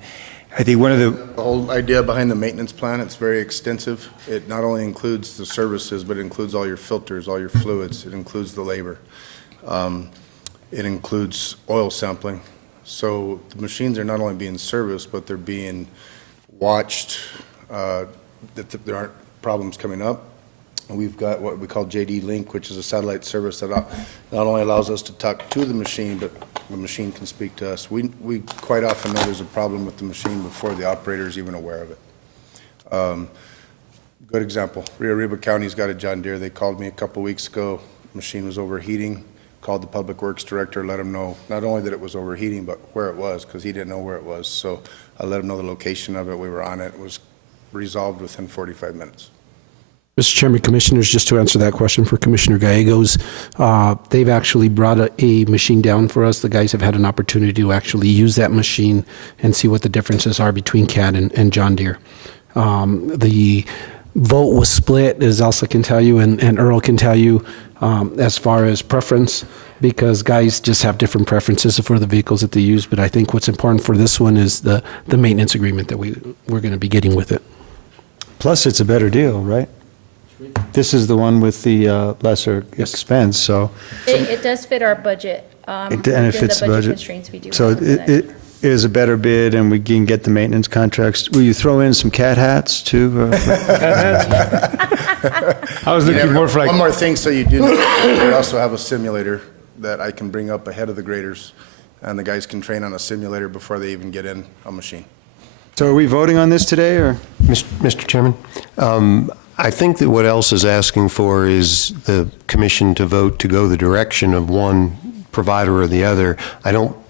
I think one of The whole idea behind the maintenance plan, it's very extensive. It not only includes the services, but it includes all your filters, all your fluids. It includes the labor. It includes oil sampling. So the machines are not only being serviced, but they're being watched, that there aren't problems coming up. And we've got what we call JD Link, which is a satellite service that not only allows us to talk to the machine, but the machine can speak to us. We quite often know there's a problem with the machine before the operator is even aware of it. Good example, Rio Arriba County's got a John Deere. They called me a couple weeks ago. Machine was overheating. Called the Public Works Director, let him know not only that it was overheating, but where it was, because he didn't know where it was. So I let him know the location of it. We were on it. It was resolved within 45 minutes. Mr. Chairman, Commissioners, just to answer that question for Commissioner Gallegos, they've actually brought a machine down for us. The guys have had an opportunity to actually use that machine and see what the differences are between CAT and John Deere. The vote was split, as Elsa can tell you, and Earl can tell you, as far as preference, because guys just have different preferences for the vehicles that they use. But I think what's important for this one is the maintenance agreement that we're going to be getting with it. Plus, it's a better deal, right? This is the one with the lesser expense, so. It does fit our budget. And it fits the budget. Constraints we do So have within it is a better bid, and we can get the maintenance contracts. Will you throw in some cat hats, too? I was looking more for like. One more thing, so you do know, we also have a simulator that I can bring up ahead of the graders, and the guys can train on a simulator before they even get in a machine. So are we voting on this today, or? Mr. Chairman, I think that what Elsa is asking for is the commission to vote to go the direction of one provider or the other.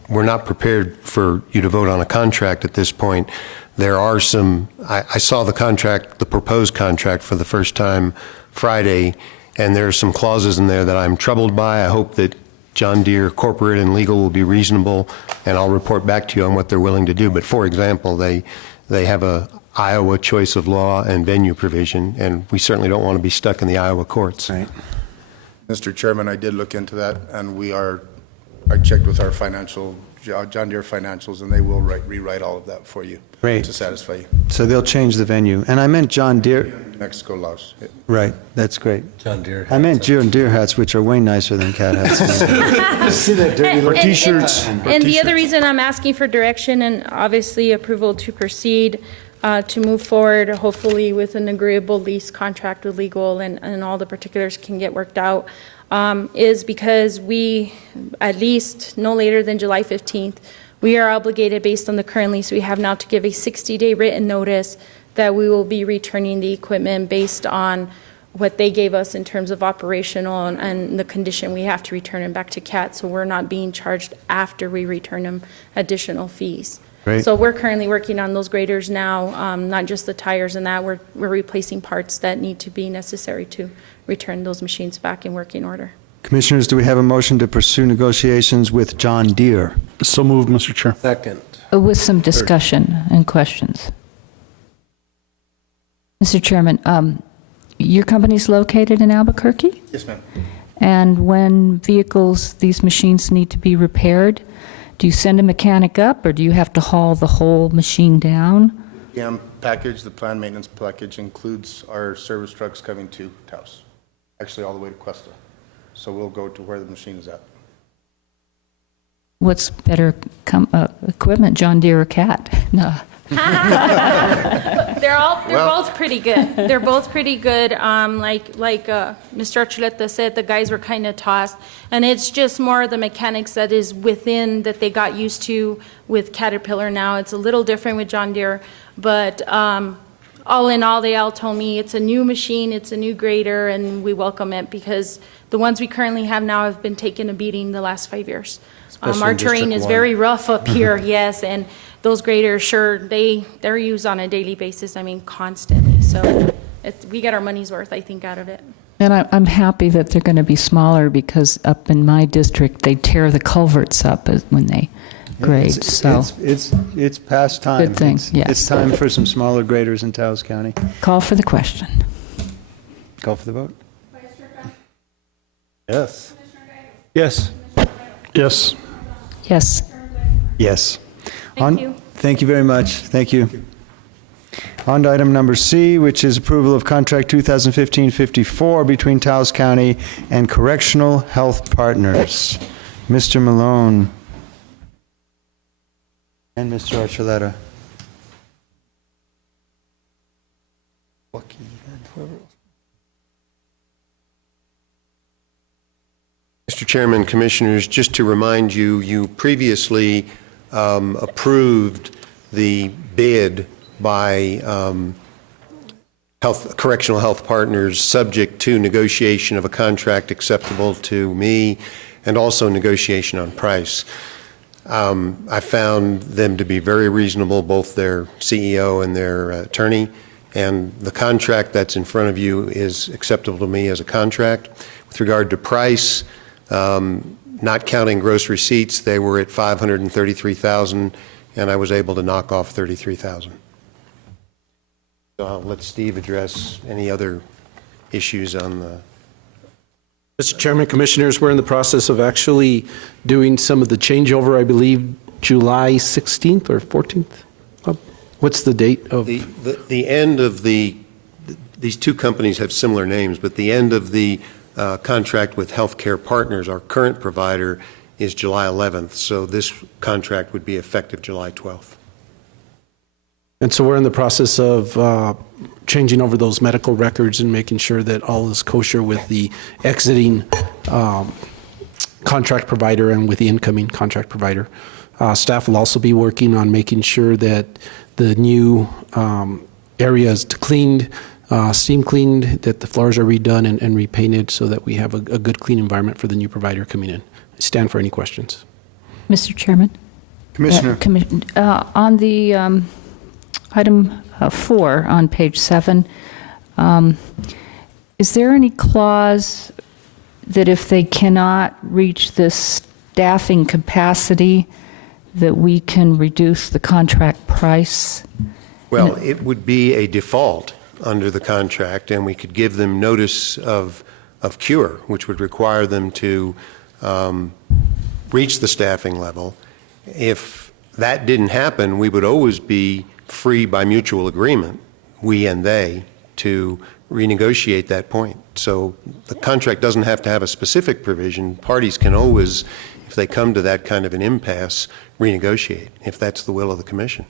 We're not prepared for you to vote on a contract at this point. There are some, I saw the contract, the proposed contract for the first time Friday, And there are some clauses in there that I'm troubled by. I hope that John Deere corporate and legal will be reasonable, and I'll report back to you on what they're willing to do. But for example, they have a Iowa choice of law and venue provision, and we certainly don't want to be stuck in the Iowa courts. Right. Mr. Chairman, I did look into that, and I checked with our John Deere financials, and they will rewrite all of that for you. Great. To satisfy you. So they'll change the venue. And I meant John Deere. Mexico laws. Yeah. Right, that's great. John Deere I meant John Deere hats, which are way nicer than cat hats. See that dirty Or T-shirts. And the other reason I'm asking for direction and obviously approval to proceed, to move forward, hopefully with an agreeable lease contract with legal and all the particulars can get worked out, is because we, at least no later than July 15th, we are obligated based on the current lease we have now to give a 60-day written notice that we will be returning the equipment based on what they gave us in terms of operational and the condition we have to return them back to CAT, so we're not being charged after we return them additional fees. Great. So we're currently working on those graders now, not just the tires and that, we're replacing parts that need to be necessary to return those machines back in working order. Commissioners, do we have a motion to pursue negotiations with John Deere? So moved, Mr. Chair. Second. With some discussion and questions. Mr. Chairman, your company's located in Albuquerque? Yes, ma'am. And when these machines need to be repaired, do you send a mechanic up or do you have to haul the whole machine down? PM package, the planned maintenance package includes our service trucks coming to Taos, actually all the way to Cuesta. So we'll go to where the machine is at. What's better equipment, John Deere or Cat? No. They're both pretty good. They're both pretty good. Like Mr. Archuleta said, the guys were kind of tossed, and it's just more the mechanics that is within that they got used to with Caterpillar. Now it's a little different with John Deere, but all in all, they all told me it's a new machine, it's a new grader, and we welcome it because the ones we currently have now have been taking a beating the last 5 years. Our terrain is very rough up here, yes, and those graders, sure, they're used on a daily basis, I mean, constantly. So we get our money's worth, I think, out of it. And I'm happy that they're going to be smaller because up in my district, they tear the culverts up when they grade, so. It's past time. Good thing, yes. It's time for some smaller graders in Taos County. Call for the question. Call for the vote. Yes. Yes. Yes. Yes. Yes. Thank you. Thank you very much. Thank you. On to item number C, which is approval of contract 2015-54 between Taos County and Correctional Health Partners. Mr. Malone and Mr. Archuleta. Mr. Chairman, Commissioners, just to remind you, you previously approved the bid by Correctional Health Partners subject to negotiation of a contract acceptable to me and also negotiation on price. I found them to be very reasonable, both their CEO and their attorney, and the contract that's in front of you is acceptable to me as a contract. With regard to price, not counting gross receipts, they were at $533,000, and I was able to knock off $33,000. So I'll let Steve address any other issues on the. Mr. Chairman, Commissioners, we're in the process of actually doing some of the changeover, I believe, July 16th or 14th? What's the date of? The end of these two companies have similar names, but the end of the contract with Healthcare Partners, our current provider, is July 11th. So this contract would be effective July 12th. And so we're in the process of changing over those medical records and making sure that all is kosher with the exiting contract provider and with the incoming contract provider. Staff will also be working on making sure that the new area is cleaned, steam cleaned, that the floors are redone and repainted so that we have a good, clean environment for the new provider coming in. I stand for any questions. Mr. Chairman? Commissioner. On the Item 4 on page 7, Is there any clause that if they cannot reach this staffing capacity, that we can reduce the contract price? Well, it would be a default under the contract, and we could give them notice of cure, which would require them to reach the staffing level. If that didn't happen, we would always be free by mutual agreement, we and they, to renegotiate that point. So the contract doesn't have to have a specific provision. Parties can always, if they come to that kind of an impasse, renegotiate, if that's the will of the commission.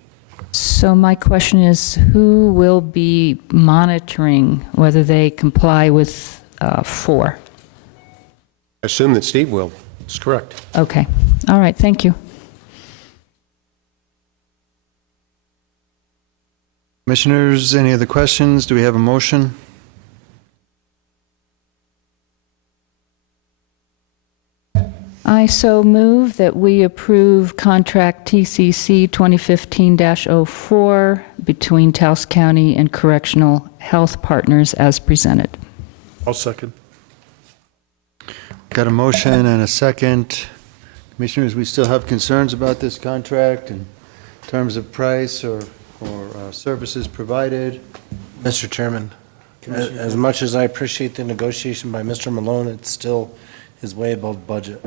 So my question is, who will be monitoring whether they comply with 4? I assume that Steve will. That's correct. Okay. All right. Thank you. Commissioners, any other questions? Do we have a motion? I so move that we approve contract TCC 2015-04 between Taos County and Correctional Health Partners as presented. I'll second. Got a motion and a second. Commissioners, we still have concerns about this contract in terms of price or services provided. Mr. Chairman, as much as I appreciate the negotiation by Mr. Malone, it still is way above budget.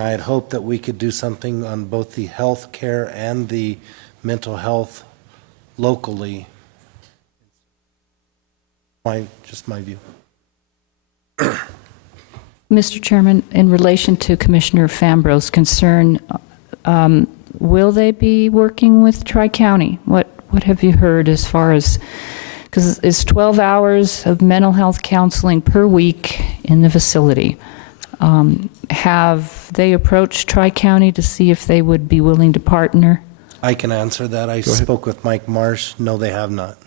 I had hoped that we could do something on both the health care and the mental health locally. Just my view. Mr. Chairman, in relation to Commissioner Fambro's concern, will they be working with Tri-County? What have you heard as far as, because it's 12 hours of mental health counseling per week in the facility. Have they approached Tri-County to see if they would be willing to partner? I can answer that. I spoke with Mike Marsh. No, they have not.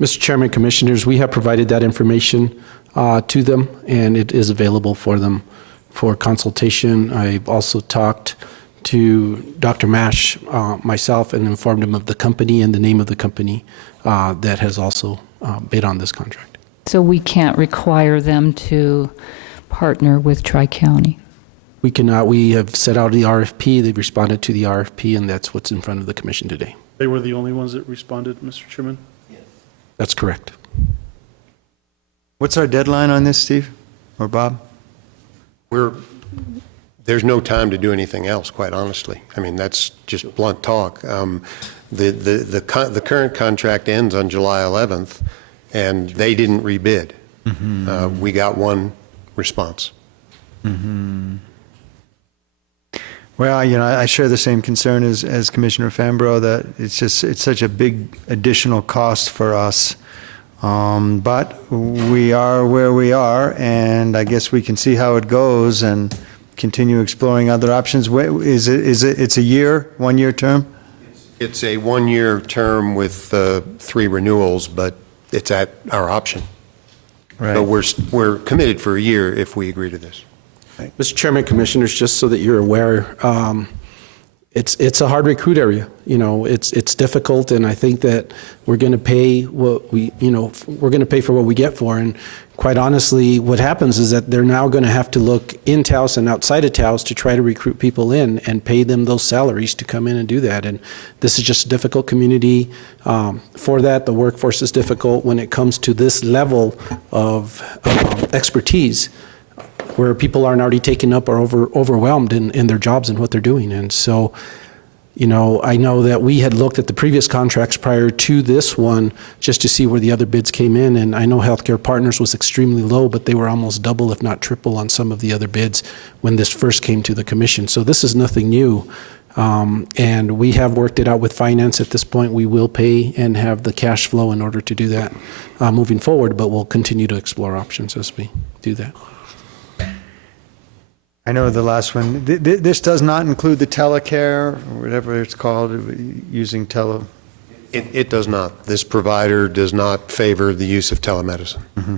Mr. Chairman, Commissioners, we have provided that information to them, and it is available for them for consultation. I've also talked to Dr. Mash myself and informed him of the company and the name of the company that has also bid on this contract. So we can't require them to partner with Tri-County? We cannot. We have set out the RFP. They've responded to the RFP, and that's what's in front of the commission today. They were the only ones that responded, Mr. Chairman? That's correct. What's our deadline on this, Steve or Bob? There's no time to do anything else, quite honestly. I mean, that's just blunt talk. The current contract ends on July 11th, and they didn't rebid. Mm-hmm. We got one response. Mm-hmm. Well, I share the same concern as Commissioner Fambro, that it's such a big additional cost for us. But we are where we are, and I guess we can see how it goes and continue exploring other options. It's a year, 1 year term? It's a 1 year term with 3 renewals, but it's at our option. Right. But we're committed for a year if we agree to this. Right. Mr. Chairman, Commissioners, just so that you're aware, it's a hard recruit area. It's difficult, and I think that we're going to pay what we're going to pay for what we get for. And quite honestly, what happens is that they're now going to have to look in Taos and outside of Taos to try to recruit people in and pay them those salaries to come in and do that. And this is just a difficult community for that. The workforce is difficult when it comes to this level of expertise, where people aren't already taken up or overwhelmed in their jobs and what they're doing. And so, I know that we had looked at the previous contracts prior to this one just to see where the other bids came in. And I know Healthcare Partners was extremely low, but they were almost double, if not triple, on some of the other bids when this first came to the commission. So this is nothing new. And we have worked it out with finance at this point. We will pay and have the cash flow in order to do that moving forward, but we'll continue to explore options as we do that. I know the last one. This does not include the telecare, or whatever it's called, using tele. It does not. This provider does not favor the use of telemedicine. Mm-hmm.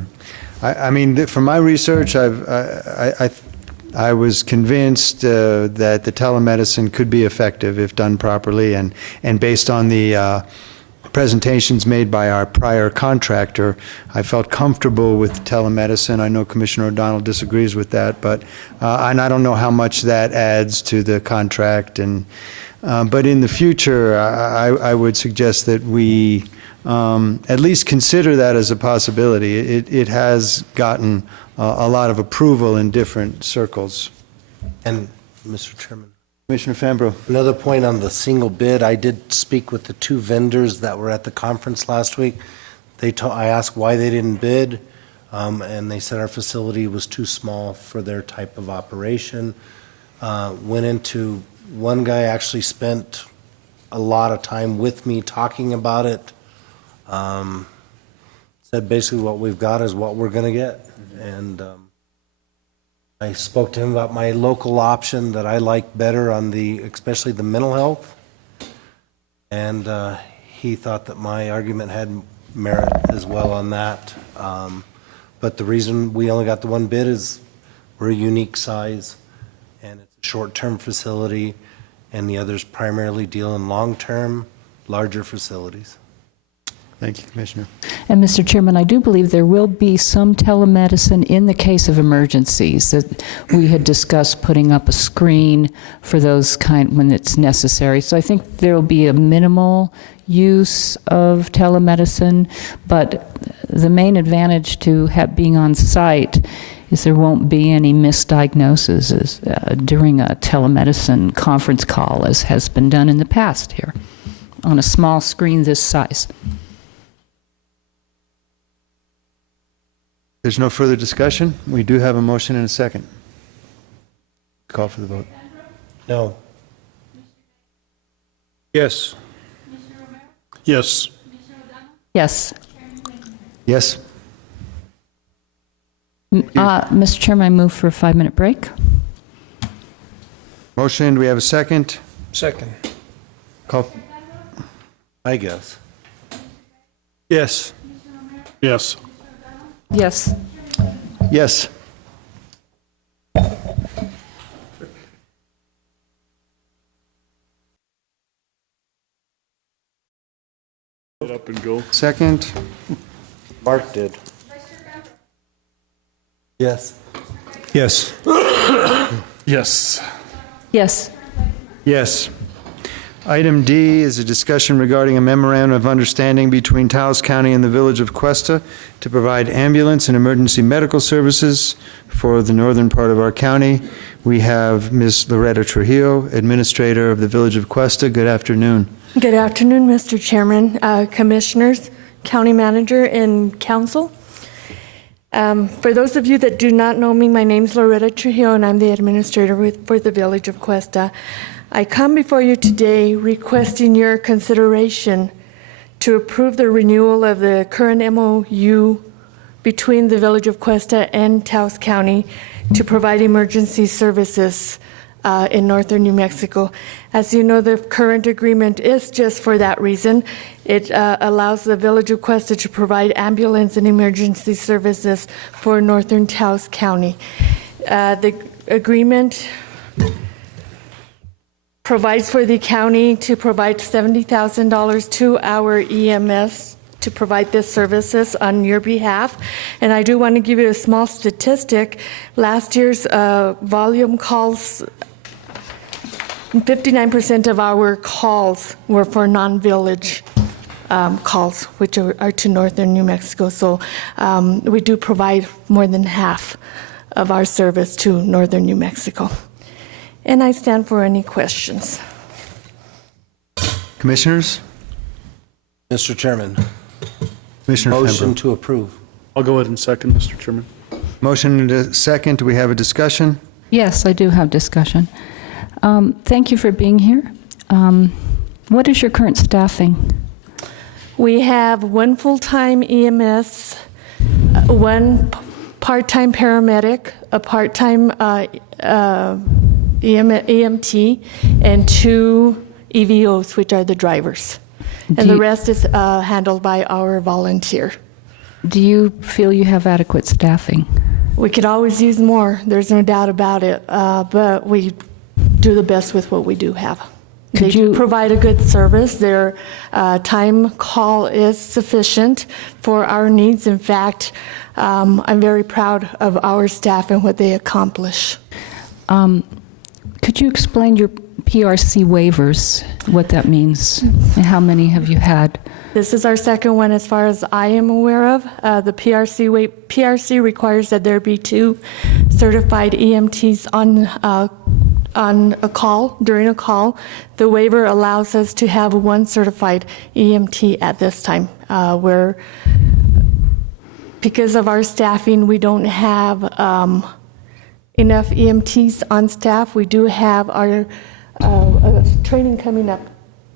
I mean, from my research, I was convinced that the telemedicine could be effective if done properly, and based on the presentations made by our prior contractor, I felt comfortable with telemedicine. I know Commissioner O'Donnell disagrees with that, but, and I don't know how much that adds to the contract. But in the future, I would suggest that we at least consider that as a possibility. It has gotten a lot of approval in different circles. And, Mr. Chairman, Commissioner Fambro. another point on the single bid, I did speak with the two vendors that were at the conference last week. I asked why they didn't bid, and they said our facility was too small for their type of operation. One guy actually spent a lot of time with me talking about it. Said basically what we've got is what we're going to get. And I spoke to him about my local option that I like better on especially the mental health. And he thought that my argument had merit as well on that. But the reason we only got the one bid is we're a unique size and it's a short-term facility, and the others primarily deal in long-term, larger facilities. Thank you, Commissioner. And Mr. Chairman, I do believe there will be some telemedicine in the case of emergencies, that we had discussed putting up a screen for those when it's necessary. So I think there will be a minimal use of telemedicine, but the main advantage to being on site is there won't be any misdiagnoses during a telemedicine conference call, as has been done in the past here, on a small screen this size. There's no further discussion. We do have a motion and a second. Call for the vote. No. Yes. Yes. Yes. Yes. Mr. Chairman, I move for a 5-minute break. Motion, do we have a second? Second. Call. I guess. Yes. Yes. Yes. Yes. Get up and go. Second. Mark did. Yes. Yes. Yes. Yes. Yes. Item D is a discussion regarding a memorandum of understanding between Taos County and the Village of Cuesta to provide ambulance and emergency medical services for the northern part of our county. We have Ms. Loretta Trujillo, Administrator of the Village of Cuesta. Good afternoon. Good afternoon, Mr. Chairman, Commissioners, County Manager, and Council. For those of you that do not know me, my name is Loretta Trujillo, and I'm the Administrator for the Village of Cuesta. I come before you today requesting your consideration to approve the renewal of the current MOU between the Village of Cuesta and Taos County to provide emergency services in northern New Mexico. As you know, the current agreement is just for that reason. It allows the Village of Cuesta to provide ambulance and emergency services for northern Taos County. The agreement provides for the county to provide $70,000 to our EMS to provide this services on your behalf. And I do want to give you a small statistic. Last year's volume calls, 59% of our calls were for non-village calls, which are to northern New Mexico. So we do provide more than half of our service to northern New Mexico. And I stand for any questions. Commissioners? Mr. Chairman. Commissioner Motion Fembro. to approve. I'll go ahead and second, Mr. Chairman. Motion and a second. Do we have a discussion? Yes, I do have discussion. Thank you for being here. What is your current staffing? We have one full-time EMS, one part-time paramedic, a part-time EMT, and 2 EVOs, which are the drivers. And the rest is handled by our volunteer. Do you feel you have adequate staffing? We could always use more, there's no doubt about it, but we do the best with what we do have. They do provide a good service. Their time call is sufficient for our needs. In fact, I'm very proud of our staff and what they accomplish. Could you explain your PRC waivers, what that means, and how many have you had? This is our second one as far as I am aware of. The PRC requires that there be 2 certified EMTs on a call, during a call. The waiver allows us to have 1 certified EMT at this time. Because of our staffing, we don't have enough EMTs on staff. We do have our training coming up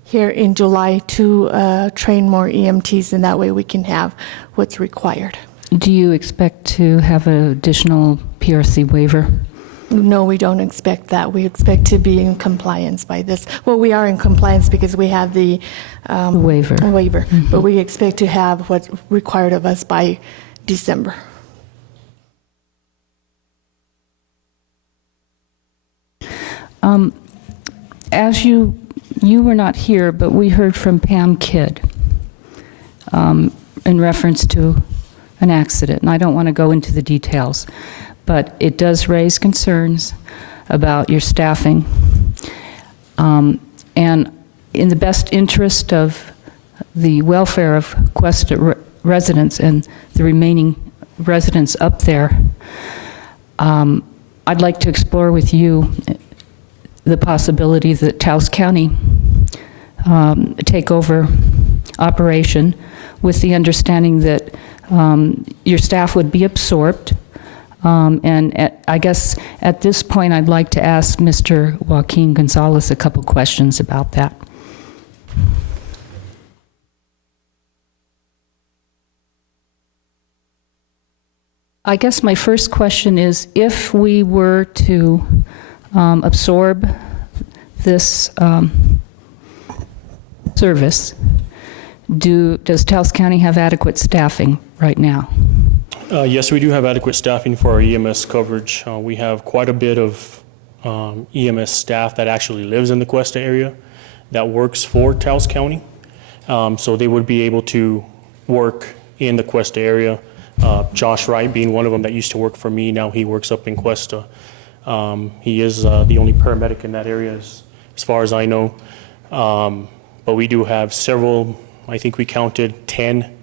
here in July to train more EMTs, and that way we can have what's required. Do you expect to have an additional PRC waiver? No, we don't expect that. We expect to be in compliance by this. Well, we are in compliance because we have the waiver. Mm-hmm. But we expect to have what's required of us by December. As you were not here, but we heard from Pam Kidd in reference to an accident, and I don't want to go into the details, but it does raise concerns about your staffing. And in the best interest of the welfare of Cuesta residents and the remaining residents up there, I'd like to explore with you the possibility that Taos County take over operation with the understanding that your staff would be absorbed. I guess at this point I'd like to ask Mr. Joaquin Gonzalez a couple questions about that. I guess my first question is, if we were to absorb this service, does Taos County have adequate staffing right now? Yes, we do have adequate staffing for our EMS coverage. We have quite a bit of EMS staff that actually lives in the Cuesta area that works for Taos County. So they would be able to work in the Cuesta area. Josh Wright being one of them that used to work for me, now he works up in Cuesta. He is the only paramedic in that area as far as I know. But we do have several, I think we counted 10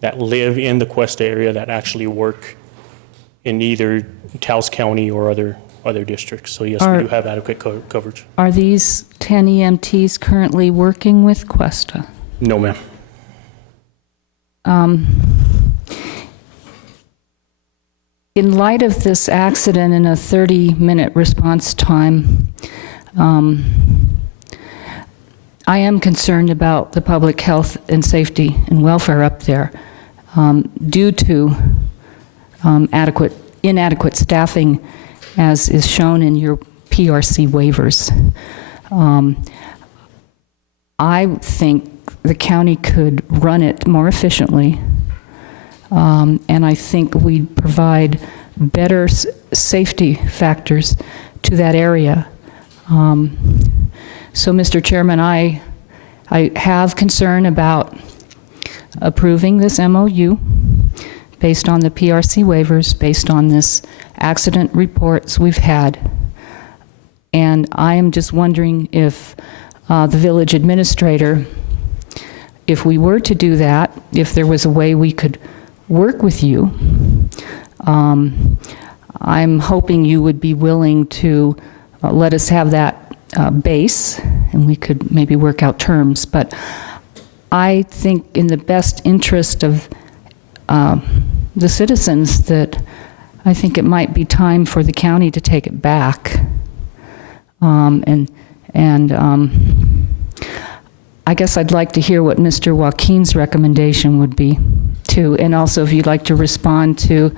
that live in the Cuesta area that actually work in either Taos County or other districts. So yes, we do have adequate coverage. Are these 10 EMTs currently working with Cuesta? No, ma'am. In light of this accident and a 30-minute response time, I am concerned about the public health and safety and welfare up there due to inadequate staffing, as is shown in your PRC waivers. I think the county could run it more efficiently, and I think we'd provide better safety factors to that area. So, Mr. Chairman, I have concern about approving this MOU based on the PRC waivers, based on this accident reports we've had. And I am just wondering if the village administrator, if we were to do that, if there was a way we could work with you, I'm hoping you would be willing to let us have that base, and we could maybe work out terms. But I think in the best interest of the citizens that I think it might be time for the county to take it back. I guess I'd like to hear what Mr. Joaquin's recommendation would be, too. And also, if you'd like to respond to,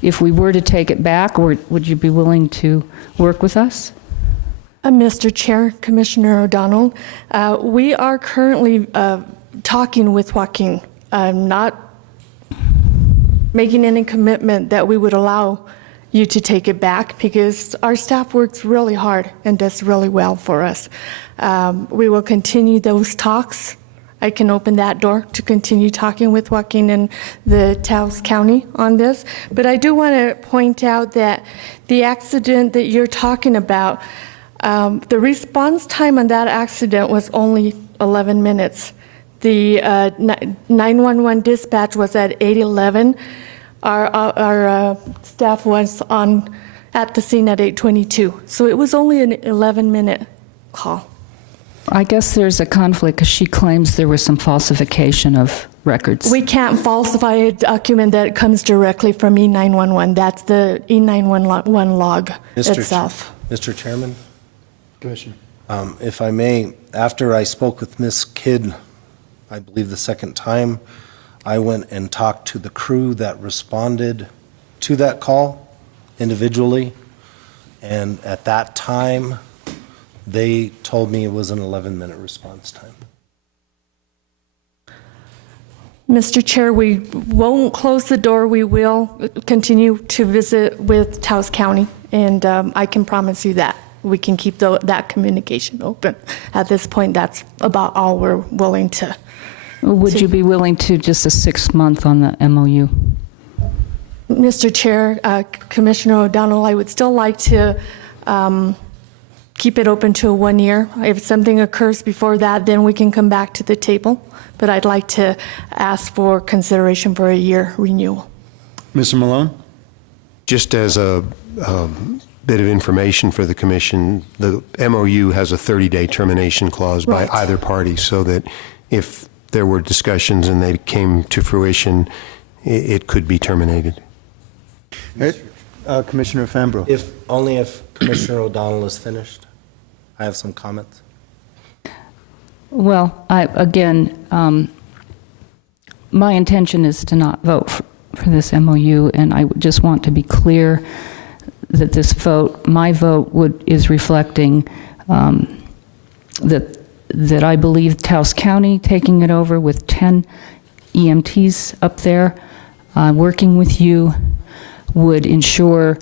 if we were to take it back, or would you be willing to work with us? Mr. Chair, Commissioner O'Donnell, we are currently talking with Joaquin. I'm not making any commitment that we would allow you to take it back, because our staff works really hard and does really well for us. We will continue those talks. I can open that door to continue talking with Joaquin and the Taos County on this. But I do want to point out that the accident that you're talking about, the response time on that accident was only 11 minutes. The 911 dispatch was at 8:11. Our staff was at the scene at 8:22. So it was only an 11-minute call. I guess there's a conflict because she claims there was some falsification of records. We can't falsify a document that comes directly from E911. That's the E911 log itself. Mr. Chairman? Commissioner. If I may, after I spoke with Ms. Kidd, I believe the second time, I went and talked to the crew that responded to that call individually. And at that time, they told me it was an 11-minute response time. Mr. Chair, we won't close the door. We will continue to visit with Taos County, and I can promise you that. We can keep that communication open. At this point, that's about all we're willing to. Would you be willing to just a 6-month on the MOU? Mr. Chair, Commissioner O'Donnell, I would still like to keep it open to 1 year. If something occurs before that, then we can come back to the table. But I'd like to ask for consideration for a year renewal. Mr. Malone? Just as a bit of information for the commission, the MOU has a 30-day termination clause by either party, so that if there were discussions and they came to fruition, it could be terminated. Commissioner Fambro. Only if Commissioner O'Donnell is finished. I have some comments. Well, my intention is to not vote for this MOU, and I just want to be clear that this vote, my vote, is reflecting that I believe Taos County taking it over with 10 EMTs up there, working with you, would ensure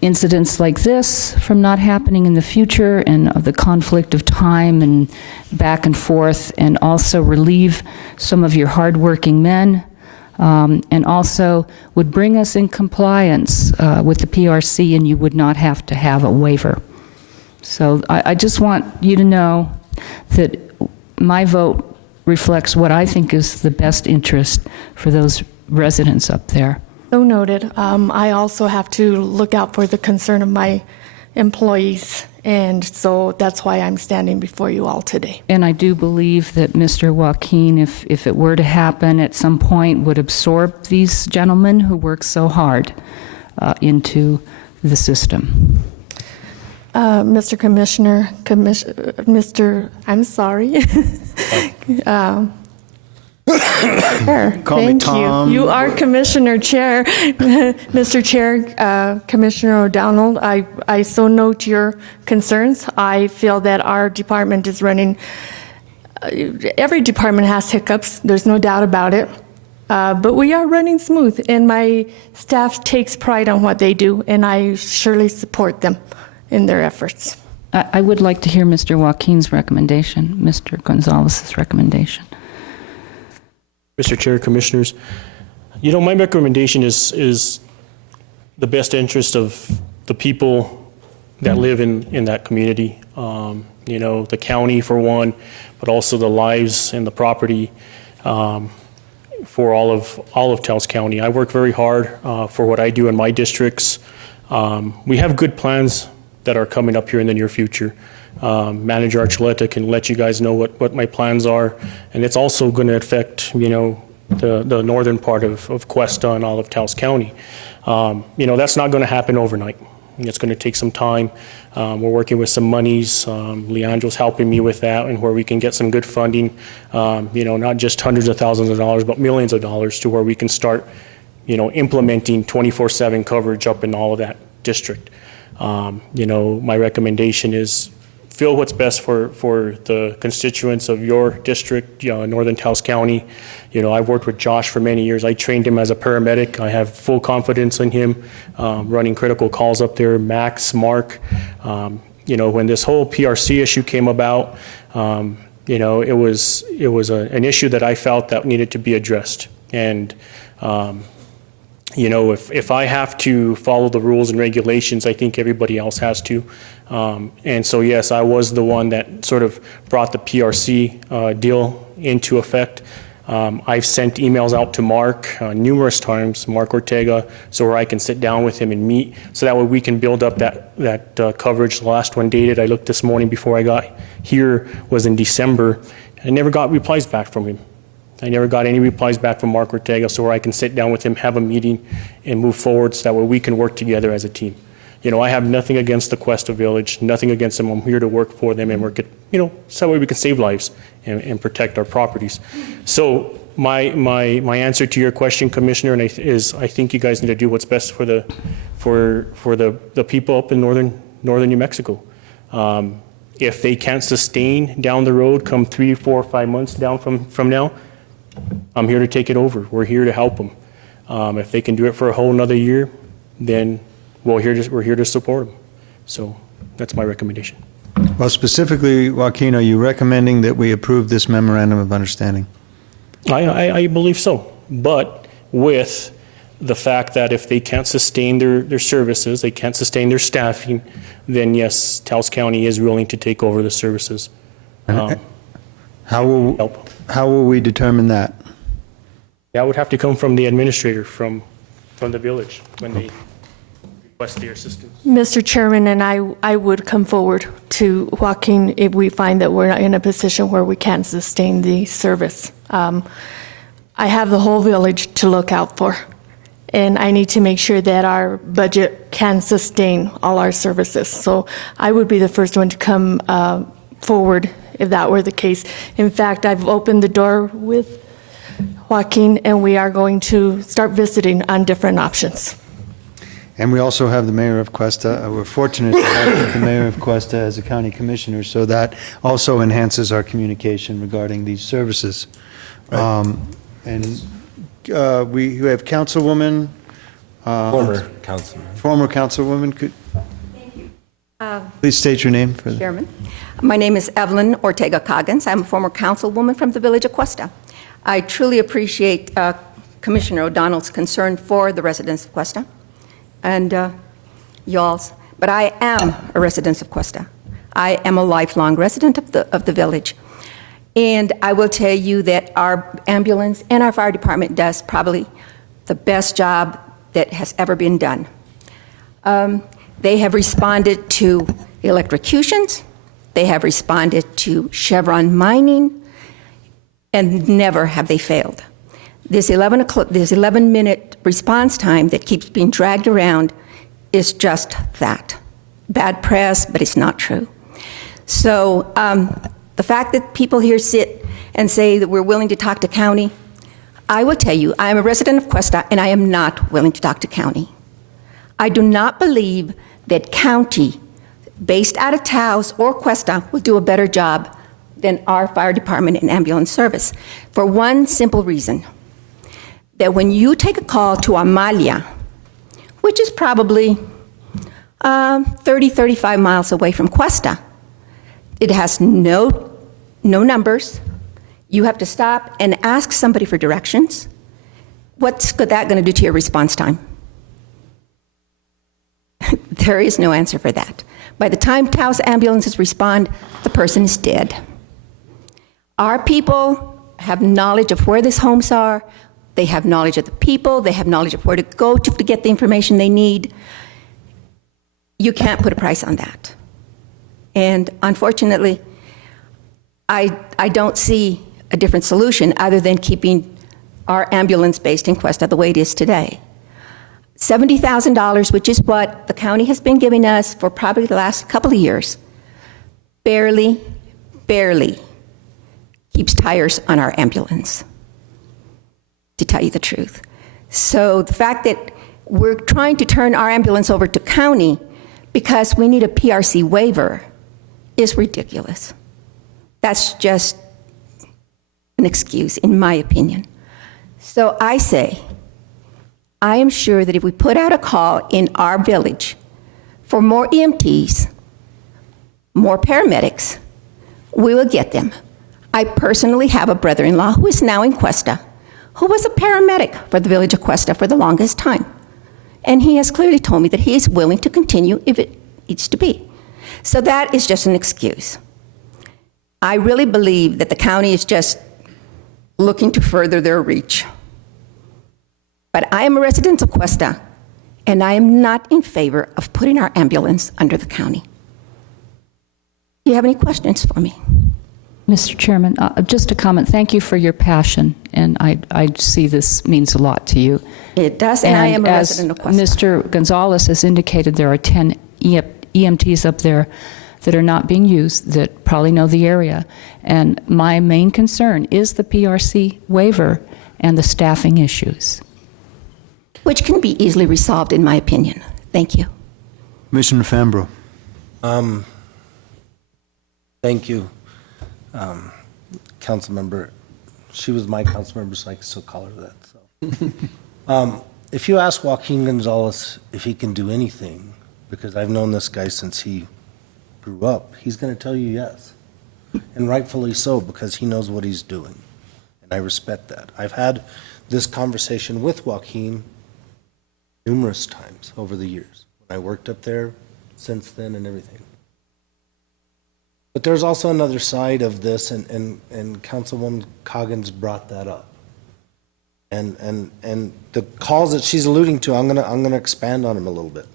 incidents like this from not happening in the future, and of the conflict of time and back and forth, and also relieve some of your hardworking men, and also would bring us in compliance with the PRC, and you would not have to have a waiver. So I just want you to know that my vote reflects what I think is the best interest for those residents up there. So noted. I also have to look out for the concern of my employees, and so that's why I'm standing before you all today. And I do believe that Mr. Joaquin, if it were to happen at some point, would absorb these gentlemen who work so hard into the system. Mr. Commissioner, I'm sorry. Call me Thank Tom. you. You are Commissioner Chair. Mr. Chair, Commissioner O'Donnell, I so note your concerns. I feel that our department is running, every department has hiccups, there's no doubt about it. But we are running smooth, and my staff takes pride on what they do, and I surely support them in their efforts. I would like to hear Mr. Joaquin's recommendation, Mr. Gonzalez's recommendation. Mr. Chair, Commissioners, my recommendation is the best interest of the people that live in that community. The county for one, but also the lives and the property for all of Taos County. I work very hard for what I do in my districts. We have good plans that are coming up here in the near future. Manager Archuleta can let you guys know what my plans are, and it's also going to affect the northern part of Cuesta and all of Taos County. That's not going to happen overnight. It's going to take some time. We're working with some monies. Leandro's helping me with that, and where we can get some good funding, not just hundreds of thousands of dollars, but millions of dollars, to where we can start implementing 24/7 coverage up in all of that district. My recommendation is feel what's best for the constituents of your district, Northern Taos County. I've worked with Josh for many years. I trained him as a paramedic. I have full confidence in him running critical calls up there. Max, Mark, When this whole PRC issue came about, it was an issue that I felt that needed to be addressed. And, if I have to follow the rules and regulations, I think everybody else has to. And so, yes, I was the one that sort of brought the PRC deal into effect. I've sent emails out to Mark numerous times, Mark Ortega, so where I can sit down with him and meet, so that way we can build up that coverage. The last one dated, I looked this morning before I got here, was in December. I never got replies back from him. I never got any replies back from Mark Ortega, so where I can sit down with him, have a meeting, and move forward, so that way we can work together as a team. I have nothing against the Cuesta Village, nothing against them. I'm here to work for them and work at, so that way we can save lives and protect our properties. So my answer to your question, Commissioner, is I think you guys need to do what's best for the people up in northern New Mexico. If they can't sustain down the road, come 3, 4, 5 months down from now, I'm here to take it over. We're here to help them. If they can do it for a whole another year, then we're here to support them. So that's my recommendation. Well, specifically, Joaquin, are you recommending that we approve this memorandum of understanding? I believe so, but with the fact that if they can't sustain their services, they can't sustain their staffing, then yes, Taos County is willing to take over the services. How will we determine that? That would have to come from the administrator from the village when they request their assistance. Mr. Chairman, and I would come forward to Joaquin if we find that we're not in a position where we can't sustain the service. I have the whole village to look out for, and I need to make sure that our budget can sustain all our services. So I would be the first one to come forward if that were the case. In fact, I've opened the door with Joaquin, and we are going to start visiting on different options. And we also have the mayor of Cuesta. We're fortunate to have the mayor of Cuesta as a county commissioner, so that also enhances our communication regarding these services. Right. We have Councilwoman. Former Councilwoman. Former Councilwoman. Please state your name. Chairman. My name is Evelyn Ortega Coggins. I'm a former councilwoman from the village of Cuesta. I truly appreciate Commissioner O'Donnell's concern for the residents of Cuesta and y'all's, but I am a resident of Cuesta. I am a lifelong resident of the village. And I will tell you that our ambulance and our fire department does probably the best job that has ever been done. They have responded to electrocutions, they have responded to Chevron mining, and never have they failed. This 11-minute response time that keeps being dragged around is just that. Bad press, but it's not true. So the fact that people here sit and say that we're willing to talk to county, I will tell you, I am a resident of Cuesta, and I am not willing to talk to county. I do not believe that county, based out of Taos or Cuesta, will do a better job than our fire department and ambulance service, for one simple reason, that when you take a call to Amalia, which is probably 30, 35 miles away from Cuesta, it has no numbers. You have to stop and ask somebody for directions. What's that going to do to your response time? There is no answer for that. By the time Taos ambulances respond, the person is dead. Our people have knowledge of where these homes are. They have knowledge of the people. They have knowledge of where to go to get the information they need. You can't put a price on that. And unfortunately, I don't see a different solution other than keeping our ambulance based in Cuesta the way it is today. $70,000, which is what the county has been giving us for probably the last couple of years, barely keeps tires on our ambulance, to tell you the truth. So the fact that we're trying to turn our ambulance over to county because we need a PRC waiver is ridiculous. That's just an excuse, in my opinion. So I say, I am sure that if we put out a call in our village for more EMTs, more paramedics. We will get them. I personally have a brother-in-law who is now in Cuesta, who was a paramedic for the village of Cuesta for the longest time. And he has clearly told me that he is willing to continue if it needs to be. So that is just an excuse. I really believe that the county is just looking to further their reach. But I am a resident of Cuesta, and I am not in favor of putting our ambulance under the county. Do you have any questions for me? Mr. Chairman, just a comment. Thank you for your passion, and I see this means a lot to you. It does, and I am a resident of Cuesta. Mr. Gonzalez has indicated, there are 10 EMTs up there that are not being used, that probably know the area. And my main concern is the PRC waiver and the staffing issues. Which can be easily resolved, in my opinion. Thank you. Commissioner Fambro. Thank you, council member. She was my council member, so I can still call her that. So, if you ask Joaquin Gonzalez if he can do anything, because I've known this guy since he grew up, he's going to tell you yes, and rightfully so, because he knows what he's doing, and I respect that. I've had this conversation with Joaquin numerous times over the years. I worked up there since then and everything. But there's also another side of this, and Councilwoman Coggins brought that up. And the calls that she's alluding to, I'm gonna expand on them a little bit.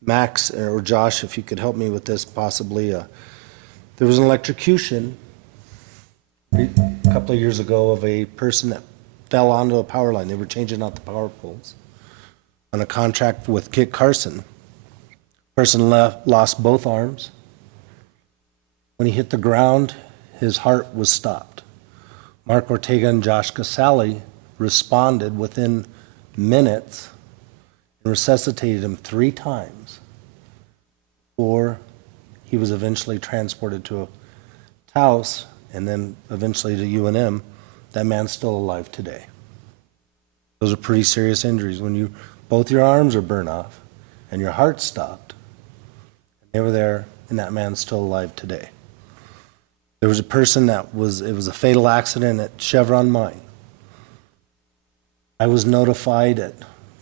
Max or Josh, if you could help me with this, possibly. There was an electrocution a couple of years ago of a person that fell onto a power line. They were changing out the power poles on a contract with Kit Carson. Person lost both arms. When he hit the ground, his heart was stopped. Mark Ortega and Josh Casale responded within minutes and resuscitated him 3 times before he was eventually transported to Taos and then eventually to UNM. That man's still alive today. Those are pretty serious injuries. When both your arms are burned off and your heart stopped, and they were there, and that man's still alive today. There was a person it was a fatal accident at Chevron Mine. I was notified at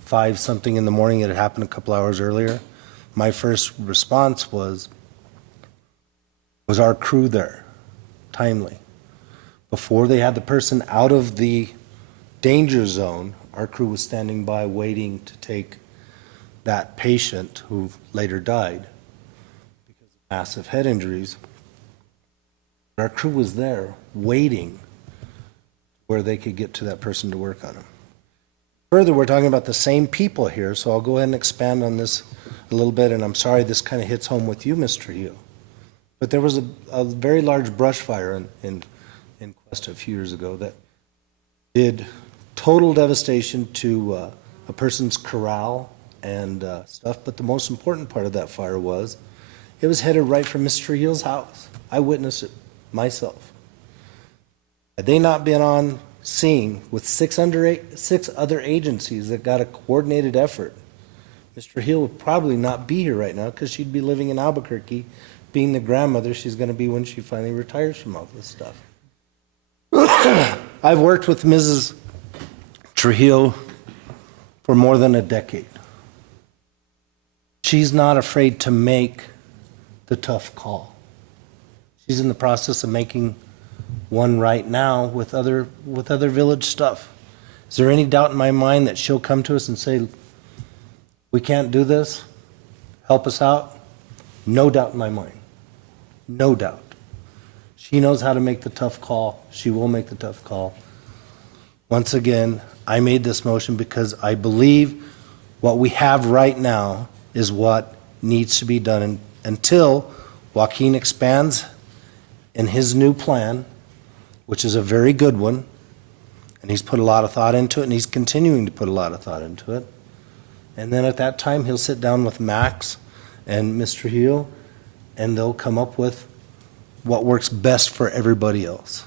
5-something in the morning. It had happened a couple hours earlier. My first response was our crew there, timely? Before they had the person out of the danger zone, our crew was standing by waiting to take that patient who later died because of massive head injuries. Our crew was there waiting where they could get to that person to work on him. Further, we're talking about the same people here, so I'll go ahead and expand on this a little bit, and I'm sorry this kind of hits home with you, Mr. Trujillo. But there was a very large brush fire in Cuesta a few years ago that did total devastation to a person's corral and stuff, but the most important part of that fire was it was headed right for Mr. Trujillo's house. I witnessed it myself. Had they not been on scene with 6 other agencies that got a coordinated effort, Mr. Hill would probably not be here right now because she'd be living in Albuquerque, being the grandmother she's going to be when she finally retires from all this stuff. I've worked with Mrs. Trujillo for more than a decade. She's not afraid to make the tough call. She's in the process of making one right now with other village stuff. Is there any doubt in my mind that she'll come to us and say, we can't do this, help us out? No doubt in my mind. No doubt. She knows how to make the tough call. She will make the tough call. Once again, I made this motion because I believe what we have right now is what needs to be done until Joaquin expands in his new plan, which is a very good one, and he's put a lot of thought into it, and he's continuing to put a lot of thought into it. And then at that time, he'll sit down with Max and Mr. Hill, and they'll come up with what works best for everybody else.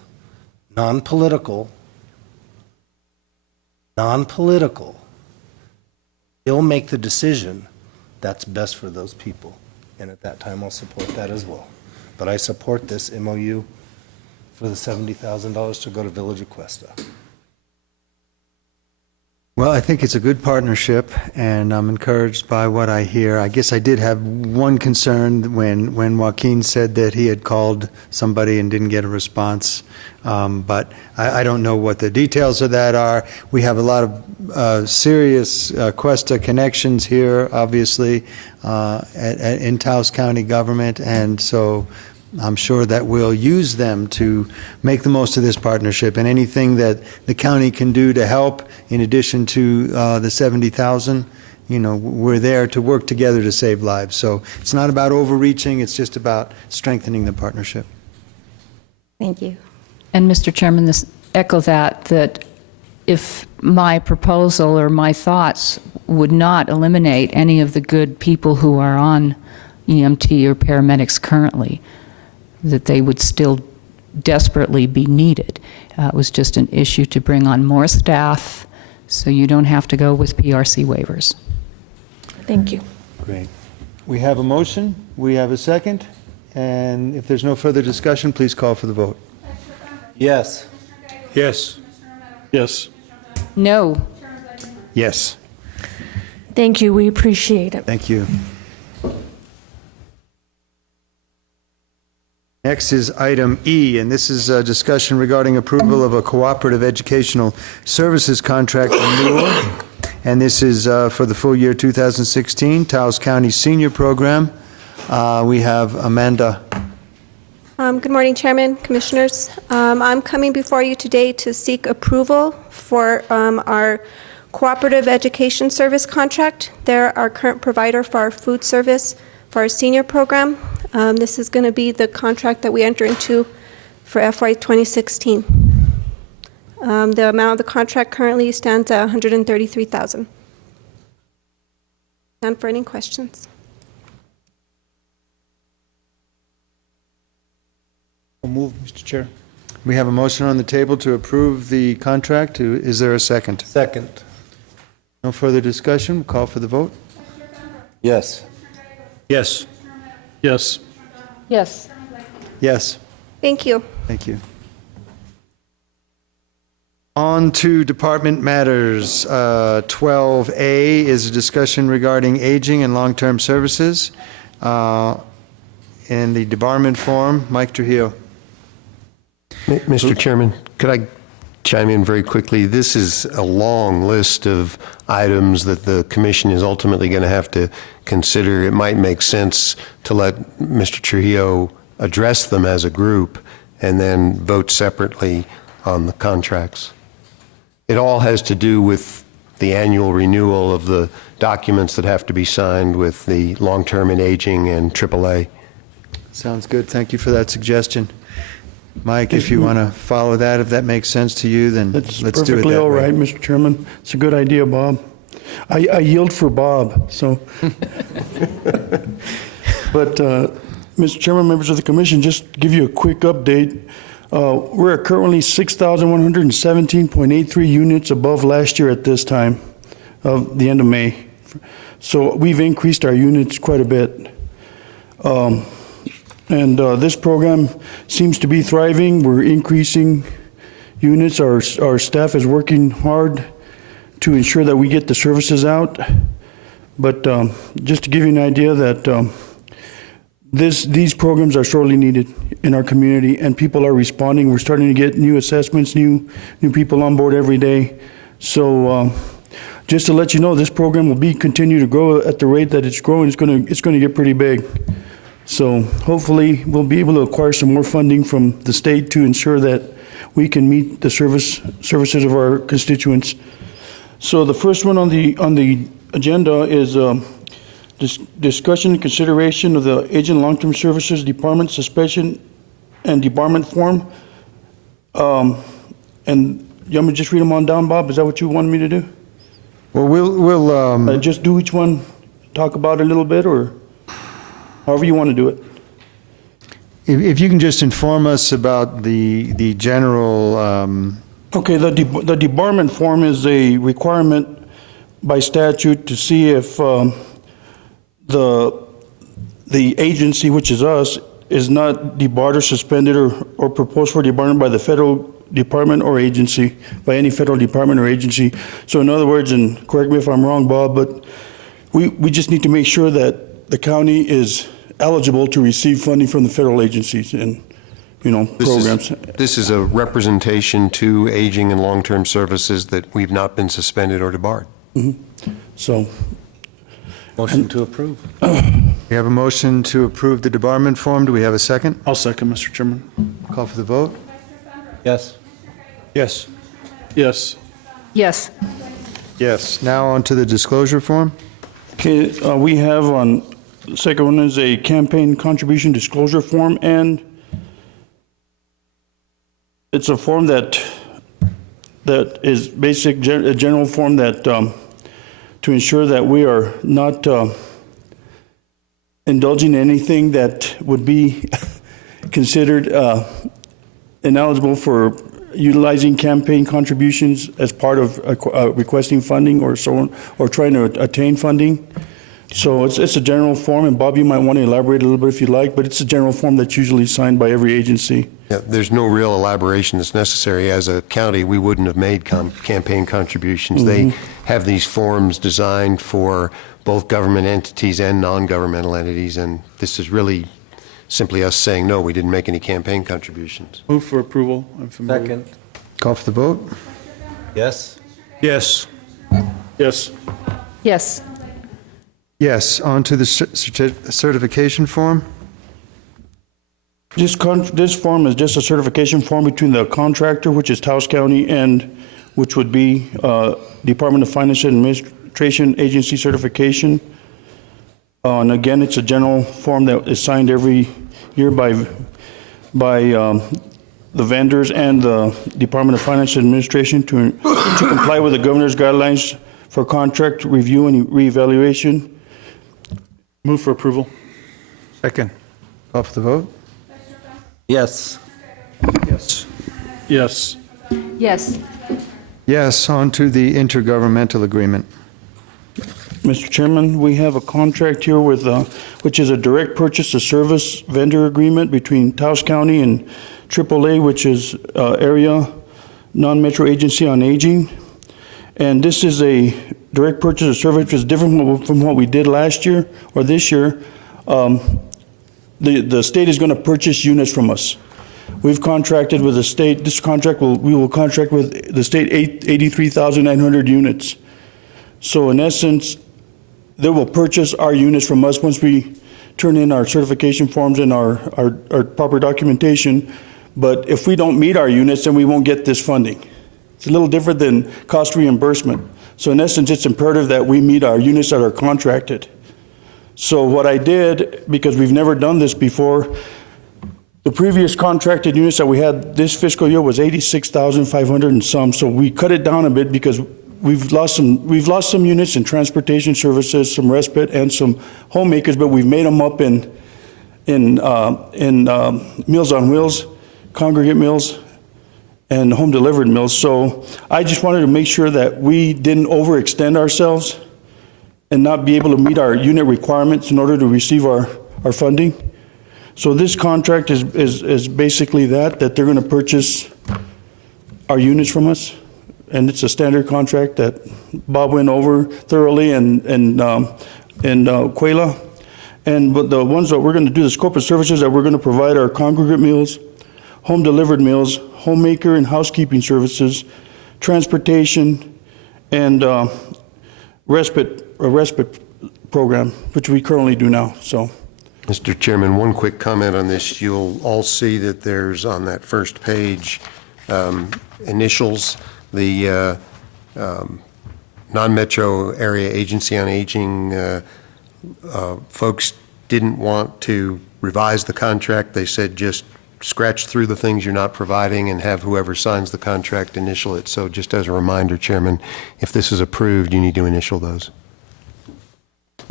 Non-political. He'll make the decision that's best for those people. And at that time, I'll support that as well. but I support this MOU for the $70,000 to go to Village of Cuesta. Well, I think it's a good partnership, and I'm encouraged by what I hear. I guess I did have one concern when Joaquin said that he had called somebody and didn't get a response, but I don't know what the details of that are. We have a lot of serious Cuesta connections here, obviously, in Taos County government, and so I'm sure that we'll use them to make the most of this partnership, and anything that the county can do to help, in addition to the $70,000, we're there to work together to save lives. So it's not about overreaching, it's just about strengthening the partnership. Thank you. And Mr. Chairman, echo that if my proposal or my thoughts would not eliminate any of the good people who are on EMT or paramedics currently, that they would still desperately be needed. It was just an issue to bring on more staff so you don't have to go with PRC waivers. Thank you. Great. We have a motion, we have a second, and if there's no further discussion, please call for the vote. Yes. Yes. Yes. No. Yes. Thank you. We appreciate it. Thank you. Next is item E, and this is a discussion regarding approval of a cooperative educational services contract renewal. And this is for the full year 2016, Taos County Senior Program. We have Amanda. Good morning, Chairman, Commissioners. I'm coming before you today to seek approval for our cooperative education service contract. They're our current provider for our food service for our senior program. This is going to be the contract that we enter into for FY 2016. The amount of the contract currently stands at $133,000. And for any questions. I'll move, Mr. Chair. We have a motion on the table to approve the contract. Is there a second? Second. No further discussion. Call for the vote. Yes. Yes. Yes. Yes. Yes. Thank you. Thank you. On to department matters. 12A is a discussion regarding aging and long-term services. In the debarment form, Mike Trujillo. Mr. Chairman, could I chime in very quickly? This is a long list of items that the commission is ultimately going to have to consider. It might make sense to let Mr. Trujillo address them as a group and then vote separately on the contracts. It all has to do with the annual renewal of the documents that have to be signed with the long-term and aging and AAA. Sounds good. Thank you for that suggestion. Mike, if you want to follow that, if that makes sense to you, then let's do it that way. Perfectly all right, Mr. Chairman. It's a good idea, Bob. I yield for Bob, so. But, Mr. Chairman, members of the commission, just to give you a quick update, we're at currently 6,117.83 units above last year at this time of the end of May. So we've increased our units quite a bit. And this program seems to be thriving. We're increasing units. Our staff is working hard to ensure that we get the services out. But just to give you an idea that these programs are sorely needed in our community, and people are responding. We're starting to get new assessments, new people on board every day. So just to let you know, this program will continue to grow at the rate that it's growing. It's going to get pretty big. So hopefully we'll be able to acquire some more funding from the state to ensure that we can meet the services of our constituents. So the first one on the agenda is discussion and consideration of the Aging and Long-Term Services Department suspension and debarment form. And you want me to just read them on down, Bob? Is that what you wanted me to do? Well, we'll just do each one, talk about it a little bit, or however you want to do it. If you can just inform us about the general. Okay, the debarment form is a requirement by statute to see if the agency, which is us, is not debarred or suspended or proposed for debarment by the federal department or agency, by any federal department or agency. So in other words, and correct me if I'm wrong, Bob, but we just need to make sure that the county is eligible to receive funding from the federal agencies and, programs. This is a representation to aging and long-term services that we've not been suspended or debarred. So. Motion to approve. We have a motion to approve the debarment form. Do we have a second? I'll second, Mr. Chairman. Call for the vote. Yes. Yes. Yes. Yes. Yes. Now on to the disclosure form. Okay, we have on, the second one is a campaign contribution disclosure form, and it's a form that is a general form that to ensure that we are not indulging in anything that would be considered ineligible for utilizing campaign contributions as part of requesting funding or so on, or trying to attain funding. So it's a general form, and Bob, you might want to elaborate a little bit if you'd like, but it's a general form that's usually signed by every agency. Yeah, there's no real elaboration that's necessary. As a county, we wouldn't have made campaign contributions. They have these forms designed for both government entities and non-governmental entities, and this is really simply us saying, no, we didn't make any campaign contributions. Move for approval. I'm familiar. Second. Call for the vote. Yes. Yes. Yes. Yes. Yes. On to the certification form. This form is just a certification form between the contractor, which is Taos County, and which would be Department of Finance and Administration agency certification. And again, it's a general form that is signed every year by the vendors and the Department of Finance and Administration to comply with the governor's guidelines for contract review and reevaluation. Move for approval. Second. Call for the vote. Yes. Yes. Yes. Yes. Yes. On to the intergovernmental agreement. Mr. Chairman, we have a contract here with, which is a direct purchase of service vendor agreement between Taos County and AAA, which is Area Non-Metro Agency on Aging. And this is a direct purchase of service, which is different from what we did last year or this year. The state is going to purchase units from us. We've contracted with the state. This contract we will contract with the state 83,900 units. So in essence, they will purchase our units from us once we turn in our certification forms and our proper documentation. But if we don't meet our units, then we won't get this funding. It's a little different than cost reimbursement. So in essence, it's imperative that we meet our units that are contracted. So what I did, because we've never done this before, the previous contracted units that we had this fiscal year was 86,500 and some. So we cut it down a bit because we've lost some units in transportation services, some respite, and some homemakers, but we've made them up in Meals on Wheels, congregate meals, and home delivered meals. So I just wanted to make sure that we didn't overextend ourselves and not be able to meet our unit requirements in order to receive our funding. So this contract is basically that they're going to purchase our units from us. And it's a standard contract that Bob went over thoroughly and Quayla. But the ones that we're going to do, the scope of services that we're going to provide are congregate meals, home delivered meals, homemaker and housekeeping services, transportation, and a respite program, which we currently do now. So, Mr. Chairman, one quick comment on this. You'll all see that there's on that first page initials. The non-metro area agency on aging folks didn't want to revise the contract. They said just scratch through the things you're not providing and have whoever signs the contract initial it. So just as a reminder, Chairman, if this is approved, you need to initial those.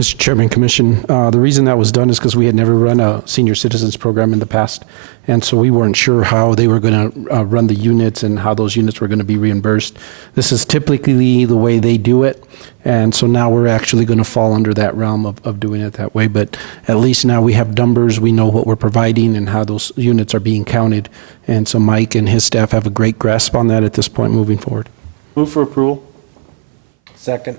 Mr. Chairman, Commission, the reason that was done is because we had never run a senior citizens program in the past, and so we weren't sure how they were going to run the units and how those units were going to be reimbursed. This is typically the way they do it, and so now we're actually going to fall under that realm of doing it that way. But at least now we have numbers, we know what we're providing and how those units are being counted, and so Mike and his staff have a great grasp on that at this point moving forward. Move for approval. Second.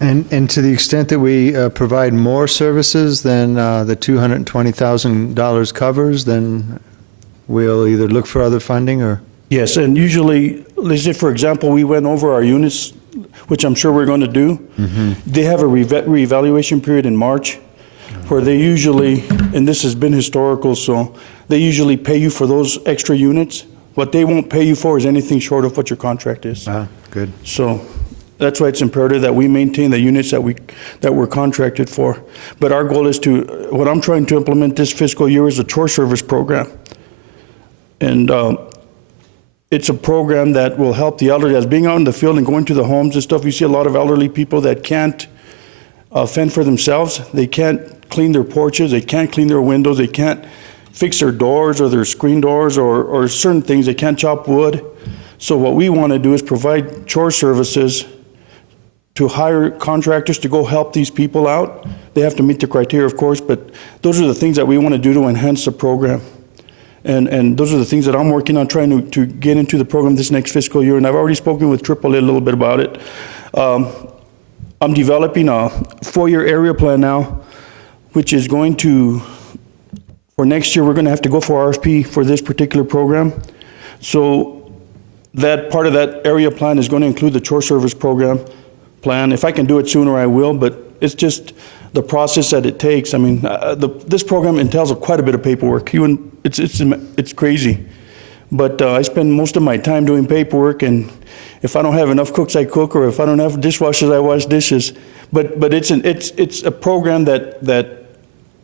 And to the extent that we provide more services than the $220,000 covers, then we'll either look for other funding or? Yes, and usually, let's say, for example, we went over our units, which I'm sure we're going to do. They have a reevaluation period in March where they usually, and this has been historical, so they usually pay you for those extra units. What they won't pay you for is anything short of what your contract is. Good. So that's why it's imperative that we maintain the units that we're contracted for. But our goal is what I'm trying to implement this fiscal year is a chore service program. And it's a program that will help the elderly. As being out in the field and going to the homes and stuff, you see a lot of elderly people that can't fend for themselves. They can't clean their porches, they can't clean their windows, they can't fix their doors or their screen doors or certain things. They can't chop wood. So what we want to do is provide chore services to hire contractors to go help these people out. They have to meet the criteria, of course, but those are the things that we want to do to enhance the program. And those are the things that I'm working on trying to get into the program this next fiscal year. And I've already spoken with AAA a little bit about it. I'm developing a 4-year area plan now, which is going to, for next year, we're going to have to go for RFP for this particular program. So that part of that area plan is going to include the chore service program plan. If I can do it sooner, I will, but it's just the process that it takes. I mean, this program entails quite a bit of paperwork. It's crazy. But I spend most of my time doing paperwork, and if I don't have enough cooks, I cook, or if I don't have dishwashers, I wash dishes. But it's a program that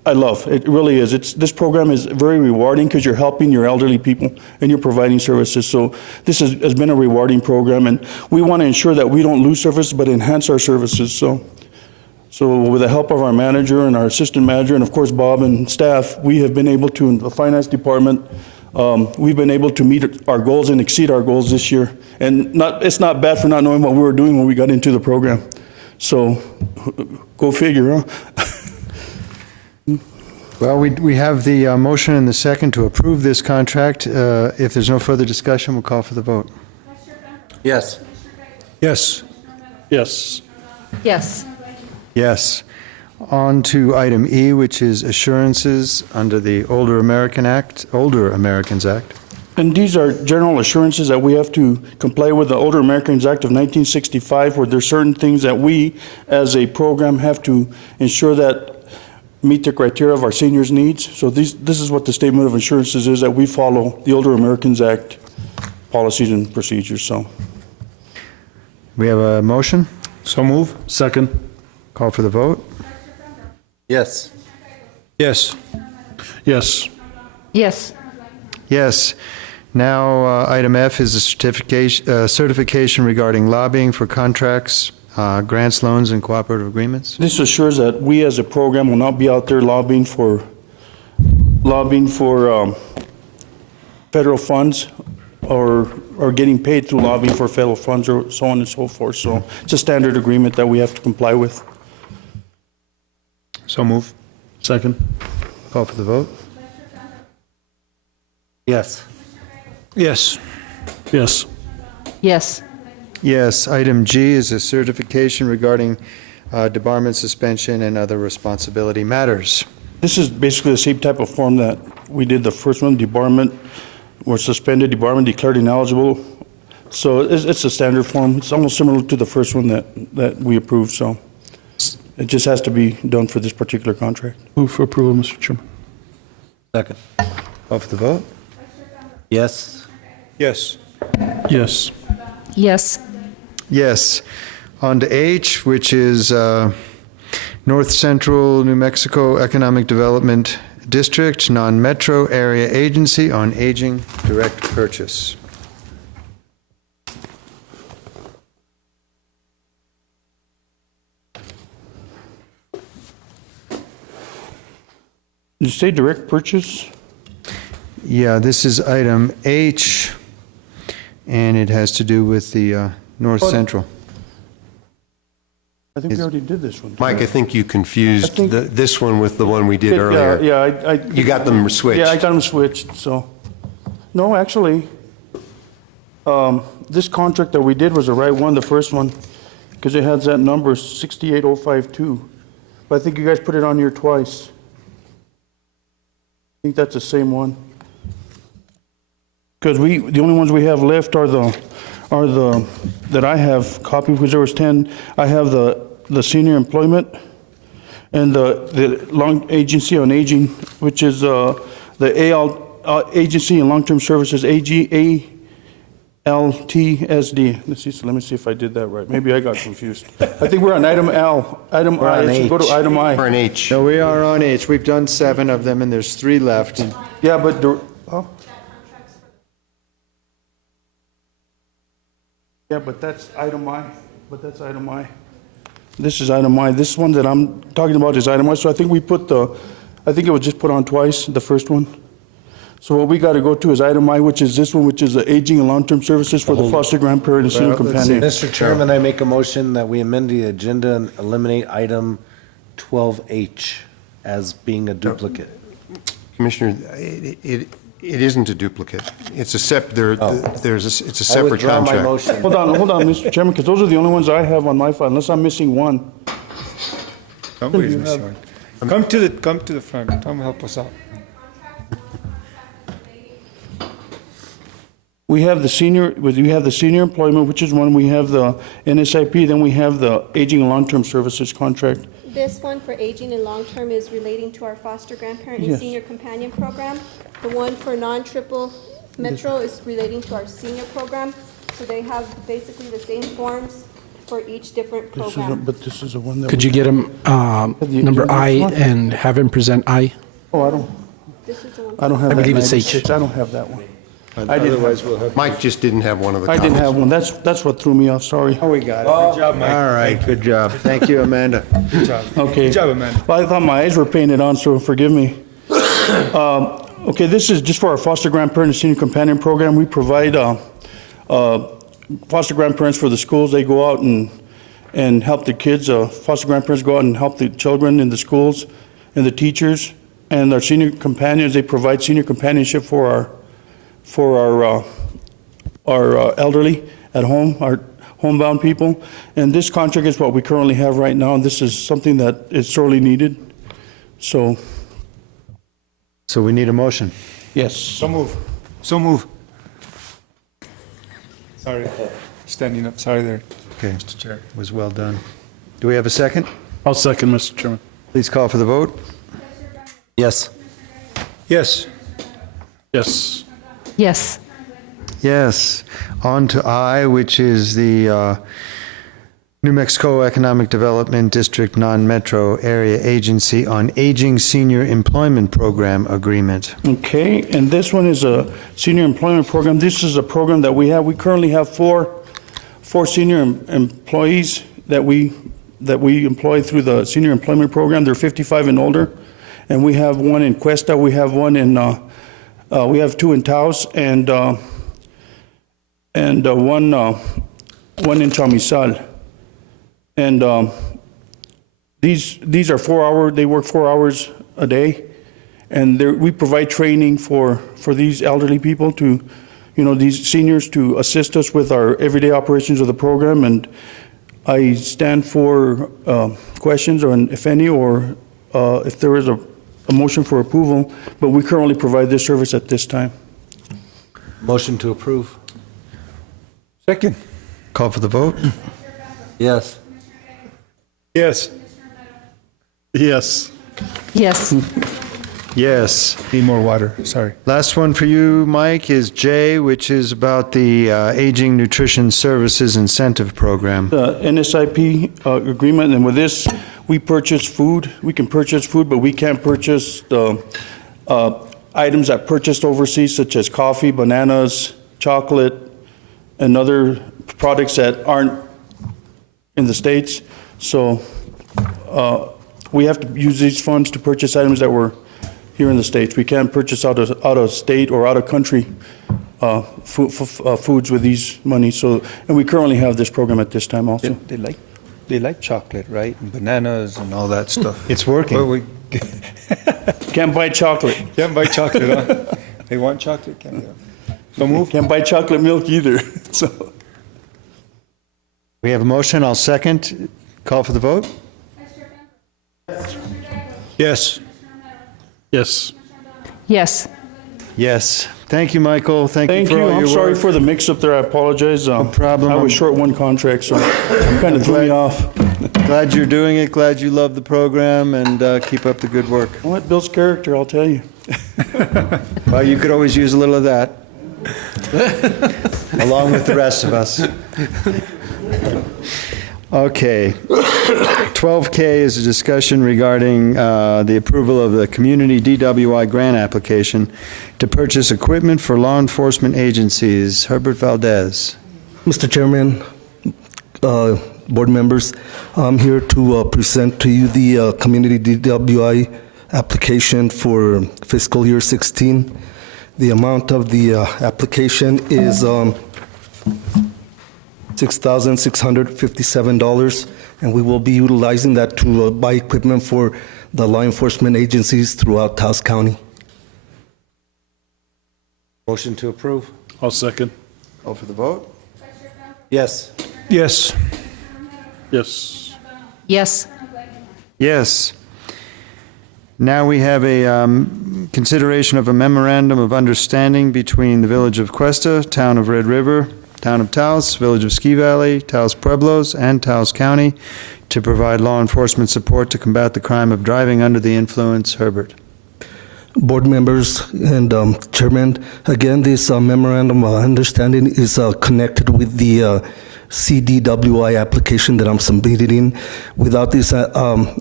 I love. It really is. This program is very rewarding because you're helping your elderly people and you're providing services. So this has been a rewarding program, and we want to ensure that we don't lose service but enhance our services. So with the help of our manager and our assistant manager and of course Bob and staff, we have been able to, in the finance department, we've been able to meet our goals and exceed our goals this year. And it's not bad for not knowing what we were doing when we got into the program. So go figure, huh? Well, we have the motion and the second to approve this contract. If there's no further discussion, we'll call for the vote. Yes. Yes. Yes. Yes. Yes. On to item E, which is assurances under the Older Americans Act. And these are general assurances that we have to comply with the Older Americans Act of 1965, where there's certain things that we, as a program, have to ensure that meet the criteria of our seniors' needs. So this is what the statement of assurances is, that we follow the Older Americans Act policies and procedures. So We have a motion? So move. Second. Call for the vote. Yes. yes. Yes. Yes. Yes. Now, item F is a certification regarding lobbying for contracts, grants, loans, and cooperative agreements. This assures that we as a program will not be out there lobbying for federal funds or getting paid through lobbying for federal funds or so on and so forth. So it's a standard agreement that we have to comply with. So move. Second. Call for the vote. Yes. Yes. Yes. Yes. Yes. Item G is a certification regarding debarment, suspension, and other responsibility matters. This is basically the same type of form that we did the first one, debarment, or suspended, debarment, declared ineligible. So it's a standard form. It's almost similar to the first one that we approved, so it just has to be done for this particular contract. Move for approval, Mr. Chairman. Second. Call for the vote. Yes. Yes. Yes. Yes. Yes. On to H, which is North Central New Mexico Economic Development District, Non-Metro Area Agency on Aging Direct Purchase. Did you say direct purchase? Yeah, this is item H, and it has to do with the North Central. I think we already did this one. Mike, I think you confused this one with the one we did earlier. Yeah, You got them switched. Yeah, I got them switched, so. No, actually, this contract that we did was the right one, the first one, because it has that number, 68052. But I think you guys put it on here twice. I think that's the same one. Because the only ones we have left are the, that I have copied, because there was 10. I have the senior employment and the long agency on aging, which is the AL, Agency and Long-Term Services, ALTSD. Let me see if I did that right. Maybe I got confused. I think we're on item L. Item I. It should go to item I. We're on H. No, we are on H. We've done 7 of them, and there's 3 left. Yeah, but yeah, but that's item I. This is item I. This one that I'm talking about is item I. So I think I think it was just put on twice, the first one. So what we got to go to is item I, which is this one, which is the aging and long-term services for the foster grandparent and senior companion. Mr. Chairman, I make a motion that we amend the agenda and eliminate item 12H as being a duplicate. Commissioner, it isn't a duplicate. It's a it's a separate I withdraw my contract. motion. Hold on, Mr. Chairman, because those are the only ones I have on my file, unless I'm missing one. Somebody's missing one. Come to the front. Tom, help us out. We have the senior employment, which is one. We have the NSIP, then we have the aging and long-term services contract. This one for aging and long-term is relating to our foster grandparent and Yes. senior companion program. The one for non-triple metro is relating to our senior program. So they have basically the same forms for each different program. But this is the one that. Could you get him number I and have him present I? Oh, I don't. This is the one. I don't have I that. believe it's H. I don't have that one. Otherwise, we'll have. Mike just didn't have one of the I copies. didn't have one. That's what threw me off, sorry. Oh, we got it. Good job, Mike. All right, good job. Thank you, Amanda. Good job. Okay. Good job, Amanda. Well, I thought my eyes were painted on, so forgive me. Okay, this is just for our foster grandparent and senior companion program. We provide foster grandparents for the schools. They go out and help the kids. Foster grandparents go out and help the children in the schools and the teachers. And our senior companions, they provide senior companionship for our elderly at home, our homebound people. And this contract is what we currently have right now, and this is something that is sorely needed. So, we need a motion. yes. So move. Sorry. Standing up. Sorry there. Okay, Mr. Chair. was well done. Do we have a second? I'll second, Mr. Chairman. Please call for the vote. Yes. Yes. Yes. Yes. Yes. On to I, which is the New Mexico Economic Development District Non-Metro Area Agency on Aging Senior Employment Program Agreement. Okay, and this one is a senior employment program. This is a program that we have. We currently have four senior employees that we employ through the senior employment program. They're 55 and older, and we have one in Cuesta. We have one in we have 2 in Taos and one in Chamizal. And these are 4 hour. They work 4 hours a day, and we provide training for these elderly people to, these seniors to assist us with our everyday operations of the program. And I stand for questions, or if any, or if there is a motion for approval. But we currently provide this service at this time. Motion to approve. Second. Call for the vote. Yes. Yes. Yes. Yes. Yes. Need more water. Sorry. Last one for you, Mike, is J, which is about the Aging Nutrition Services Incentive Program. The NSIP agreement, and with this, we purchase food. We can purchase food, but we can't purchase the items that purchased overseas, such as coffee, bananas, chocolate, and other products that aren't in the States. So we have to use these funds to purchase items that were, here in the States. We can't purchase out of state or out of country foods with these money. So, and we currently have this program at this time also. They like chocolate, right? And bananas and all that stuff. It's working. Well, we Can't buy chocolate. can't buy chocolate, huh? They want chocolate, can't they? So move. Can't buy chocolate milk either. So, We have a motion, I'll second. Call for the vote? Yes. Yes. Yes. Yes. Thank you, Michael. Thank you thank for you. all I'm your sorry work. for the mix-up there. I apologize. No problem. I was short one contract, so kind of threw me off. Glad you're doing it, glad you love the program, and keep up the good work. Well, it builds character, I'll tell you. Well, you could always use a little of that, along with the rest of us. Okay. 12K is a discussion regarding the approval of the Community DWI grant application to purchase equipment for law enforcement agencies. Herbert Valdez. Mr. Chairman, board members, I'm here to present to you the Community DWI application for fiscal year 16. The amount of the application is $6,657, and we will be utilizing that to buy equipment for the law enforcement agencies throughout Taos County. Motion to approve? I'll second. Call for the vote? Yes. Yes. Yes. Yes. Yes. Now we have a consideration of a memorandum of understanding between the Village of Cuesta, Town of Red River, Town of Taos, Village of Ski Valley, Taos Pueblos, and Taos County to provide law enforcement support to combat the crime of driving under the influence. Herbert. Board members and Chairman, again, this memorandum of understanding is connected with the CDWI application that I'm submitting. Without this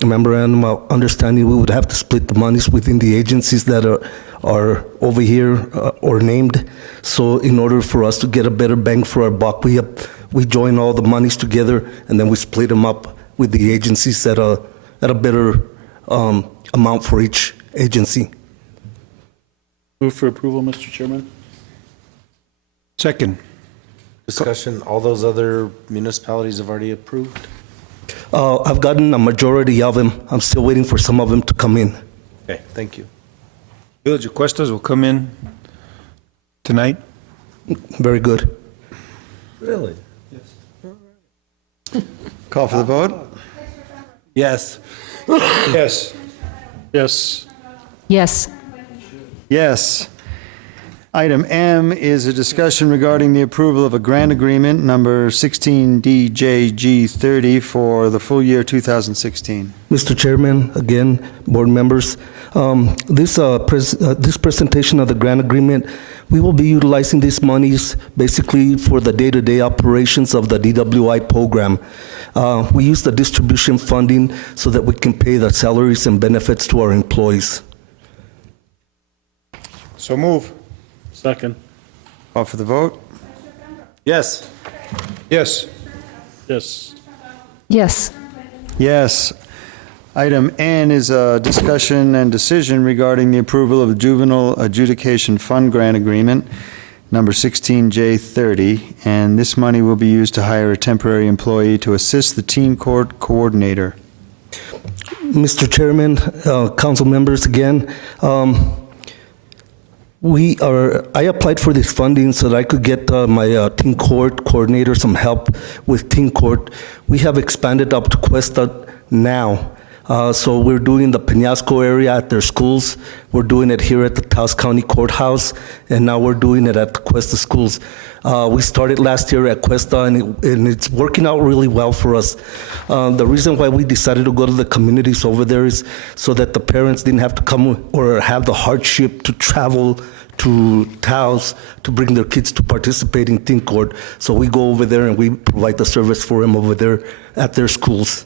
memorandum of understanding, we would have to split the monies within the agencies that are over here or named. So in order for us to get a better bang for our buck, we join all the monies together and then we split them up with the agencies at a better amount for each agency. Move for approval, Mr. Chairman. Second. Discussion, all those other municipalities have already approved? I've gotten a majority of them. I'm still waiting for some of them to come in. Okay, thank you. Village of Cuestas will come in tonight. Very good. Really? Call for the vote? Yes. Yes. Yes. Yes. Yes. Item M is a discussion regarding the approval of a grant agreement number 16DJG30 for the full year 2016. Mr. Chairman, again, board members, this presentation of the grant agreement, we will be utilizing these monies basically for the day-to-day operations of the DWI program. We use the distribution funding so that we can pay the salaries and benefits to our employees. So move. Second. Call for the vote? Yes. Yes. Yes. Yes. Yes. Item N is a discussion and decision regarding the approval of the Juvenile Adjudication Fund Grant Agreement, number 16J30, and this money will be used to hire a temporary employee to assist the teen court coordinator. Mr. Chairman, council members, again, I applied for this funding so that I could get my teen court coordinator some help with teen court. We have expanded up to Cuesta now. So we're doing the Peñasco area at their schools. We're doing it here at the Taos County Courthouse, and now we're doing it at the Cuesta schools. We started last year at Cuesta, and it's working out really well for us. The reason why we decided to go to the communities over there is so that the parents didn't have to come or have the hardship to travel to Taos to bring their kids to participate in teen court. So we go over there and we provide the service for them over there at their schools.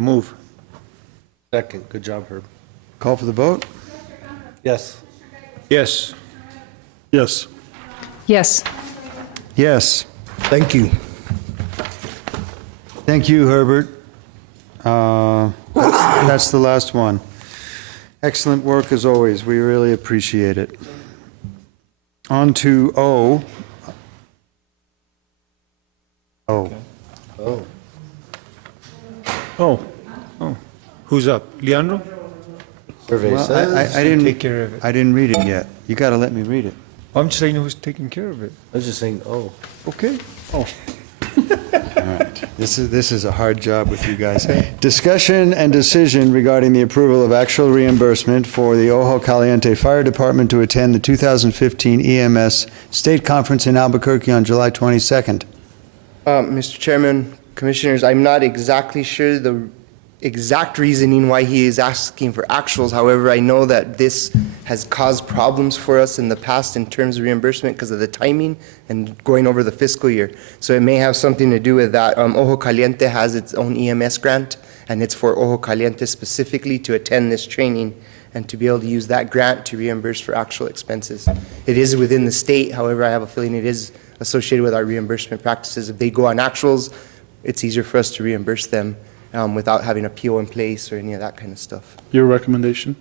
Move. Second, good job, Herb. Call for the vote? Yes. Yes. Yes. Yes. Yes. Thank you. Thank you, Herbert. That's the last one. Excellent work as always. We really appreciate it. On to O. O. Oh. Oh. Who's up? Leandro? Survey Well, says. I didn't Take care of it. I didn't read it yet. You got to let me read it. I'm just saying who's taking care of it. I was just saying, oh. Okay. Oh. All right. This is a hard job with you guys. Discussion and decision regarding the approval of actual reimbursement for the Ojo Caliente Fire Department to attend the 2015 EMS State Conference in Albuquerque on July 22nd. Mr. Chairman, Commissioners, I'm not exactly sure the exact reasoning why he is asking for actuals. However, I know that this has caused problems for us in the past in terms of reimbursement because of the timing and going over the fiscal year. So it may have something to do with that. Ojo Caliente has its own EMS grant, and it's for Ojo Caliente specifically to attend this training and to be able to use that grant to reimburse for actual expenses. It is within the state. However, I have a feeling it is associated with our reimbursement practices. If they go on actuals, it's easier for us to reimburse them without having a PO in place or any of that kind of stuff. Your recommendation?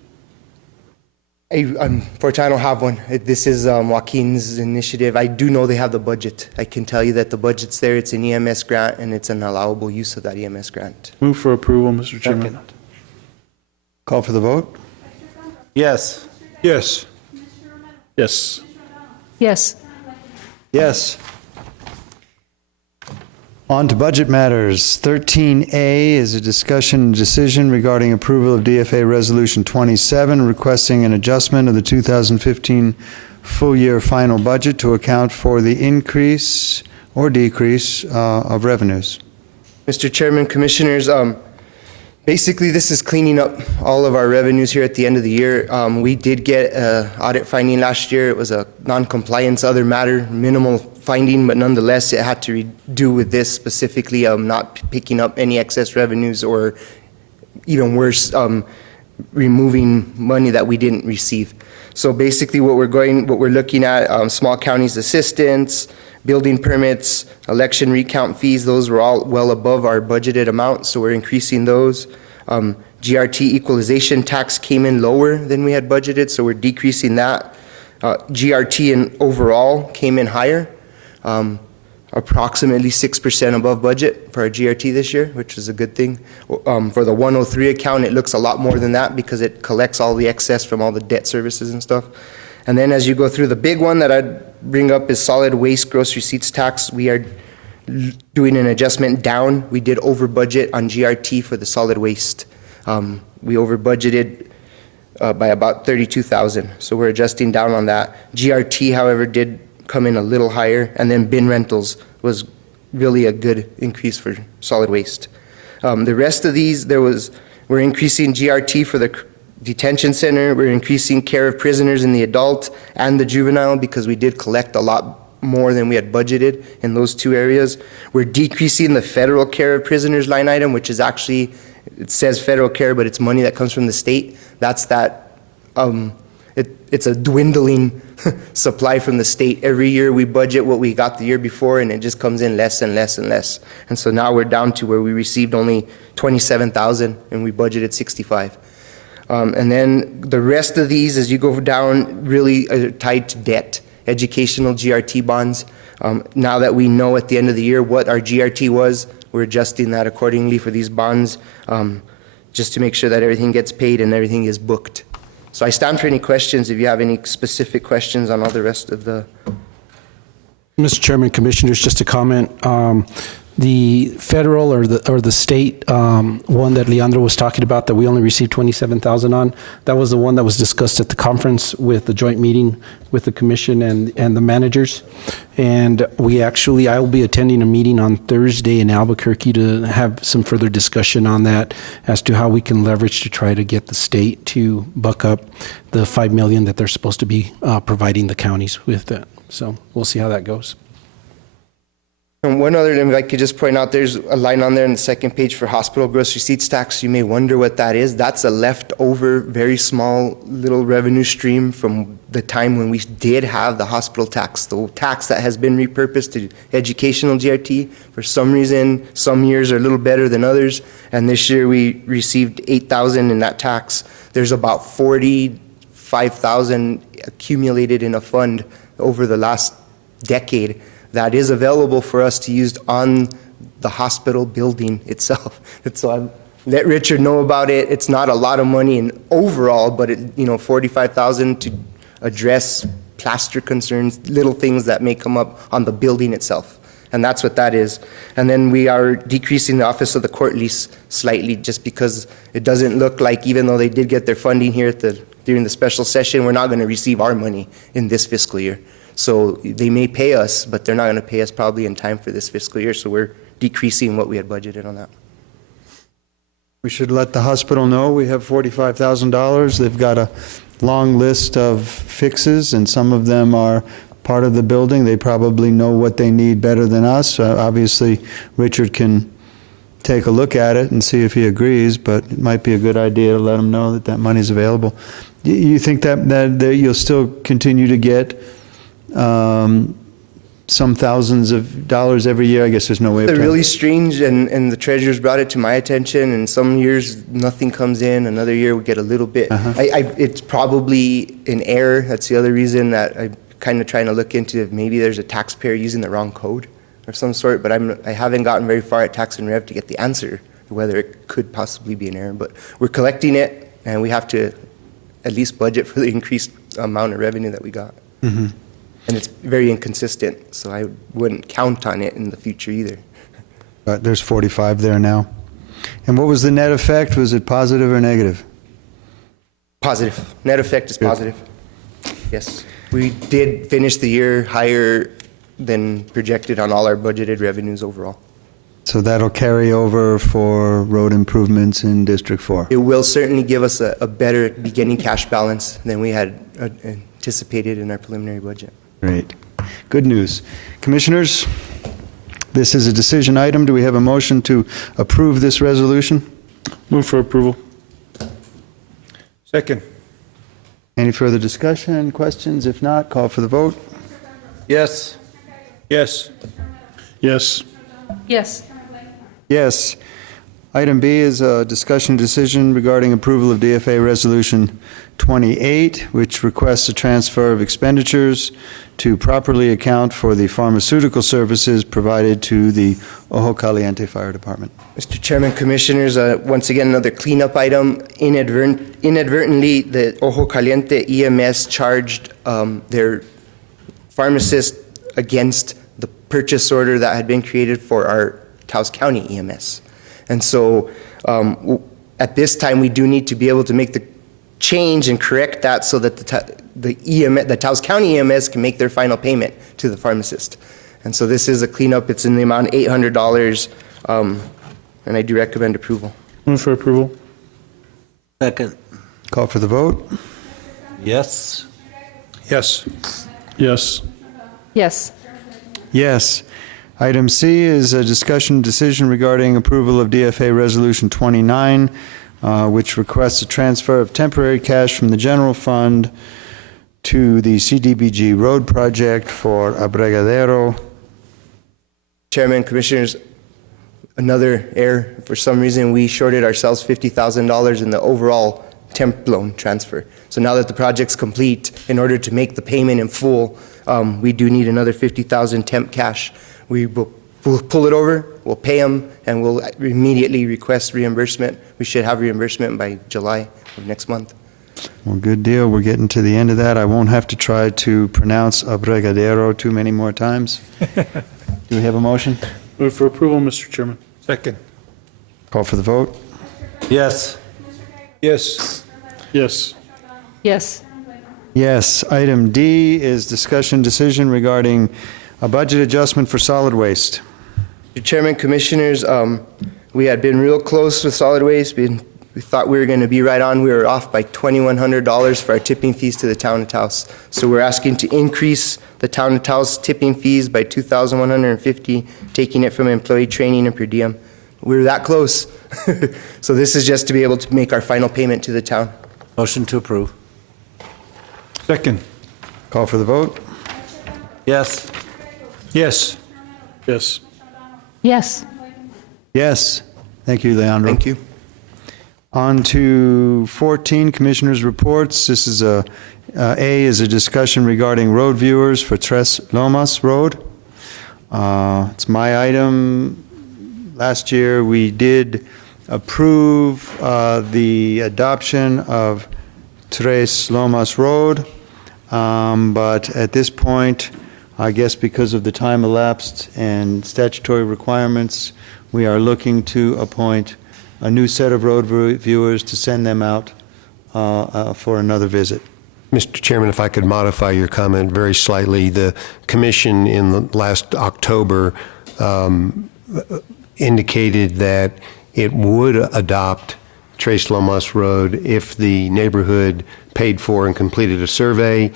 Unfortunately, I don't have one. This is Joaquin's initiative. I do know they have the budget. I can tell you that the budget's there. It's an EMS grant, and it's an allowable use of that EMS grant. Move for approval, Mr. Chairman. Call for the vote? Yes. Yes. Yes. Yes. Yes. On to budget matters. 13A is a discussion and decision regarding approval of DFA Resolution 27, requesting an adjustment of the 2015 full-year final budget to account for the increase or decrease of revenues. Mr. Chairman, Commissioners, basically this is cleaning up all of our revenues here at the end of the year. We did get an audit finding last year. It was a non-compliance other matter, minimal finding, but nonetheless it had to do with this specifically, not picking up any excess revenues or even worse, removing money that we didn't receive. So basically what we're looking at, small counties assistance, building permits, election recount fees, those were all well above our budgeted amount, so we're increasing those. GRT equalization tax came in lower than we had budgeted, so we're decreasing that. GRT in overall came in higher, approximately 6% above budget for our GRT this year, which is a good thing. For the 103 account, it looks a lot more than that because it collects all the excess from all the debt services and stuff. And then as you go through, the big one that I'd bring up is solid waste gross receipts tax. We are doing an adjustment down. We did over budget on GRT for the solid waste. We over budgeted by about 32,000. So we're adjusting down on that. GRT, however, did come in a little higher, and then bin rentals was really a good increase for solid waste. The rest of these, we're increasing GRT for the detention center. We're increasing care of prisoners in the adult and the juvenile because we did collect a lot more than we had budgeted in those two areas. We're decreasing the federal care of prisoners line item, which is actually, it says federal care, but it's money that comes from the state. That's that, it's a dwindling supply from the state. Every year we budget what we got the year before, and it just comes in less and less and less. And so now we're down to where we received only 27,000 and we budgeted 65. And then the rest of these, as you go down, really are tied to debt. Educational GRT bonds. Now that we know at the end of the year what our GRT was, we're adjusting that accordingly for these bonds, just to make sure that everything gets paid and everything is booked. So I stand for any questions if you have any specific questions on all the rest of the. Mr. Chairman, Commissioners, just a comment. The federal or the state one that Leandro was talking about that we only received 27,000 on, that was the one that was discussed at the conference with the joint meeting with the commission and the managers. And I will be attending a meeting on Thursday in Albuquerque to have some further discussion on that as to how we can leverage to try to get the state to buck up the $5 million that they're supposed to be providing the counties with that. So we'll see how that goes. And one other thing I could just point out, there's a line on there in the second page for hospital gross receipts tax. You may wonder what that is. That's a leftover, very small little revenue stream from the time when we did have the hospital tax, the tax that has been repurposed to educational GRT. For some reason, some years are a little better than others, and this year we received $8,000 in that tax. There's about $45,000 accumulated in a fund over the last decade that is available for us to use on the hospital building itself. So I let Richard know about it. It's not a lot of money in overall, but $45,000 to address plaster concerns, little things that may come up on the building itself. And that's what that is. And then we are decreasing the office of the court lease slightly, just because it doesn't look like, even though they did get their funding here during the special session, we're not going to receive our money in this fiscal year. So they may pay us, but they're not going to pay us probably in time for this fiscal year. So we're decreasing what we had budgeted on that. We should let the hospital know we have $45,000. They've got a long list of fixes, and some of them are part of the building. They probably know what they need better than us. Obviously, Richard can take a look at it and see if he agrees, but it might be a good idea to let them know that that money's available. You think that you'll still continue to get some thousands of dollars every year? I guess there's no way of They're telling. really strange, and the treasurer's brought it to my attention, and some years nothing comes in, another year we get a little bit. It's probably an error. That's the other reason that I'm kind of trying to look into if maybe there's a taxpayer using the wrong code of some sort, but I haven't gotten very far at Tax and Rev to get the answer to whether it could possibly be an error. But we're collecting it, and we have to at least budget for the increased amount of revenue that we got. Mm-hmm. And it's very inconsistent, so I wouldn't count on it in the future either. But there's 45 there now. And what was the net effect? Was it positive or negative? Positive. Net effect is positive. Yes. We did finish the year higher than projected on all our budgeted revenues overall. So that'll carry over for road improvements in District 4. It will certainly give us a better beginning cash balance than we had anticipated in our preliminary budget. Great. Good news. Commissioners, this is a decision item. Do we have a motion to approve this resolution? Move for approval. Second. Any further discussion, questions? If not, call for the vote. Yes. Yes. Yes. Yes. Yes. Item B is a discussion decision regarding approval of DFA Resolution 28, which requests a transfer of expenditures to properly account for the pharmaceutical services provided to the Ojo Caliente Fire Department. Mr. Chairman, Commissioners, once again, another cleanup item. Inadvertently, the Ojo Caliente EMS charged their pharmacist against the purchase order that had been created for our Taos County EMS. And so at this time, we do need to be able to make the change and correct that so that the Taos County EMS can make their final payment to the pharmacist. And so this is a cleanup. It's in the amount of $800, and I do recommend approval. Move for approval. Second. Call for the vote. Yes. Yes. Yes. Yes. Yes. Item C is a discussion decision regarding approval of DFA Resolution 29, which requests a transfer of temporary cash from the general fund to the CDBG road project for Abregadero. Chairman, Commissioners, another error. For some reason, we shorted ourselves $50,000 in the overall temp loan transfer. So now that the project's complete, in order to make the payment in full, we do need another $50,000 temp cash. We'll pull it over, we'll pay them, and we'll immediately request reimbursement. We should have reimbursement by July of next month. Well, good deal. We're getting to the end of that. I won't have to try to pronounce Abregadero too many more times. Do we have a motion? Move for approval, Mr. Chairman. Second. Call for the vote. Yes. Yes. Yes. Yes. Yes. Item D is discussion decision regarding a budget adjustment for solid waste. Mr. Chairman, Commissioners, we had been real close with solid waste. We thought we were going to be right on. We were off by $2,100 for our tipping fees to the town of Taos. So we're asking to increase the town of Taos tipping fees by $2,150, taking it from employee training and per diem. We were that close. So this is just to be able to make our final payment to the town. Motion to approve. Second. Call for the vote. Yes. Yes. Yes. Yes. Yes. Thank you, Leandro. Thank you. On to 14, Commissioners' Reports. This is A is a discussion regarding road viewers for Tres Lomas Road. It's my item. Last year, we did approve the adoption of Tres Lomas Road, but at this point, I guess because of the time elapsed and statutory requirements, we are looking to appoint a new set of road viewers to send them out for another visit. Mr. Chairman, if I could modify your comment very slightly, the commission in the last October indicated that it would adopt Tres Lomas Road if the neighborhood paid for and completed a survey.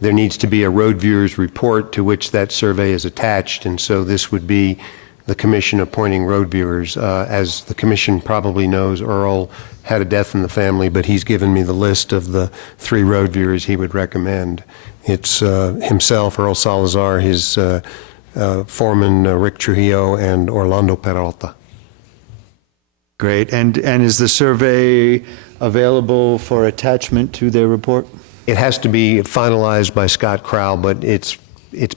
There needs to be a road viewers report to which that survey is attached, and so this would be the commission appointing road viewers. As the commission probably knows, Earl had a death in the family, but he's given me the list of the 3 road viewers he would recommend. It's himself, Earl Salazar, his foreman, Rick Trujillo, and Orlando Peralta. Great. And is the survey available for attachment to their report? It has to be finalized by Scott Crowell, but it's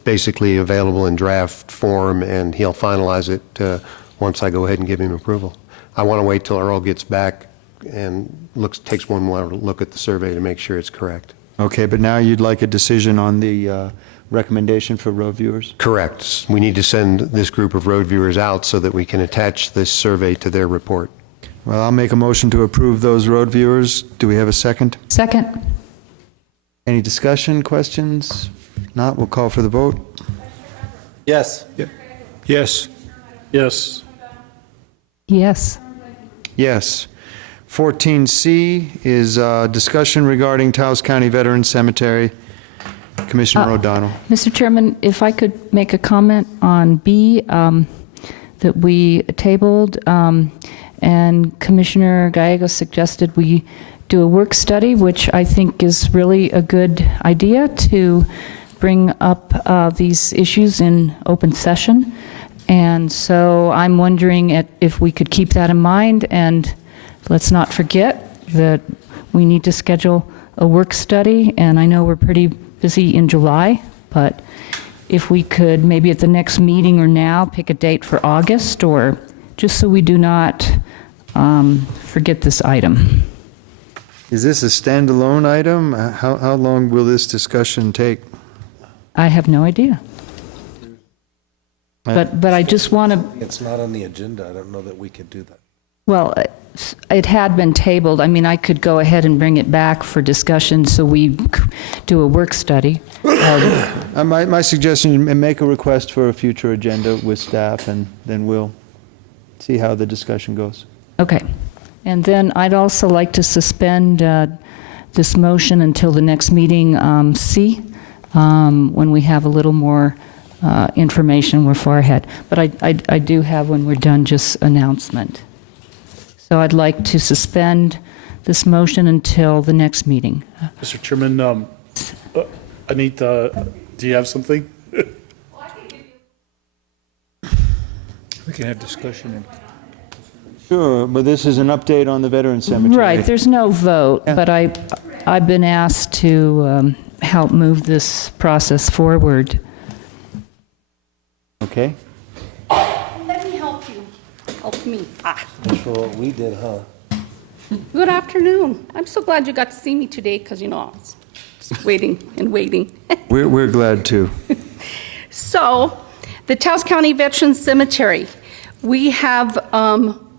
basically available in draft form, and he'll finalize it once I go ahead and give him approval. I want to wait till Earl gets back and takes one more look at the survey to make sure it's correct. Okay, but now you'd like a decision on the recommendation for road viewers? Correct. We need to send this group of road viewers out so that we can attach this survey to their report. Well, I'll make a motion to approve those road viewers. Do we have a second? Second. Any discussion, questions? Not, we'll call for the vote. Yes. Yes. Yes. Yes. Yes. 14C is discussion regarding Taos County Veterans Cemetery. Commissioner O'Donnell. Mr. Chairman, if I could make a comment on B that we tabled, and Commissioner Gallegos suggested we do a work study, which I think is really a good idea to bring up these issues in open session. And so I'm wondering if we could keep that in mind, and let's not forget that we need to schedule a work study, and I know we're pretty busy in July, but if we could maybe at the next meeting or now pick a date for August, or just so we do not forget this item. Is this a standalone item? How long will this discussion take? I have no idea. But I just want to... It's not on the agenda. I don't know that we could do that. Well, it had been tabled. I mean, I could go ahead and bring it back for discussion so we do a work study. My suggestion is make a request for a future agenda with staff, and then we'll see how the discussion goes. Okay. And then I'd also like to suspend this motion until the next meeting, C, when we have a little more information. We're far ahead. But I do have, when we're done, just announcement. So I'd like to suspend this motion until the next meeting. Mr. Chairman, Anita, do you have something? We can have discussion. Sure, but this is an update on the Veterans Cemetery. Right, there's no vote, but I've been asked to help move this process forward. Okay. Let me help you. Help me. That's for what we did, huh? Good afternoon. I'm so glad you got to see me today because, I was just waiting and waiting. We're glad to. So, the Taos County Veterans Cemetery, we have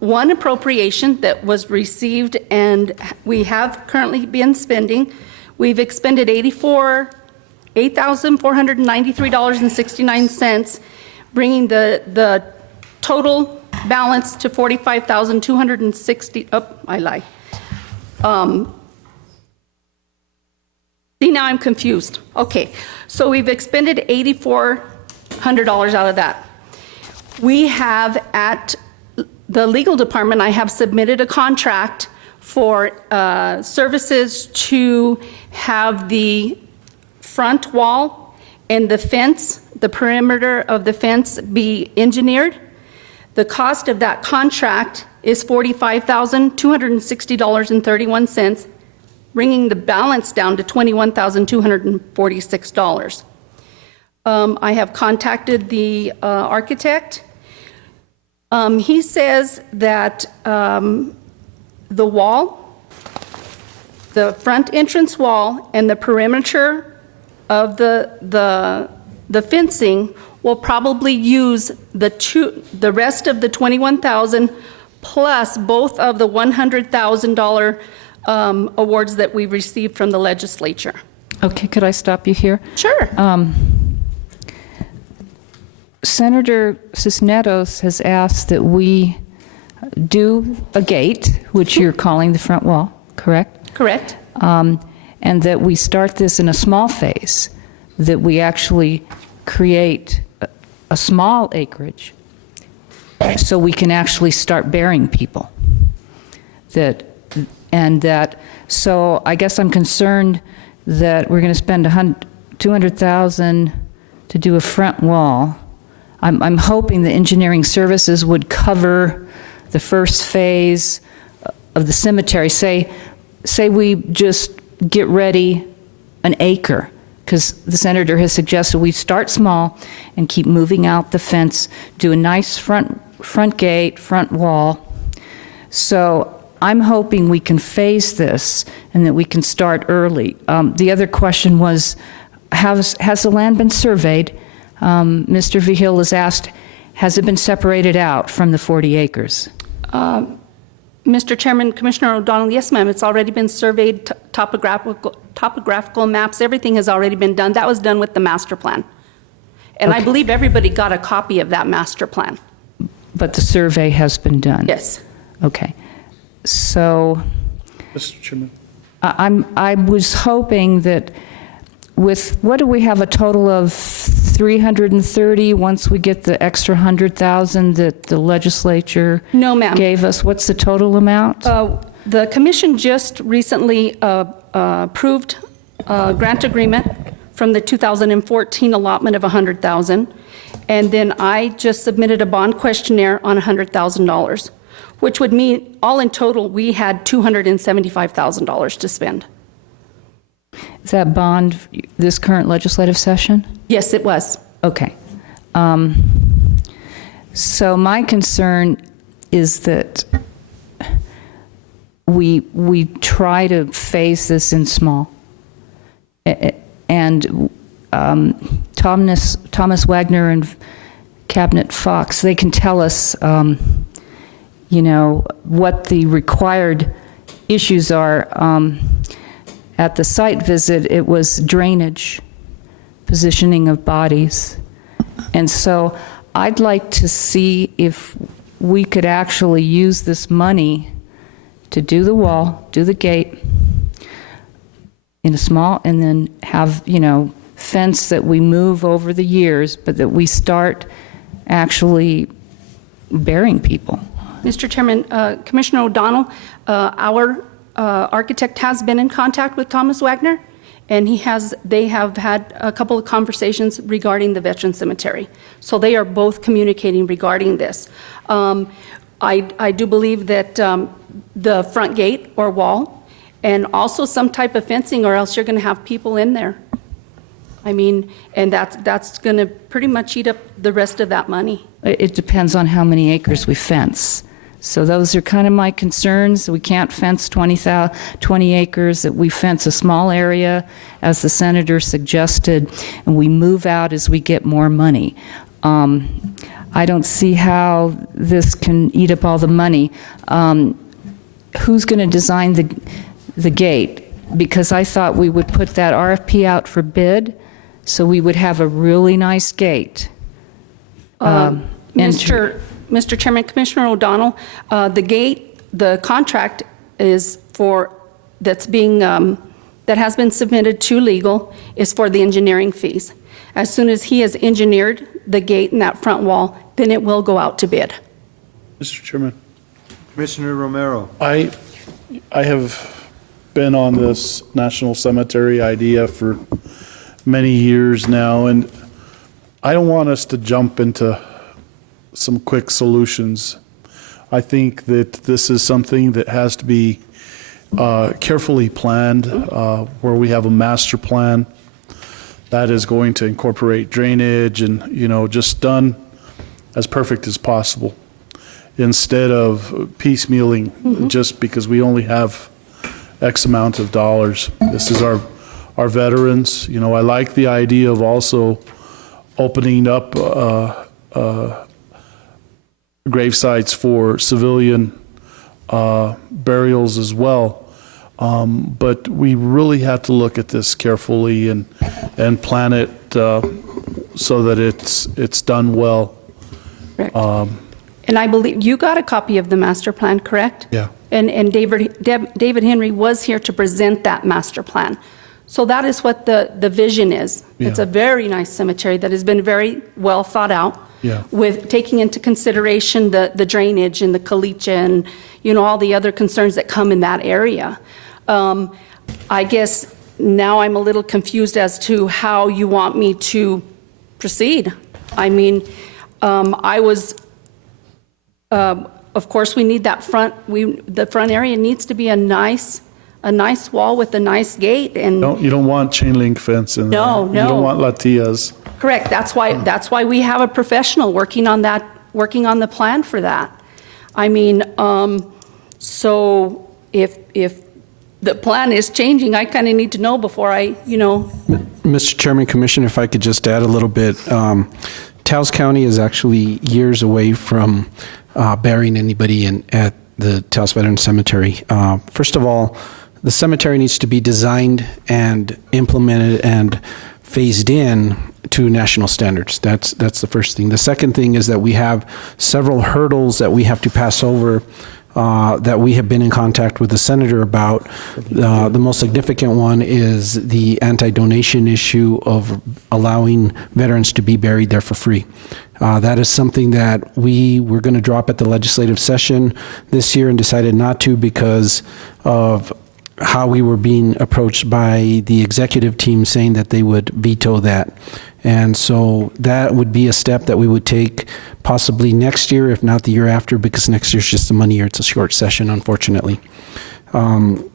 one appropriation that was received and we have currently been spending. We've expended $8,493.69, bringing the total balance to $45,260. Oh, I lie. See, now I'm confused. Okay, so we've expended $8,400 out of that. We have, at the legal department, I have submitted a contract for services to have the front wall and the fence, the perimeter of the fence, be engineered. The cost of that contract is $45,260.31, bringing the balance down to $21,246. I have contacted the architect. He says that the wall, the front entrance wall, and the perimeter of the fencing will probably use the rest of the $21,000 plus both of the $100,000 awards that we received from the legislature. Okay, could I stop you here? Sure. Senator Cisneros has asked that we do a gate, which you're calling the front wall, correct? Correct. And that we start this in a small phase, that we actually create a small acreage so we can actually start burying people. So I guess I'm concerned that we're going to spend $200,000 to do a front wall. I'm hoping the engineering services would cover the first phase of the cemetery. Say we just get ready an acre, because the senator has suggested we start small and keep moving out the fence, do a nice front gate, front wall. So I'm hoping we can phase this and that we can start early. The other question was, has the land been surveyed? Mr. VIII has asked, has it been separated out from the 40 acres? Mr. Chairman, Commissioner O'Donnell, yes, ma'am, it's already been surveyed, topographical maps, everything has already been done. That was done with the master plan. And I believe everybody got a copy of that master plan. But the survey has been done? Yes. Okay. So Mr. Chairman. I was hoping that with, what do we have, a total of 330 once we get the extra 100,000 that the legislature gave us? What's the total amount? The commission just recently approved a grant agreement from the 2014 allotment of 100,000, and then I just submitted a bond questionnaire on $100,000, which would mean all in total we had $275,000 to spend. Is that bond this current legislative session? Yes, it was. Okay. So my concern is that we try to phase this in small. And Thomas Wagner and Cabinet Fox, they can tell us, what the required issues are. At the site visit, it was drainage, positioning of bodies. And so I'd like to see if we could actually use this money to do the wall, do the gate in a small, and then have, fence that we move over the years, but that we start actually burying people. Mr. Chairman, Commissioner O'Donnell, our architect has been in contact with Thomas Wagner, and they have had a couple of conversations regarding the Veteran Cemetery. So they are both communicating regarding this. I do believe that the front gate or wall, and also some type of fencing, or else you're going to have people in there. And that's going to pretty much eat up the rest of that money. It depends on how many acres we fence. So those are kind of my concerns. We can't fence 20 acres, that we fence a small area, as the senator suggested, and we move out as we get more money. I don't see how this can eat up all the money. Who's going to design the gate? Because I thought we would put that RFP out for bid, so we would have a really nice gate. Mr. Chairman, Commissioner O'Donnell, the gate, the contract is for that's being, that has been submitted to legal is for the engineering fees. As soon as he has engineered the gate and that front wall, then it will go out to bid. Mr. Chairman, Commissioner Romero. I have been on this National Cemetery idea for many years now, and I don't want us to jump into some quick solutions. I think that this is something that has to be carefully planned, where we have a master plan that is going to incorporate drainage and, just done as perfect as possible, instead of piecemealing just because we only have X amount of dollars. This is our veterans. I like the idea of also opening up gravesites for civilian burials as well. But we really have to look at this carefully and plan it so that it's done well. Correct. And I believe you got a copy of the master plan, correct? Yeah. And David Henry was here to present that master plan. So that is what the vision is. Yeah. It's a very nice cemetery that has been very well thought out. Yeah. With taking into consideration the drainage and the caliche and, all the other concerns that come in that area. I guess now I'm a little confused as to how you want me to proceed. I mean, of course, we need that the front area needs to be a nice wall with a nice gate. And You don't want chain link fence in there. No. You don't want latillas. correct. That's why we have a professional working on the plan for that. I mean, so if the plan is changing, I kind of need to know before Mr. Chairman, Commissioner, if I could just add a little bit. Taos County is actually years away from burying anybody at the Taos Veteran Cemetery. First of all, the cemetery needs to be designed and implemented and phased in to national standards. That's the first thing. The second thing is that we have several hurdles that we have to pass over that we have been in contact with the senator about. The most significant one is the anti-donation issue of allowing veterans to be buried there for free. That is something that we were going to drop at the legislative session this year and decided not to because of how we were being approached by the executive team saying that they would veto that. And so that would be a step that we would take possibly next year, if not the year after, because next year's just a money year. It's a short session, unfortunately. The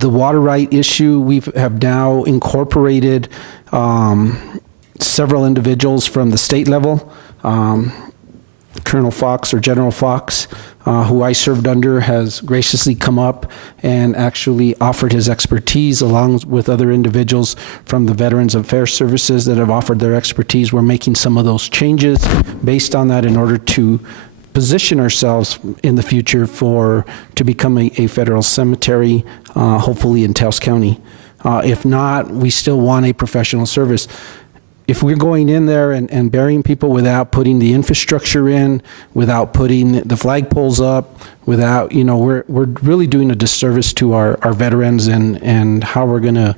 water right issue, we have now incorporated several individuals from the state level. Colonel Fox or General Fox, who I served under, has graciously come up and actually offered his expertise along with other individuals from the Veterans Affairs Services that have offered their expertise. We're making some of those changes based on that in order to position ourselves in the future to become a federal cemetery, hopefully in Taos County. If not, we still want a professional service. If we're going in there and burying people without putting the infrastructure in, without putting the flagpoles up, without, we're really doing a disservice to our veterans and how we're going to,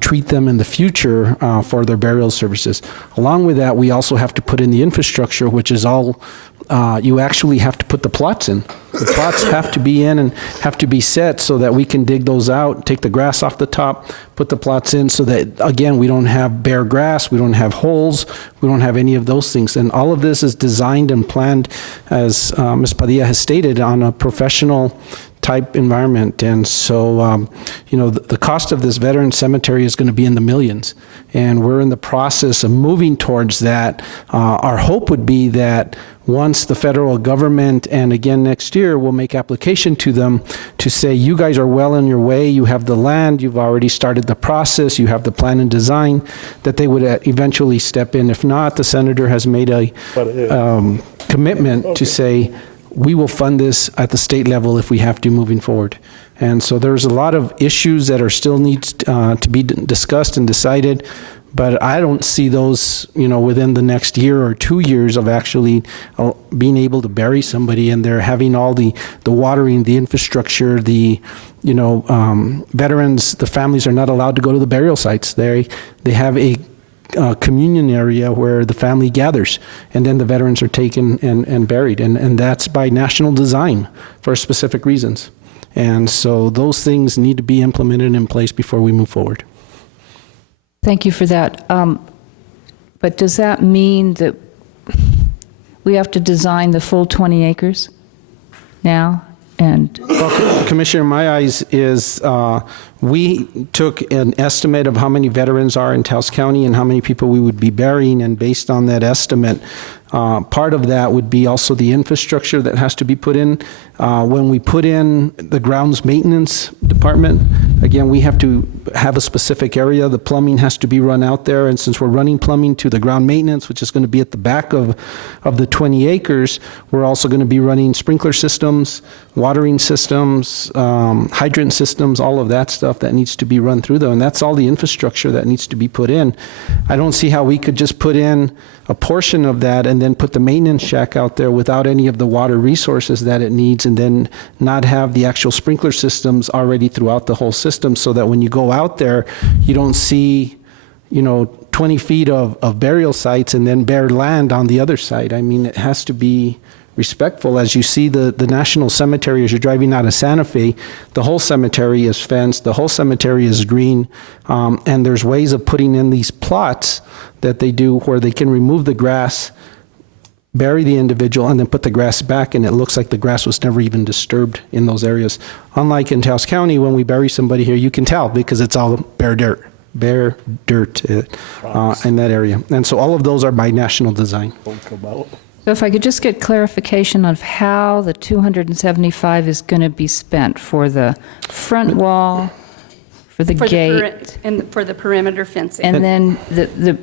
treat them in the future for their burial services. Along with that, we also have to put in the infrastructure, which is all, you actually have to put the plots in. The plots have to be in and have to be set so that we can dig those out, take the grass off the top, put the plots in so that, again, we don't have bare grass, we don't have holes, we don't have any of those things. And all of this is designed and planned, as Ms. Padilla has stated, on a professional type environment. And so, the cost of this veteran cemetery is going to be in the millions. And we're in the process of moving towards that. Our hope would be that once the federal government, and again next year, will make application to them to say, you guys are well on your way, you have the land, you've already started the process, you have the plan and design, that they would eventually step in. If not, the senator has made a commitment to say, we will fund this at the state level if we have to moving forward. And so there's a lot of issues that are still needs to be discussed and decided, but I don't see those, within the next year or 2 years of actually being able to bury somebody, and they're having all the watering, the infrastructure, veterans, the families are not allowed to go to the burial sites. They have a communion area where the family gathers, and then the veterans are taken and buried, and that's by national design for specific reasons. And so those things need to be implemented in place before we move forward. Thank you for that. But does that mean that we have to design the full 20 acres now? And well, Commissioner, my eyes is we took an estimate of how many veterans are in Taos County and how many people we would be burying, and based on that estimate, part of that would be also the infrastructure that has to be put in. When we put in the grounds maintenance department, again, we have to have a specific area. The plumbing has to be run out there, and since we're running plumbing to the ground maintenance, which is going to be at the back of the 20 acres, we're also going to be running sprinkler systems, watering systems, hydrant systems, all of that stuff that needs to be run through there, and that's all the infrastructure that needs to be put in. I don't see how we could just put in a portion of that and then put the maintenance shack out there without any of the water resources that it needs, and then not have the actual sprinkler systems already throughout the whole system, so that when you go out there, you don't see 20 feet of burial sites and then bare land on the other side. I mean, it has to be respectful. As you see the National Cemetery, as you're driving out of Santa Fe, the whole cemetery is fenced, the whole cemetery is green, and there's ways of putting in these plots that they do where they can remove the grass, bury the individual, and then put the grass back, and it looks like the grass was never even disturbed in those areas. Unlike in Taos County, when we bury somebody here, you can tell because it's all bare dirt in that area. And so all of those are by national design. so if I could just get clarification of how the 275 is going to be spent for the front wall, for the gate, And for the perimeter fencing. and then the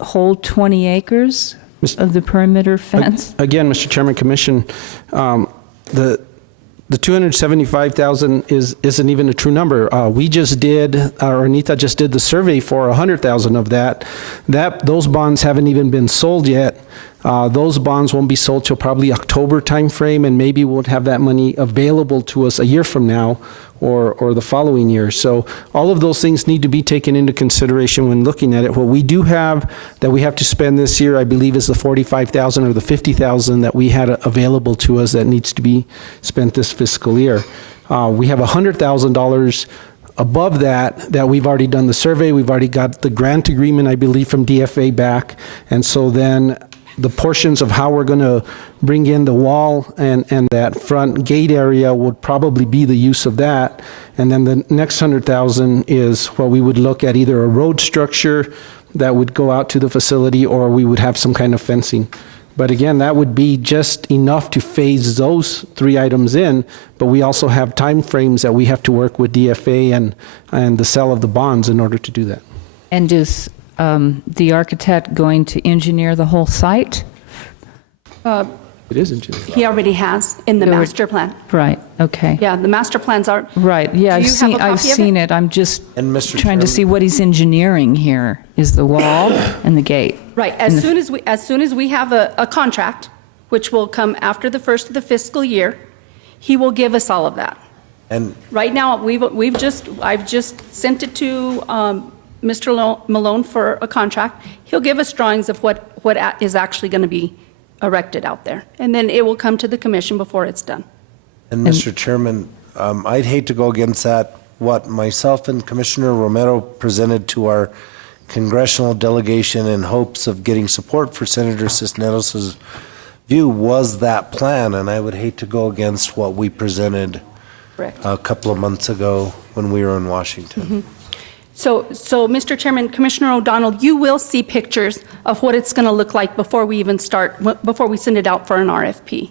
whole 20 acres of the perimeter fence? Again, Mr. Chairman, Commission, the 275,000 isn't even a true number. We just did, or Anita just did the survey for 100,000 of that. Those bonds haven't even been sold yet. Those bonds won't be sold till probably October timeframe, and maybe we'll have that money available to us a year from now or the following year. So all of those things need to be taken into consideration when looking at it. What we do have that we have to spend this year, I believe, is the 45,000 or the 50,000 that we had available to us that needs to be spent this fiscal year. We have $100,000 above that we've already done the survey. We've already got the grant agreement, I believe, from DFA back. And so then the portions of how we're going to bring in the wall and that front gate area would probably be the use of that. And then the next 100,000 is what we would look at, either a road structure that would go out to the facility, or we would have some kind of fencing. But again, that would be just enough to phase those three items in, but we also have time frames that we have to work with DFA and the sale of the bonds in order to do that. And is the architect going to engineer the whole site? It is engineered. He already has in the master plan. Right, okay. Yeah, the master plans are. Right, yeah, Do you have a I've copy of seen it. I'm just And Mr. trying to see what he's engineering here, is the wall and the gate. Right, as soon as we have a contract, which will come after the first of the fiscal year, he will give us all of that. And Right now, I've just sent it to Mr. Malone for a contract. He'll give us drawings of what is actually going to be erected out there, and then it will come to the commission before it's done. And Mr. Chairman, I'd hate to go against that. What myself and Commissioner Romero presented to our congressional delegation in hopes of getting support for Senator Cisneros' view was that plan, and I would hate to go against what we presented Correct. a couple of months ago when we were in Washington. Mm-hmm. So, Mr. Chairman, Commissioner O'Donnell, you will see pictures of what it's going to look like before we even start, before we send it out for an RFP.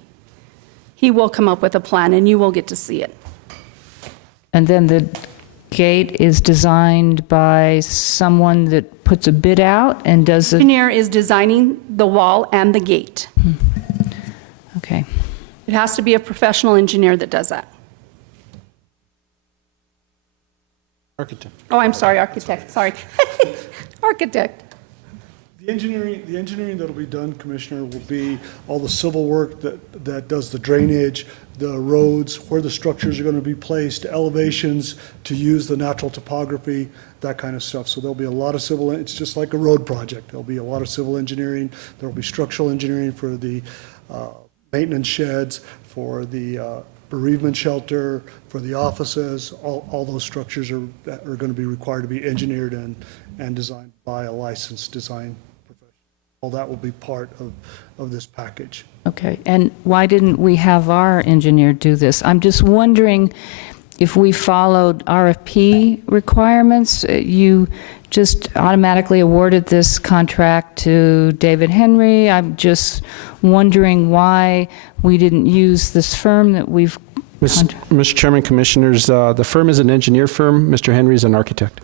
He will come up with a plan, and you will get to see it. And then the gate is designed by someone that puts a bid out and does The it? engineer is designing the wall and the gate. Okay. It has to be a professional engineer that does that. Architect. Oh, I'm sorry, architect, sorry. Architect. The engineering that'll be done, Commissioner, will be all the civil work that does the drainage, the roads, where the structures are going to be placed, elevations to use the natural topography, that kind of stuff. So there'll be a lot of civil, it's just like a road project. There'll be a lot of civil engineering. There'll be structural engineering for the maintenance sheds, for the bereavement shelter, for the offices. All those structures are going to be required to be engineered and designed by a licensed design professional. All that will be part of this package. Okay, and why didn't we have our engineer do this? I'm just wondering if we followed RFP requirements, you just automatically awarded this contract to David Henry. I'm just wondering why we didn't use this firm that we've... Mr. Chairman, Commissioners, the firm is an engineer firm. Mr. Henry is an architect.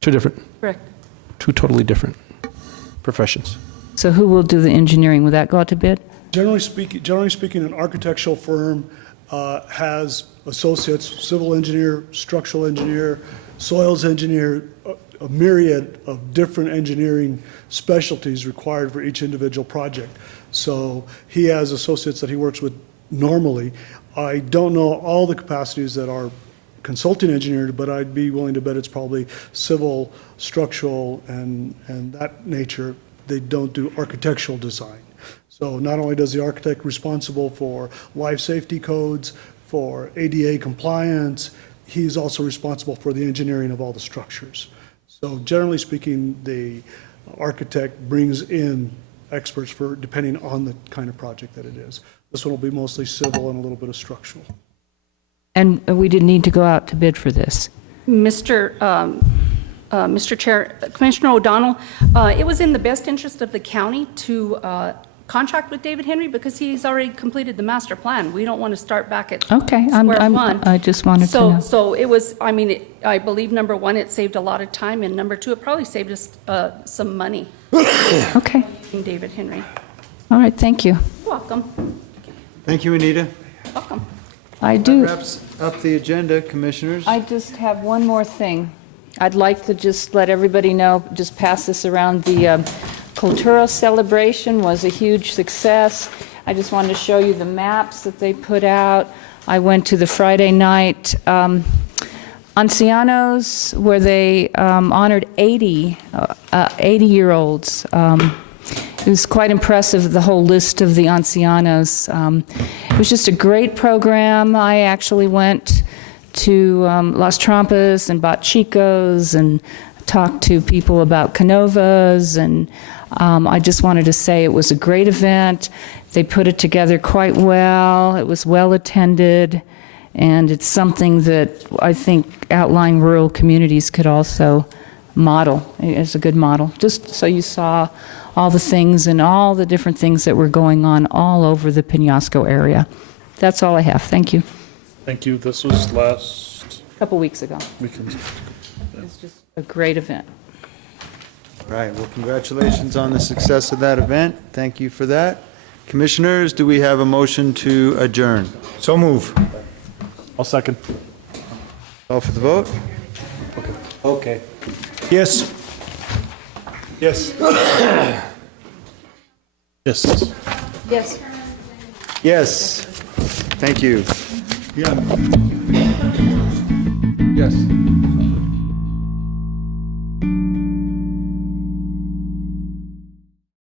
Two different. Correct. Two totally different professions. So who will do the engineering? Will that go out to bid? Generally speaking, an architectural firm has associates, civil engineer, structural engineer, soils engineer, a myriad of different engineering specialties required for each individual project. So he has associates that he works with normally. I don't know all the capacities that are consulting engineer, but I'd be willing to bet it's probably civil, structural, and that nature. They don't do architectural design. So not only does the architect responsible for life safety codes, for ADA compliance, he's also responsible for the engineering of all the structures. So generally speaking, the architect brings in experts for depending on the kind of project that it is. This one will be mostly civil and a little bit of structural. And we didn't need to go out to bid for this? Mr. Chair, Commissioner O'Donnell, it was in the best interest of the county to contract with David Henry because he's already completed the master plan. We don't want to start back at Okay, square one. I just wanted to know. So it was, I mean, I believe number one, it saved a lot of time, and number two, it probably saved us some money. Okay. David Henry. All right, thank you. You're welcome. Thank you, Anita. Welcome. I do. That wraps up the agenda, Commissioners. I just have one more thing. I'd like to just let everybody know, just pass this around. The Cultura celebration was a huge success. I just wanted to show you the maps that they put out. I went to the Friday night Ancianos where they honored 80-year-olds. It was quite impressive, the whole list of the Ancianos. It was just a great program. I actually went to Las Trampas and bought chicos and talked to people about canovas, and I just wanted to say it was a great event. They put it together quite well. It was well attended, and it's something that I think outlying rural communities could also model as a good model, just so you saw all the things and all the different things that were going on all over the Penasco area. That's all I have. Thank you. Thank you. This was last A couple weeks ago. weekend. It's just a great event. All right, well, congratulations on the success of that event. Thank you for that. Commissioners, do we have a motion to adjourn? So move. I'll second. Call for the vote? Okay. Yes. Yes. Yes. Yes. Yes. Thank you. Yeah. Yes.